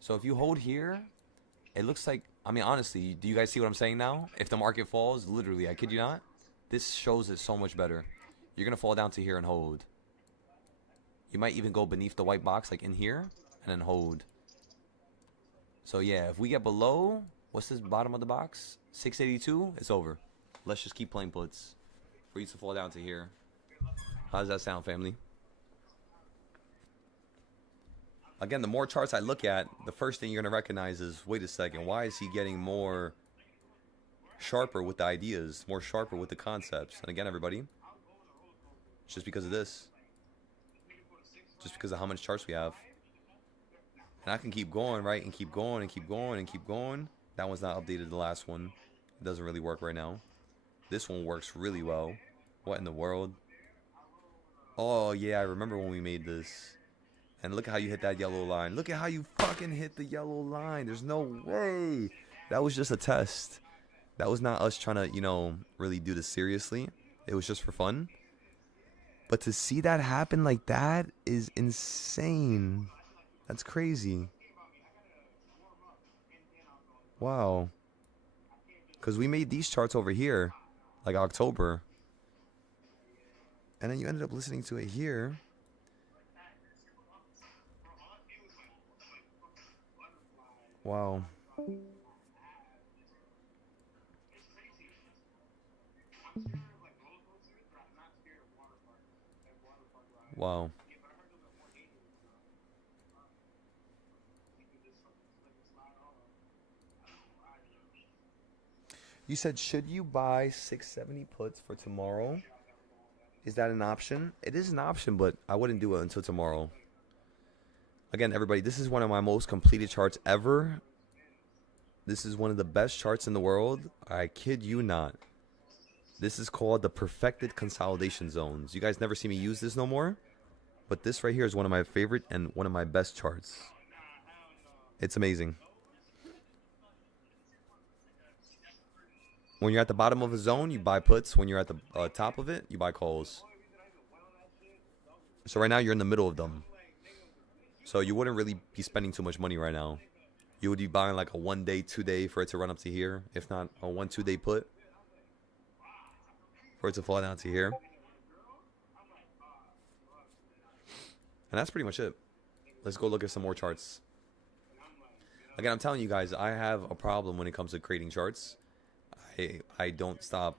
So if you hold here, It looks like, I mean, honestly, do you guys see what I'm saying now? If the market falls, literally, I kid you not, this shows it so much better. You're going to fall down to here and hold. You might even go beneath the white box, like in here, and then hold. So yeah, if we get below, what's this bottom of the box? 682, it's over. Let's just keep playing puts. For you to fall down to here. How does that sound, family? Again, the more charts I look at, the first thing you're going to recognize is, wait a second, why is he getting more sharper with the ideas, more sharper with the concepts? And again, everybody, it's just because of this. Just because of how much charts we have. And I can keep going, right? And keep going and keep going and keep going. That one's not updated, the last one. It doesn't really work right now. This one works really well. What in the world? Oh, yeah, I remember when we made this. And look at how you hit that yellow line. Look at how you fucking hit the yellow line. There's no way. That was just a test. That was not us trying to, you know, really do this seriously. It was just for fun. But to see that happen like that is insane. That's crazy. Wow. Because we made these charts over here, like October. And then you ended up listening to it here. Wow. Wow. You said, should you buy 670 puts for tomorrow? Is that an option? It is an option, but I wouldn't do it until tomorrow. Again, everybody, this is one of my most completed charts ever. This is one of the best charts in the world. I kid you not. This is called the perfected consolidation zones. You guys never see me use this no more. But this right here is one of my favorite and one of my best charts. It's amazing. When you're at the bottom of a zone, you buy puts. When you're at the top of it, you buy calls. So right now, you're in the middle of them. So you wouldn't really be spending too much money right now. You would be buying like a 1 day, 2 day for it to run up to here. If not, a 1, 2 day put for it to fall down to here. And that's pretty much it. Let's go look at some more charts. Again, I'm telling you guys, I have a problem when it comes to creating charts. I don't stop.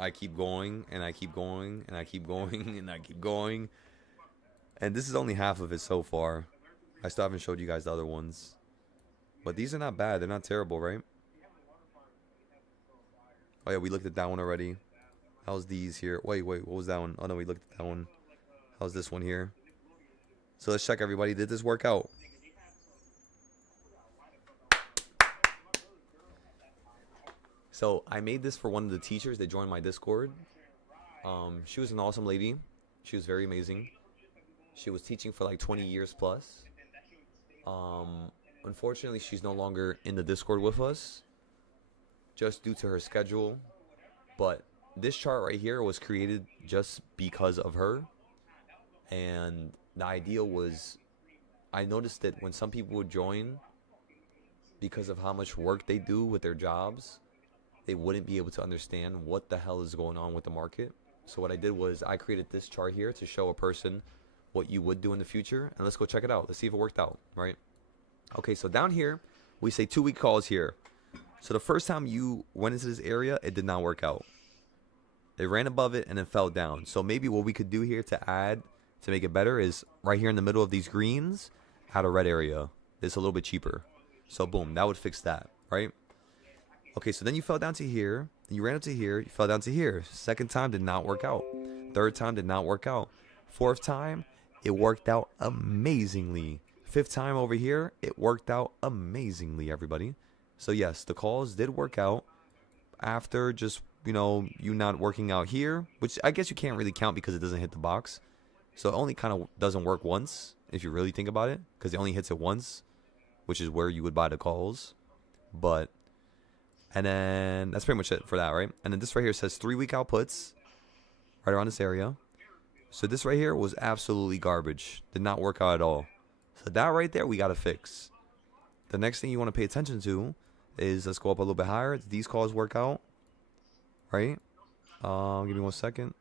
I keep going and I keep going and I keep going and I keep going. And this is only half of it so far. I still haven't showed you guys the other ones. But these are not bad. They're not terrible, right? Oh yeah, we looked at that one already. How's these here? Wait, what was that one? Oh no, we looked at that one. How's this one here? So let's check, everybody. Did this work out? So I made this for one of the teachers that joined my Discord. She was an awesome lady. She was very amazing. She was teaching for like 20 years plus. Unfortunately, she's no longer in the Discord with us, just due to her schedule. But this chart right here was created just because of her. And the idea was, I noticed that when some people would join, because of how much work they do with their jobs, they wouldn't be able to understand what the hell is going on with the market. So what I did was I created this chart here to show a person what you would do in the future. And let's go check it out. Let's see if it worked out, right? Okay, so down here, we say 2-week calls here. So the first time you went into this area, it did not work out. It ran above it and then fell down. So maybe what we could do here to add, to make it better, is right here in the middle of these greens, add a red area. It's a little bit cheaper. So boom, that would fix that, right? Okay, so then you fell down to here, and you ran up to here, you fell down to here. Second time did not work out. Third time did not work out. Fourth time, it worked out amazingly. Fifth time over here, it worked out amazingly, everybody. So yes, the calls did work out after just, you know, you not working out here, which I guess you can't really count because it doesn't hit the box. So it only kind of doesn't work once, if you really think about it, because it only hits it once, which is where you would buy the calls. But, and then that's pretty much it for that, right? And then this right here says 3-week outputs, right around this area. So this right here was absolutely garbage. Did not work out at all. So that right there, we got to fix. The next thing you want to pay attention to is let's go up a little bit higher. These calls work out, right? Give me 1 second.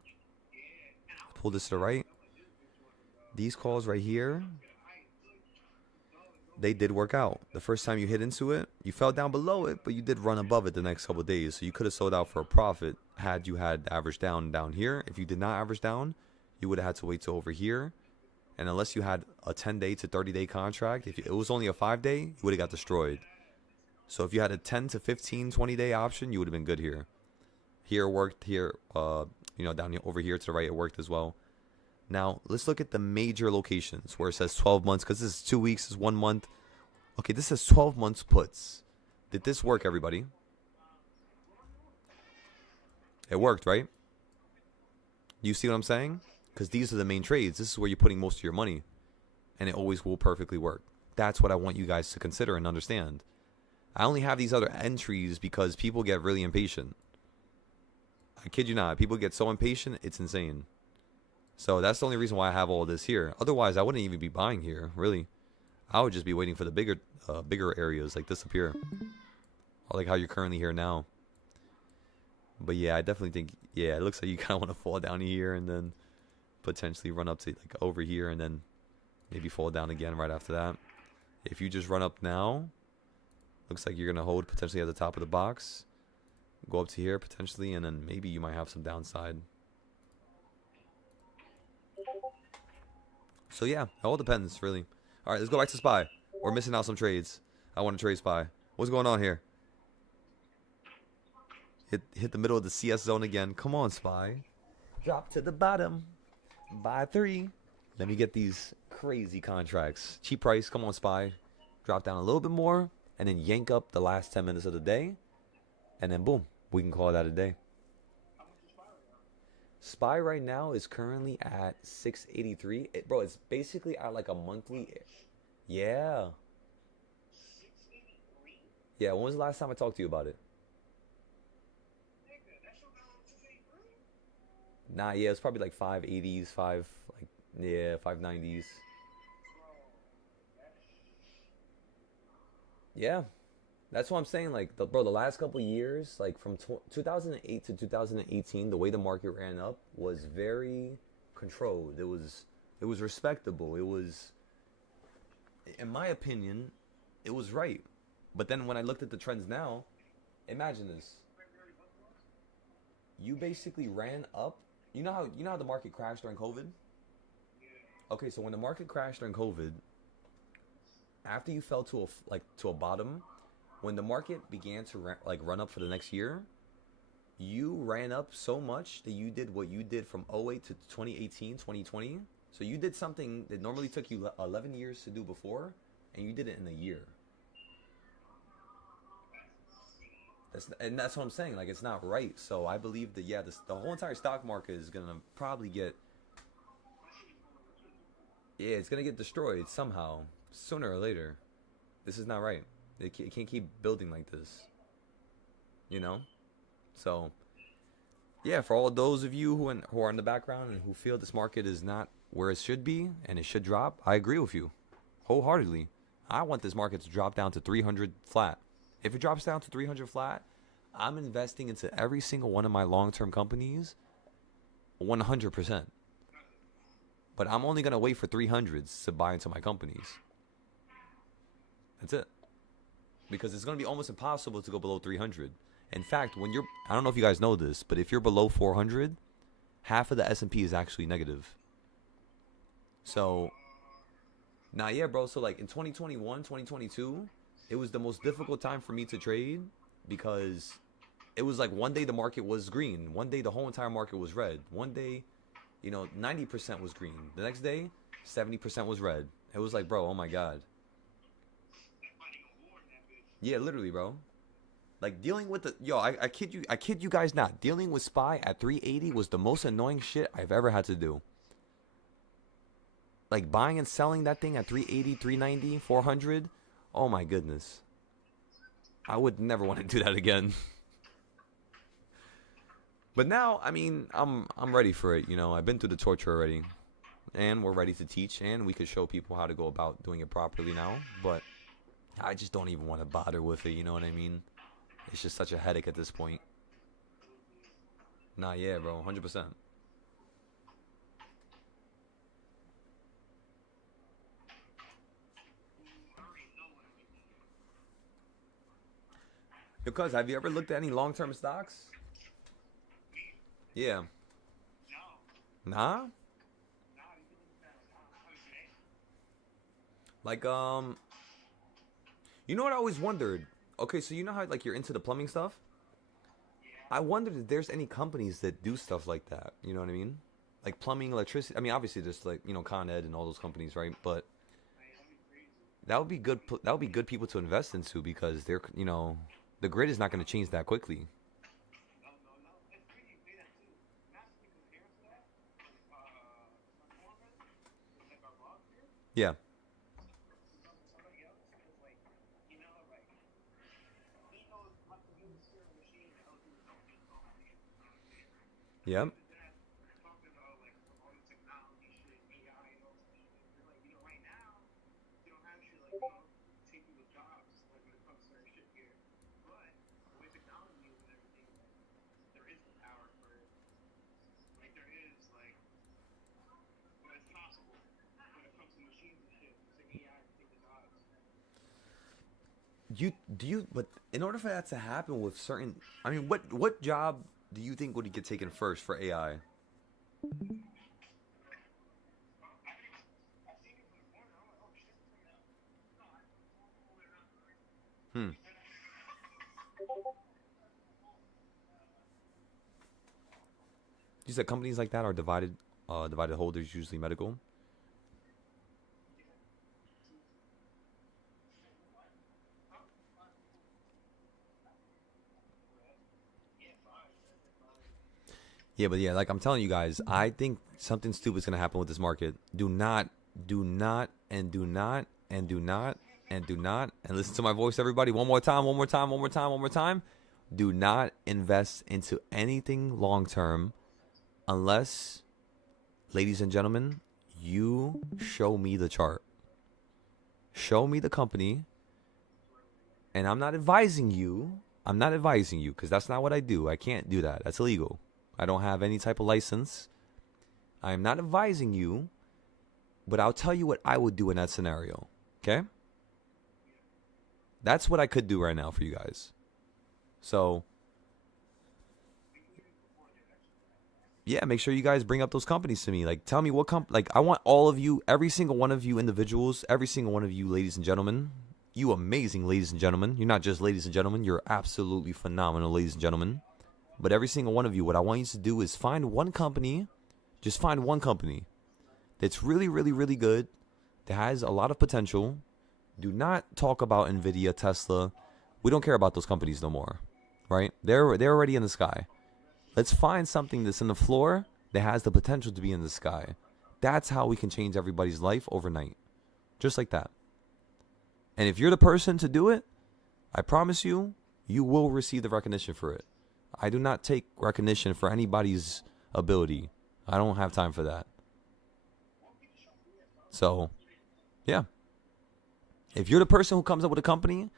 Pull this to the right. These calls right here, they did work out. The first time you hit into it, you fell down below it, but you did run above it the next couple of days. So you could have sold out for a profit had you had average down here. If you did not average down, you would have had to wait till over here. And unless you had a 10-day to 30-day contract, if it was only a 5-day, you would have got destroyed. So if you had a 10 to 15, 20-day option, you would have been good here. Here worked, here, down here, over here to the right, it worked as well. Now, let's look at the major locations where it says 12 months, because this is 2 weeks, this is 1 month. Okay, this says 12 months puts. Did this work, everybody? It worked, right? You see what I'm saying? Because these are the main trades. This is where you're putting most of your money. And it always will perfectly work. That's what I want you guys to consider and understand. I only have these other entries because people get really impatient. I kid you not. People get so impatient, it's insane. So that's the only reason why I have all this here. Otherwise, I wouldn't even be buying here, really. I would just be waiting for the bigger areas like this up here. Or like how you're currently here now. But yeah, I definitely think, yeah, it looks like you kind of want to fall down here and then potentially run up to like over here and then maybe fall down again right after that. If you just run up now, looks like you're going to hold potentially at the top of the box. Go up to here potentially, and then maybe you might have some downside. So yeah, it all depends, really. All right, let's go back to SPY. We're missing out some trades. I want to trade SPY. What's going on here? Hit the middle of the CS zone again. Come on, SPY. Drop to the bottom. Buy 3. Let me get these crazy contracts. Cheap price. Come on, SPY. Drop down a little bit more, and then yank up the last 10 minutes of the day. And then boom, we can call that a day. SPY right now is currently at 683. Bro, it's basically at like a monthly. Yeah. Yeah, when was the last time I talked to you about it? Nah, yeah, it's probably like 580s, 590s. Yeah. That's what I'm saying. Like, bro, the last couple of years, like from 2008 to 2018, the way the market ran up was very controlled. It was respectable. It was, in my opinion, it was right. But then when I looked at the trends now, imagine this. You basically ran up. You know how the market crashed during COVID? Okay, so when the market crashed during COVID, after you fell to a bottom, when the market began to run up for the next year, you ran up so much that you did what you did from 08 to 2018, 2020. So you did something that normally took you 11 years to do before, and you did it in a year. That's what I'm saying. Like, it's not right. So I believe that, yeah, the whole entire stock market is going to probably get... Yeah, it's going to get destroyed somehow, sooner or later. This is not right. It can't keep building like this, you know? So, yeah, for all of those of you who are in the background and who feel this market is not where it should be and it should drop, I agree with you wholeheartedly. I want this market to drop down to 300 flat. If it drops down to 300 flat, I'm investing into every single one of my long-term companies 100%. But I'm only going to wait for 300s to buy into my companies. That's it. Because it's going to be almost impossible to go below 300. In fact, when you're, I don't know if you guys know this, but if you're below 400, half of the S&P is actually negative. So, nah, yeah, bro. So, like, in 2021, 2022, it was the most difficult time for me to trade because it was like one day the market was green. One day the whole entire market was red. One day, 90% was green. The next day, 70% was red. It was like, bro, oh my God. Yeah, literally, bro. Like, dealing with I kid you guys not. Dealing with SPY at 380 was the most annoying shit I've ever had to do. Like, buying and selling that thing at 380, 390, 400. Oh my goodness. I would never want to do that again. But now, I mean, I'm ready for it, I've been through the torture already. And we're ready to teach, and we could show people how to go about doing it properly now. But I just don't even want to bother with it, you know what I mean? It's just such a headache at this point. Nah, yeah, bro, 100%. Because have you ever looked at any long-term stocks? Yeah. Nah? Like, you know what I always wondered? Okay, so you know how, like, you're into the plumbing stuff? I wondered if there's any companies that do stuff like that. You know what I mean? Like plumbing, electricity. I mean, obviously there's like, you know, Con Ed and all those companies, right? But that would be good. That would be good people to invest into because they're, you know, the grid is not going to change that quickly. Yeah. Yep. But in order for that to happen with certain, I mean, what job do you think would get taken first for AI? Hmm. You said companies like that are divided holders, usually medical. Yeah, but yeah, like I'm telling you guys, I think something stupid is gonna happen with this market. Do not, do not, and do not, and do not, and do not, and listen to my voice, everybody. One more time, one more time, one more time, one more time. Do not invest into anything long term unless, ladies and gentlemen, you show me the chart. Show me the company, and I'm not advising you. I'm not advising you because that's not what I do. I can't do that. That's illegal. I don't have any type of license. I'm not advising you, but I'll tell you what I would do in that scenario. Okay? That's what I could do right now for you guys. So, yeah, make sure you guys bring up those companies to me. Like, tell me what like, I want all of you, every single one of you individuals, every single one of you ladies and gentlemen, you amazing ladies and gentlemen. You're not just ladies and gentlemen. You're absolutely phenomenal, ladies and gentlemen. But every single one of you, what I want you to do is find one company, just find one company that's really, really, really good, that has a lot of potential. Do not talk about Nvidia, Tesla. We don't care about those companies no more, right? They're already in the sky. Let's find something that's in the floor that has the potential to be in the sky. That's how we can change everybody's life overnight, just like that. And if you're the person to do it, I promise you, you will receive the recognition for it. I do not take recognition for anybody's ability. I don't have time for that. So, yeah. If you're the person who comes up with a company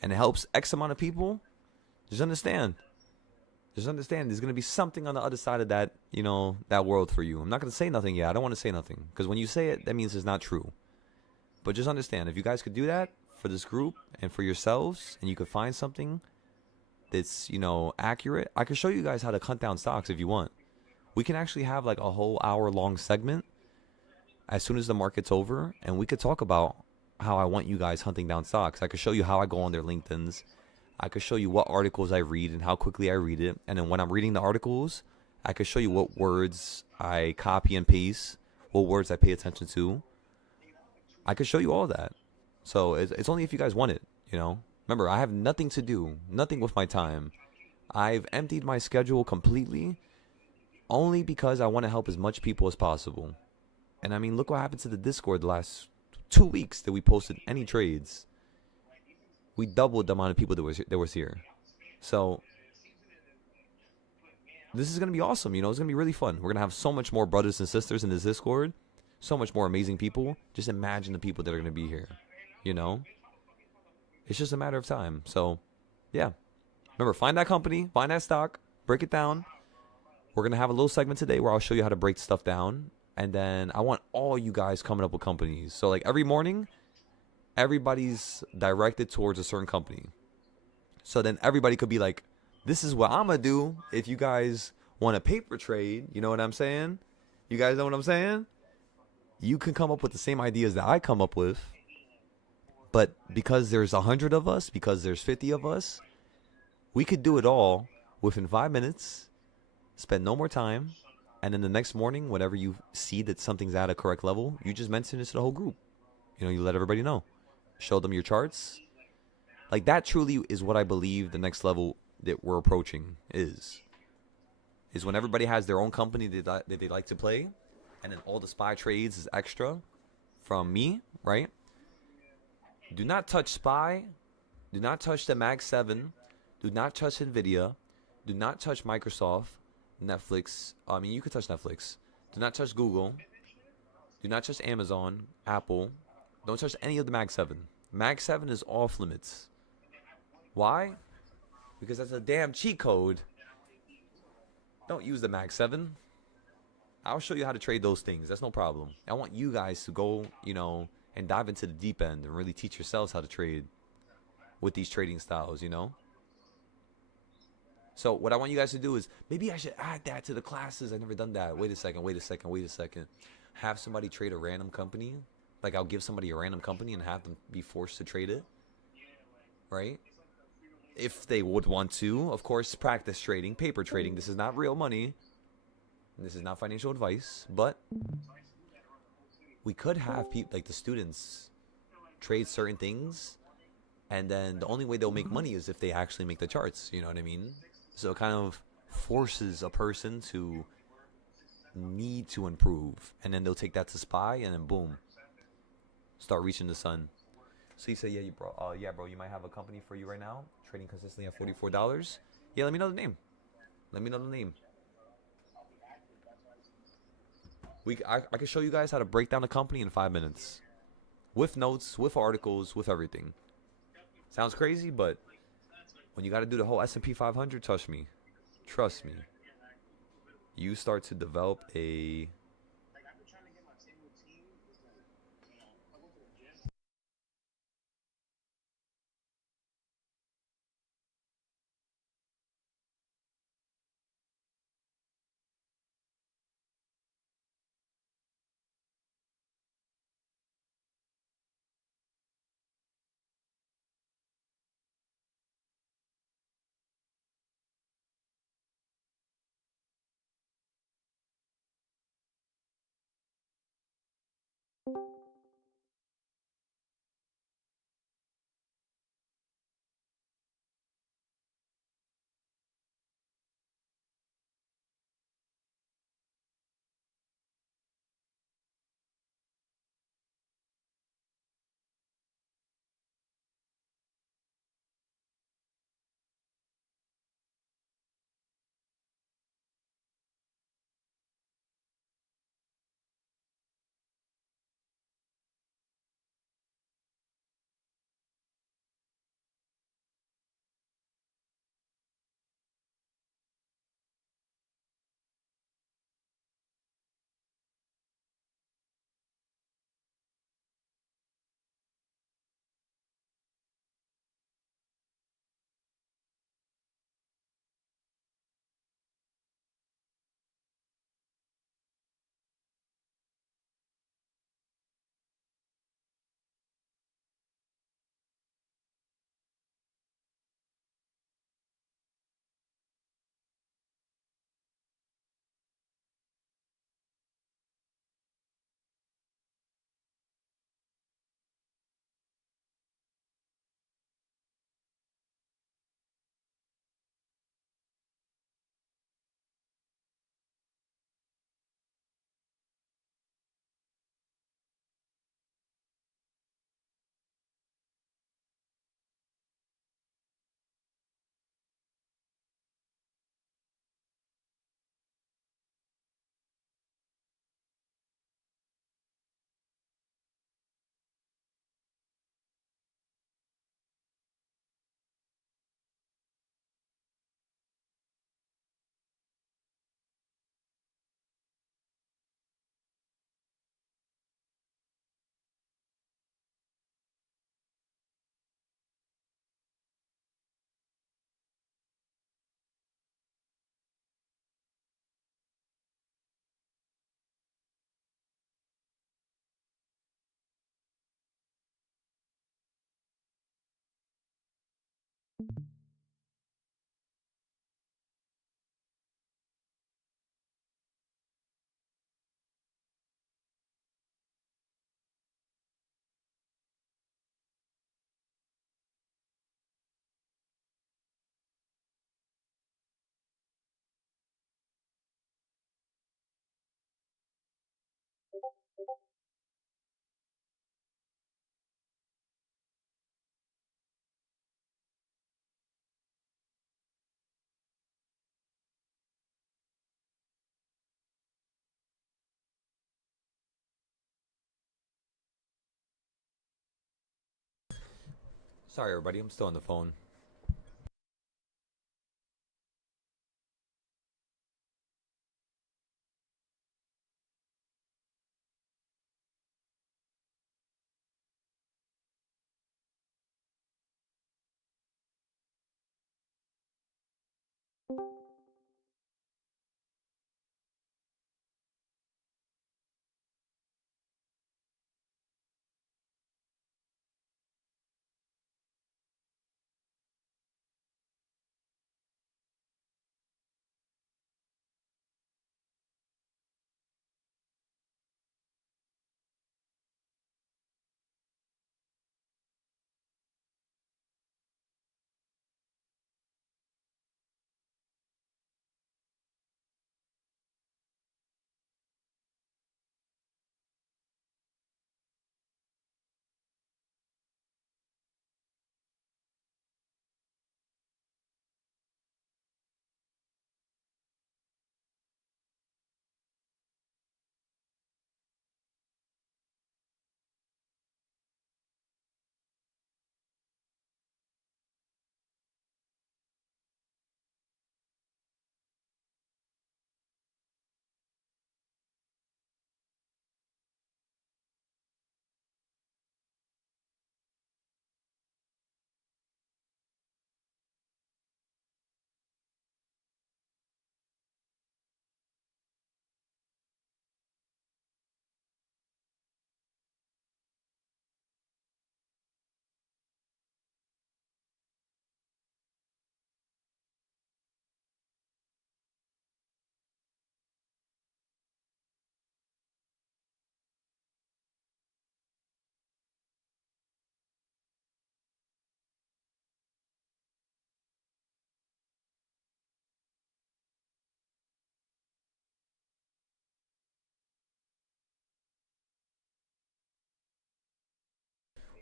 and it helps X amount of people, just understand. Just understand there's going to be something on the other side of that, you know, that world for you. I'm not going to say nothing yet. I don't want to say nothing. Because when you say it, that means it's not true. But just understand, if you guys could do that for this group and for yourselves, and you could find something that's, you know, accurate, I could show you guys how to hunt down stocks if you want. We can actually have like a whole hour-long segment as soon as the market's over, and we could talk about how I want you guys hunting down stocks. I could show you how I go on their LinkedIns. I could show you what articles I read and how quickly I read it. And then when I'm reading the articles, I could show you what words I copy and paste, what words I pay attention to. I could show you all that. So it's only if you guys want it, you know. Remember, I have nothing to do, nothing with my time. I've emptied my schedule completely only because I want to help as much people as possible. And I mean, look what happened to the Discord the last 2 weeks that we posted any trades. We doubled the amount of people that was here. So this is going to be awesome. You know, it's going to be really fun. We're going to have so much more brothers and sisters in this Discord. So much more amazing people. Just imagine the people that are going to be here, you know. It's just a matter of time. So, yeah. Remember, find that company, find that stock, break it down. We're going to have a little segment today where I'll show you how to break stuff down. And then I want all you guys coming up with companies. So, like, every morning, everybody's directed towards a certain company. So then everybody could be like, this is what I'm going to do if you guys want a paper trade. You know what I'm saying? You guys know what I'm saying? You can come up with the same ideas that I come up with. But because there's 100 of us, because there's 50 of us, we could do it all within 5 minutes, spend no more time, and then the next morning, whenever you see that something's at a correct level, you just mention it to the whole group. You know, you let everybody know. Show them your charts. Like, that truly is what I believe the next level that we're approaching is when everybody has their own company that they like to play, and then all the SPY trades is extra from me, right? Do not touch SPY. Do not touch the Mag 7. Do not touch NVIDIA. Do not touch Microsoft, Netflix. I mean, you could touch Netflix. Do not touch Google. Do not touch Amazon, Apple. Don't touch any of the Mag 7. Mag 7 is off limits. Why? Because that's a damn cheat code. Don't use the Mag 7. I'll show you how to trade those things. That's no problem. I want you guys to go, you know, and dive into the deep end and really teach yourselves how to trade with these trading styles, you know? So what I want you guys to do is, maybe I should add that to the classes. I've never done that. Wait a second. Have somebody trade a random company. Like, I'll give somebody a random company and have them be forced to trade it. Right? If they would want to. Of course, practice trading, paper trading. This is not real money. This is not financial advice. But we could have people, like the students, trade certain things. And then the only way they'll make money is if they actually make the charts. You know what I mean? So it kind of forces a person to need to improve. And then they'll take that to SPY, and then boom, start reaching the sun. So you say, yeah, bro, you might have a company for you right now, trading consistently at $44. Yeah, let me know the name. I can show you guys how to break down a company in 5 minutes. With notes, with articles, with everything. Sounds crazy, but when you got to do the whole S&P 500, trust me, you start to develop a Sorry, everybody, I'm still on the phone.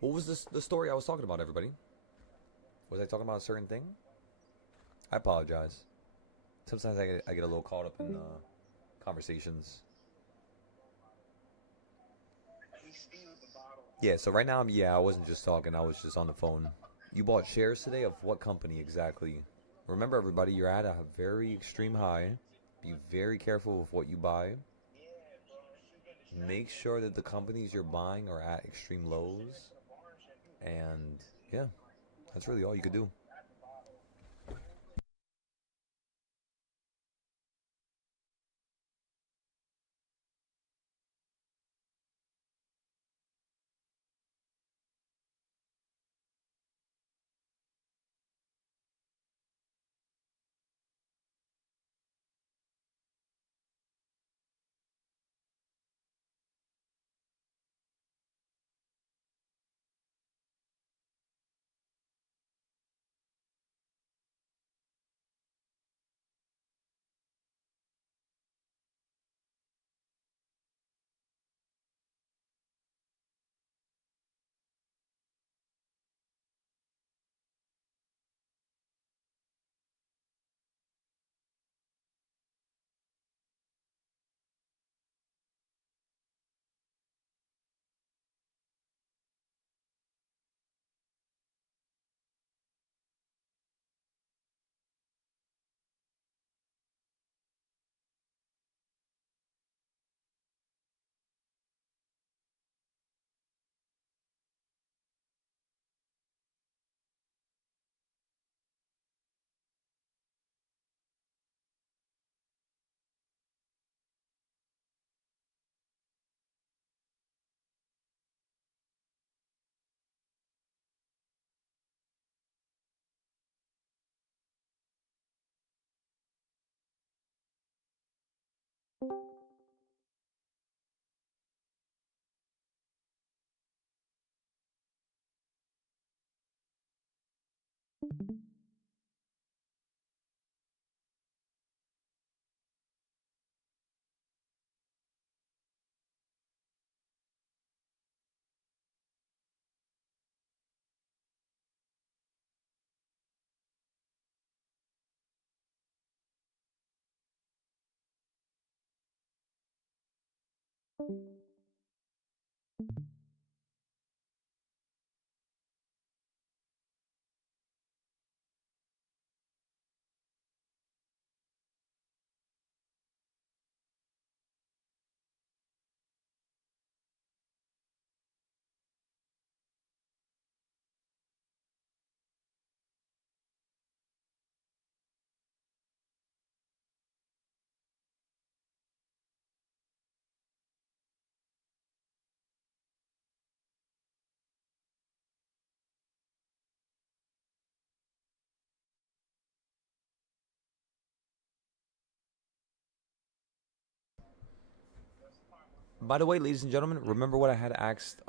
What was the story I was talking about, everybody? Was I talking about a certain thing? I apologize. Sometimes I get a little caught up in conversations. Yeah, so right now, I wasn't just talking, I was just on the phone. You bought shares today of what company exactly? Remember, everybody, you're at a very extreme high. Be very careful with what you buy. Make sure that the companies you're buying are at extreme lows. And yeah, that's really all you could do. By the way, ladies and gentlemen, remember what I had asked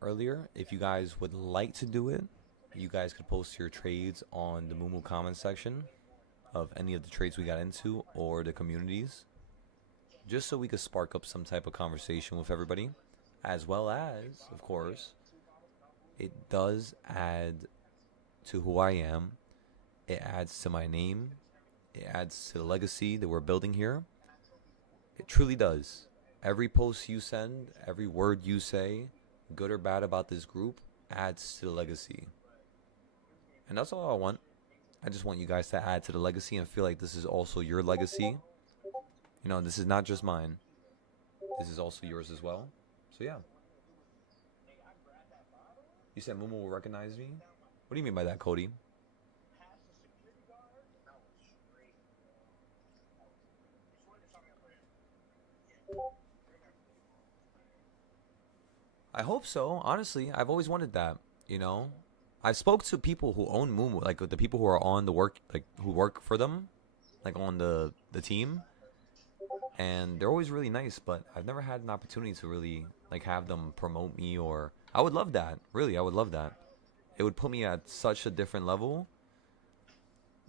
earlier? If you guys would like to do it, you guys could post your trades on the Mumu comment section of any of the trades we got into or the communities, just so we could spark up some type of conversation with everybody, as well as, of course, it does add to who I am. It adds to my name. It adds to the legacy that we're building here. It truly does. Every post you send, every word you say, good or bad about this group, adds to the legacy. And that's all I want. I just want you guys to add to the legacy and feel like this is also your legacy. You know, this is not just mine. This is also yours as well. So yeah. You said Mumu will recognize me? What do you mean by that, Cody? I hope so. Honestly, I've always wanted that. You know, I spoke to people who own Mumu, like the people who are on the work, like who work for them, like on the team, and they're always really nice. But I've never had an opportunity to really like have them promote me, or I would love that. Really, I would love that. It would put me at such a different level.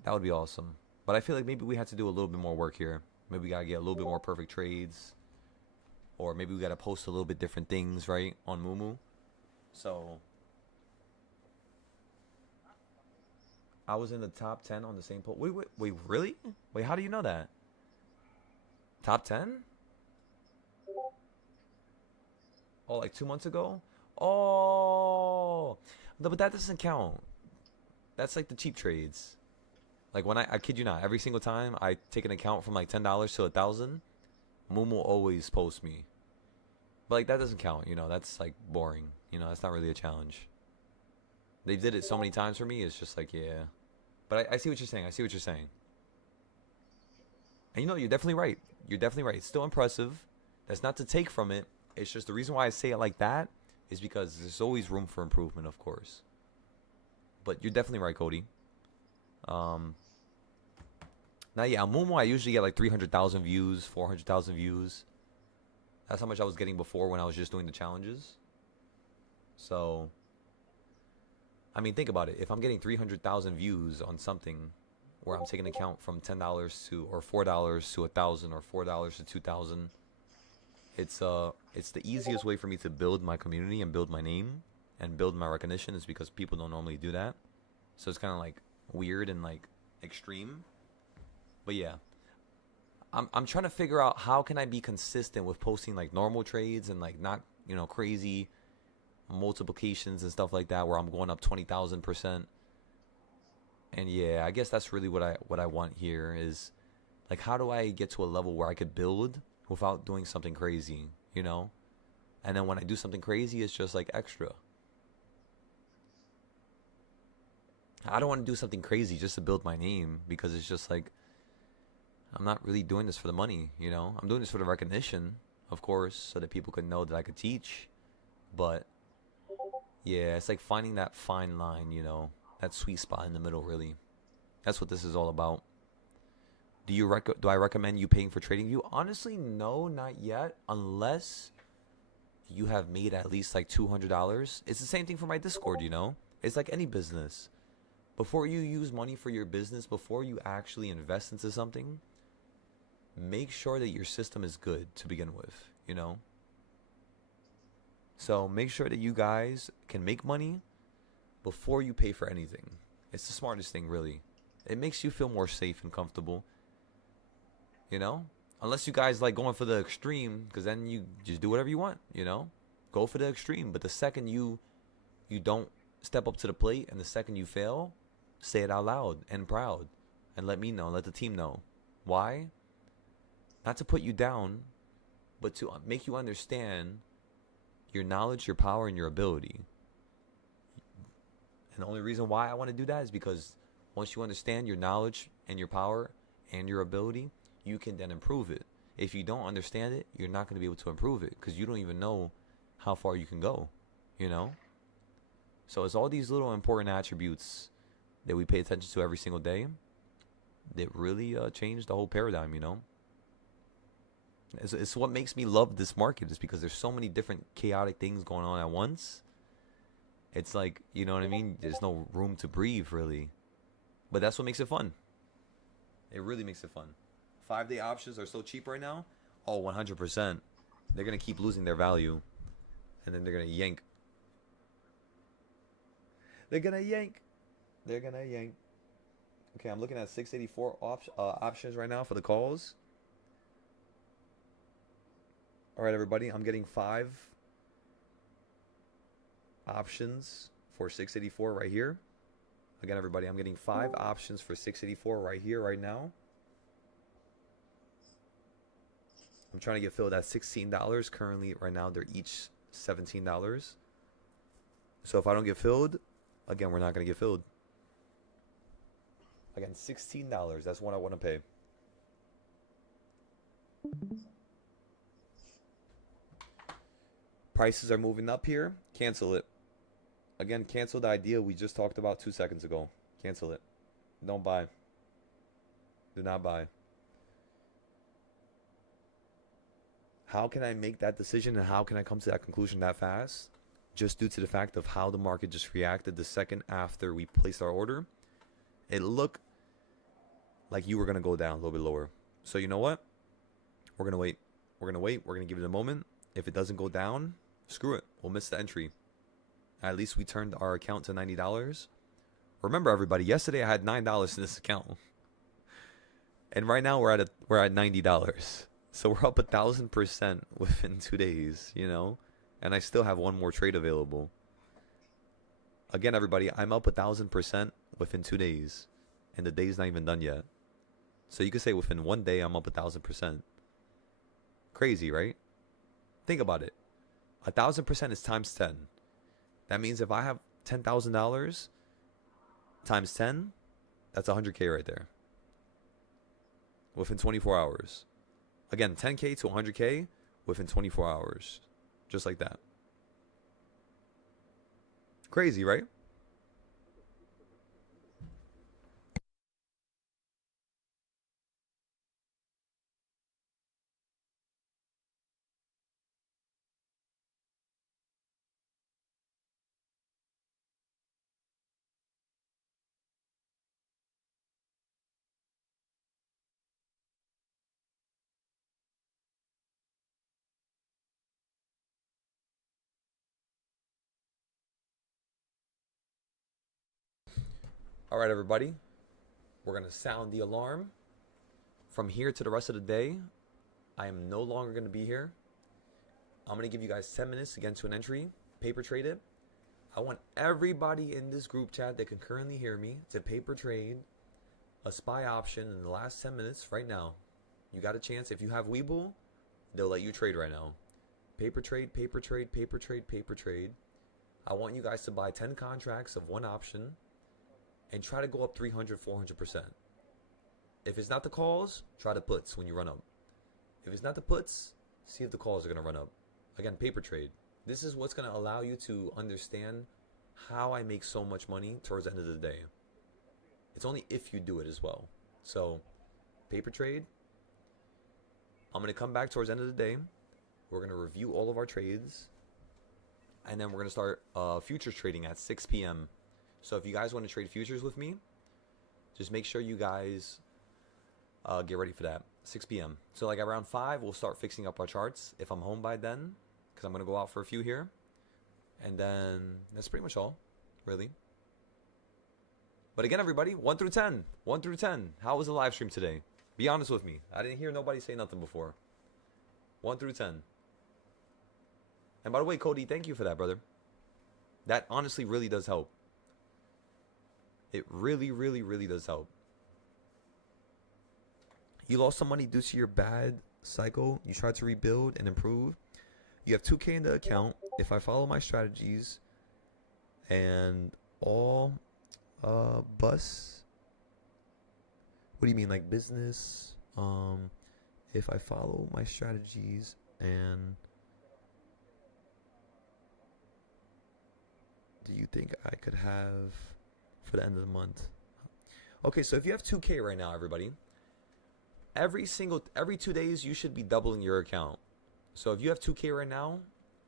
That would be awesome. But I feel like maybe we have to do a little bit more work here. Maybe we gotta get a little bit more perfect trades. Or maybe we gotta post a little bit different things, right, on Mumu. So I was in the top 10 on the same poll. Wait, really? Wait, how do you know that? Top 10? Oh, like 2 months ago? Oh, no, but that doesn't count. That's like the cheap trades. Like when I kid you not, every single time I take an account from like $10 to 1,000, Mumu always posts me. But like that doesn't count, you know, that's like boring. You know, that's not really a challenge. They did it so many times for me, it's just like, yeah. But I see what you're saying. I see what you're saying. And you know, you're definitely right. You're definitely right. It's still impressive. That's not to take from it. It's just the reason why I say it like that is because there's always room for improvement, of course. But you're definitely right, Cody. Now, yeah, on Mumu, I usually get like 300,000 views, 400,000 views. That's how much I was getting before when I was just doing the challenges. So, I mean, think about it. If I'm getting 300,000 views on something where I'm taking account from $10 to or $4 to 1,000 or $4 to 2,000, it's the easiest way for me to build my community and build my name and build my recognition is because people don't normally do that. So it's kind of like weird and like extreme. But yeah. I'm trying to figure out how can I be consistent with posting like normal trades and like not, you know, crazy multiplications and stuff like that where I'm going up 20,000%. And yeah, I guess that's really what I want here is like how do I get to a level where I could build without doing something crazy, you know? And then when I do something crazy, it's just like extra. I don't want to do something crazy just to build my name because it's just like I'm not really doing this for the money, you know? I'm doing this for the recognition, of course, so that people could know that I could teach. But, yeah, it's like finding that fine line, you know? That sweet spot in the middle, really. That's what this is all about. Do I recommend you paying for TradingView? Honestly, no, not yet. Unless you have made at least like $200. It's the same thing for my Discord, you know? It's like any business. Before you use money for your business, before you actually invest into something, make sure that your system is good to begin with, you know? So make sure that you guys can make money before you pay for anything. It's the smartest thing, really. It makes you feel more safe and comfortable, you know? Unless you guys like going for the extreme, because then you just do whatever you want, you know? Go for the extreme. But the second you don't step up to the plate and the second you fail, say it out loud and proud. And let me know, let the team know. Why? Not to put you down, but to make you understand your knowledge, your power, and your ability. And the only reason why I want to do that is because once you understand your knowledge and your power and your ability, you can then improve it. If you don't understand it, you're not going to be able to improve it because you don't even know how far you can go, you know? So it's all these little important attributes that we pay attention to every single day that really change the whole paradigm, you know? It's what makes me love this market, is because there's so many different chaotic things going on at once. It's like, you know what I mean? There's no room to breathe, really. But that's what makes it fun. It really makes it fun. 5-day options are so cheap right now. Oh, 100%. They're going to keep losing their value. And then they're going to yank. They're going to yank. They're going to yank. Okay, I'm looking at 684 options right now for the calls. All right, everybody. I'm getting 5 options for 684 right here. Again, everybody, I'm getting 5 options for 684 right here, right now. I'm trying to get filled at $16. Currently, right now, they're each $17. So if I don't get filled, again, we're not going to get filled. Again, $16. That's what I want to pay. Prices are moving up here. Cancel it. Again, cancel the idea we just talked about 2 seconds ago. Cancel it. Don't buy. Do not buy. How can I make that decision and how can I come to that conclusion that fast? Just due to the fact of how the market just reacted the second after we placed our order. It looked like you were going to go down a little bit lower. So you know what? We're going to wait. We're going to wait. We're going to give it a moment. If it doesn't go down, screw it. We'll miss the entry. At least we turned our account to $90. Remember, everybody, yesterday I had $9 in this account. And right now we're at $90. So we're up 1,000% within 2 days, you know? And I still have one more trade available. Again, everybody, I'm up 1,000% within 2 days. And the day's not even done yet. So you could say within 1 day I'm up 1,000%. Crazy, right? Think about it. 1,000% is times 10. That means if I have $10,000 times 10, that's 100K right there. Within 24 hours. Again, 10K to 100K within 24 hours. Just like that. Crazy, right? All right, everybody. We're going to sound the alarm. From here to the rest of the day, I am no longer going to be here. I'm going to give you guys 10 minutes to get into an entry, paper trade it. I want everybody in this group chat that can currently hear me to paper trade a SPY option in the last 10 minutes right now. You got a chance. If you have Webull, they'll let you trade right now. Paper trade, paper trade, paper trade, paper trade. I want you guys to buy 10 contracts of one option and try to go up 300, 400%. If it's not the calls, try the puts when you run up. If it's not the puts, see if the calls are going to run up. Again, paper trade. This is what's going to allow you to understand how I make so much money towards the end of the day. It's only if you do it as well. So, paper trade. I'm going to come back towards the end of the day. We're going to review all of our trades. And then we're going to start futures trading at 6 p.m. So if you guys want to trade futures with me, just make sure you guys get ready for that. 6 p.m. So like around 5, we'll start fixing up our charts if I'm home by then, because I'm going to go out for a few here. And then that's pretty much all, really. But again, everybody, 1 through 10. 1 through 10. How was the live stream today? Be honest with me. I didn't hear nobody say nothing before. 1 through 10. And by the way, Cody, thank you for that, brother. That honestly really does help. It really, really, really does help. You lost some money due to your bad cycle. You tried to rebuild and improve. You have 2K in the account. If I follow my strategies and all bus. What do you mean, like business? If I follow my strategies and do you think I could have for the end of the month? Okay, so if you have 2K right now, everybody, every 2 days you should be doubling your account. So if you have 2K right now,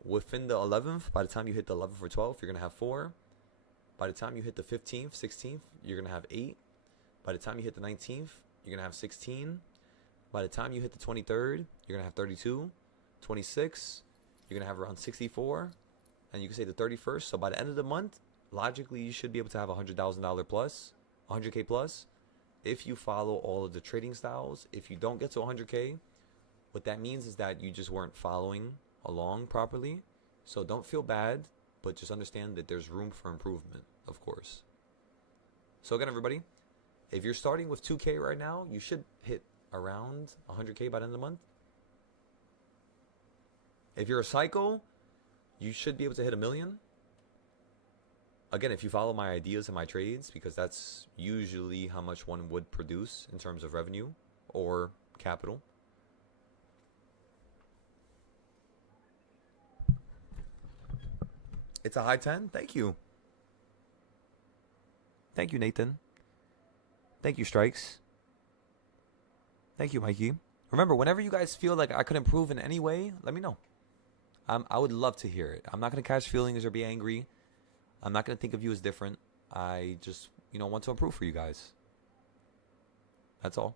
within the 11th, by the time you hit the 11th or 12th, you're gonna have 4. By the time you hit the 15th, 16th, you're gonna have 8. By the time you hit the 19th, you're gonna have 16. By the time you hit the 23rd, you're gonna have 32. 26, you're gonna have around 64. And you can say the 31st. So by the end of the month, logically, you should be able to have $100,000 plus, 100K plus, if you follow all of the trading styles. If you don't get to 100K, what that means is that you just weren't following along properly. So don't feel bad, but just understand that there's room for improvement, of course. So again, everybody, if you're starting with 2K right now, you should hit around 100K by the end of the month. If you're a psycho, you should be able to hit 1 million. Again, if you follow my ideas and my trades, because that's usually how much one would produce in terms of revenue or capital. It's a high 10. Thank you. Thank you, Nathan. Thank you, Strikes. Thank you, Mikey. Remember, whenever you guys feel like I could improve in any way, let me know. I would love to hear it. I'm not going to catch feelings or be angry. I'm not going to think of you as different. I just, want to improve for you guys. That's all.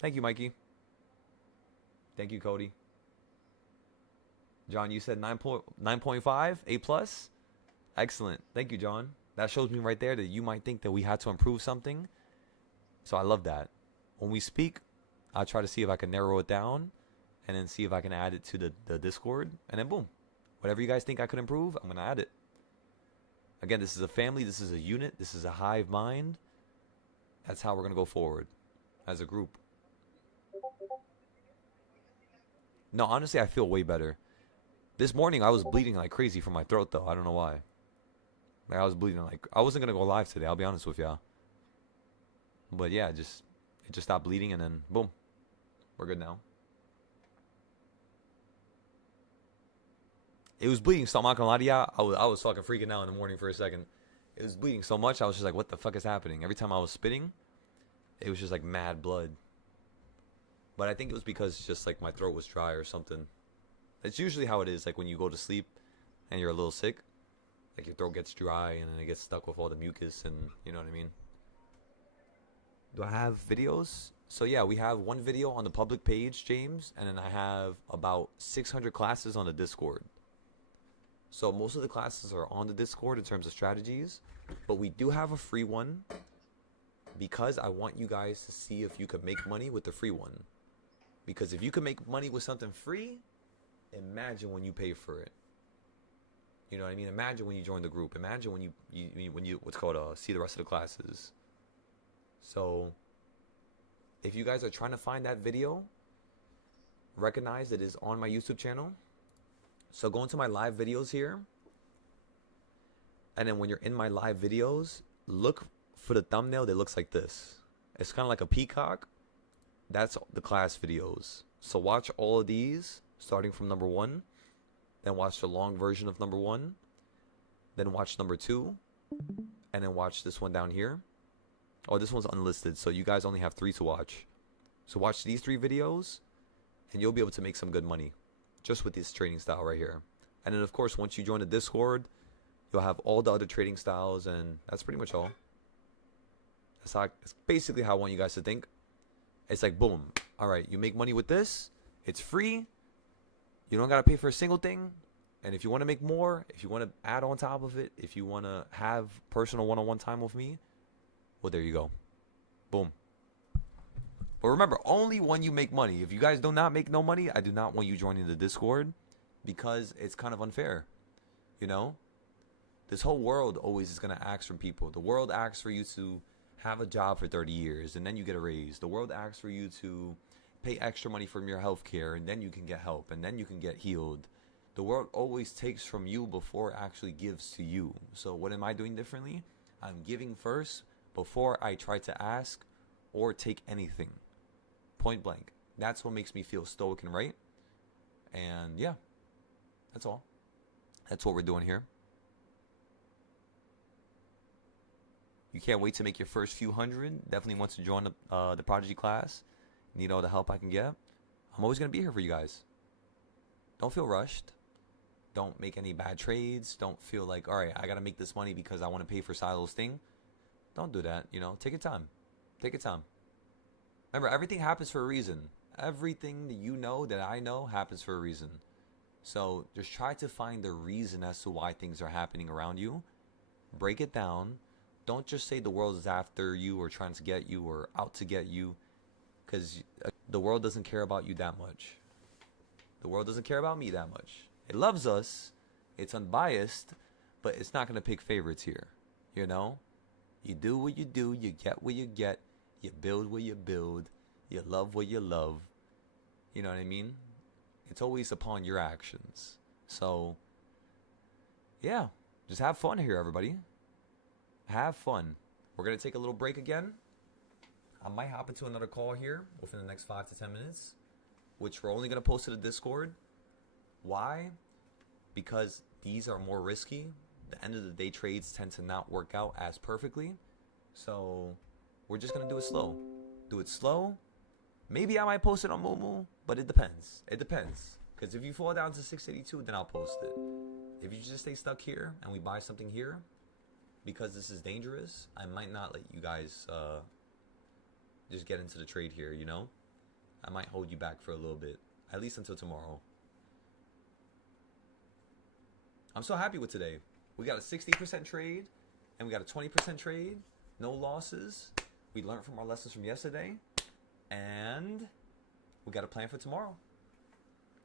Thank you, Mikey. Thank you, Cody. John, you said 9.5, A plus. Excellent. Thank you, John. That shows me right there that you might think that we had to improve something. So I love that. When we speak, I'll try to see if I can narrow it down and then see if I can add it to the Discord. And then boom. Whatever you guys think I could improve, I'm going to add it. Again, this is a family. This is a unit. This is a hive mind. That's how we're going to go forward as a group. No, honestly, I feel way better. This morning, I was bleeding like crazy from my throat, though. I don't know why. Like, I was bleeding like... I wasn't going to go live today, I'll be honest with y'all. But yeah, it just stopped bleeding, and then boom. We're good now. It was bleeding so I'm not gonna lie to y'all. I was fucking freaking out in the morning for a second. It was bleeding so much, I was just like, what the fuck is happening? Every time I was spitting, it was just like mad blood. But I think it was because just like my throat was dry or something. It's usually how it is, like when you go to sleep and you're a little sick. Like your throat gets dry and then it gets stuck with all the mucus and you know what I mean? Do I have videos? So yeah, we have one video on the public page, James, and then I have about 600 classes on the Discord. So most of the classes are on the Discord in terms of strategies, but we do have a free one because I want you guys to see if you could make money with the free one. Because if you can make money with something free, imagine when you pay for it. You know what I mean? Imagine when you join the group. Imagine when you what's called see the rest of the classes. So if you guys are trying to find that video, recognize it is on my YouTube channel. So go into my live videos here. And then when you're in my live videos, look for the thumbnail that looks like this. It's kind of like a peacock. That's the class videos. So watch all of these starting from number 1. Then watch the long version of number 1. Then watch number 2. And then watch this one down here. Oh, this one's unlisted. So you guys only have 3 to watch. So watch these 3 videos. And you'll be able to make some good money. Just with this trading style right here. And then of course, once you join the Discord, you'll have all the other trading styles. And that's pretty much all. That's basically how I want you guys to think. It's like, boom. All right, you make money with this. It's free. You don't got to pay for a single thing. And if you want to make more, if you want to add on top of it, if you want to have personal one-on-one time with me, well, there you go. Boom. But remember, only when you make money. If you guys do not make no money, I do not want you joining the Discord because it's kind of unfair. You know? This whole world always is going to ask from people. The world asks for you to have a job for 30 years and then you get a raise. The world asks for you to pay extra money from your health care and then you can get help and then you can get healed. The world always takes from you before it actually gives to you. So what am I doing differently? I'm giving first before I try to ask or take anything. Point blank. That's what makes me feel stoic and right. And yeah, that's all. That's what we're doing here. You can't wait to make your first few hundred. Definitely wants to join the Prodigy class. Need all the help I can get. I'm always going to be here for you guys. Don't feel rushed. Don't make any bad trades. Don't feel like, all right, I got to make this money because I want to pay for Silo's thing. Don't do that. You know, take your time. Take your time. Remember, everything happens for a reason. Everything that you know, that I know, happens for a reason. So just try to find the reason as to why things are happening around you. Break it down. Don't just say the world is after you or trying to get you or out to get you, because the world doesn't care about you that much. The world doesn't care about me that much. It loves us. It's unbiased, but it's not going to pick favorites here. You know? You do what you do. You get what you get. You build what you build. You love what you love. You know what I mean? It's always upon your actions. So, yeah. Just have fun here, everybody. Have fun. We're going to take a little break again. I might hop into another call here within the next 5 to 10 minutes, which we're only going to post to the Discord. Why? Because these are more risky. The end of the day trades tend to not work out as perfectly. So we're just going to do it slow. Do it slow. Maybe I might post it on Moomoo, but it depends. It depends. Because if you fall down to 682, then I'll post it. If you just stay stuck here and we buy something here, because this is dangerous, I might not let you guys just get into the trade here, you know? I might hold you back for a little bit. At least until tomorrow. I'm so happy with today. We got a 60% trade, and we got a 20% trade. No losses. We learned from our lessons from yesterday. And we got a plan for tomorrow.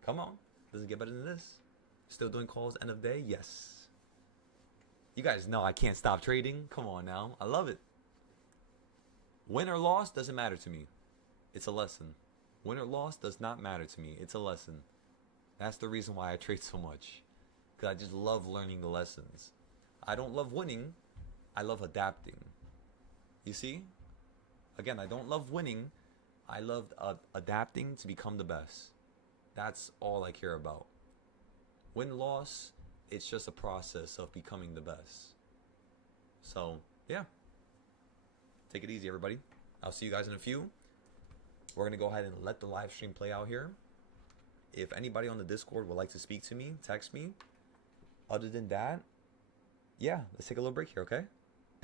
Come on. Doesn't get better than this. Still doing calls end of day? Yes. You guys know I can't stop trading. Come on now. I love it. Win or loss doesn't matter to me. It's a lesson. Win or loss does not matter to me. It's a lesson. That's the reason why I trade so much. Because I just love learning the lessons. I don't love winning. I love adapting. You see? Again, I don't love winning. I love adapting to become the best. That's all I care about. Win-loss, it's just a process of becoming the best. So, yeah. Take it easy, everybody. I'll see you guys in a few. We're going to go ahead and let the live stream play out here. If anybody on the Discord would like to speak to me, text me. Other than that, yeah, let's take a little break here, okay?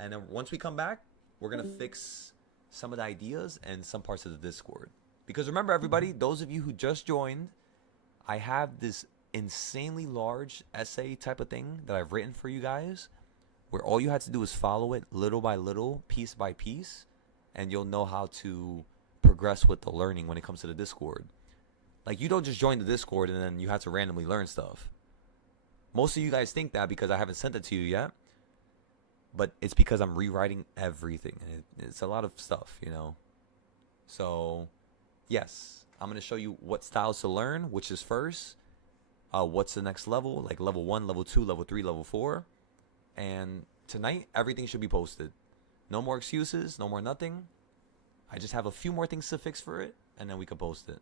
And then once we come back, we're going to fix some of the ideas and some parts of the Discord. Because remember, everybody, those of you who just joined, I have this insanely large essay type of thing that I've written for you guys, where all you had to do is follow it little by little, piece by piece, and you'll know how to progress with the learning when it comes to the Discord. Like, you don't just join the Discord and then you have to randomly learn stuff. Most of you guys think that because I haven't sent it to you yet, but it's because I'm rewriting everything. It's a lot of stuff, you know. So, yes, I'm going to show you what styles to learn, which is first. What's the next level, like level 1, level 2, level 3, level 4. And tonight, everything should be posted. No more excuses, no more nothing. I just have a few more things to fix for it, and then we can post it.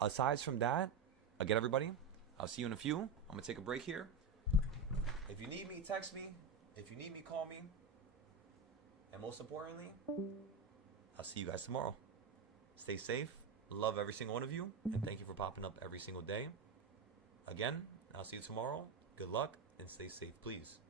Aside from that, again, everybody, I'll see you in a few. I'm going to take a break here. If you need me, text me. If you need me, call me. And most importantly, I'll see you guys tomorrow. Stay safe. Love every single one of you. And thank you for popping up every single day. Again, I'll see you tomorrow. Good luck and stay safe, please.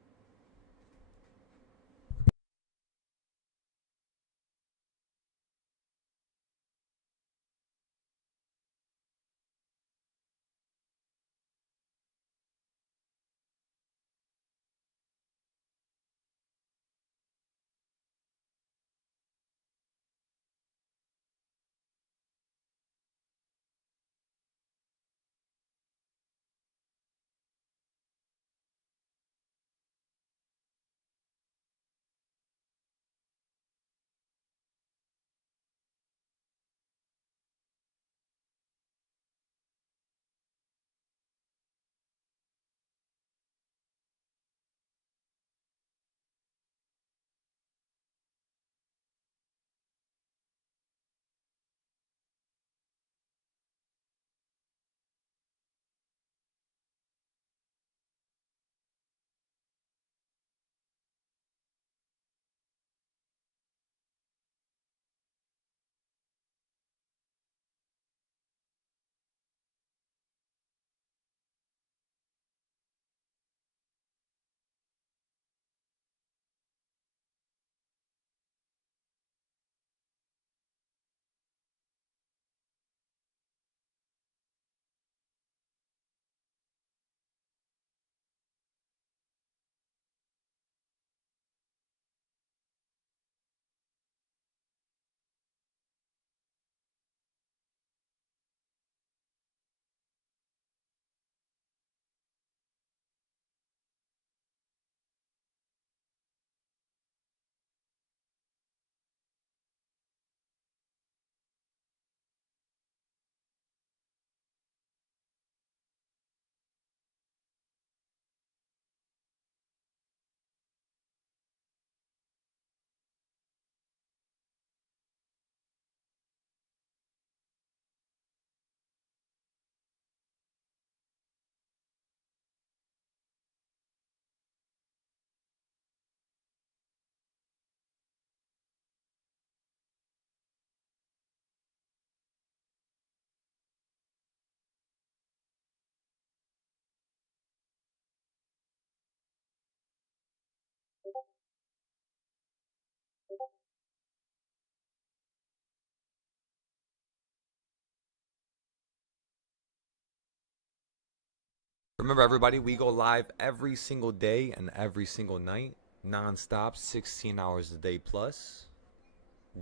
Remember, everybody, we go live every single day and every single night, non-stop, 16 hours a day plus,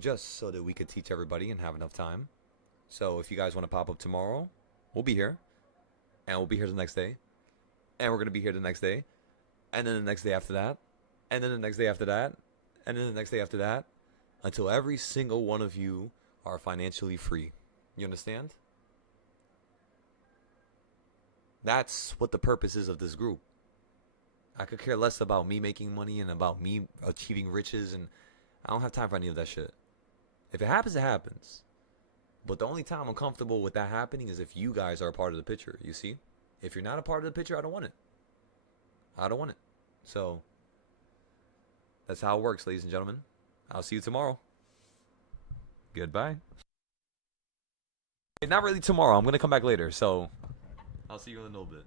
just so that we could teach everybody and have enough time. So if you guys want to pop up tomorrow, we'll be here. And we'll be here the next day. And we're going to be here the next day. And then the next day after that. And then the next day after that. And then the next day after that. Until every single one of you are financially free. You understand? That's what the purpose is of this group. I could care less about me making money and about me achieving riches, and I don't have time for any of that shit. If it happens, it happens. But the only time I'm comfortable with that happening is if you guys are a part of the picture, you see? If you're not a part of the picture, I don't want it. I don't want it. So, that's how it works, ladies and gentlemen. I'll see you tomorrow. Goodbye. Not really tomorrow. I'm going to come back later, so I'll see you in a little bit.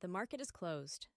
The market is closed.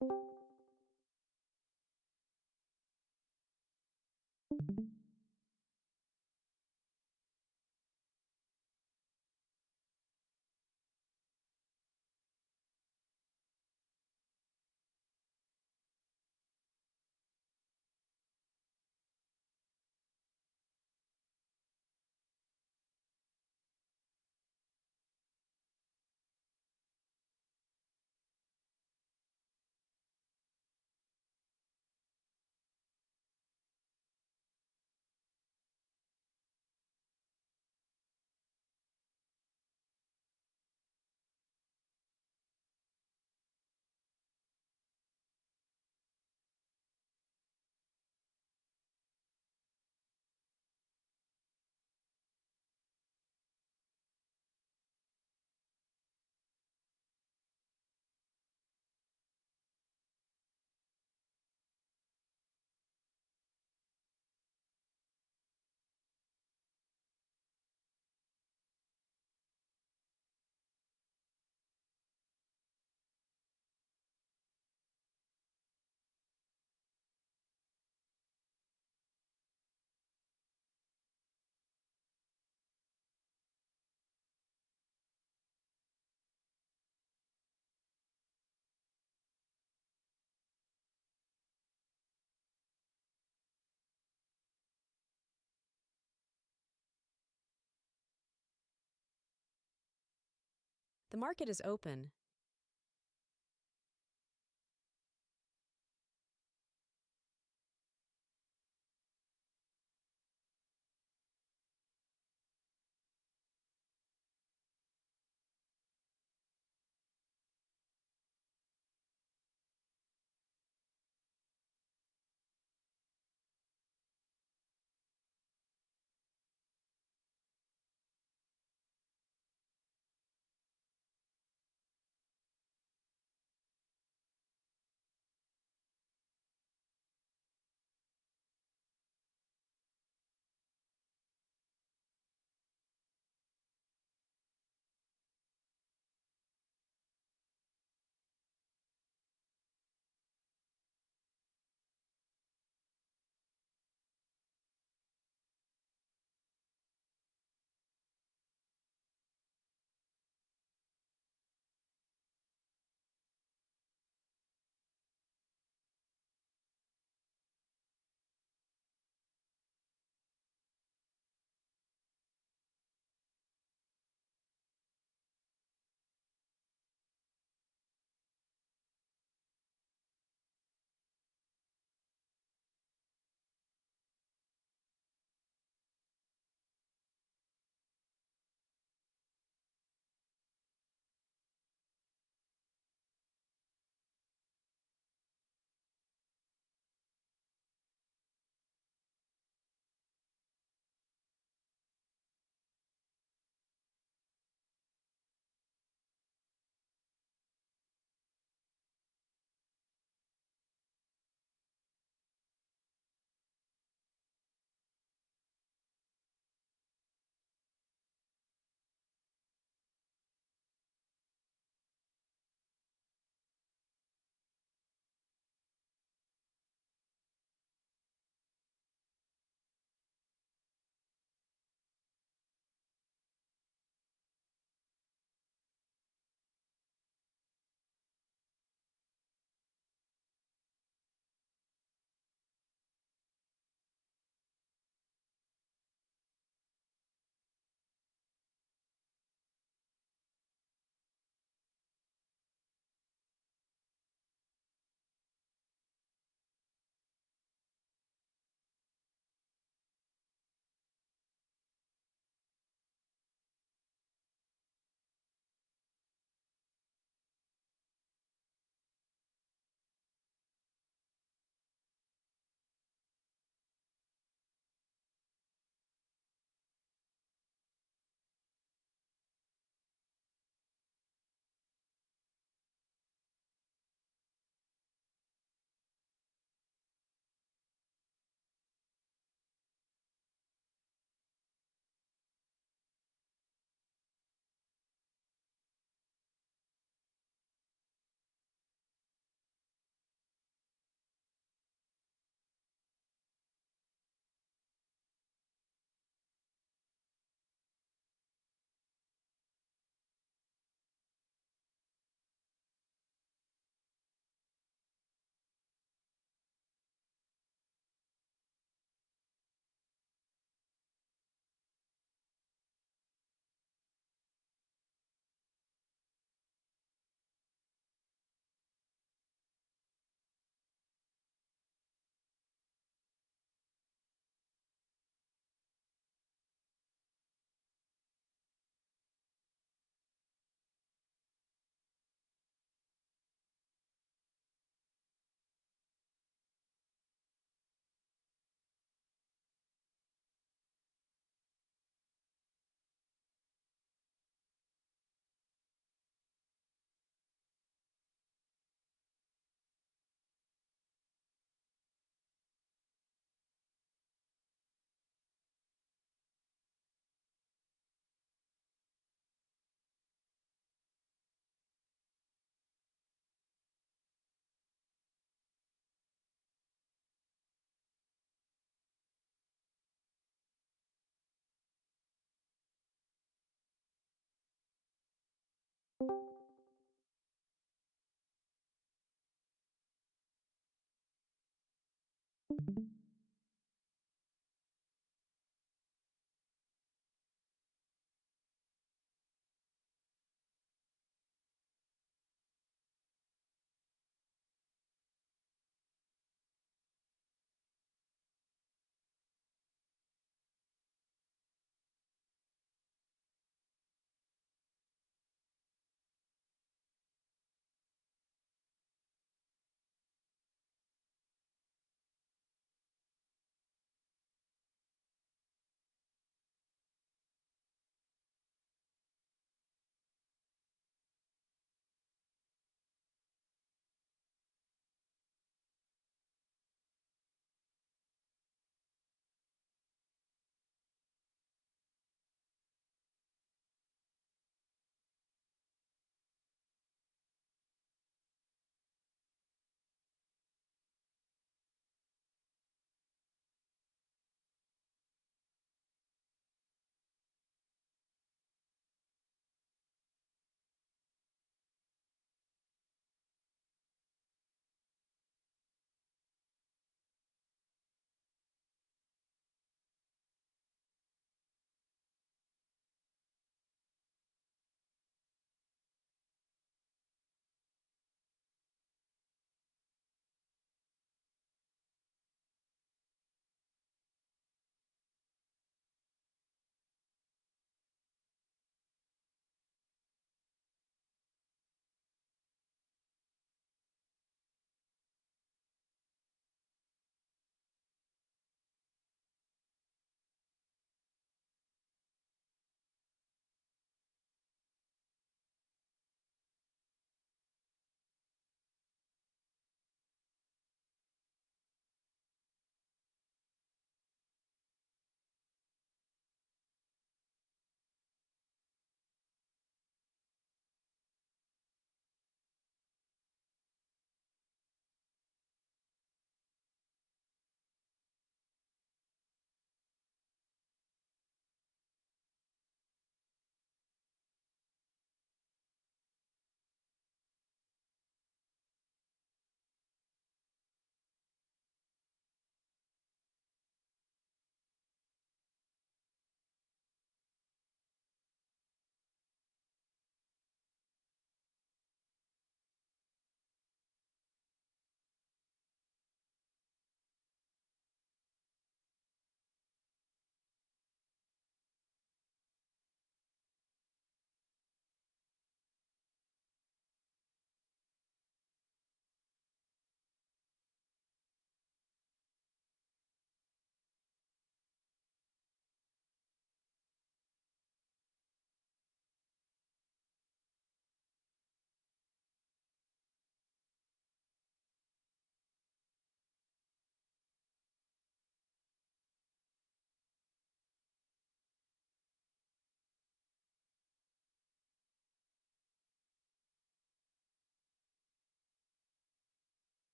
The market is open.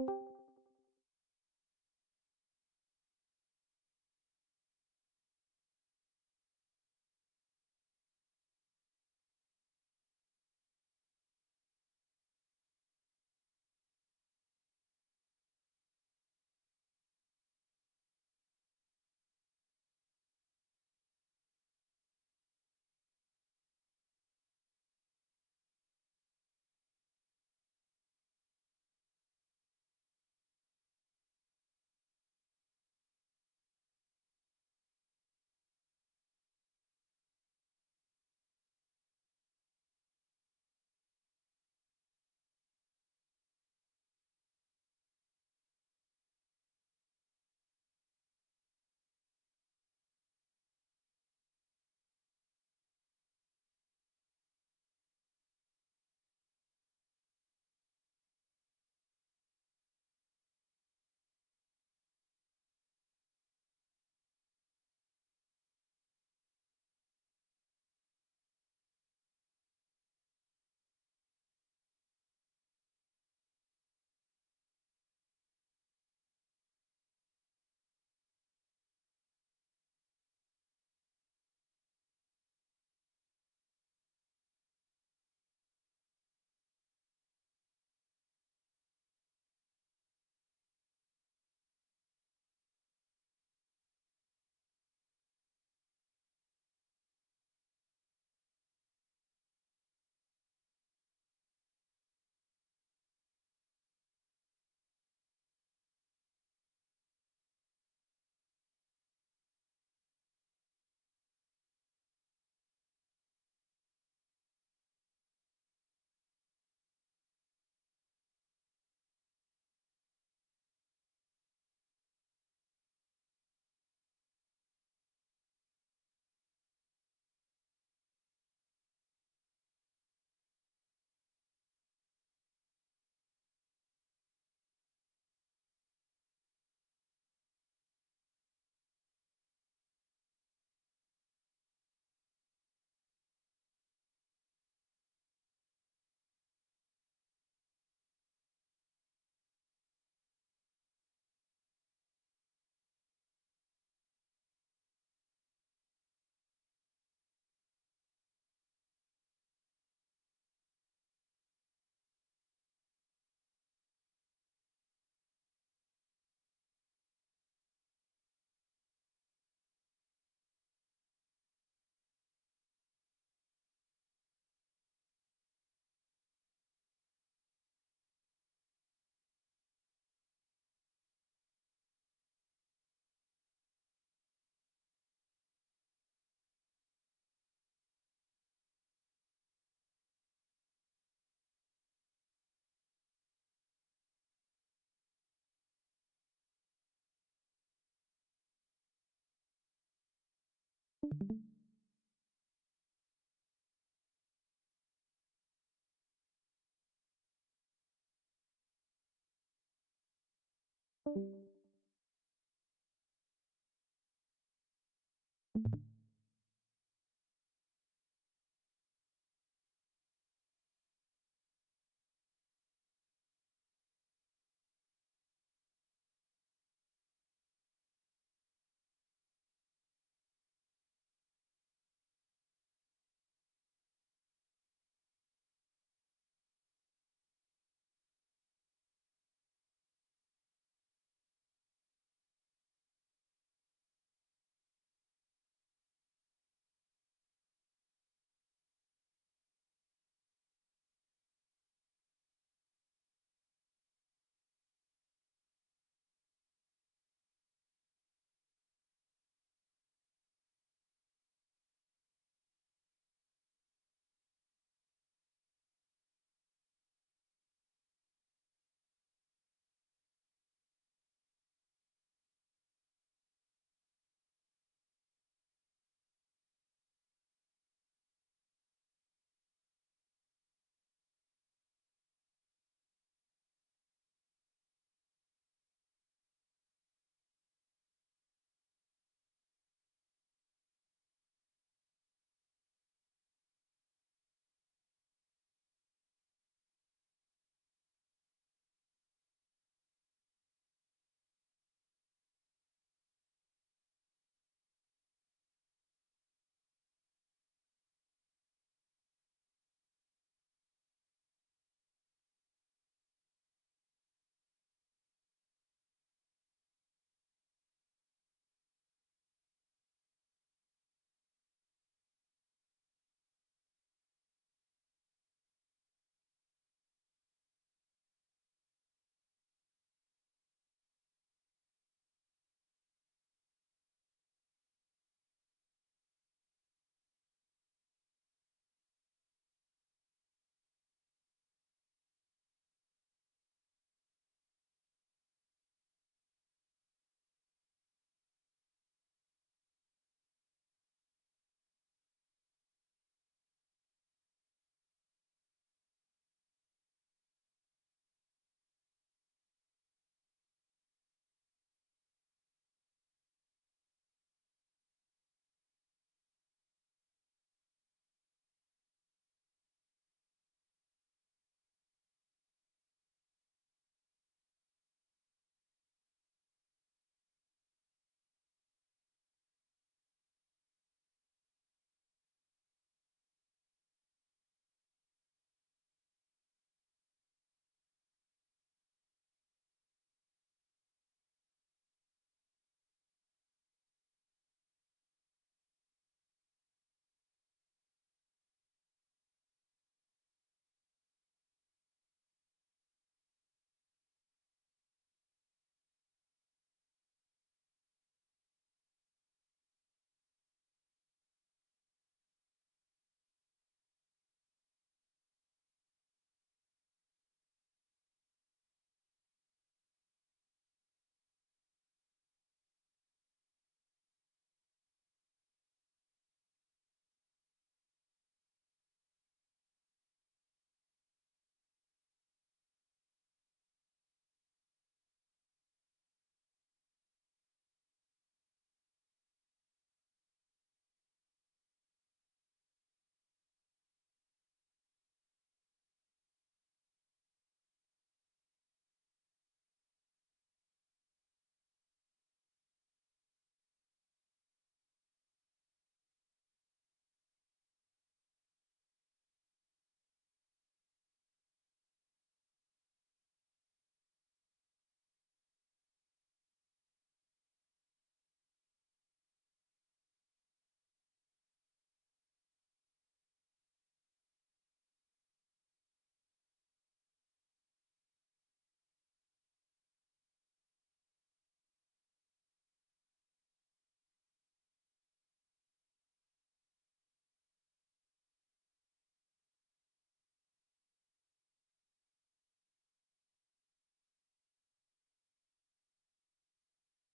you